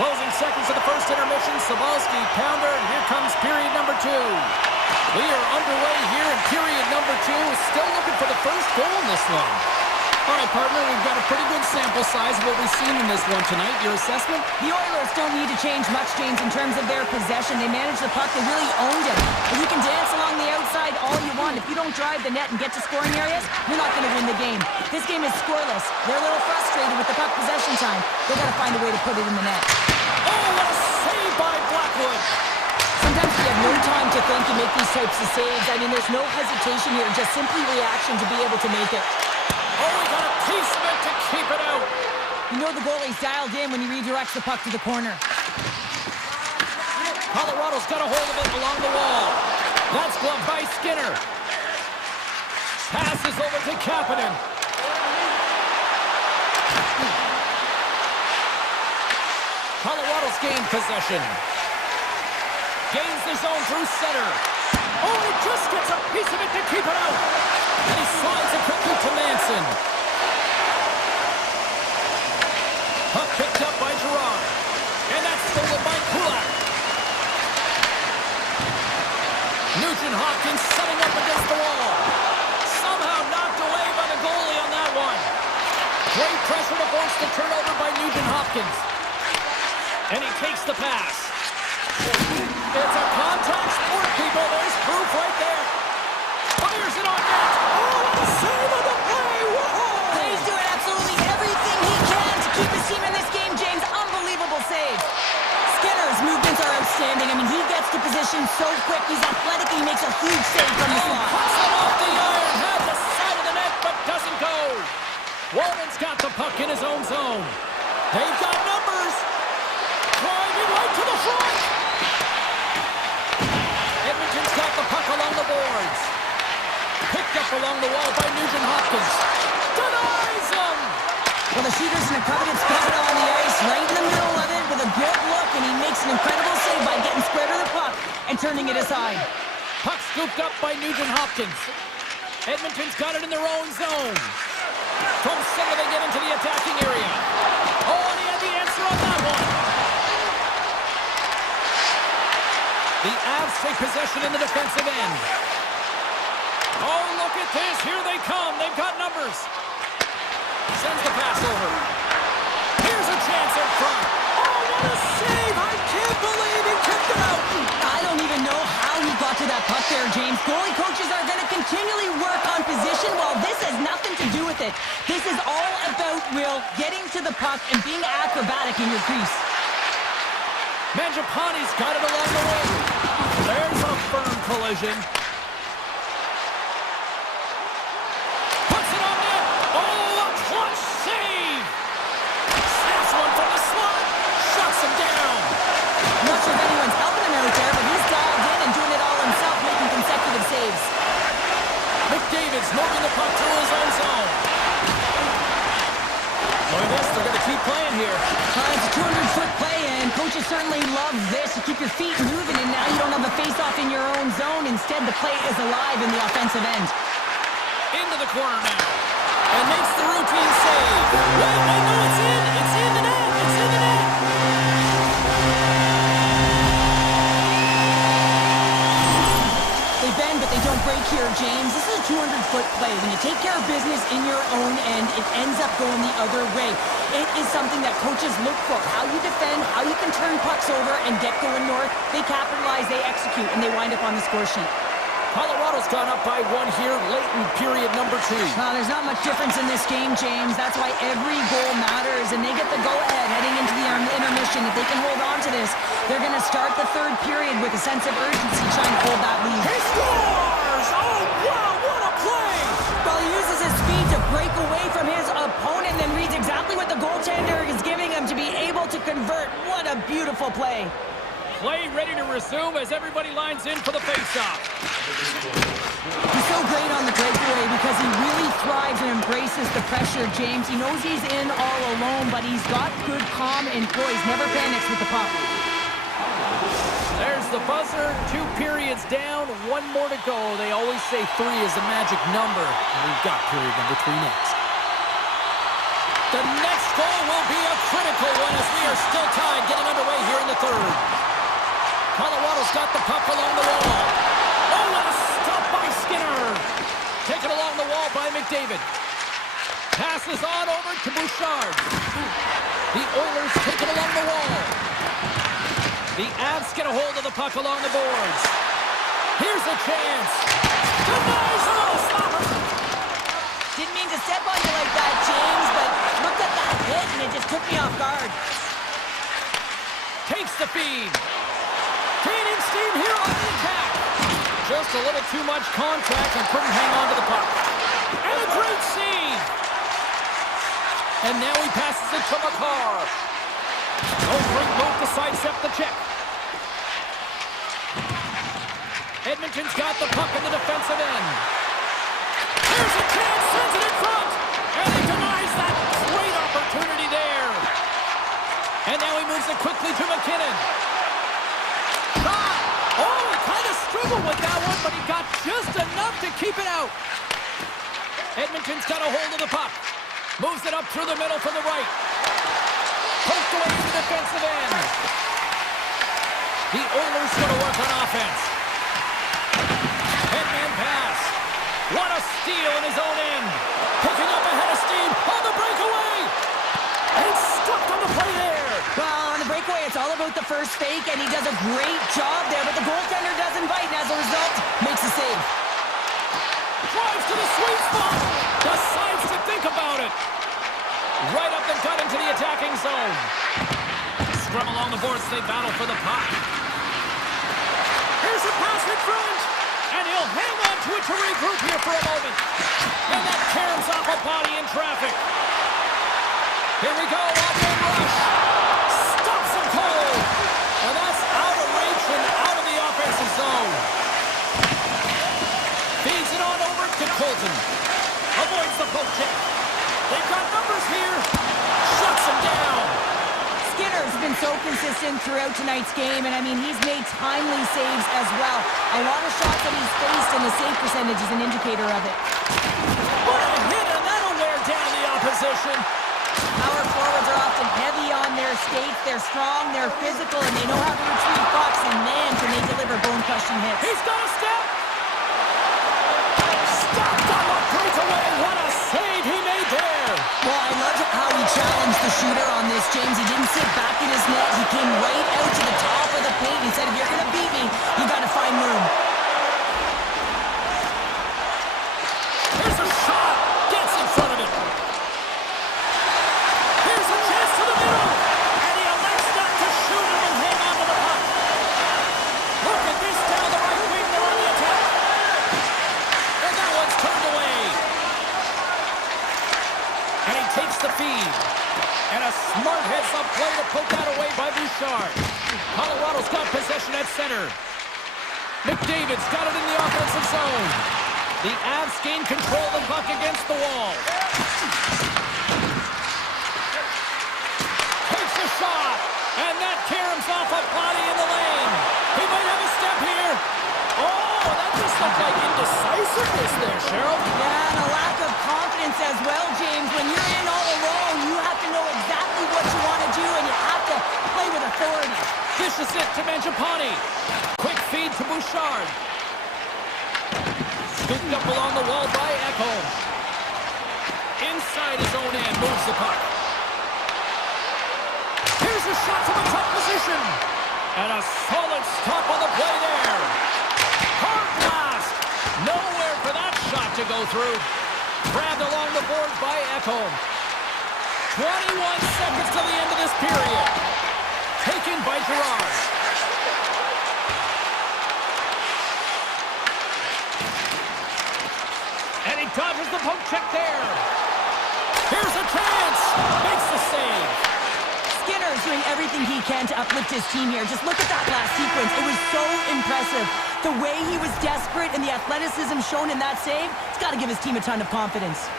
Closing seconds of the first intermission, Sabalski, pounder, and here comes period number 2. We are underway here in period number 2, still looking for the first goal in this one. All right, partner, we've got a pretty good sample size of what we've seen in this one tonight. Your assessment? The Oilers don't need to change much, James, in terms of their possession. They managed the puck. They really owned it. If you can dance along the outside all you want, if you don't drive the net and get to scoring areas, you're not going to win the game. This game is scoreless. They're a little frustrated with the puck possession time. They've got to find a way to put it in the net. Oh, what a save by Blackwood. Sometimes you have no time to think and make these types of saves. I mean, there's no hesitation here, just simply reaction to be able to make it. Oh, he got a piece of it to keep it out. You know the goalie's dialed in when he redirects the puck to the corner. Colorado's got a hold of it along the wall. That's gloved by Skinner. Passes over to Kapanen. Colorado's gained possession. Gains the zone through center. Oh, he just gets a piece of it to keep it out. And he slides it quickly to Manson. Puck picked up by Gerard. And that's stolen by Kulak. Nugent-Hopkins setting up against the wall. Somehow knocked away by the goalie on that one. Great pressure to force the turnover by Nugent-Hopkins. And he takes the pass. It's a contact sport, people. There's proof right there. Fires it on net. Oh, what a save on the play. Whoa! He's doing absolutely everything he can to keep his team in this game, James. Unbelievable save. Skinner's movements are outstanding. I mean, he gets to position so quick. He's athletic. He makes a huge save from the slot. Cuts it off the iron. Had the side of the net, but doesn't go. Walden's got the puck in his own zone. They've got numbers. Driving right to the front. Edmonton's got the puck along the boards. Picked up along the wall by Nugent-Hopkins. Denies him. Well, the shooter's in a coveted spot on the ice, right in the middle of it with a good look, and he makes an incredible save by getting square to the puck and turning it aside. Puck scooped up by Nugent-Hopkins. Edmonton's got it in their own zone. From center, they get into the attacking area. Oh, and he had the answer on that one. The Avs take possession in the defensive end. Oh, look at this. Here they come. They've got numbers. Sends the pass over. Here's a chance in front. Oh, what a save. I can't believe he kicked it out. I don't even know how he got to that puck there, James. Goalie coaches are going to continually work on position. Well, this has nothing to do with it. This is all about, Will, getting to the puck and being acrobatic in your crease. Mangiapane's got it along the wing. There's a firm collision. Puts it on net. Oh, a clutch save. Snaps one from the slot. Shuts him down. I'm not sure if anyone's helping him out there, but he's dialed in and doing it all himself, making consecutive saves. McDavid's moving the puck through his own zone. Look at this. They're going to keep playing here. It's a 200-foot play, and coaches certainly love this. You keep your feet moving, and now you don't have the face-off in your own zone. Instead, the play is alive in the offensive end. Into the corner now. And makes the routine save. Wait, no, it's in. It's in the net. It's in the net. They bend, but they don't break here, James. This is a 200-foot play. When you take care of business in your own end, it ends up going the other way. It is something that coaches look for. How you defend, how you can turn pucks over and get going north. They capitalize, they execute, and they wind up on the score sheet. Colorado's gone up by one here late in period number 2. There's not much difference in this game, James. That's why every goal matters, and they get the go-ahead heading into the intermission. If they can hold on to this, they're going to start the third period with a sense of urgency trying to hold that lead. He scores! Oh, wow, what a play! Well, he uses his speed to break away from his opponent and reads exactly what the goaltender is giving him to be able to convert. What a beautiful play. Play ready to resume as everybody lines in for the faceoff. He's so great on the breakaway because he really thrives and embraces the pressure, James. He knows he's in all alone, but he's got good calm and poise. Never panics with the puck. There's the buzzer. 2 periods down. 1 more to go. They always say 3 is a magic number. And we've got period number 3 next. The next goal will be a critical one as we are still tied, getting underway here in the third. Colorado's got the puck along the wall. Oh, what a stop by Skinner. Taken along the wall by McDavid. Passes on over to Bouchard. The Oilers take it along the wall. The Avs get a hold of the puck along the boards. Here's a chance. Denies him on a stopper. Didn't mean to step on you like that, James, but looked at that hit and it just took me off guard. Takes the feed. Gaining steam here on the attack. Just a little too much contact and couldn't hang on to the puck. And a great save. And now he passes it to Makar. Oh, great move to sidestep the check. Edmonton's got the puck in the defensive end. Here's a chance, sends it in front. And he denies that great opportunity there. And now he moves it quickly to McKinnon. Shot! Oh, he kind of struggled with that one, but he got just enough to keep it out. Edmonton's got a hold of the puck. Moves it up through the middle from the right. Poked away in the defensive end. The Oilers going to work on offense. Headman pass. What a steal in his own end. Picking up ahead of steam on the breakaway. And stopped on the play there. Well, on the breakaway, it's all about the first fake, and he does a great job there, but the goaltender doesn't bite, and as a result, makes a save. Drives to the sweet spot. Decides to think about it. Right up the gut into the attacking zone. Scrum along the boards, they battle for the puck. Here's a pass in front. And he'll hang on to it to regroup here for a moment. And that caroms off a body in traffic. Here we go, off-end rush. Stops him cold. And that's out of reach and out of the offensive zone. Feeds it on over to Colton. Avoids the poke check. They've got numbers here. Shuts him down. Skinner's been so consistent throughout tonight's game, and I mean, he's made timely saves as well. A lot of shots that he's faced, and the save percentage is an indicator of it. What a hit, and that'll wear down the opposition. Our forwards are often heavy on their skates. They're strong, they're physical, and they know how to retrieve pucks, and man, can they deliver bone-crushing hits. He's got a step. Stopped on the breakaway. What a save he made there. Well, I loved how he challenged the shooter on this, James. He didn't sit back in his net. He came right out to the top of the paint. He said, if you're going to beat me, you got to find room. Here's a shot. Gets in front of it. Here's a chance to the middle. And he elects not to shoot him and hang on to the puck. Look at this down the right wing. They're on the attack. And that one's turned away. And he takes the feed. And a smart heads-up play to poke that away by Bouchard. Colorado's got possession at center. McDavid's got it in the offensive zone. The Avs gain control of the puck against the wall. Takes a shot. And that caroms off a body in the lane. He might have a step here. Oh, that just looked like indecisiveness there, Cheryl. Yeah, and a lack of confidence as well, James. When you're in all alone, you have to know exactly what you want to do, and you have to play with authority. Dishes it to Mangiapane. Quick feed to Bouchard. Scooped up along the wall by Ekholm. Inside his own end, moves the puck. Here's a shot from a tough position. And a solid stop on the play there. Hard blast. Nowhere for that shot to go through. Grabbed along the boards by Ekholm. 21 seconds to the end of this period. Taken by Girard. And he dodges the poke check there. Here's a chance. Makes the save. Skinner's doing everything he can to uplift his team here. Just look at that last sequence. It was so impressive. The way he was desperate and the athleticism shown in that save, it's got to give his team a ton of confidence.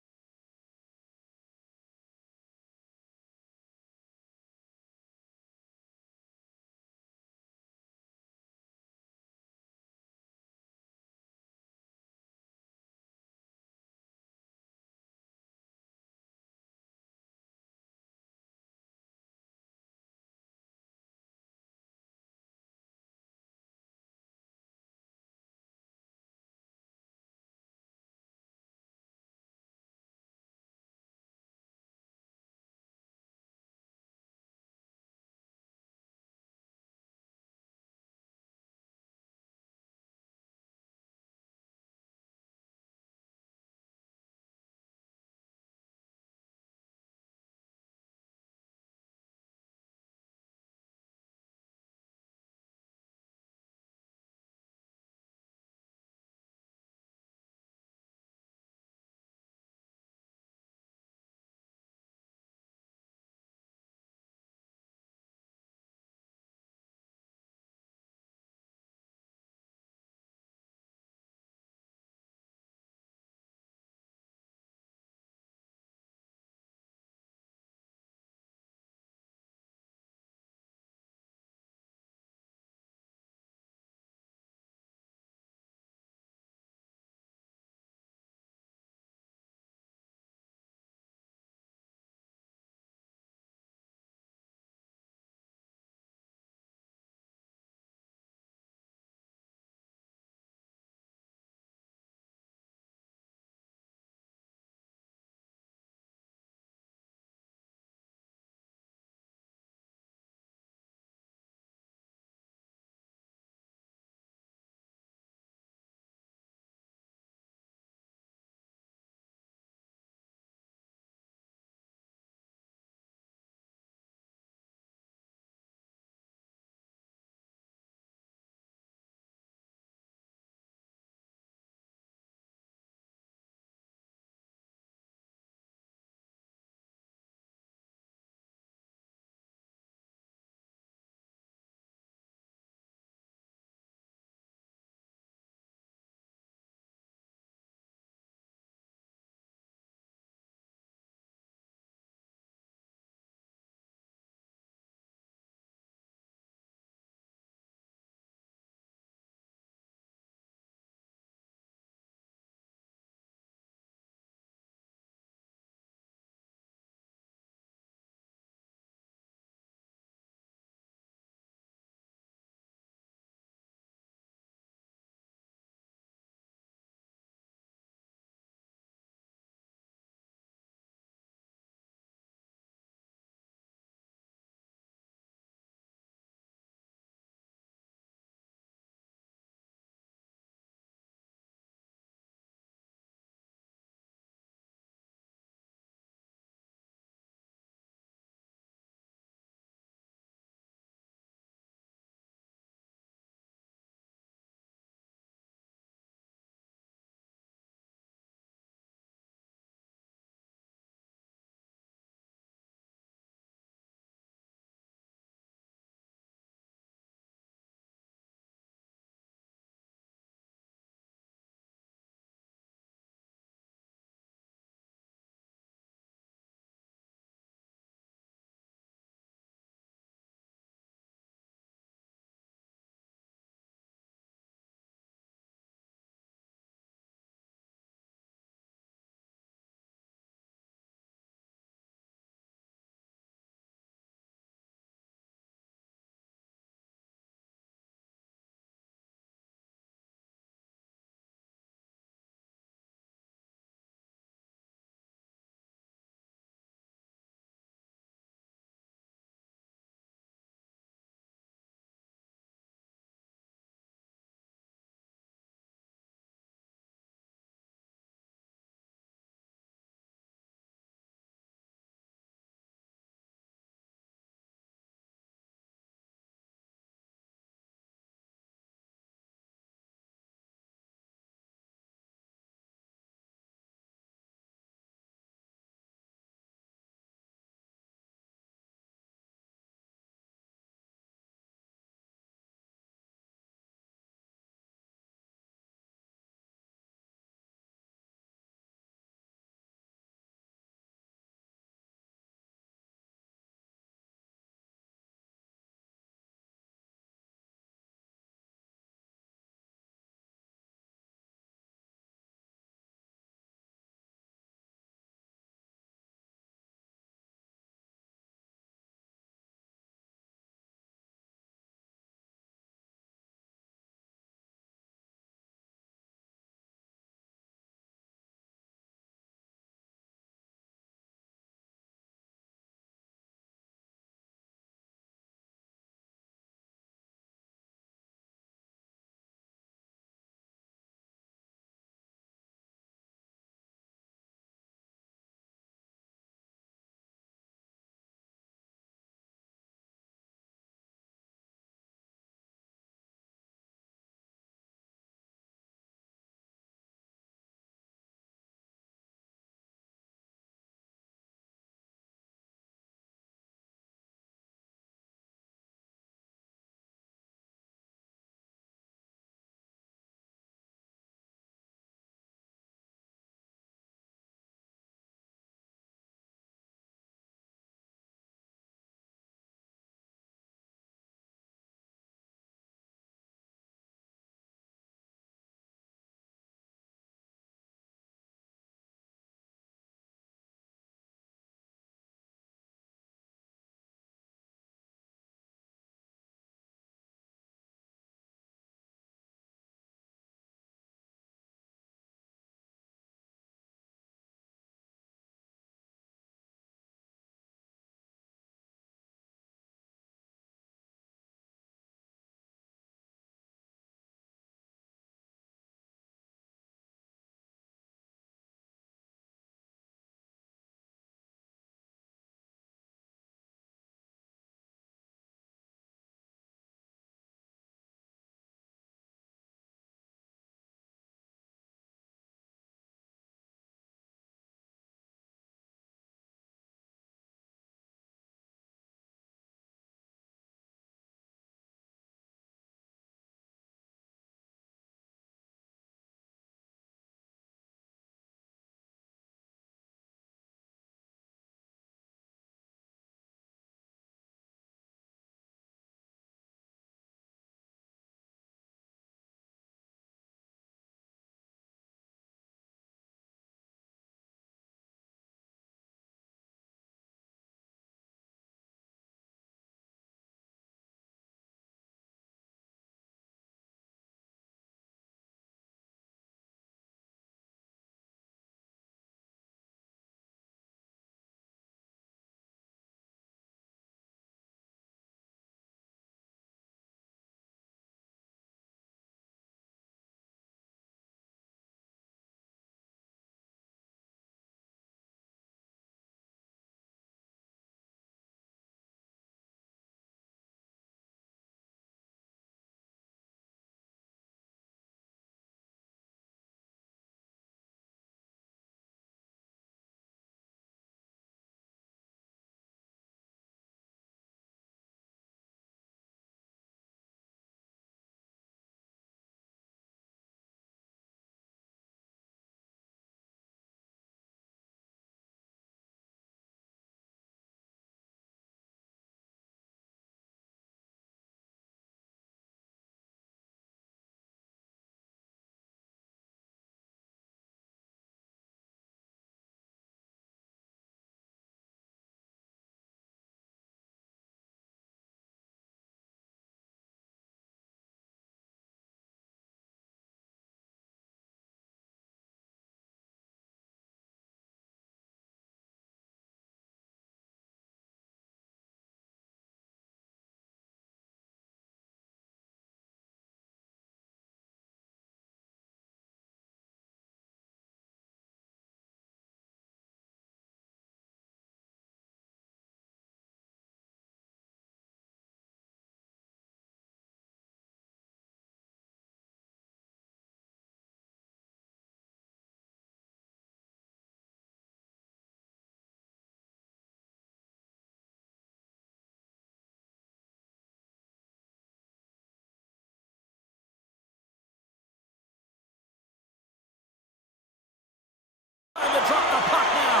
And to drop the puck now.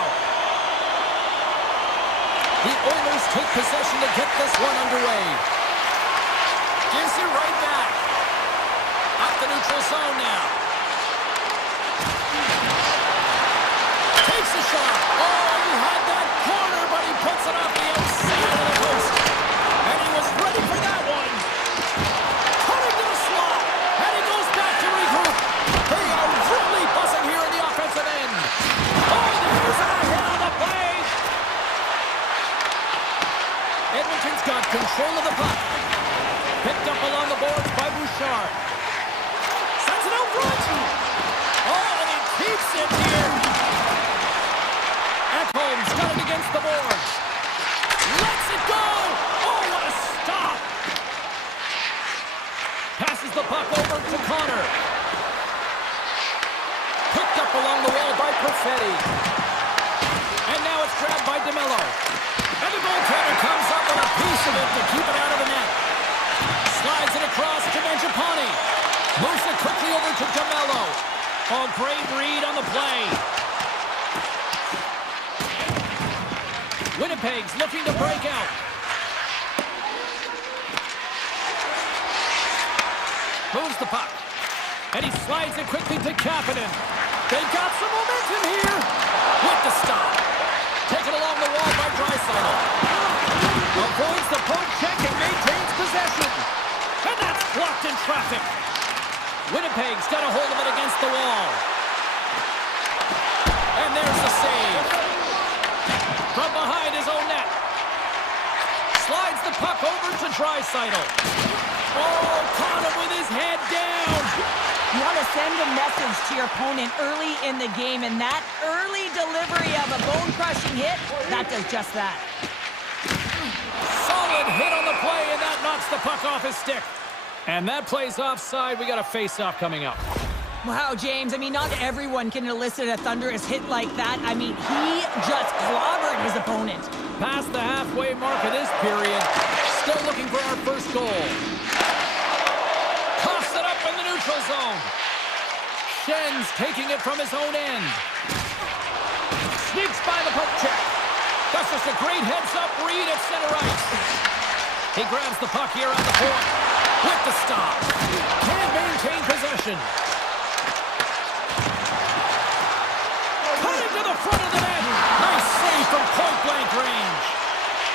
The Oilers take possession to get this one underway. Gives it right back. Up the neutral zone now. Takes a shot. Oh, he had that corner, but he puts it off the outside of the post. And he was ready for that one. Cutting to the slot. And he goes back to regroup. They are really buzzing here in the offensive end. Oh, there's a hit on the play. Edmonton's got control of the puck. Picked up along the boards by Bouchard. Sends it out front. Oh, and he keeps it here. Ekholm's got it against the boards. Lets it go. Oh, what a stop. Passes the puck over to Connor. Picked up along the wall by Perfetti. And now it's grabbed by DeMello. And the goaltender comes up with a piece of it to keep it out of the net. Slides it across to Mangiapane. Moves it quickly over to DeMello. Oh, great read on the play. Winnipeg's looking to break out. Moves the puck. And he slides it quickly to Kapanen. They've got some momentum here. With the stop. Taken along the wall by Draisaitl. Avoids the poke check and maintains possession. And that's blocked in traffic. Winnipeg's got a hold of it against the wall. And there's the save. From behind his own net. Slides the puck over to Draisaitl. Oh, caught him with his head down. You want to send a message to your opponent early in the game, and that early delivery of a bone-crushing hit, that does just that. Solid hit on the play, and that knocks the puck off his stick. And that play's offside. We got a face-off coming up. Wow, James, I mean, not everyone can elicit a thunderous hit like that. I mean, he just clobbered his opponent. Past the halfway mark of this period. Still looking for our first goal. Coughs it up in the neutral zone. Schen's taking it from his own end. Sneaks by the poke check. That's just a great heads-up read at center ice. He grabs the puck here on the point. With the stop. Can't maintain possession. Cutting to the front of the net. Nice save from point-blank range.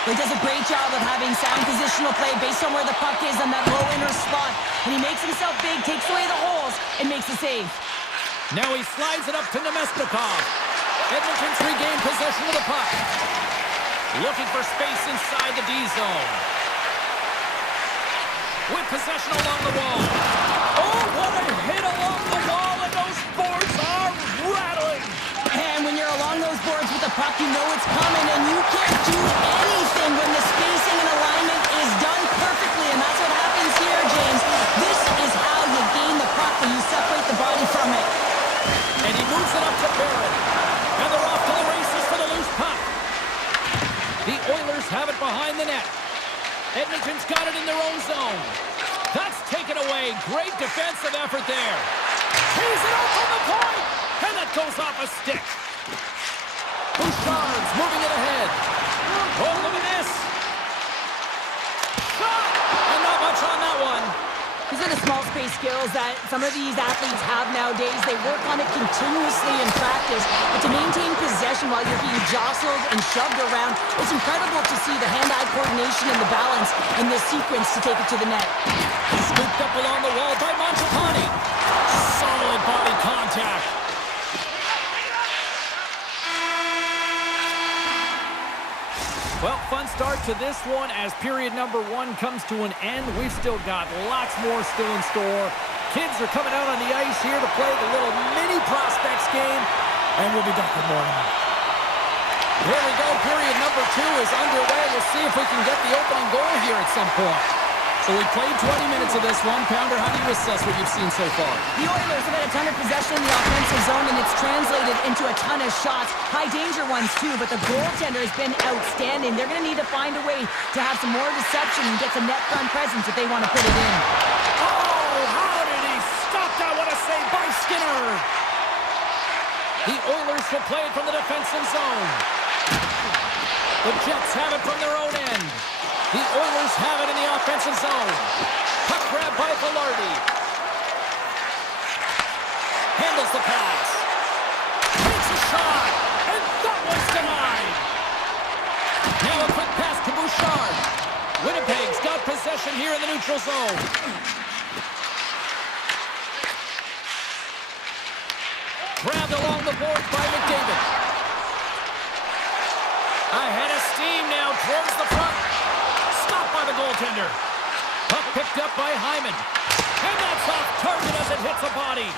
He does a great job of having sound positional play based on where the puck is on that low inner spot. And he makes himself big, takes away the holes, and makes the save. Now he slides it up to Nemestikov. Edmonton's regained possession of the puck. Looking for space inside the D zone. With possession along the wall. Oh, what a hit along the wall, and those boards are rattling. And when you're along those boards with the puck, you know it's coming, and you can't do anything when the spacing and alignment is done perfectly, and that's what happens here, James. This is how you gain the puck, when you separate the body from it. And he moves it up to Barrett. And they're off to the races for the loose puck. The Oilers have it behind the net. Edmonton's got it in their own zone. That's taken away. Great defensive effort there. Tees it up from the point. And that goes off a stick. Bouchard's moving it ahead. Oh, look at this. Shot! And not much on that one. These are the small space skills that some of these athletes have nowadays. They work on it continuously in practice. But to maintain possession while you're being jostled and shoved around, it's incredible to see the hand-eye coordination and the balance in this sequence to take it to the net. Scooped up along the wall by Mangiapane. Solid body contact. Well, fun start to this one as period number one comes to an end. We've still got lots more still in store. Kids are coming out on the ice here to play the little mini prospects game, and we'll be back with more. Here we go. Period number two is underway. We'll see if we can get the opening goal here at some point. So we played 20 minutes of this one. Pounder, how do you assess what you've seen so far? The Oilers have had a ton of possession in the offensive zone, and it's translated into a ton of shots. High-danger ones, too, but the goaltender has been outstanding. They're going to need to find a way to have some more deception and get some net front presence if they want to put it in. Oh, how did he stop that? What a save by Skinner! The Oilers will play defensive zone. The Jets have it from their own end. The Oilers have it in the offensive zone. Puck grab by Velarde. Handles the pass. Takes a shot. And that one's denied. Now a quick pass to Bouchard. Winnipeg's got possession here in the neutral zone. Grabbed along the boards by McDavid. Ahead of steam now towards the front. Stopped by the goaltender. Puck picked up by Hyman. And that's off target as it hits a body.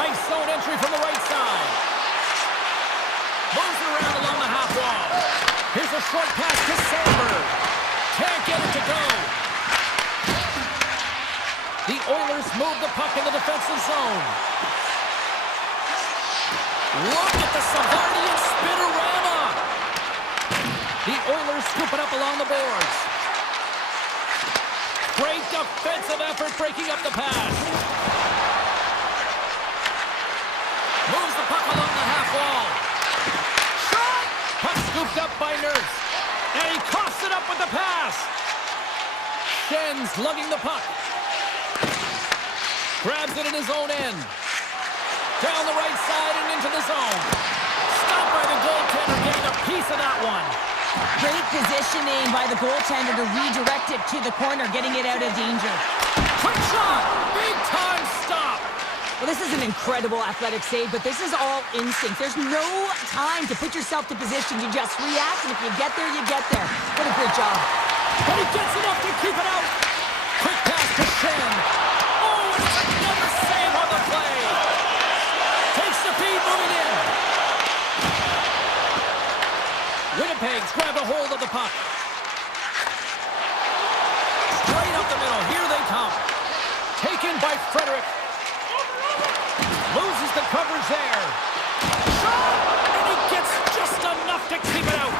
Nice zone entry from the right side. Moves it around along the half wall. Here's a short pass to Sandberg. Can't get it to go. The Oilers move the puck in the defensive zone. Look at the Savardian spinorama. The Oilers scoop it up along the boards. Great defensive effort breaking up the pass. Moves the puck along the half wall. Shot! Puck scooped up by Nurse. And he coughs it up with the pass. Schen's lugging the puck. Grabs it in his own end. Down the right side and into the zone. Stopped by the goaltender, getting a piece of that one. Great positioning by the goaltender to redirect it to the corner, getting it out of danger. Quick shot! Big time stop! Well, this is an incredible athletic save, but this is all instinct. There's no time to put yourself to position. You just react, and if you get there, you get there. What a great job. But he gets enough to keep it out. Quick pass to Shen. Oh, and it's another save on the play. Takes the feed, moving in. Winnipeg's grabbed a hold of the puck. Straight up the middle. Here they come. Taken by Frederick. Loses the coverage there. Shot! And he gets just enough to keep it out.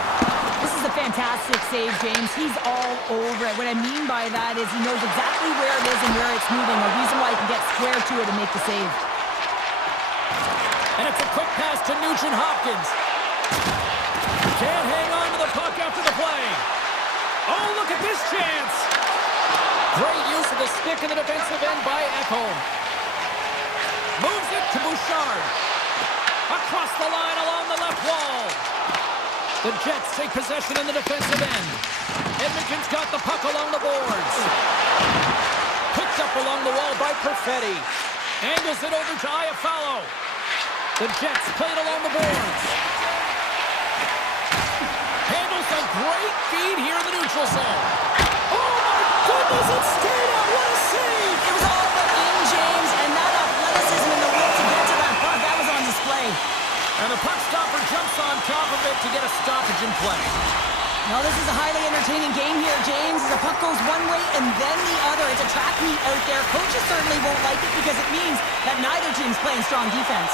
This is a fantastic save, James. He's all over it. What I mean by that is he knows exactly where it is and where it's moving. A reason why he can get square to it and make the save. And it's a quick pass to Nugent Hopkins. Can't hang on to the puck after the play. Oh, look at this chance. Great use of the stick in the defensive end by Ekholm. Moves it to Bouchard. Across the line along the left wall. The Jets take possession in the defensive end. Edmonton's got the puck along the boards. Picked up along the wall by Perfetti. Angles it over to Iafallo. The Jets play it along the boards. Handles a great feed here in the neutral zone. Oh my goodness, it stayed out. What a save! It was all but in, James, and that athleticism and the will to get to that puck, that was on display. And the puck stopper jumps on top of it to get a stoppage in play. Now this is a highly entertaining game here, James. The puck goes one way and then the other. It's a track meet out there. Coaches certainly won't like it because it means that neither team's playing strong defense.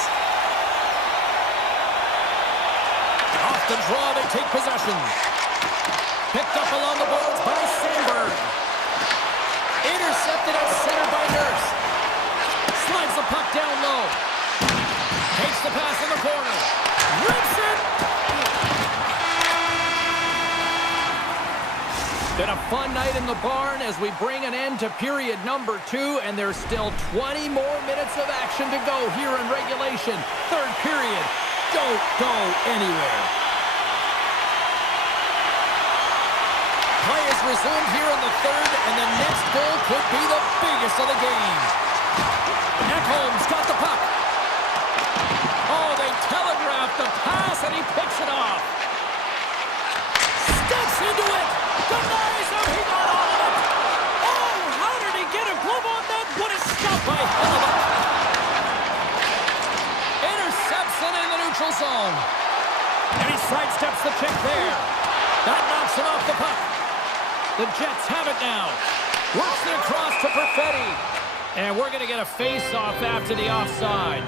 Off the draw, they take possession. Picked up along the boards by Sandberg. Intercepted at center by Nurse. Slides the puck down low. Takes the pass in the corner. Rips it! Been a fun night in the barn as we bring an end to period number 2, and there's still 20 more minutes of action to go here in regulation. Third period. Don't go anywhere. Play is resumed here in the third, and the next goal could be the biggest of the game. Ekholm's got the puck. Oh, they telegraphed the pass, and he picks it off. Steps into it. Denies him. He got all of it. Oh, how did he get a glove on that? What a stop by Hellebuck. Intercepts it in the neutral zone. And he sidesteps the check there. That knocks him off the puck. The Jets have it now. Works it across to Perfetti. And we're going to get a face-off after the offside.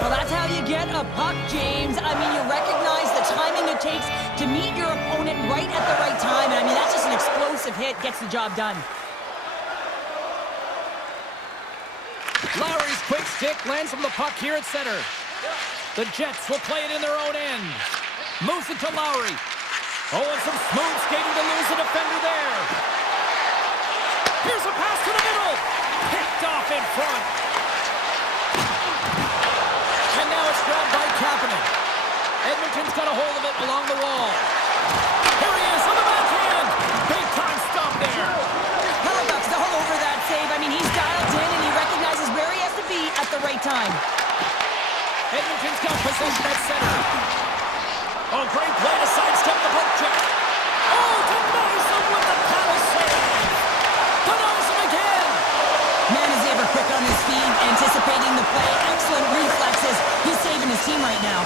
Well, that's how you get a puck, James. I mean, you recognize the timing it takes to meet your opponent right at the right time. And I mean, that's just an explosive hit. Gets the job done. Lowry's quick stick lands from the puck here at center. The Jets will play it in their own end. Moves it to Lowry. Oh, and some smooth skating to lose a defender there. Here's a pass to the middle. Picked off in front. And now it's grabbed by Kapanen. Edmonton's got a hold of it along the wall. Here he is on the backhand. Big time stop there. Halifax all over that save. I mean, he's dialed in and he recognizes where he has to be at the right time. Edmonton's got possession at center. Oh, great play to sidestep the poke check. Oh, denies him with the paddle save. Denies him again. Man is ever quick on his feet, anticipating the play. Excellent reflexes. He's saving his team right now.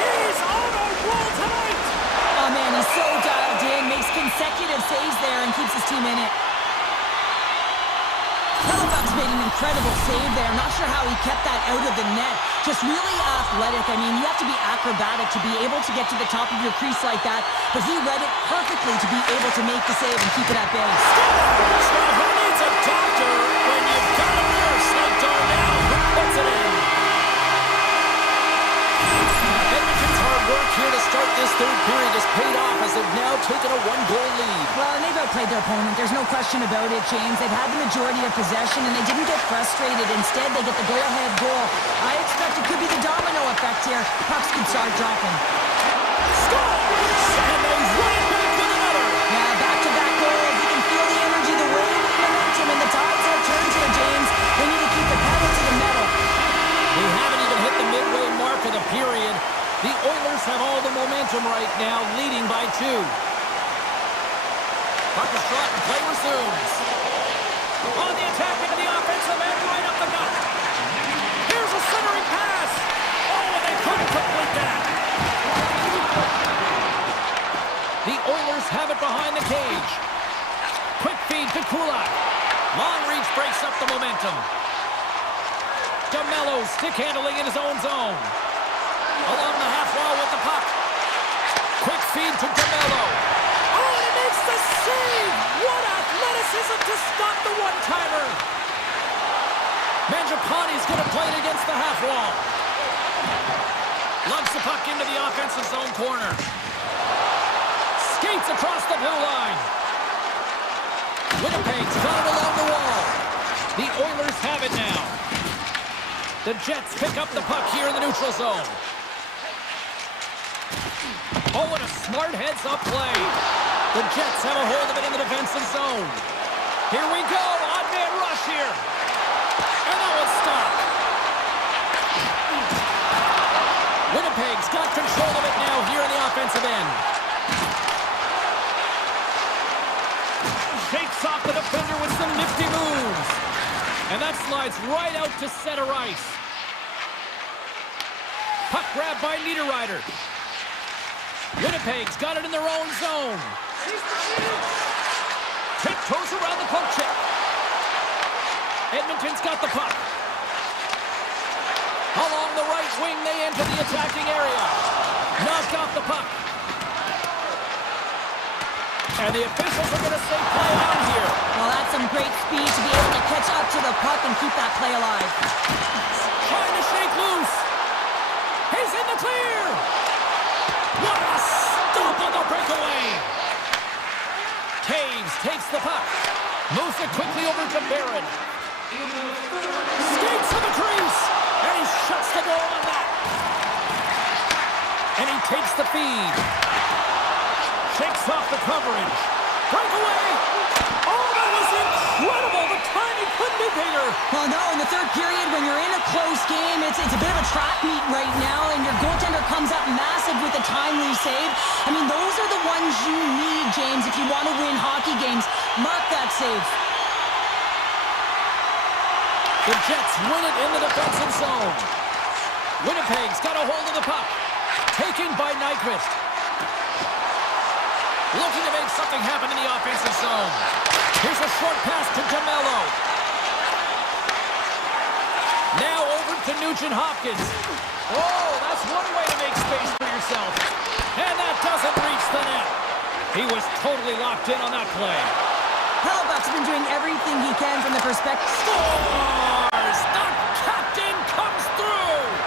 He's on a roll tonight! Oh man, he's so dialed in, makes consecutive saves there and keeps his team in it. Halifax made an incredible save there. Not sure how he kept that out of the net. Just really athletic. I mean, you have to be acrobatic to be able to get to the top of your crease like that, but he read it perfectly to be able to make the save and keep it at bay. So who needs a doctor when you've got a nurse like Darnell who puts it in? Edmonton's hard work here to start this third period has paid off as they've now taken a one-goal lead. Well, and they've outplayed their opponent. There's no question about it, James. They've had the majority of possession, and they didn't get frustrated. Instead, they get the go-ahead goal. I expect it could be the domino effect here. Pucks could start dropping. Scores! And they run it back with another. Yeah, back-to-back goals. You can feel the energy, the wave, the momentum, and the tides have turned here, James. They need to keep the pedal to the metal. We haven't even hit the midway mark of the period. The Oilers have all the momentum right now, leading by 2. Puck is shot and play resumes. On the attack into the offensive end, right up the gut. Here's a centering pass. Oh, and they couldn't complete that. The Oilers have it behind the cage. Quick feed to Kulak. Long reach breaks up the momentum. DeMello stick handling in his own zone. Along the half wall with the puck. Quick feed to DeMello. Oh, and he makes the save! What athleticism to stop the one-timer! Mangiapane's going to play it against the half wall. Lugs the puck into the offensive zone corner. Skates across the blue line. Winnipeg's got it along the wall. The Oilers have it now. The Jets pick up the puck here in the neutral zone. Oh, and a smart heads-up play. The Jets have a hold of it in the defensive zone. Here we go, odd-man rush here. And that one's stopped. Winnipeg's got control of it now here in the offensive end. Shakes off the defender with some nifty moves. And that slides right out to center ice. Puck grabbed by Niederreiter. Winnipeg's got it in their own zone. Tiptoes around the poke check. Edmonton's got the puck. Along the right wing, they enter the attacking area. Knocked off the puck. And the officials are going to say play on here. Well, that's some great speed to be able to catch up to the puck and keep that play alive. Trying to shake loose. He's in the clear. What a stop on the breakaway. Taves takes the puck. Moves it quickly over to Barron. Skates to the crease. And he shuts the door on that. And he takes the feed. Shakes off the coverage. Breakaway. Oh, that was incredible. The timing couldn't be bigger. Well, no, in the third period, when you're in a close game, it's a bit of a track meet right now, and your goaltender comes up massive with a timely save. I mean, those are the ones you need, James, if you want to win hockey games. Mark that save. The Jets win it in the defensive zone. Winnipeg's got a hold of the puck. Taken by Nyquist. Looking to make something happen in the offensive zone. Here's a short pass to DeMello. Now over to Nugent-Hopkins. Oh, that's one way to make space for yourself. And that doesn't reach the net. He was totally locked in on that play. Halifax has been doing everything he can from the perspective. Scores! The captain comes through!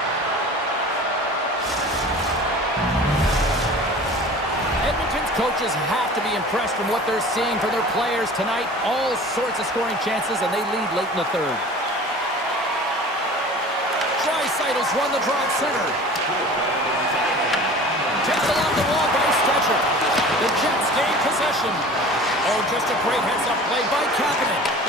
possessions. Coaches have to be impressed from what they're seeing from their players tonight. All sorts of scoring chances, and they lead late in the third. Drysdale's won the draw at center. Tipped along the wall by Stetcher. The Jets gain possession. Oh, just a great heads-up play by Kapanen.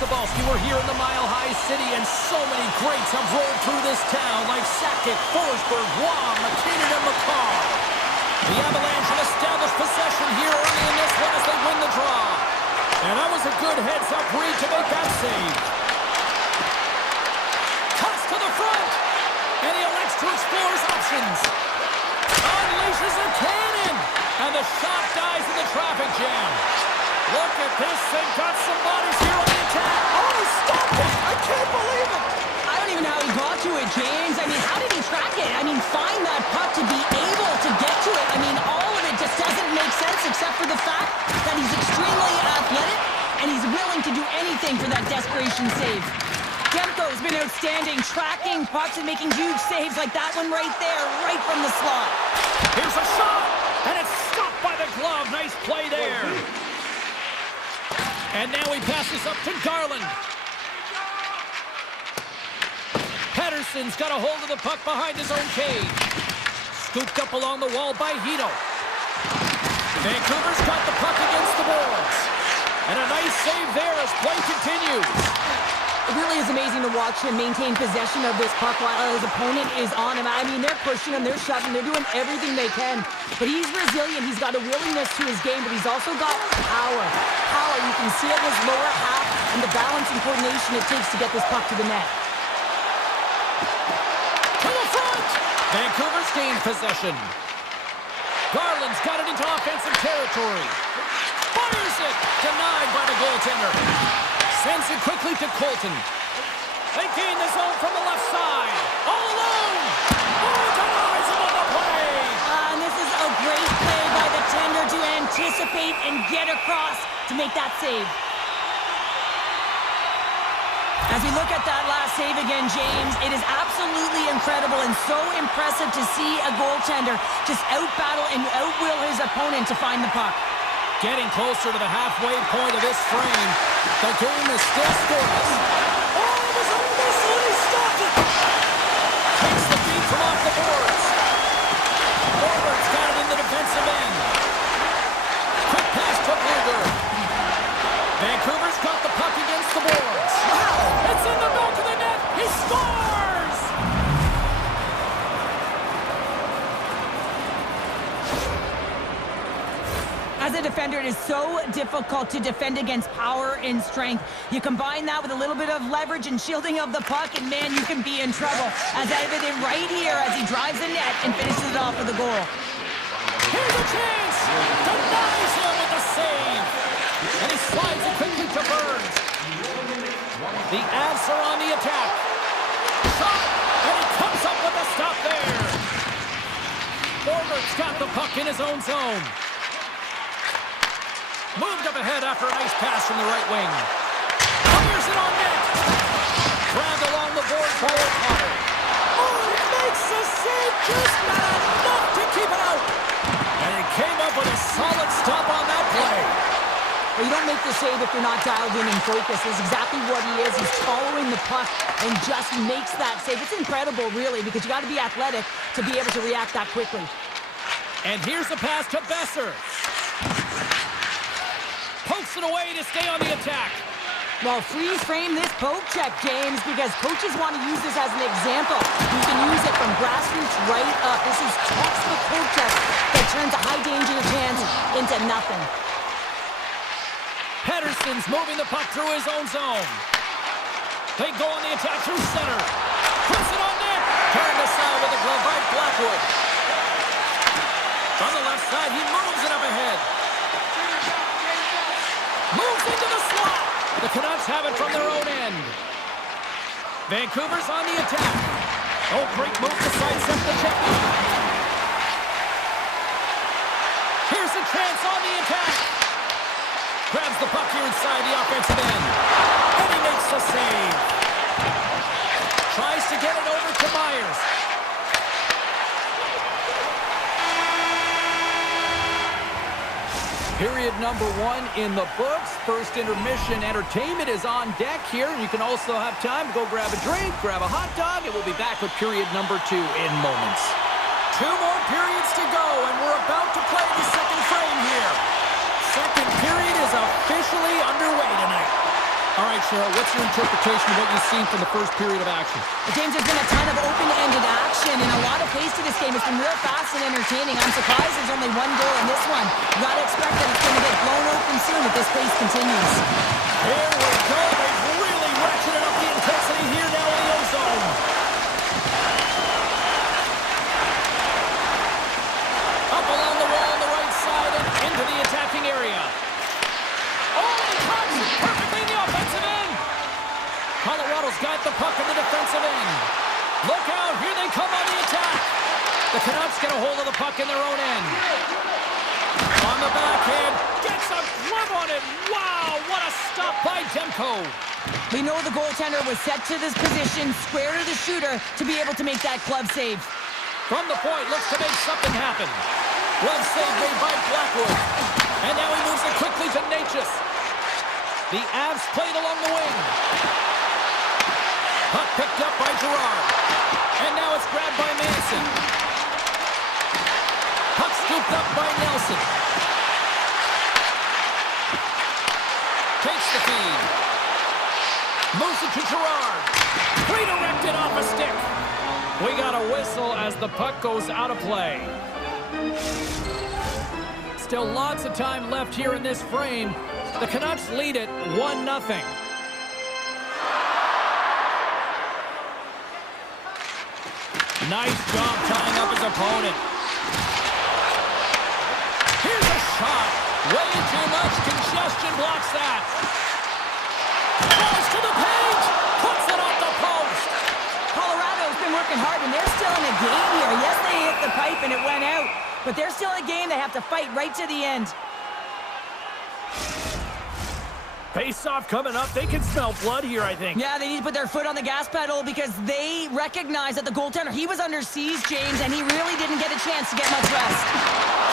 We're here in the Mile High City, and so many greats have rolled through this town, like Sakic, Forsberg, Wong, McKinnon, and McCarr. The Avalanche have established possession here early in this one as they win the draw. And that was a good heads-up read to make that save. Cuts to the front, and he elects to explore his options. Unleashes a cannon, and the shot dies in the traffic jam. Look at this, they've got some bodies here on the attack. Oh, stop it! I can't believe it! I don't even know how he got to it, James. I mean, how did he track it? I mean, find that puck to be able to get to it. I mean, all of it just doesn't make sense except for the fact that he's extremely athletic and he's willing to do anything for that desperation save. Demko's been outstanding, tracking pucks and making huge saves like that one right there, right from the slot. Here's a shot, and it's stopped by the glove. Nice play there. And now he passes up to Garland. Pettersson's got a hold of the puck behind his own cage. Scooped up along the wall by Hito. Vancouver's got the puck against the boards. And a nice save there as play continues. It really is amazing to watch him maintain possession of this puck while his opponent is on him. I mean, they're pushing him, they're shoving, they're doing everything they can. But he's resilient, he's got a willingness to his game, but he's also got power. Power, you can see it in his lower half and the balance and coordination it takes to get this puck to the net. To the front! Vancouver's gained possession. Garland's got it into offensive territory. Fires it! Denied by the goaltender. Sends it quickly to Colton. They gain the zone from the left side. All alone! Oh, denies him on the play! And this is a great play by the tender to anticipate and get across to make that save. As we look at that last save again, James, it is absolutely incredible and so impressive to see a goaltender just outbattle and outwill his opponent to find the puck. Getting closer to the halfway point of this frame. The game is still scoreless. Oh, it was a missile and he stopped it! Takes the feed from off the boards. Forward's got it in the defensive end. Quick pass to Bluger. Vancouver's got the puck against the boards. Wow! It's in the back of the net. He scores! As a defender, it is so difficult to defend against power and strength. You combine that with a little bit of leverage and shielding of the puck, and man, you can be in trouble. As evident right here as he drives the net and finishes it off with a goal. Here's a chance! Denies him with a save! And he slides it quickly to Burns. The Avs are on the attack. Shot! And he comes up with a stop there. Forward's got the puck in his own zone. Moved up ahead after a nice pass from the right wing. Fires it on net. Grabbed along the board by O'Connor. Oh, he makes the save, just not enough to keep it out. And he came up with a solid stop on that play. Well, you don't make the save if you're not dialed in and focused. That's exactly what he is. He's following the puck and just makes that save. It's incredible, really, because you got to be athletic to be able to react that quickly. And here's the pass to Besser. Pokes it away to stay on the attack. Well, freeze frame this poke check, James, because coaches want to use this as an example. You can use it from grassroots right up. This is textbook poke check that turns a high danger chance into nothing. Pettersson's moving the puck through his own zone. They go on the attack through center. Puts it on net. Turned aside with a glove by Blackwood. On the left side, he moves it up ahead. Moves into the slot. The Canucks have it from their own end. Vancouver's on the attack. Oh, great move to sidestep the check. Here's a chance on the attack. Grabs the puck here inside the offensive end. And he makes the save. Tries to get it over to Myers. Period number 1 in the books. First intermission entertainment is on deck here. You can also have time to go grab a drink, grab a hot dog, and we'll be back with period number 2 in moments. 2 more periods to go, and we're about to play the second frame here. Second period is officially underway tonight. All right, Cheryl, what's your interpretation of what you've seen from the first period of action? James, there's been a ton of open-ended action and a lot of pace to this game. It's been real fast and entertaining. I'm surprised there's only one goal in this one. You gotta expect that it's gonna get blown open soon if this pace continues. Here we go. They've really ratcheted up the intensity here now in the O-zone. Up along the wall on the right side and into the attacking area. Oh, he cuts perfectly in the offensive end. Colorado's got the puck in the defensive end. Look out, here they come on the attack. The Canucks get a hold of the puck in their own end. On the backhand, gets a glove on it. Wow, what a stop by Demko. We know the goaltender was set to this position, square to the shooter, to be able to make that glove save. From the point, looks to make something happen. Glove save made by Blackwood. And now he moves it quickly to Natchez. The Avs played along the wing. Puck picked up by Gerard. And now it's grabbed by Manson. Puck scooped up by Nelson. Takes the feed. Moves it to Gerard. Redirected off a stick. We got a whistle as the puck goes out of play. Still lots of time left here in this frame. The Canucks lead it 1-0. Nice job tying up his opponent. Here's a shot. Way too much congestion blocks that. Goes to the page. Puts it off the post. Colorado's been working hard, and they're still in a game here. Yes, they hit the pipe and it went out, but they're still in a game. They have to fight right to the end. Face-off coming up. They can smell blood here, I think. Yeah, they need to put their foot on the gas pedal because they recognize that the goaltender, he was under siege, James, and he really didn't get a chance to get much rest.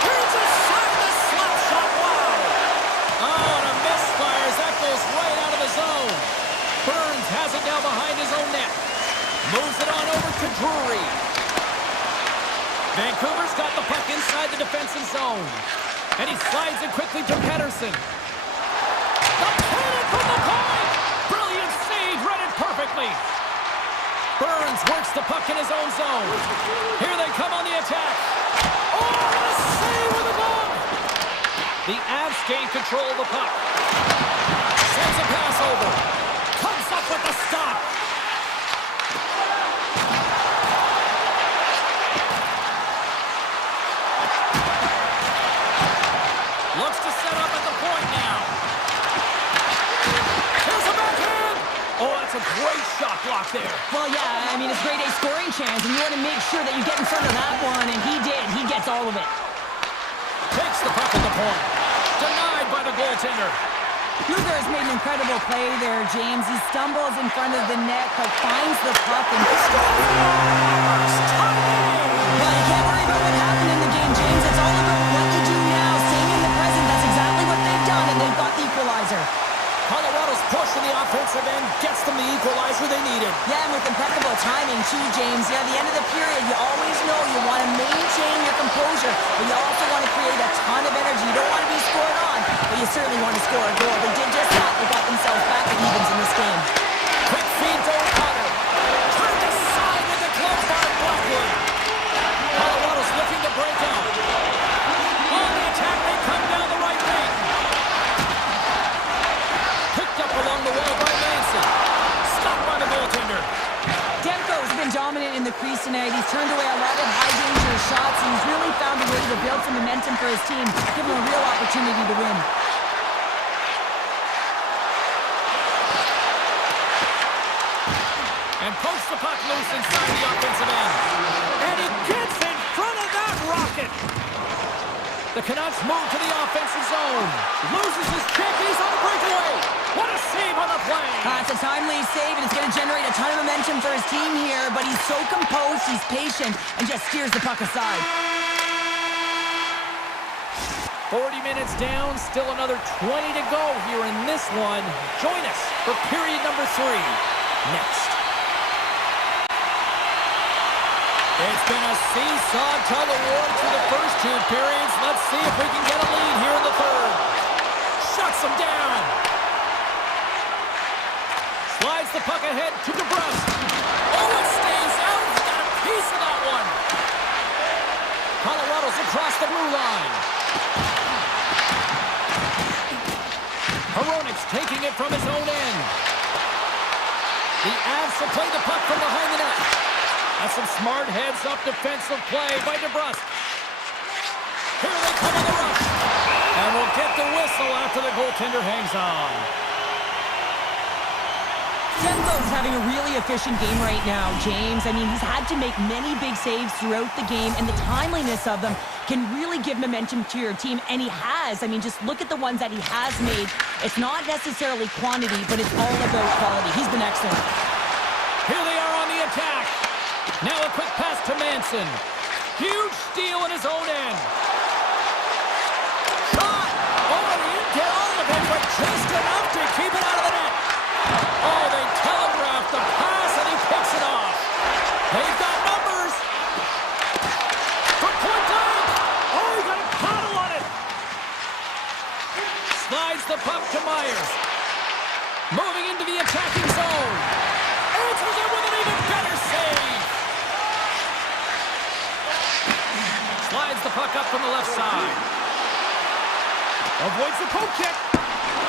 Here's a shot, the slap shot, wow! Oh, and a misfires. That goes right out of the zone. Burns has it now behind his own net. Moves it on over to Drury. Vancouver's got the puck inside the defensive zone. And he slides it quickly to Pettersson. The cannon from the point! Brilliant save, read it perfectly. Burns works the puck in his own zone. Here they come on the attack. Oh, what a save with a glove! The Avs gain control of the puck. Sends a pass over. Comes up with the stop. Looks to set up at the point now. Here's a backhand. Oh, that's a great shot block there. Well, yeah, I mean, it's grade A scoring chance, and you want to make sure that you get in front of that one, and he did. He gets all of it. Takes the puck at the point. Denied by the goaltender. Luger has made an incredible play there, James. He stumbles in front of the net, but finds the puck and scores! But you can't worry about what happened in the game, James. It's all about what you do now, staying in the present. That's exactly what they've done, and they've got the equalizer. Colorado's push in the offensive end gets them the equalizer they needed. Yeah, and with impeccable timing, too, James. Yeah, at the end of the period, you always know you want to maintain your composure, but you also want to create a ton of energy. You don't want to be scored on, but you certainly want to score a goal. They did just that. They got themselves back at evens in this game. Quick feed to O'Connor. Turned aside with the glove by Blackwood. Colorado's looking to break out. On the attack, they come down the right wing. Picked up along the wall by Manson. Stopped by the goaltender. Demko's been dominant in the crease tonight. He's turned away a lot of high-danger shots, and he's really found a way to build some momentum for his team, give him a real opportunity to win. And pokes the puck loose inside the offensive end. And he gets in front of that rocket. The Canucks move to the offensive zone. Loses his check. He's on the breakaway. What a save on the play. It's a timely save, and it's going to generate a ton of momentum for his team here, but he's so composed, he's patient, and just steers the puck aside. 40 minutes down, still another 20 to go here in this one. Join us for period number 3 next. It's been a seesaw tug of war through the first 2 periods. Let's see if we can get a lead here in the third. Shuts them down. Slides the puck ahead to DeBrusque. Oh, it stays out. He got a piece of that one. Colorado's across the blue line. Hronik's taking it from his own end. The Avs will play the puck from behind the net. That's some smart heads-up defensive play by DeBrusque. Here they come on the rush. And we'll get the whistle after the goaltender hangs on. Demko's having a really efficient game right now, James. I mean, he's had to make many big saves throughout the game, and the timeliness of them can really give momentum to your team, and he has. I mean, just look at the ones that he has made. It's not necessarily quantity, but it's all about quality. He's been excellent. Here they are on the attack. Now a quick pass to Manson. Huge steal in his own end. Shot! Oh, and he didn't get all of it, but just enough to keep it out of the net. Oh, they telegraphed the pass, and he picks it off. They've got numbers. From point blank. Oh, he got a paddle on it. Slides the puck to Myers. Moving into the attacking zone. Answers it with an even better save. Slides the puck up from the left side. Avoids the poke check.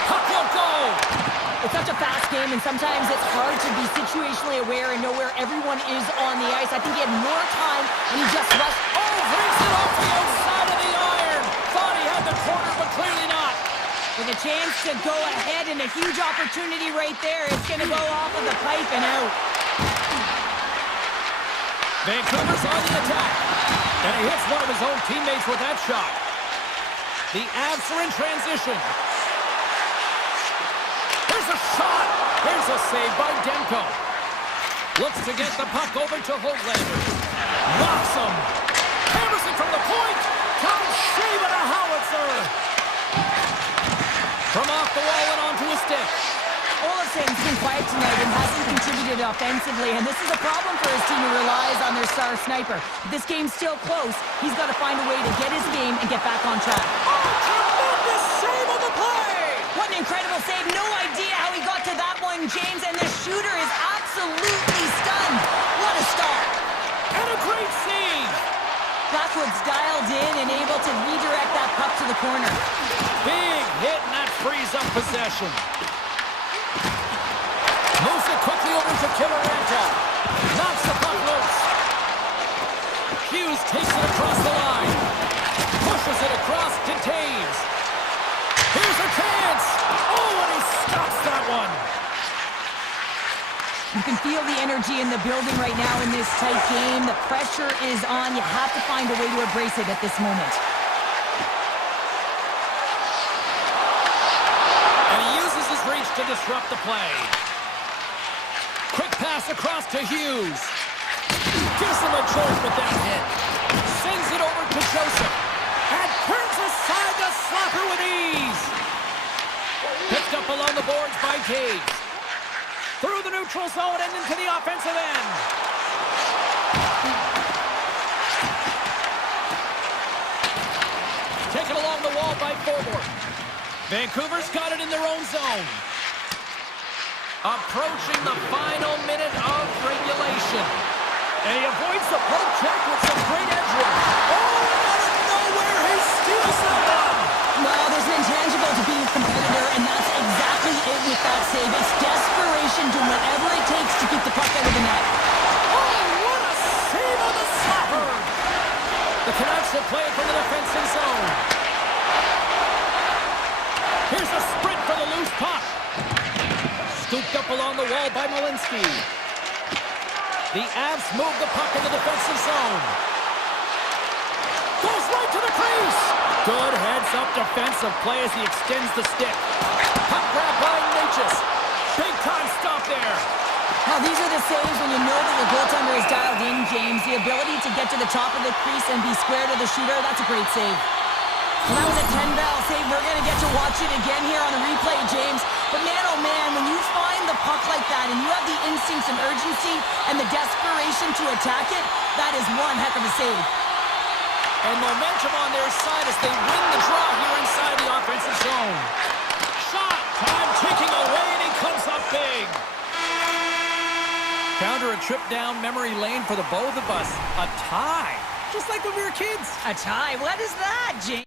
Puck won't go. It's such a fast game, and sometimes it's hard to be situationally aware and know where everyone is on the ice. I think he had more time, and he just rushed. Oh, brings it off the outside of the iron. Thought he had the corner, but clearly not. With a chance to go ahead and a huge opportunity right there. It's going to go off of the pipe and out. Vancouver's on the attack. And he hits one of his own teammates with that shot. The Avs are in transition. Here's a shot. Here's a save by Demko. Looks to get the puck over to Hoglander. Knocks him. Hammers it from the point. Can't save it, a howitzer. From off the wall and onto a stick. Olafson's been quiet tonight and hasn't contributed offensively, and this is a problem for his team who relies on their star sniper. If this game's still close, he's got to find a way to get his game and get back on track. Oh, tremendous save on the play! What an incredible save. No idea how he got to that one, James, and the shooter is absolutely stunned. What a start. And a great save. Blackwood's dialed in and able to redirect that puck to the corner. Big hit, and that frees up possession. Moves it quickly over to Kivaranta. Knocks the puck loose. Hughes takes it across the line. Pushes it across to Taves. Here's a chance. Oh, and he stops that one. You can feel the energy in the building right now in this tight game. The pressure is on. You have to find a way to embrace it at this moment. And he uses his reach to disrupt the play. Quick pass across to Hughes. Gives him a choice with that hit. Sends it over to Joseph. And turns aside the slapper with ease. Picked up along the boards by Taves. Through the neutral zone and into the offensive end. Taken along the wall by Forward. Vancouver's got it in their own zone. Approaching the final minute of regulation. And he avoids the poke check with some great edge work. Oh, out of nowhere, he steals that one. No, there's an intangible to being a competitor, and that's exactly it with that save. It's desperation, doing whatever it takes to keep the puck out of the net. Oh, what a save on the slapper. The Canucks will play it from the defensive zone. Here's a sprint for the loose puck. Scooped up along the wall by Malinsky. The Avs move the puck in the defensive zone. Goes right to the crease. Good heads-up defensive play as he extends the stick. Puck grab by Natchez. Big-time stop there. Now, these are the saves when you know that your goaltender is dialed in, James. The ability to get to the top of the crease and be square to the shooter, that's a great save. Well, that was a 10-barrel save. We're going to get to watch it again here on the replay, James. But man, oh man, when you find the puck like that and you have the instincts and urgency and the desperation to attack it, that is one heck of a save. And momentum on their side as they win the draw here inside the offensive zone. Shot! Time ticking away, and he comes up big. Counter a trip down memory lane for the both of us. A tie. Just like when we were kids. A tie? What is that, James?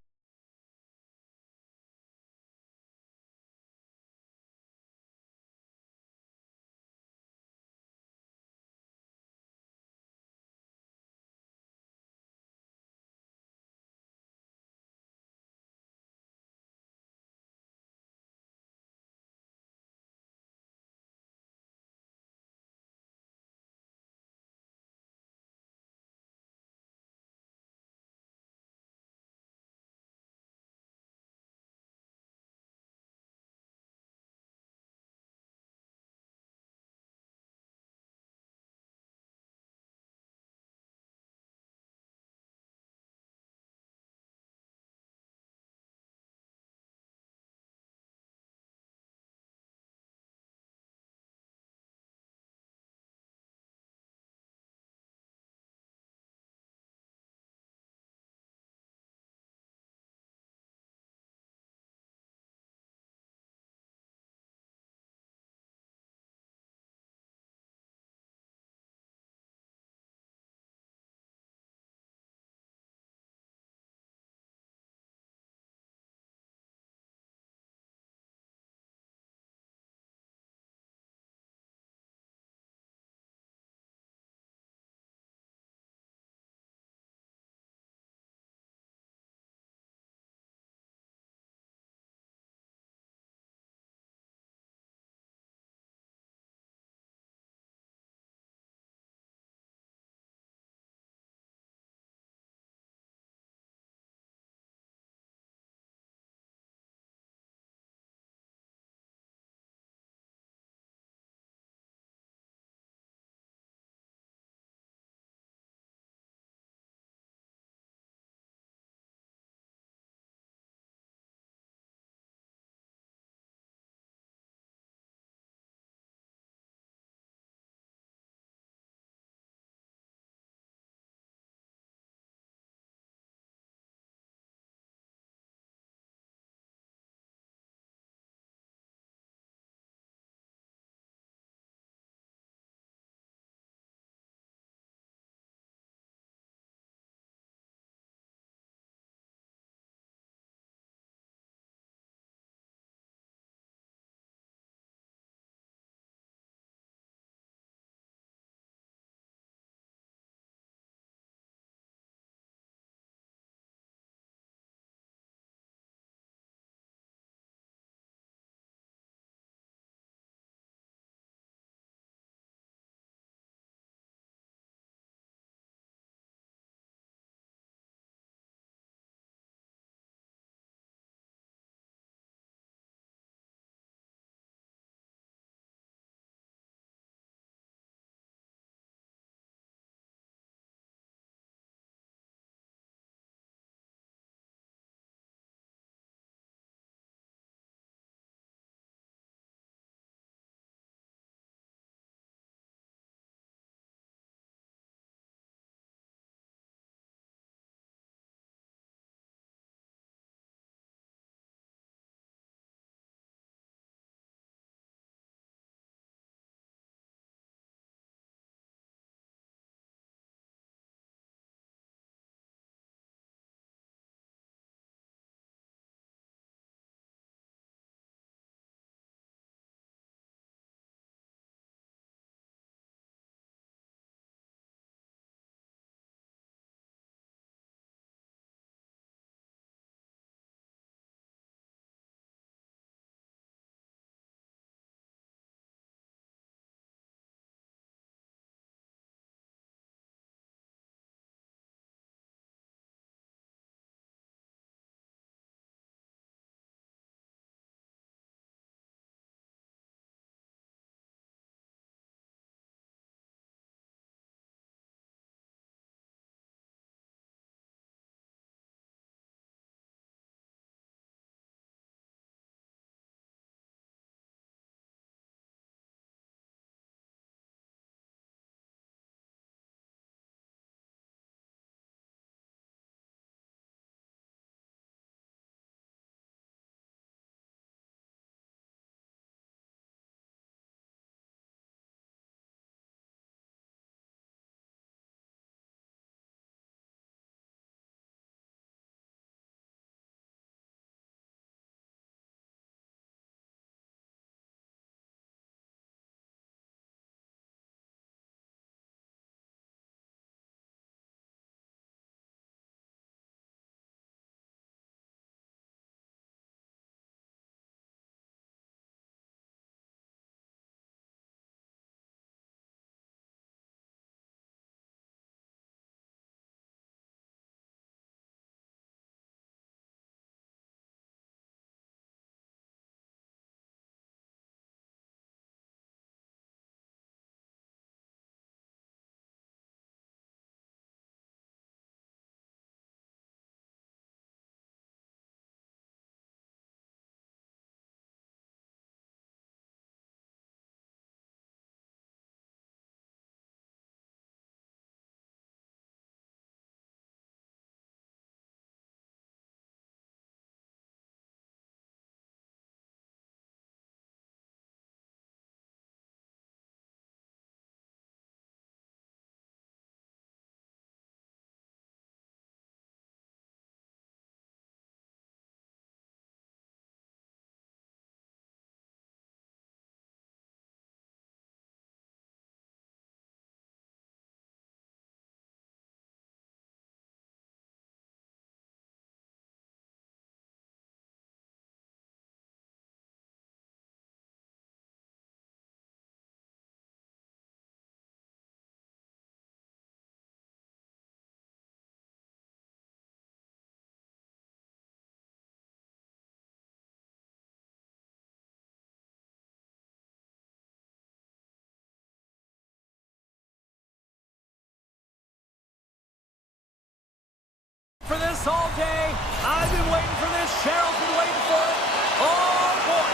for this all day. I've been waiting for this. Cheryl's been waiting for it. Oh, boy.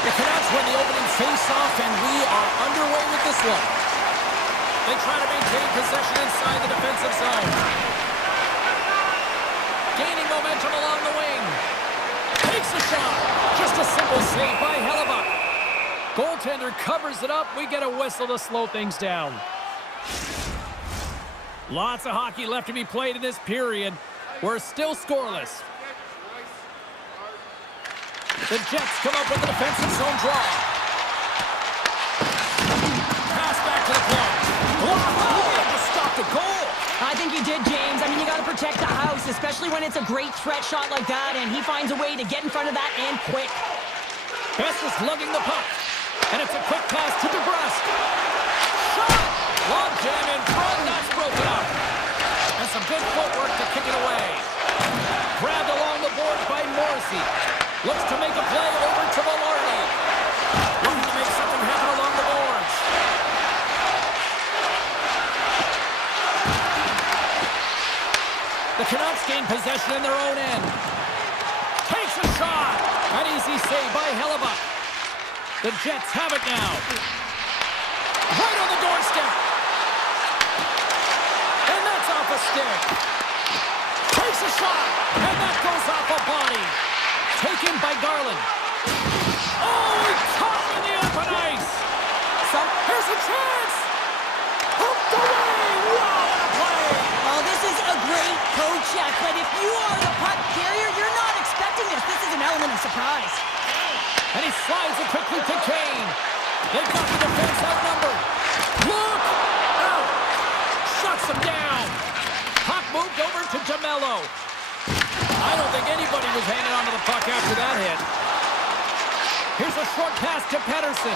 The Canucks win the opening face-off, and we are underway with this one. They try to maintain possession inside the defensive zone. Gaining momentum along the wing. Takes a shot. Just a simple save by Hellebuck. Goaltender covers it up. We get a whistle to slow things down. Lots of hockey left to be played in this period. We're still scoreless. The Jets come up with a defensive zone draw. Pass back to the point. Oh, just stopped a goal. I think you did, James. I mean, you got to protect the house, especially when it's a great threat shot like that, and he finds a way to get in front of that and quick. Best is lugging the puck, and it's a quick pass to DeBrusque. Shot! Long jam in front, that's broken up. And some good footwork to kick it away. Grabbed along the boards by Morrissey. Looks to make a play over to Velarde. Looking to make something happen along the boards. The Canucks gain possession in their own end. Takes a shot. An easy save by Hellebuck. The Jets have it now. Right on the doorstep. And that's off a stick. Takes a shot. And that goes off a body. Taken by Garland. Oh, he caught him in the open ice. Here's a chance. Hooked away. Wow, what a play. Oh, this is a great coach check, but if you are the puck carrier, you're not expecting this. This is an element of surprise. And he slides it quickly to Kane. They've got the defense outnumbered. Look out. Shuts him down. Puck moved over to DeMello. I don't think anybody was hanging onto the puck after that hit. Here's a short pass to Pettersson.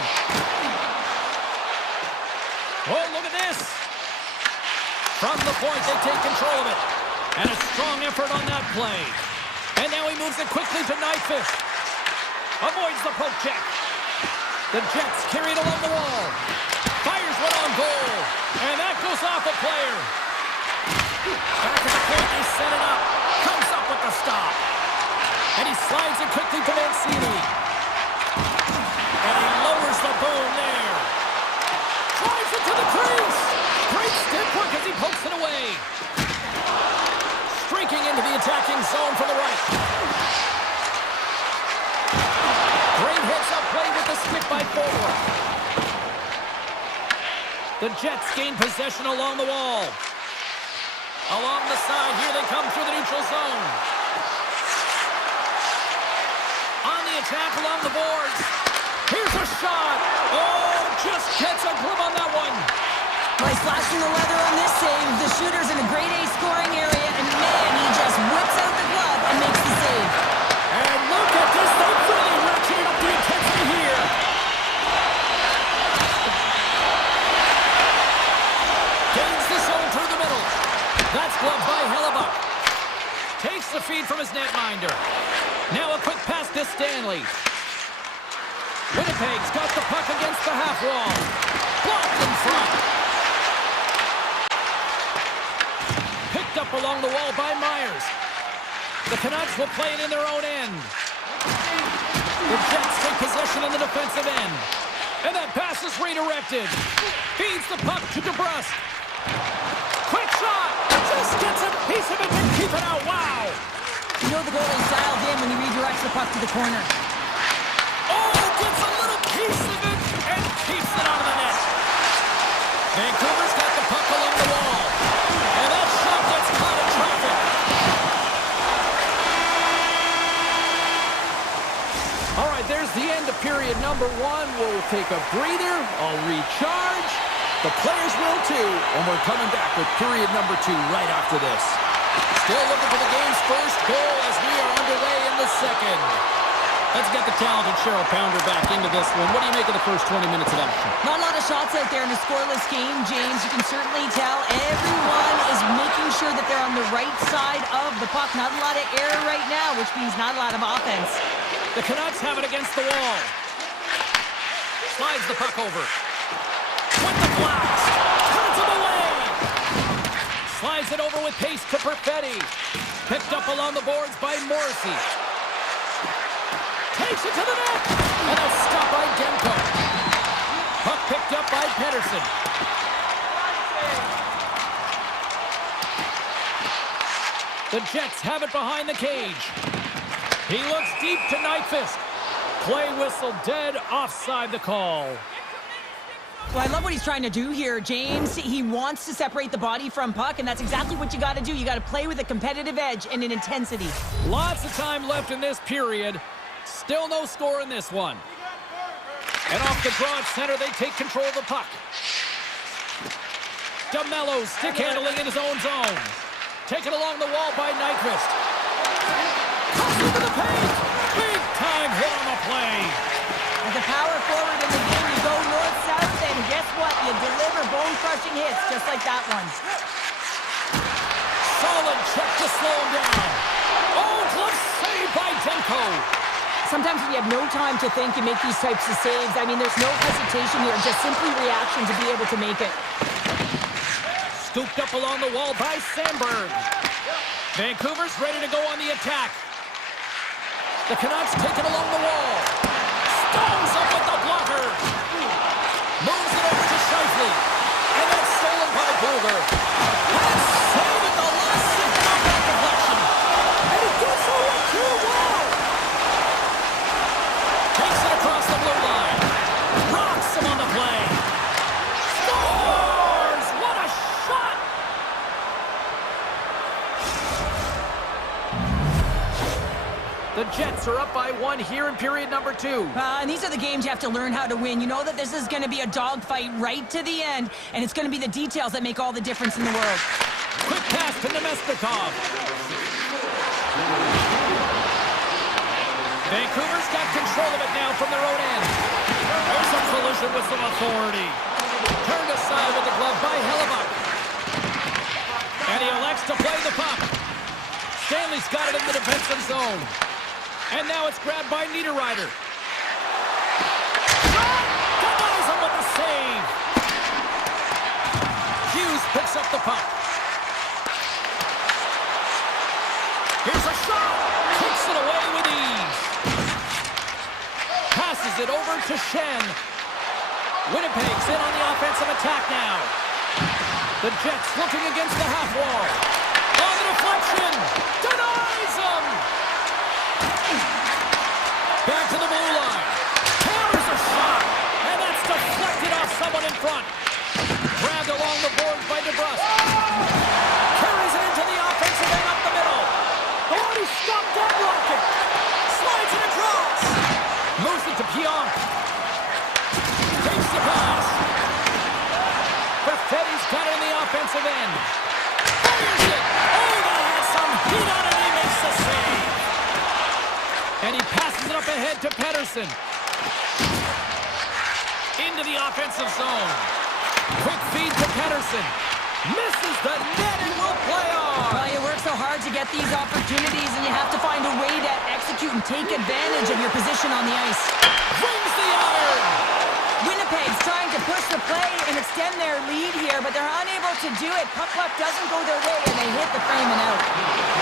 Oh, look at this. From the point, they take control of it. And a strong effort on that play. And now he moves it quickly to Nyquist. Avoids the poke check. The Jets carry it along the wall. Fires one on goal. And that goes off a player. Back at the point, they set it up. Comes up with the stop. And he slides it quickly to Mancini. And he lowers the boom there. Drives it to the crease. Great stick work as he pokes it away. Streaking into the attacking zone from the right. Great heads-up play with the stick by forward. The Jets gain possession along the wall. Along the side, here they come through the neutral zone. On the attack along the boards. Here's a shot. Oh, just gets a glove on that one. Nice flashing the leather on this save. The shooter's in a grade A scoring area, and man, he just whips out the glove and makes the save. And look at this. They've really ratcheted up the intensity here. Gains the zone through the middle. That's gloved by Hellebuck. Takes the feed from his netminder. Now a quick pass to Stanley. Winnipeg's got the puck against the half wall. Blocked in front. Picked up along the wall by Myers. The Canucks will play it in their own end. The Jets take possession in the defensive end. And that pass is redirected. Feeds the puck to DeBrusque. Quick shot! Just gets a piece of it to keep it out. Wow! You know the goalie's dialed in when he redirects the puck to the corner. Oh, gets a little piece of it and keeps it out of the net. Vancouver's got the puck along the wall. And that shot gets caught in traffic. All right, there's the end of period number one. We'll take a breather. I'll recharge. The players will too. And we're coming back with period number two right after this. Still looking for the game's first goal as we are underway in the second. Let's get the talented Cheryl Pounder back into this one. What do you make of the first 20 minutes of action? Not a lot of shots out there in a scoreless game, James. You can certainly tell everyone is making sure that they're on the right side of the puck. Not a lot of air right now, which means not a lot of offense. The Canucks have it against the wall. Slides the puck over. With the blast. Turns him away. Slides it over with with pace to Perfetti. Picked up along the boards by Morrissey. Takes it to the net. And a stop by Demko. Puck picked up by Pedersen. The Jets have it behind the cage. He looks deep to Nyquist. Play whistle dead, offside the call. Well, I love what he's trying to do here, James. He wants to separate the body from puck, and that's exactly what you got to do. You got to play with a competitive edge and an intensity. Lots of time left in this period. Still no score in this one. And off the draw at center, they take control of the puck. DeMello stick handling in his own zone. Taken along the wall by Nyquist. Comes into the paint. Big time hit on the play. As a power forward in the game, you go north-south, and guess what? You deliver bone-crushing hits just like that one. Solid check to slow him down. Oh, glove save by Demko. Sometimes when you have no time to think, you make these types of saves. I mean, there's no hesitation here, just simply reaction to be able to make it. Scooped up along the wall by Sandberg. Vancouver's ready to go on the attack. The Canucks take it along the wall. Stones up with the blocker. Moves it over to Scheifele. And that's stolen by Booger. And saved at the last second on that deflection. And he gets over to a wall. Takes it across the blue line. Rocks him on the play. Scores! What a shot! The Jets are up by 1 here in period number 2. And these are the games you have to learn how to win. You know that this is going to be a dogfight right to the end, and it's going to be the details that make all the difference in the world. Quick pass to Nemestikov. Vancouver's got control of it now from their own end. There's a collision with some authority. Turned aside with the glove by Hellebuck. And he elects to play the puck. Stanley's got it in the defensive zone. And now it's grabbed by Niederreiter. Shot! Denies him with the save. Hughes picks up the puck. Here's a shot! Takes it away with ease. Passes it over to Shen. Winnipeg's in on the offensive attack now. The Jets looking against the half wall. On the deflection! Denies him! Back to the blue line. Hammers a shot! And that's deflected off someone in front. Grabbed along the boards by DeBrusque. Carries it into the offensive end up the middle. Oh, he stopped that rocket. Slides it across. Moves it to Pionk. Takes the pass. Perfetti's got it in the offensive end. Fires it. Oh, that has some heat on it. He makes the save. And he passes it up ahead to Pedersen. Into the offensive zone. Quick feed to Pedersen. Misses the net and will play on. Well, you work so hard to get these opportunities, and you have to find a way to execute and take advantage of your position on the ice. Brings the iron. Winnipeg's trying to push the play and extend their lead here, but they're unable to do it. Puck luck doesn't go their way, and they hit the frame and out.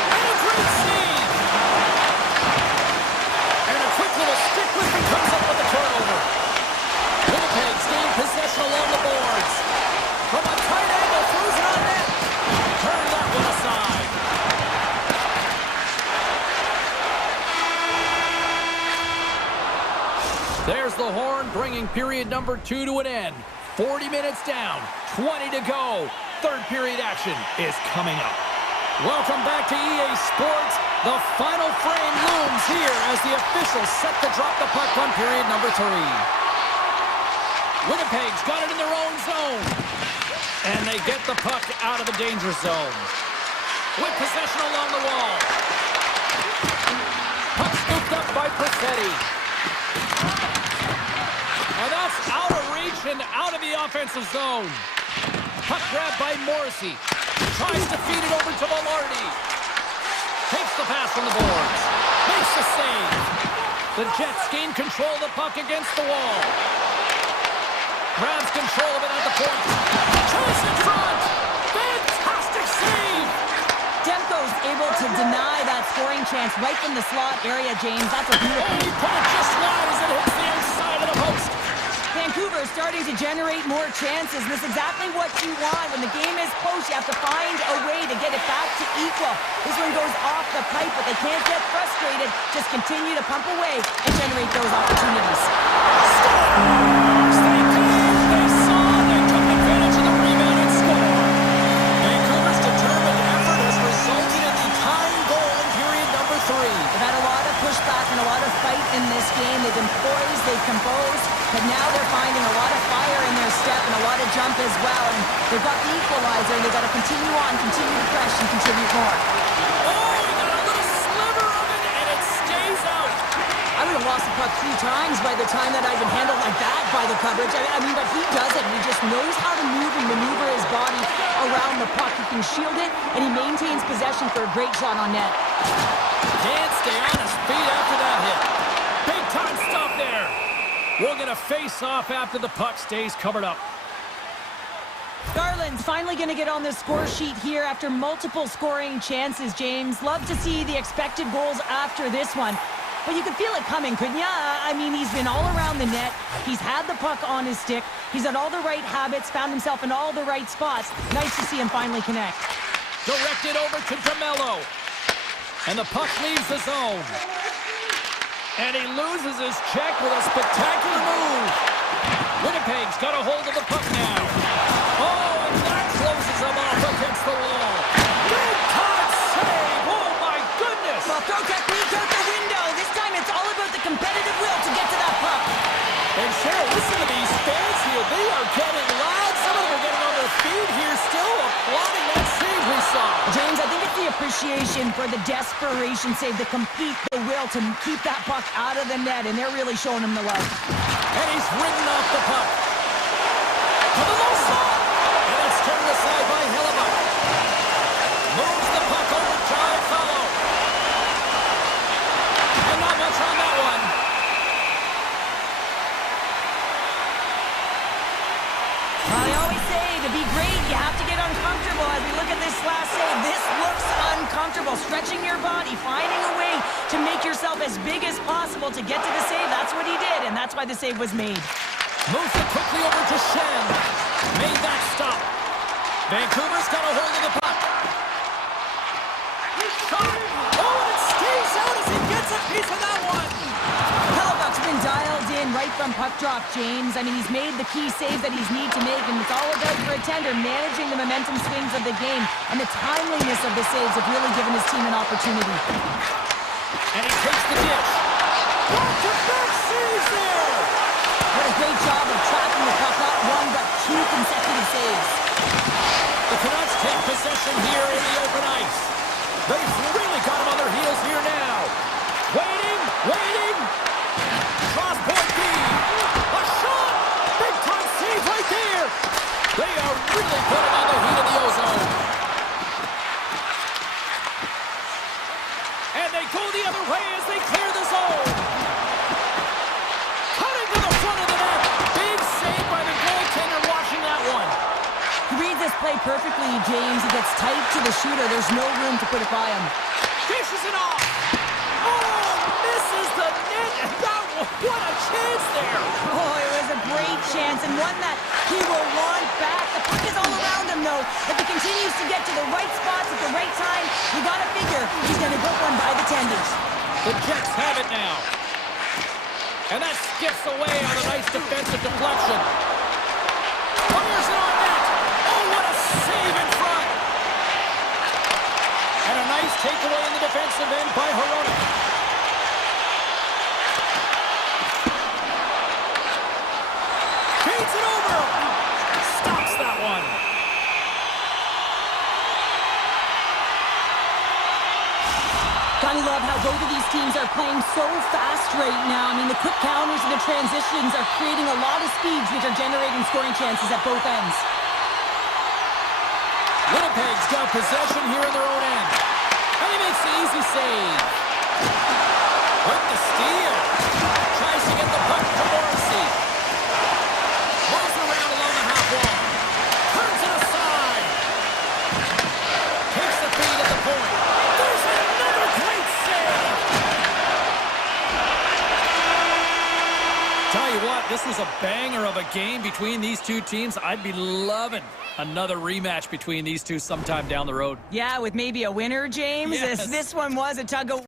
And a great save. And a quick little stick lift and comes up with a turnover. Winnipeg's gained possession along the boards. From a tight angle, throws it on net. Turn that one aside. There's the horn, bringing period number 2 to an end. 40 minutes down, 20 to go. Third period action is coming up. Welcome back to EA Sports. The final frame looms here as the officials set to drop the puck on period number 3. Winnipeg's got it in their own zone. And they get the puck out of the danger zone. With possession along the wall. Puck scooped up by Perfetti. And that's out of reach and out of the offensive zone. Puck grabbed by Morrissey. Tries to feed it over to Velarde. Takes the pass from the boards. Makes the save. The Jets gain control of the puck against the wall. Grabs control of it at the point. Chase in front. Fantastic save. chance right from the slot area, James. That's a beautiful... Oh, he put it just wide as it hits the outside of the post. Vancouver is starting to generate more chances. This is exactly what you want. When the game is close, you have to find a way to get it back to equal. This one goes off the pipe, but they can't get frustrated. Just continue to pump away and generate those opportunities. Scores! They did! They saw! They took advantage of the rebound and scored. Vancouver's determined effort has resulted in the tying goal in period number 3. They've had a lot of pushback and a lot of fight in this game. They've been poised, they've composed, but now they're finding a lot of fire in their step and a lot of jump as well. And they've got the equalizer, and they've got to continue on, continue to press, and contribute more. Oh, he got a little sliver of it, and it stays out. I would have lost the puck 3 times by the time that I've been handled like that by the coverage. I mean, but he does it. He just knows how to move and maneuver his body around the puck. He can shield it, and he maintains possession for a great shot on net. Can't stay on his feet after that hit. Big time stop there. We'll get a face-off after the puck stays covered up. Garland's finally going to get on the score sheet here after multiple scoring chances, James. Love to see the expected goals after this one. But you could feel it coming, couldn't you? I mean, he's been all around the net. He's had the puck on his stick. He's had all the right habits, found himself in all the right spots. Nice to see him finally connect. Directed over to DeMello. And the puck leaves the zone. And he loses his check with a spectacular move. Winnipeg's got a hold of the puck now. Oh, and that closes him off against the wall. Big time save! Oh, my goodness! Well, throw technique out the window. This time it's all about the competitive will to get to that puck. And Cheryl, listen to these fans here. They are getting loud. Some of them are getting on their feet here still, applauding that save we saw. James, I think it's the appreciation for the desperation save, the complete the will to keep that puck out of the net, and they're really showing him the love. And he's ridden off the puck. To the low slot. And it's turned aside by Hellebuck. Moves the puck over to Fellow. And not much on that one. Well, I always say, to be great, you have to get uncomfortable. As we look at this last save, this looks uncomfortable. Stretching your body, finding a way to make yourself as big as possible to get to the save. That's what he did, and that's why the save was made. Moves it quickly over to Shen. Made that stop. Vancouver's got a hold of the puck. Shot. Oh, and it stays out as he gets a piece of that one. Hellebuck's been dialed in right from puck drop, James. I mean, he's made the key saves that he's need to make, and it's all about, for a tender, managing the momentum swings of the game, and the timeliness of the saves have really given his team an opportunity. And he takes the dish. Back-to-back saves there. What a great job of tracking the puck, not one, but 2 consecutive saves. The Canucks take possession here in the open ice. They've really got him on their heels here now. Waiting, waiting. Cross-point B. A shot. Big-time save right there. They are really putting on the heat of the ozone. And they go the other way as they clear the zone. Cutting to the front of the net. Big save by the goaltender watching that one. He reads this play perfectly, James. He gets tight to the shooter. There's no room to put it by him. Dishes it off. Oh, misses the net. And that what a chance there. Oh, it was a great chance, and one that he will want back. The puck is all around him, though. If he continues to get to the right spots at the right time, you gotta figure he's gonna get one by the tenders. The Jets have it now. And that skips away on a nice defensive deflection. Fires it on net. Oh, what a save in front. And a nice takeaway in the defensive end by Hronek. Feeds it over. Stops that one. Gotta love how both of these teams are playing so fast right now. I mean, the quick counters and the transitions are creating a lot of speeds, which are generating scoring chances at both ends. Winnipeg's got possession here in their own end. And he makes the easy save. With the steal. Tries to get the puck to Morrissey. Moves around along the half wall. Turns it aside. Takes the feed at the point. There's another great save. a banger of a game between these two teams. I'd be loving another rematch between these two sometime down the road. Yeah, with maybe a winner, James. Yes. This one was a tug of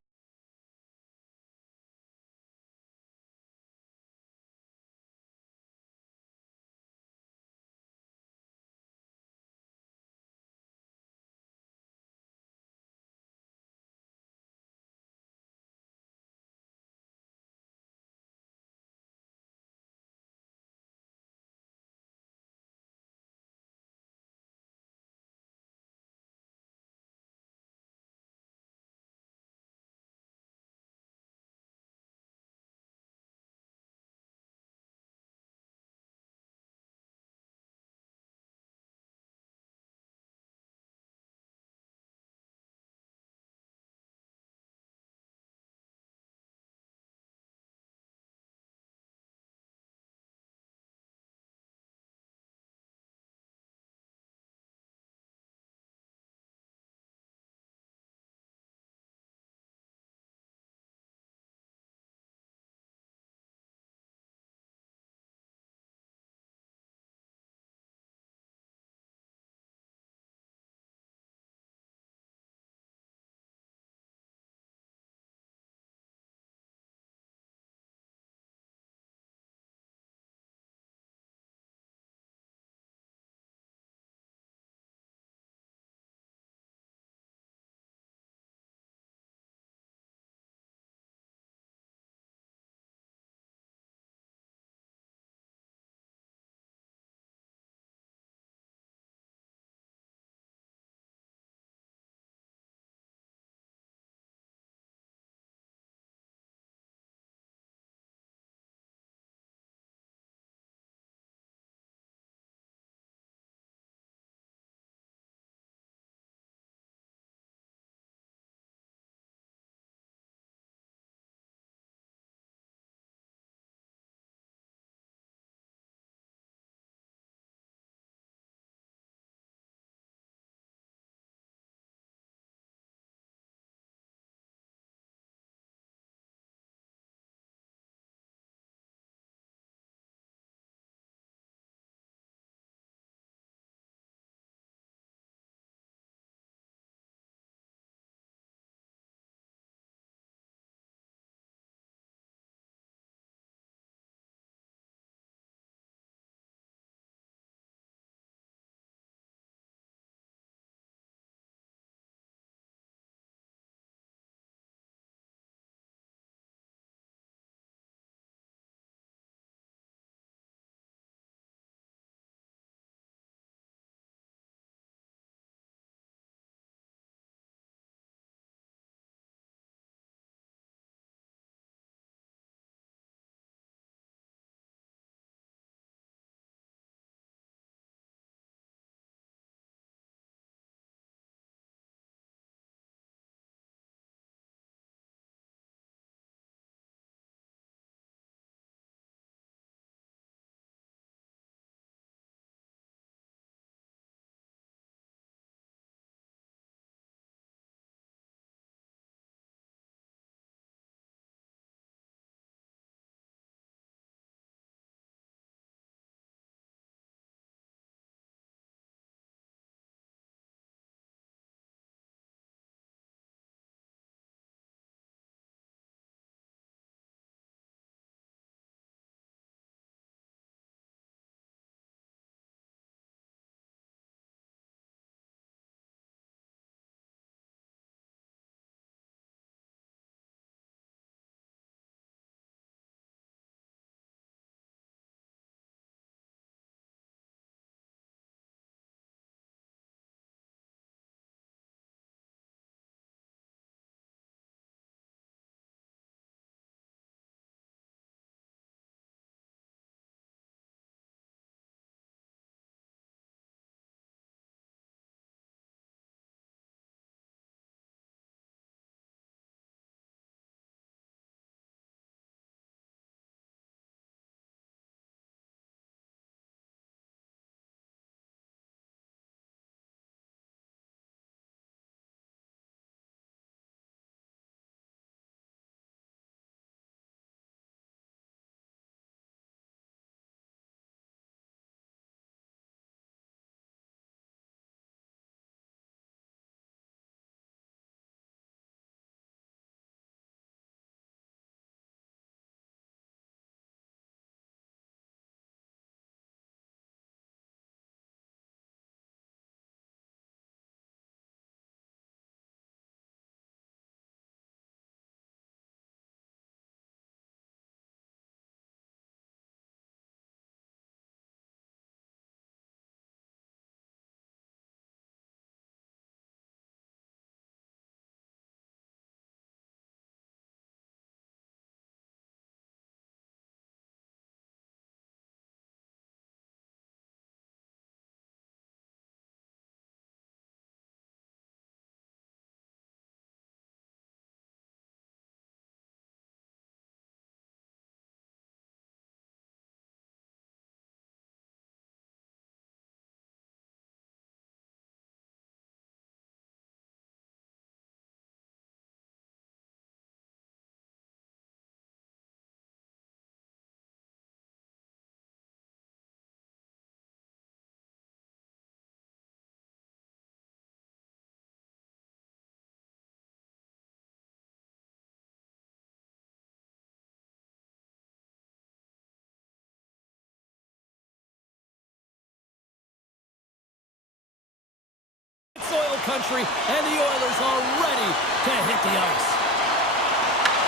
country, and the Oilers are ready to hit the ice.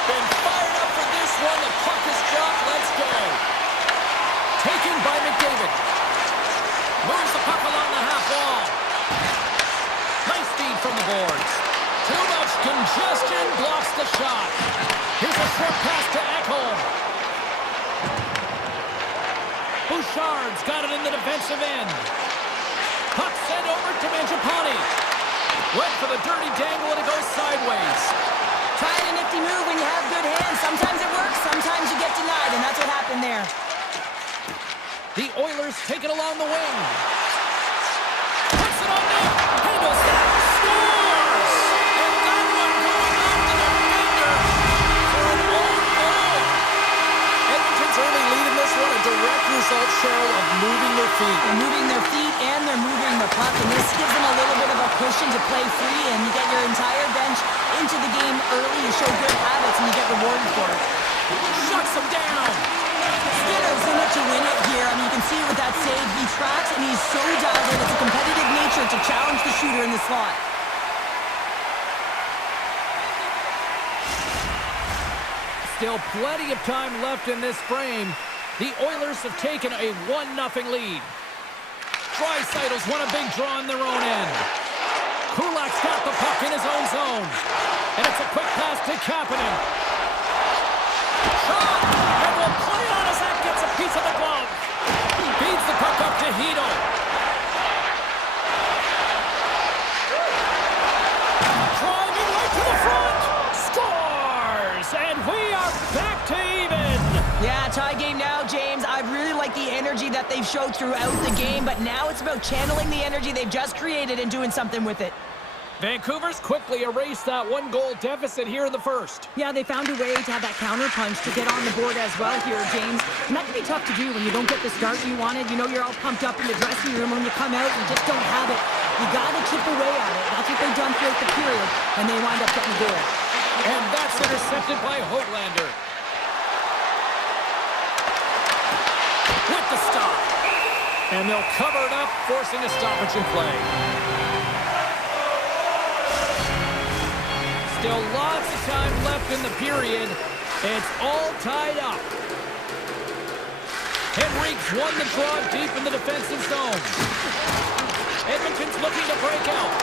Been fired up for this one. The puck is dropped. Let's go. Taken by McDavid. Moves the puck along the half wall. Nice feed from the boards. Too much congestion blocks the shot. Here's a short pass to Ekholm. Bouchard's got it in the defensive end. Puck sent over to Mangiapane. Went for the dirty dangle and it goes sideways. Trying a nifty move when you have good hands. Sometimes it works, sometimes you get denied, and that's what happened there. The Oilers take it along the wing. Puts it on net. Handles that. Scores! And that one going off the defender for an own goal. Edmonton's early lead in this one, a direct result, Cheryl, of moving their feet. They're moving their feet and they're moving the puck, and this gives them a little bit of a cushion to play free, and you get your entire bench into the game early. You show good habits, and you get rewarded for it. Shuts them down. Skinner's in it to win it here. I mean, you can see it with that save. He tracks, and he's so dialed in. It's a competitive nature to challenge the shooter in the slot. Still plenty of time left in this frame. The Oilers have taken a 1-0 lead. Draisaitl's won a big draw on their own end. Kulak's got the puck in his own zone. And it's a quick pass to Kapanen. Shot! And will play on as that gets a piece of the glove. Feeds the puck up to Hito. Driving right to the front. Scores! And we are back to even. Yeah, tie game now, James. I really like the energy that they've showed throughout the game, but now it's about channeling the energy they've just created and doing something with it. Vancouver's quickly erased that one-goal deficit here in the first. Yeah, they found a way to have that counter punch to get on the board as well here, James. And that can be tough to do when you don't get the start you wanted. You know you're all pumped up in the dressing room. When you come out, you just don't have it. You got to chip away at it. That's what they've done throughout the period, and they wind up getting a goal. And that's intercepted by Hoaglander. With the stop. And they'll cover it up, forcing a stoppage in play. Still lots of time left in the period. It's all tied up. Henrique's won the draw deep in the defensive zone. Edmonton's looking to break out.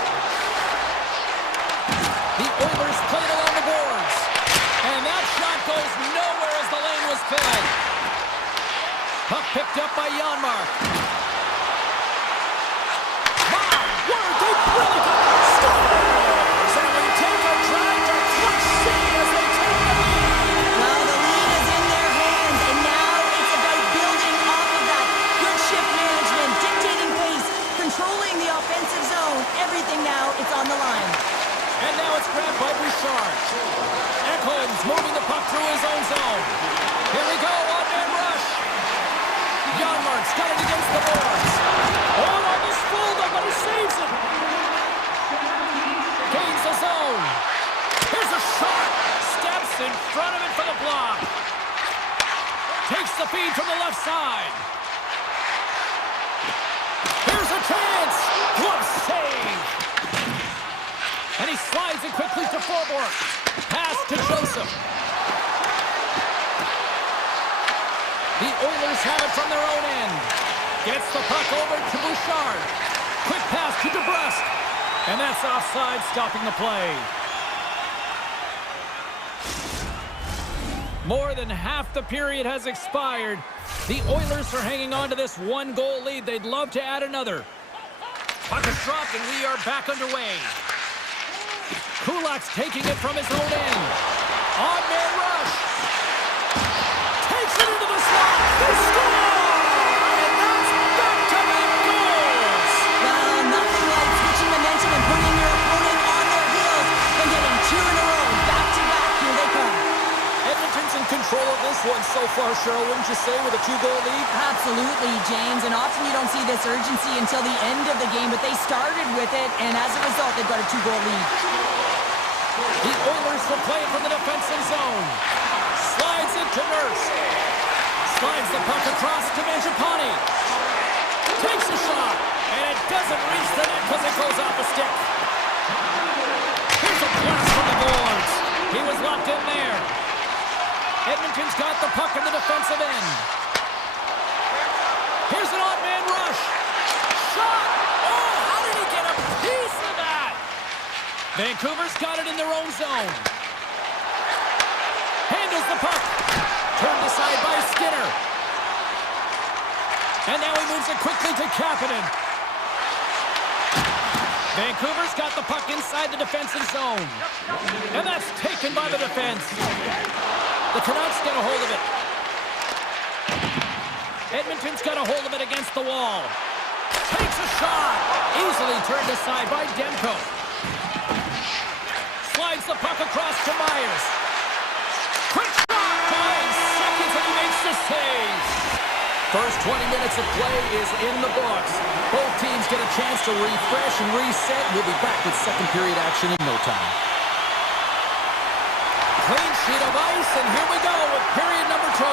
The Oilers played along the boards. And that shot goes nowhere as the lane was filled. Puck picked up by Janmark. My word, they really got scores! And they take a drive to clutch city as they take the lead. Well, the lead is in their hands, and now it's about building off of that. Good shift management, dictating pace, controlling the offensive zone. Everything now, it's on the line. And now it's grabbed by Bouchard. Ekholm's moving the puck through his own zone. Here we go, one-man rush. Janmark's got it against the boards. Oh, almost fooled him, but he saves it. Gains the zone. Here's a shot. Steps in front of it for the block. Takes the feed from the left side. Here's a chance. What a save. And he slides it quickly to Forborg. Pass to Joseph. The Oilers have it from their own end. Gets the puck over to Bouchard. Quick pass to DeBrusque. And that's offside, stopping the play. More than half the period has expired. The Oilers are hanging on to this one-goal lead. They'd love to add another. Puck is dropped, and we are back underway. Kulak's taking it from his own end. On-man rush. Takes it into the slot. They score! And that's back-to-back goals. Well, nothing like switching momentum and putting your opponent on their heels and getting two in a row. Back-to-back, here they come. Edmonton's in control of this one so far, Cheryl, wouldn't you say, with a 2-goal lead? Absolutely, James, and often you don't see this urgency until the end of the game, but they started with it, and as a result, they've got a 2-goal lead. The Oilers will play it from the defensive zone. Slides it to Nurse. Slides the puck across to Mangiapane. Takes a shot, and it doesn't reach the net because it goes off the stick. blocked in there. Edmonton's got the puck in the defensive end. Here's an odd man rush. Shot! Oh, how did he get a piece of that? Vancouver's got it in their own zone. Handles the puck. Turned aside by Skinner. And now he moves it quickly to Kapanen. Vancouver's got the puck inside the defensive zone. And that's taken by the defense. The Canucks get a hold of it. Edmonton's got a hold of it against the wall. Takes a shot. Easily turned aside by Demko. Slides the puck across to Myers. Quick shot! 9 seconds and he makes the save. First 20 minutes of play is in the books. Both teams get a chance to refresh and reset. We'll be back with second period action in no time. Clean sheet of ice, and here we go with period number 2.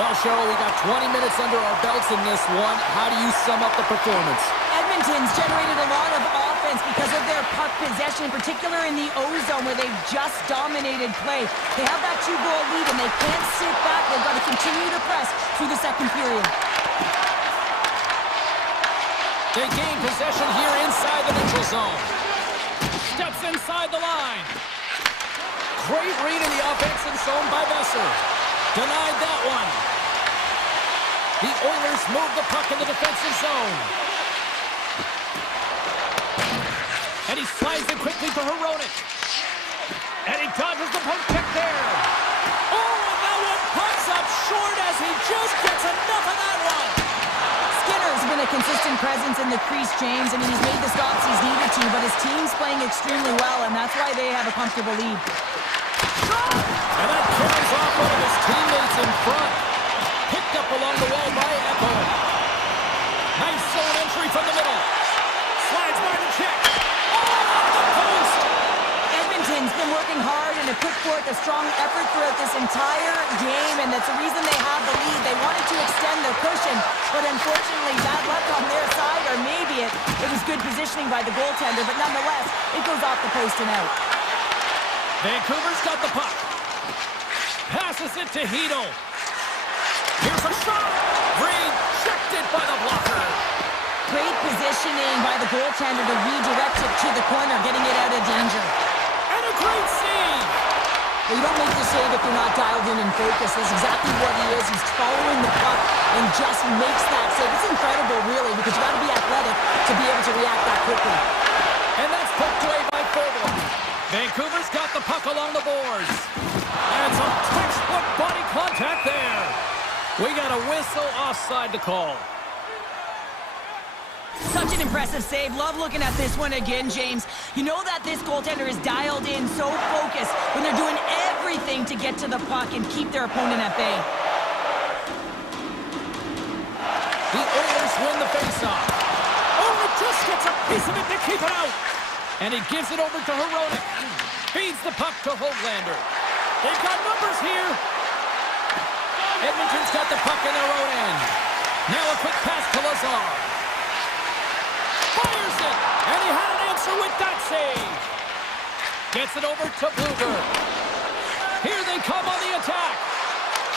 Well, Cheryl, we got 20 minutes under our belts in this one. How do you sum up the performance? Edmonton's generated a lot of offense because of their puck possession, in particular in the O-zone where they've just dominated play. They have that 2-goal lead and they can't sit back. They've got to continue to press through the second period. They gain possession here inside the neutral zone. Steps inside the line. Great read in the offensive zone by Besser. Denied that one. The Oilers move the puck in the defensive zone. And he slides it quickly to Hronek. And he dodges the puck check there. Oh, and that one pops up short as he just gets enough of that one. Skinner's been a consistent presence in the crease, James. I mean, he's made the stops he's needed to, but his team's playing extremely well, and that's why they have a comfortable lead. And that carries off one of his teammates in front. Picked up along the wall by Echo. Nice zone entry from the middle. Slides by the check. Oh, off the post! Edmonton's been working hard and have put forth a strong effort throughout this entire game, and that's the reason they have the lead. They wanted to extend their cushion, but unfortunately that left on their side, or maybe it was good positioning by the goaltender, but nonetheless, it goes off the post and out. Vancouver's got the puck. Passes it to Hedl. Here's a shot. Rejected by the blocker. Great positioning by the goaltender to redirect it to the corner, getting it out of danger. And a great save. Well, you don't make the save if you're not dialed in and focused. That's exactly what he is. He's following the puck and just makes that save. It's incredible, really, because you got to be athletic to be able to react that quickly. And that's poked away by Fogle. Vancouver's got the puck along the boards. And some textbook body contact there. We got a whistle offside to call. Such an impressive save. Love looking at this one again, James. You know that this goaltender is dialed in, so focused, when they're doing everything to get to the puck and keep their opponent at bay. The Oilers win the faceoff. Oh, it just gets a piece of it to keep it out. And he gives it over to Hronek. Feeds the puck to Höglander. They've got numbers here. Edmonton's got the puck in their own end. Now a quick pass to Lazar. Fires it. And he had an answer with that save. Gets it over to Bluger. Here they come on the attack.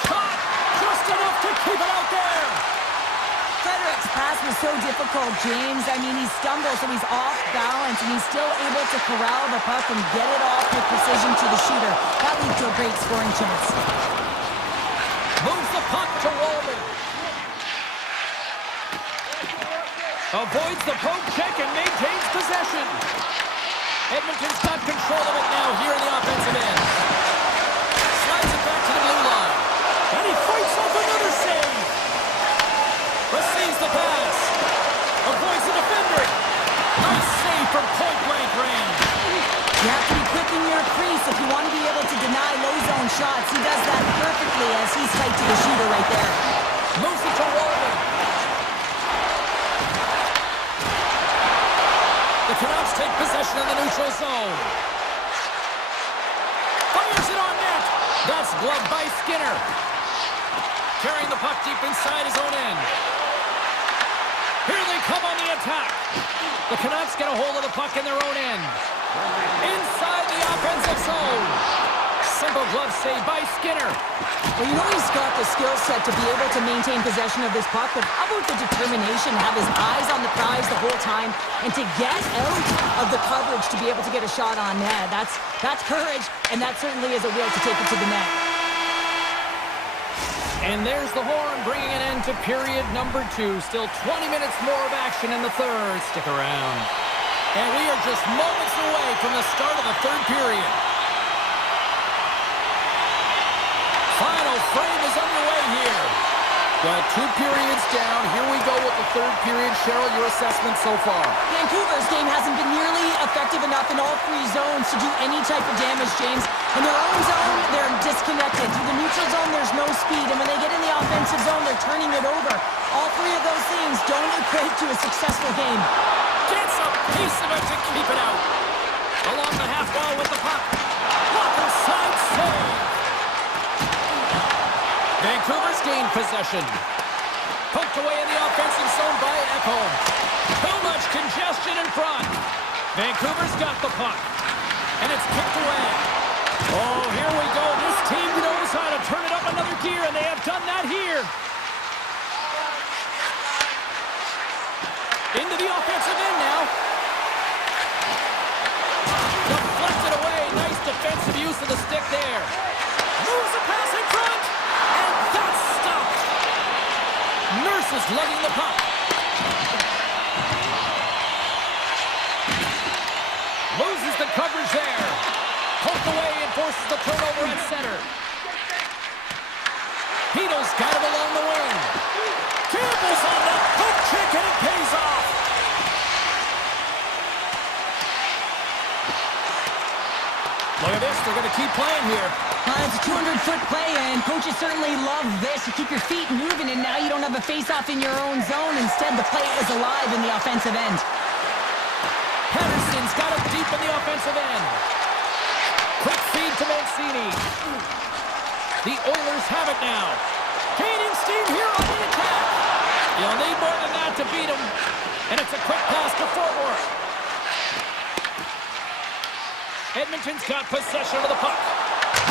Shot. Just enough to keep it out there. Frederick's pass was so difficult, James. I mean, he stumbles, so he's off balance, and he's still able to corral the puck and get it off with precision to the shooter. That leads to a great scoring chance. Moves the puck to Walden. Avoids the poke check and maintains possession. Edmonton's got control of it now here in the offensive end. Slides it back to the blue line. And he fights off another save. Receives the pass. Avoids the defender. Nice save from point-blank range. You have to be quick in your crease if you want to be able to deny low-zone shots. He does that perfectly as he's tight to the shooter right there. Moves it to Walden. The Canucks take possession in the neutral zone. Fires it on net. That's gloved by Skinner. Carrying the puck deep inside his own end. Here they come on the attack. The Canucks get a hold of the puck in their own end. Inside the offensive zone. simple glove save by Skinner. Well, you know he's got the skill set to be able to maintain possession of this puck, but how about the determination, have his eyes on the prize the whole time, and to get out of the coverage to be able to get a shot on net. That's courage, and that certainly is a will to take it to the net. And there's the horn, bringing an end to period number 2. Still 20 minutes more of action in the third. Stick around. And we are just moments away from the start of the third period. Final frame is underway here. Well, 2 periods down. Here we go with the third period. Cheryl, your assessment so far? Vancouver's game hasn't been nearly effective enough in all 3 zones to do any type of damage, James. In their own zone, they're disconnected. Through the neutral zone, there's no speed. And when they get in the offensive zone, they're turning it over. All 3 of those things don't equate to a successful game. Gets a piece of it to keep it out. Along the half wall with the puck. Blocker side save. Vancouver's gained possession. Poked away in the offensive zone by Ekholm. Too much congestion in front. Vancouver's got the puck. And it's kicked away. Oh, here we go. This team knows how to turn it up another gear, and they have done that here. Into the offensive end now. Deflected away. Nice defensive use of the stick there. Moves the pass in front. And that's stopped. Nurse is lugging the puck. Loses the coverage there. Poked away and forces the turnover at center. Hedo's got it along the wing. Campbell's on that hook kick and it pays off. Look at this, they're going to keep playing here. It's a 200-foot play, and coaches certainly love this. You keep your feet moving, and now you don't have a face-off in your own zone. Instead, the play is alive in the offensive end. Patterson's got it deep in the offensive end. Quick feed to Mancini. The Oilers have it now. Gaining steam here on the attack. You'll need more than that to beat them. And it's a quick pass to forward. Edmonton's got possession of the puck.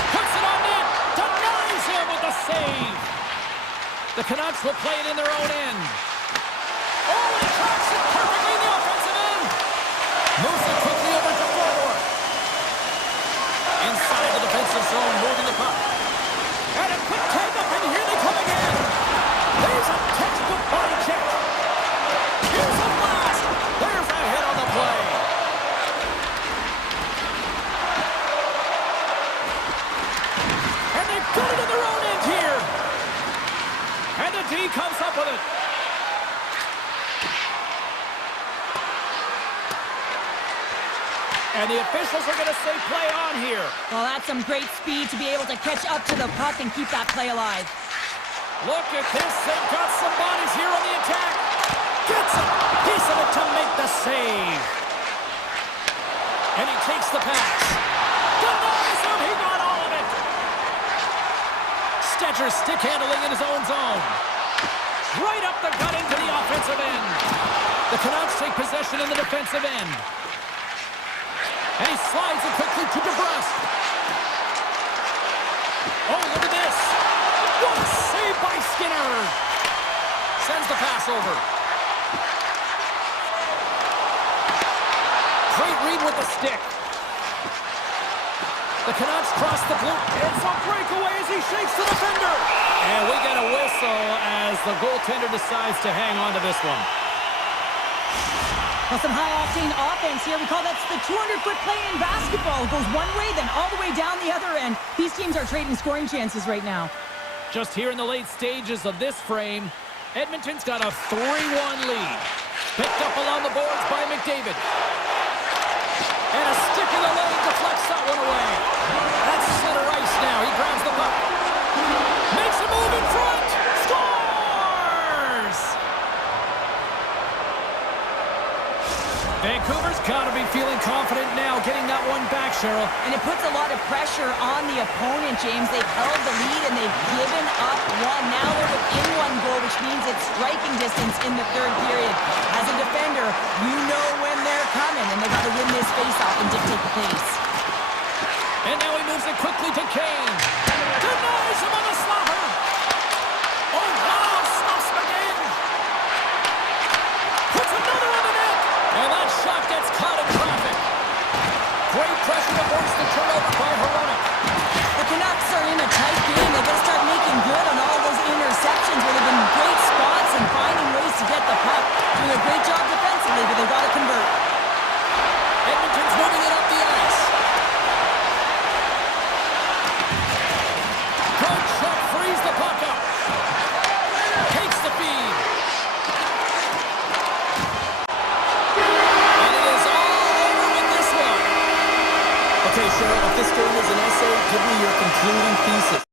Puts it on net. Denies him with the save. The Canucks will play it in their own end. Oh, and he tracks it perfectly in the offensive end. Moves it quickly over to forward. Inside the defensive zone, moving the puck. And a quick tag up, and here they come again. There's a textbook body check. Here's a blast. There's a hit on the play. And they've got it in their own end here. And the D comes up with it. And the officials are going to say play on here. Well, that's some great speed to be able to catch up to the puck and keep that play alive. Look at this. They've got some bodies here on the attack. Gets a piece of it to make the save. And he takes the pass. Denies him. He got all of it. Stetcher stick handling in his own zone. Right up the gut into the offensive end. The Canucks take possession in the defensive end. And he slides it quickly to DeBrusque. Oh, look at this. What a save by Skinner. Sends the pass over. Great read with the stick. The Canucks cross the blue. It's a breakaway as he shakes the defender. And we get a whistle as the goaltender decides to hang on to this one. Well, some high-octane offense here. We call that the 200-foot play in basketball. It goes one way, then all the way down the other end. These teams are trading scoring chances right now. Just here in the late stages of this frame, Edmonton's got a 3-1 lead. Picked up along the boards by McDavid. And a stick in the lane deflects that one away. That's center ice now. He grabs the puck. Makes a move in front. Scores! Vancouver's got to be feeling confident now, getting that one back, Cheryl. And it puts a lot of pressure on the opponent, James. They've held the lead and they've given up one. Now they're within one goal, which means it's striking distance in the third period. As a defender, you know when they're coming, and they've got to win this faceoff and dictate the pace. And now he moves it quickly to Kane. Denies him on the slapper. Oh, wow, stuffs him again. Puts another on the net. And that shot gets caught in traffic. Great pressure to force the turnover by Hronek. The Canucks are in a tight game. They got to start making good on all those interceptions where they've been in great spots and finding ways to get the puck. Doing a great job defensively, but they've got to convert. Edmonton's moving it up the ice. Good check, frees the puck up. Takes the feed. And it is all over with this one. Okay, Cheryl, if this game is an essay, give me your concluding thesis.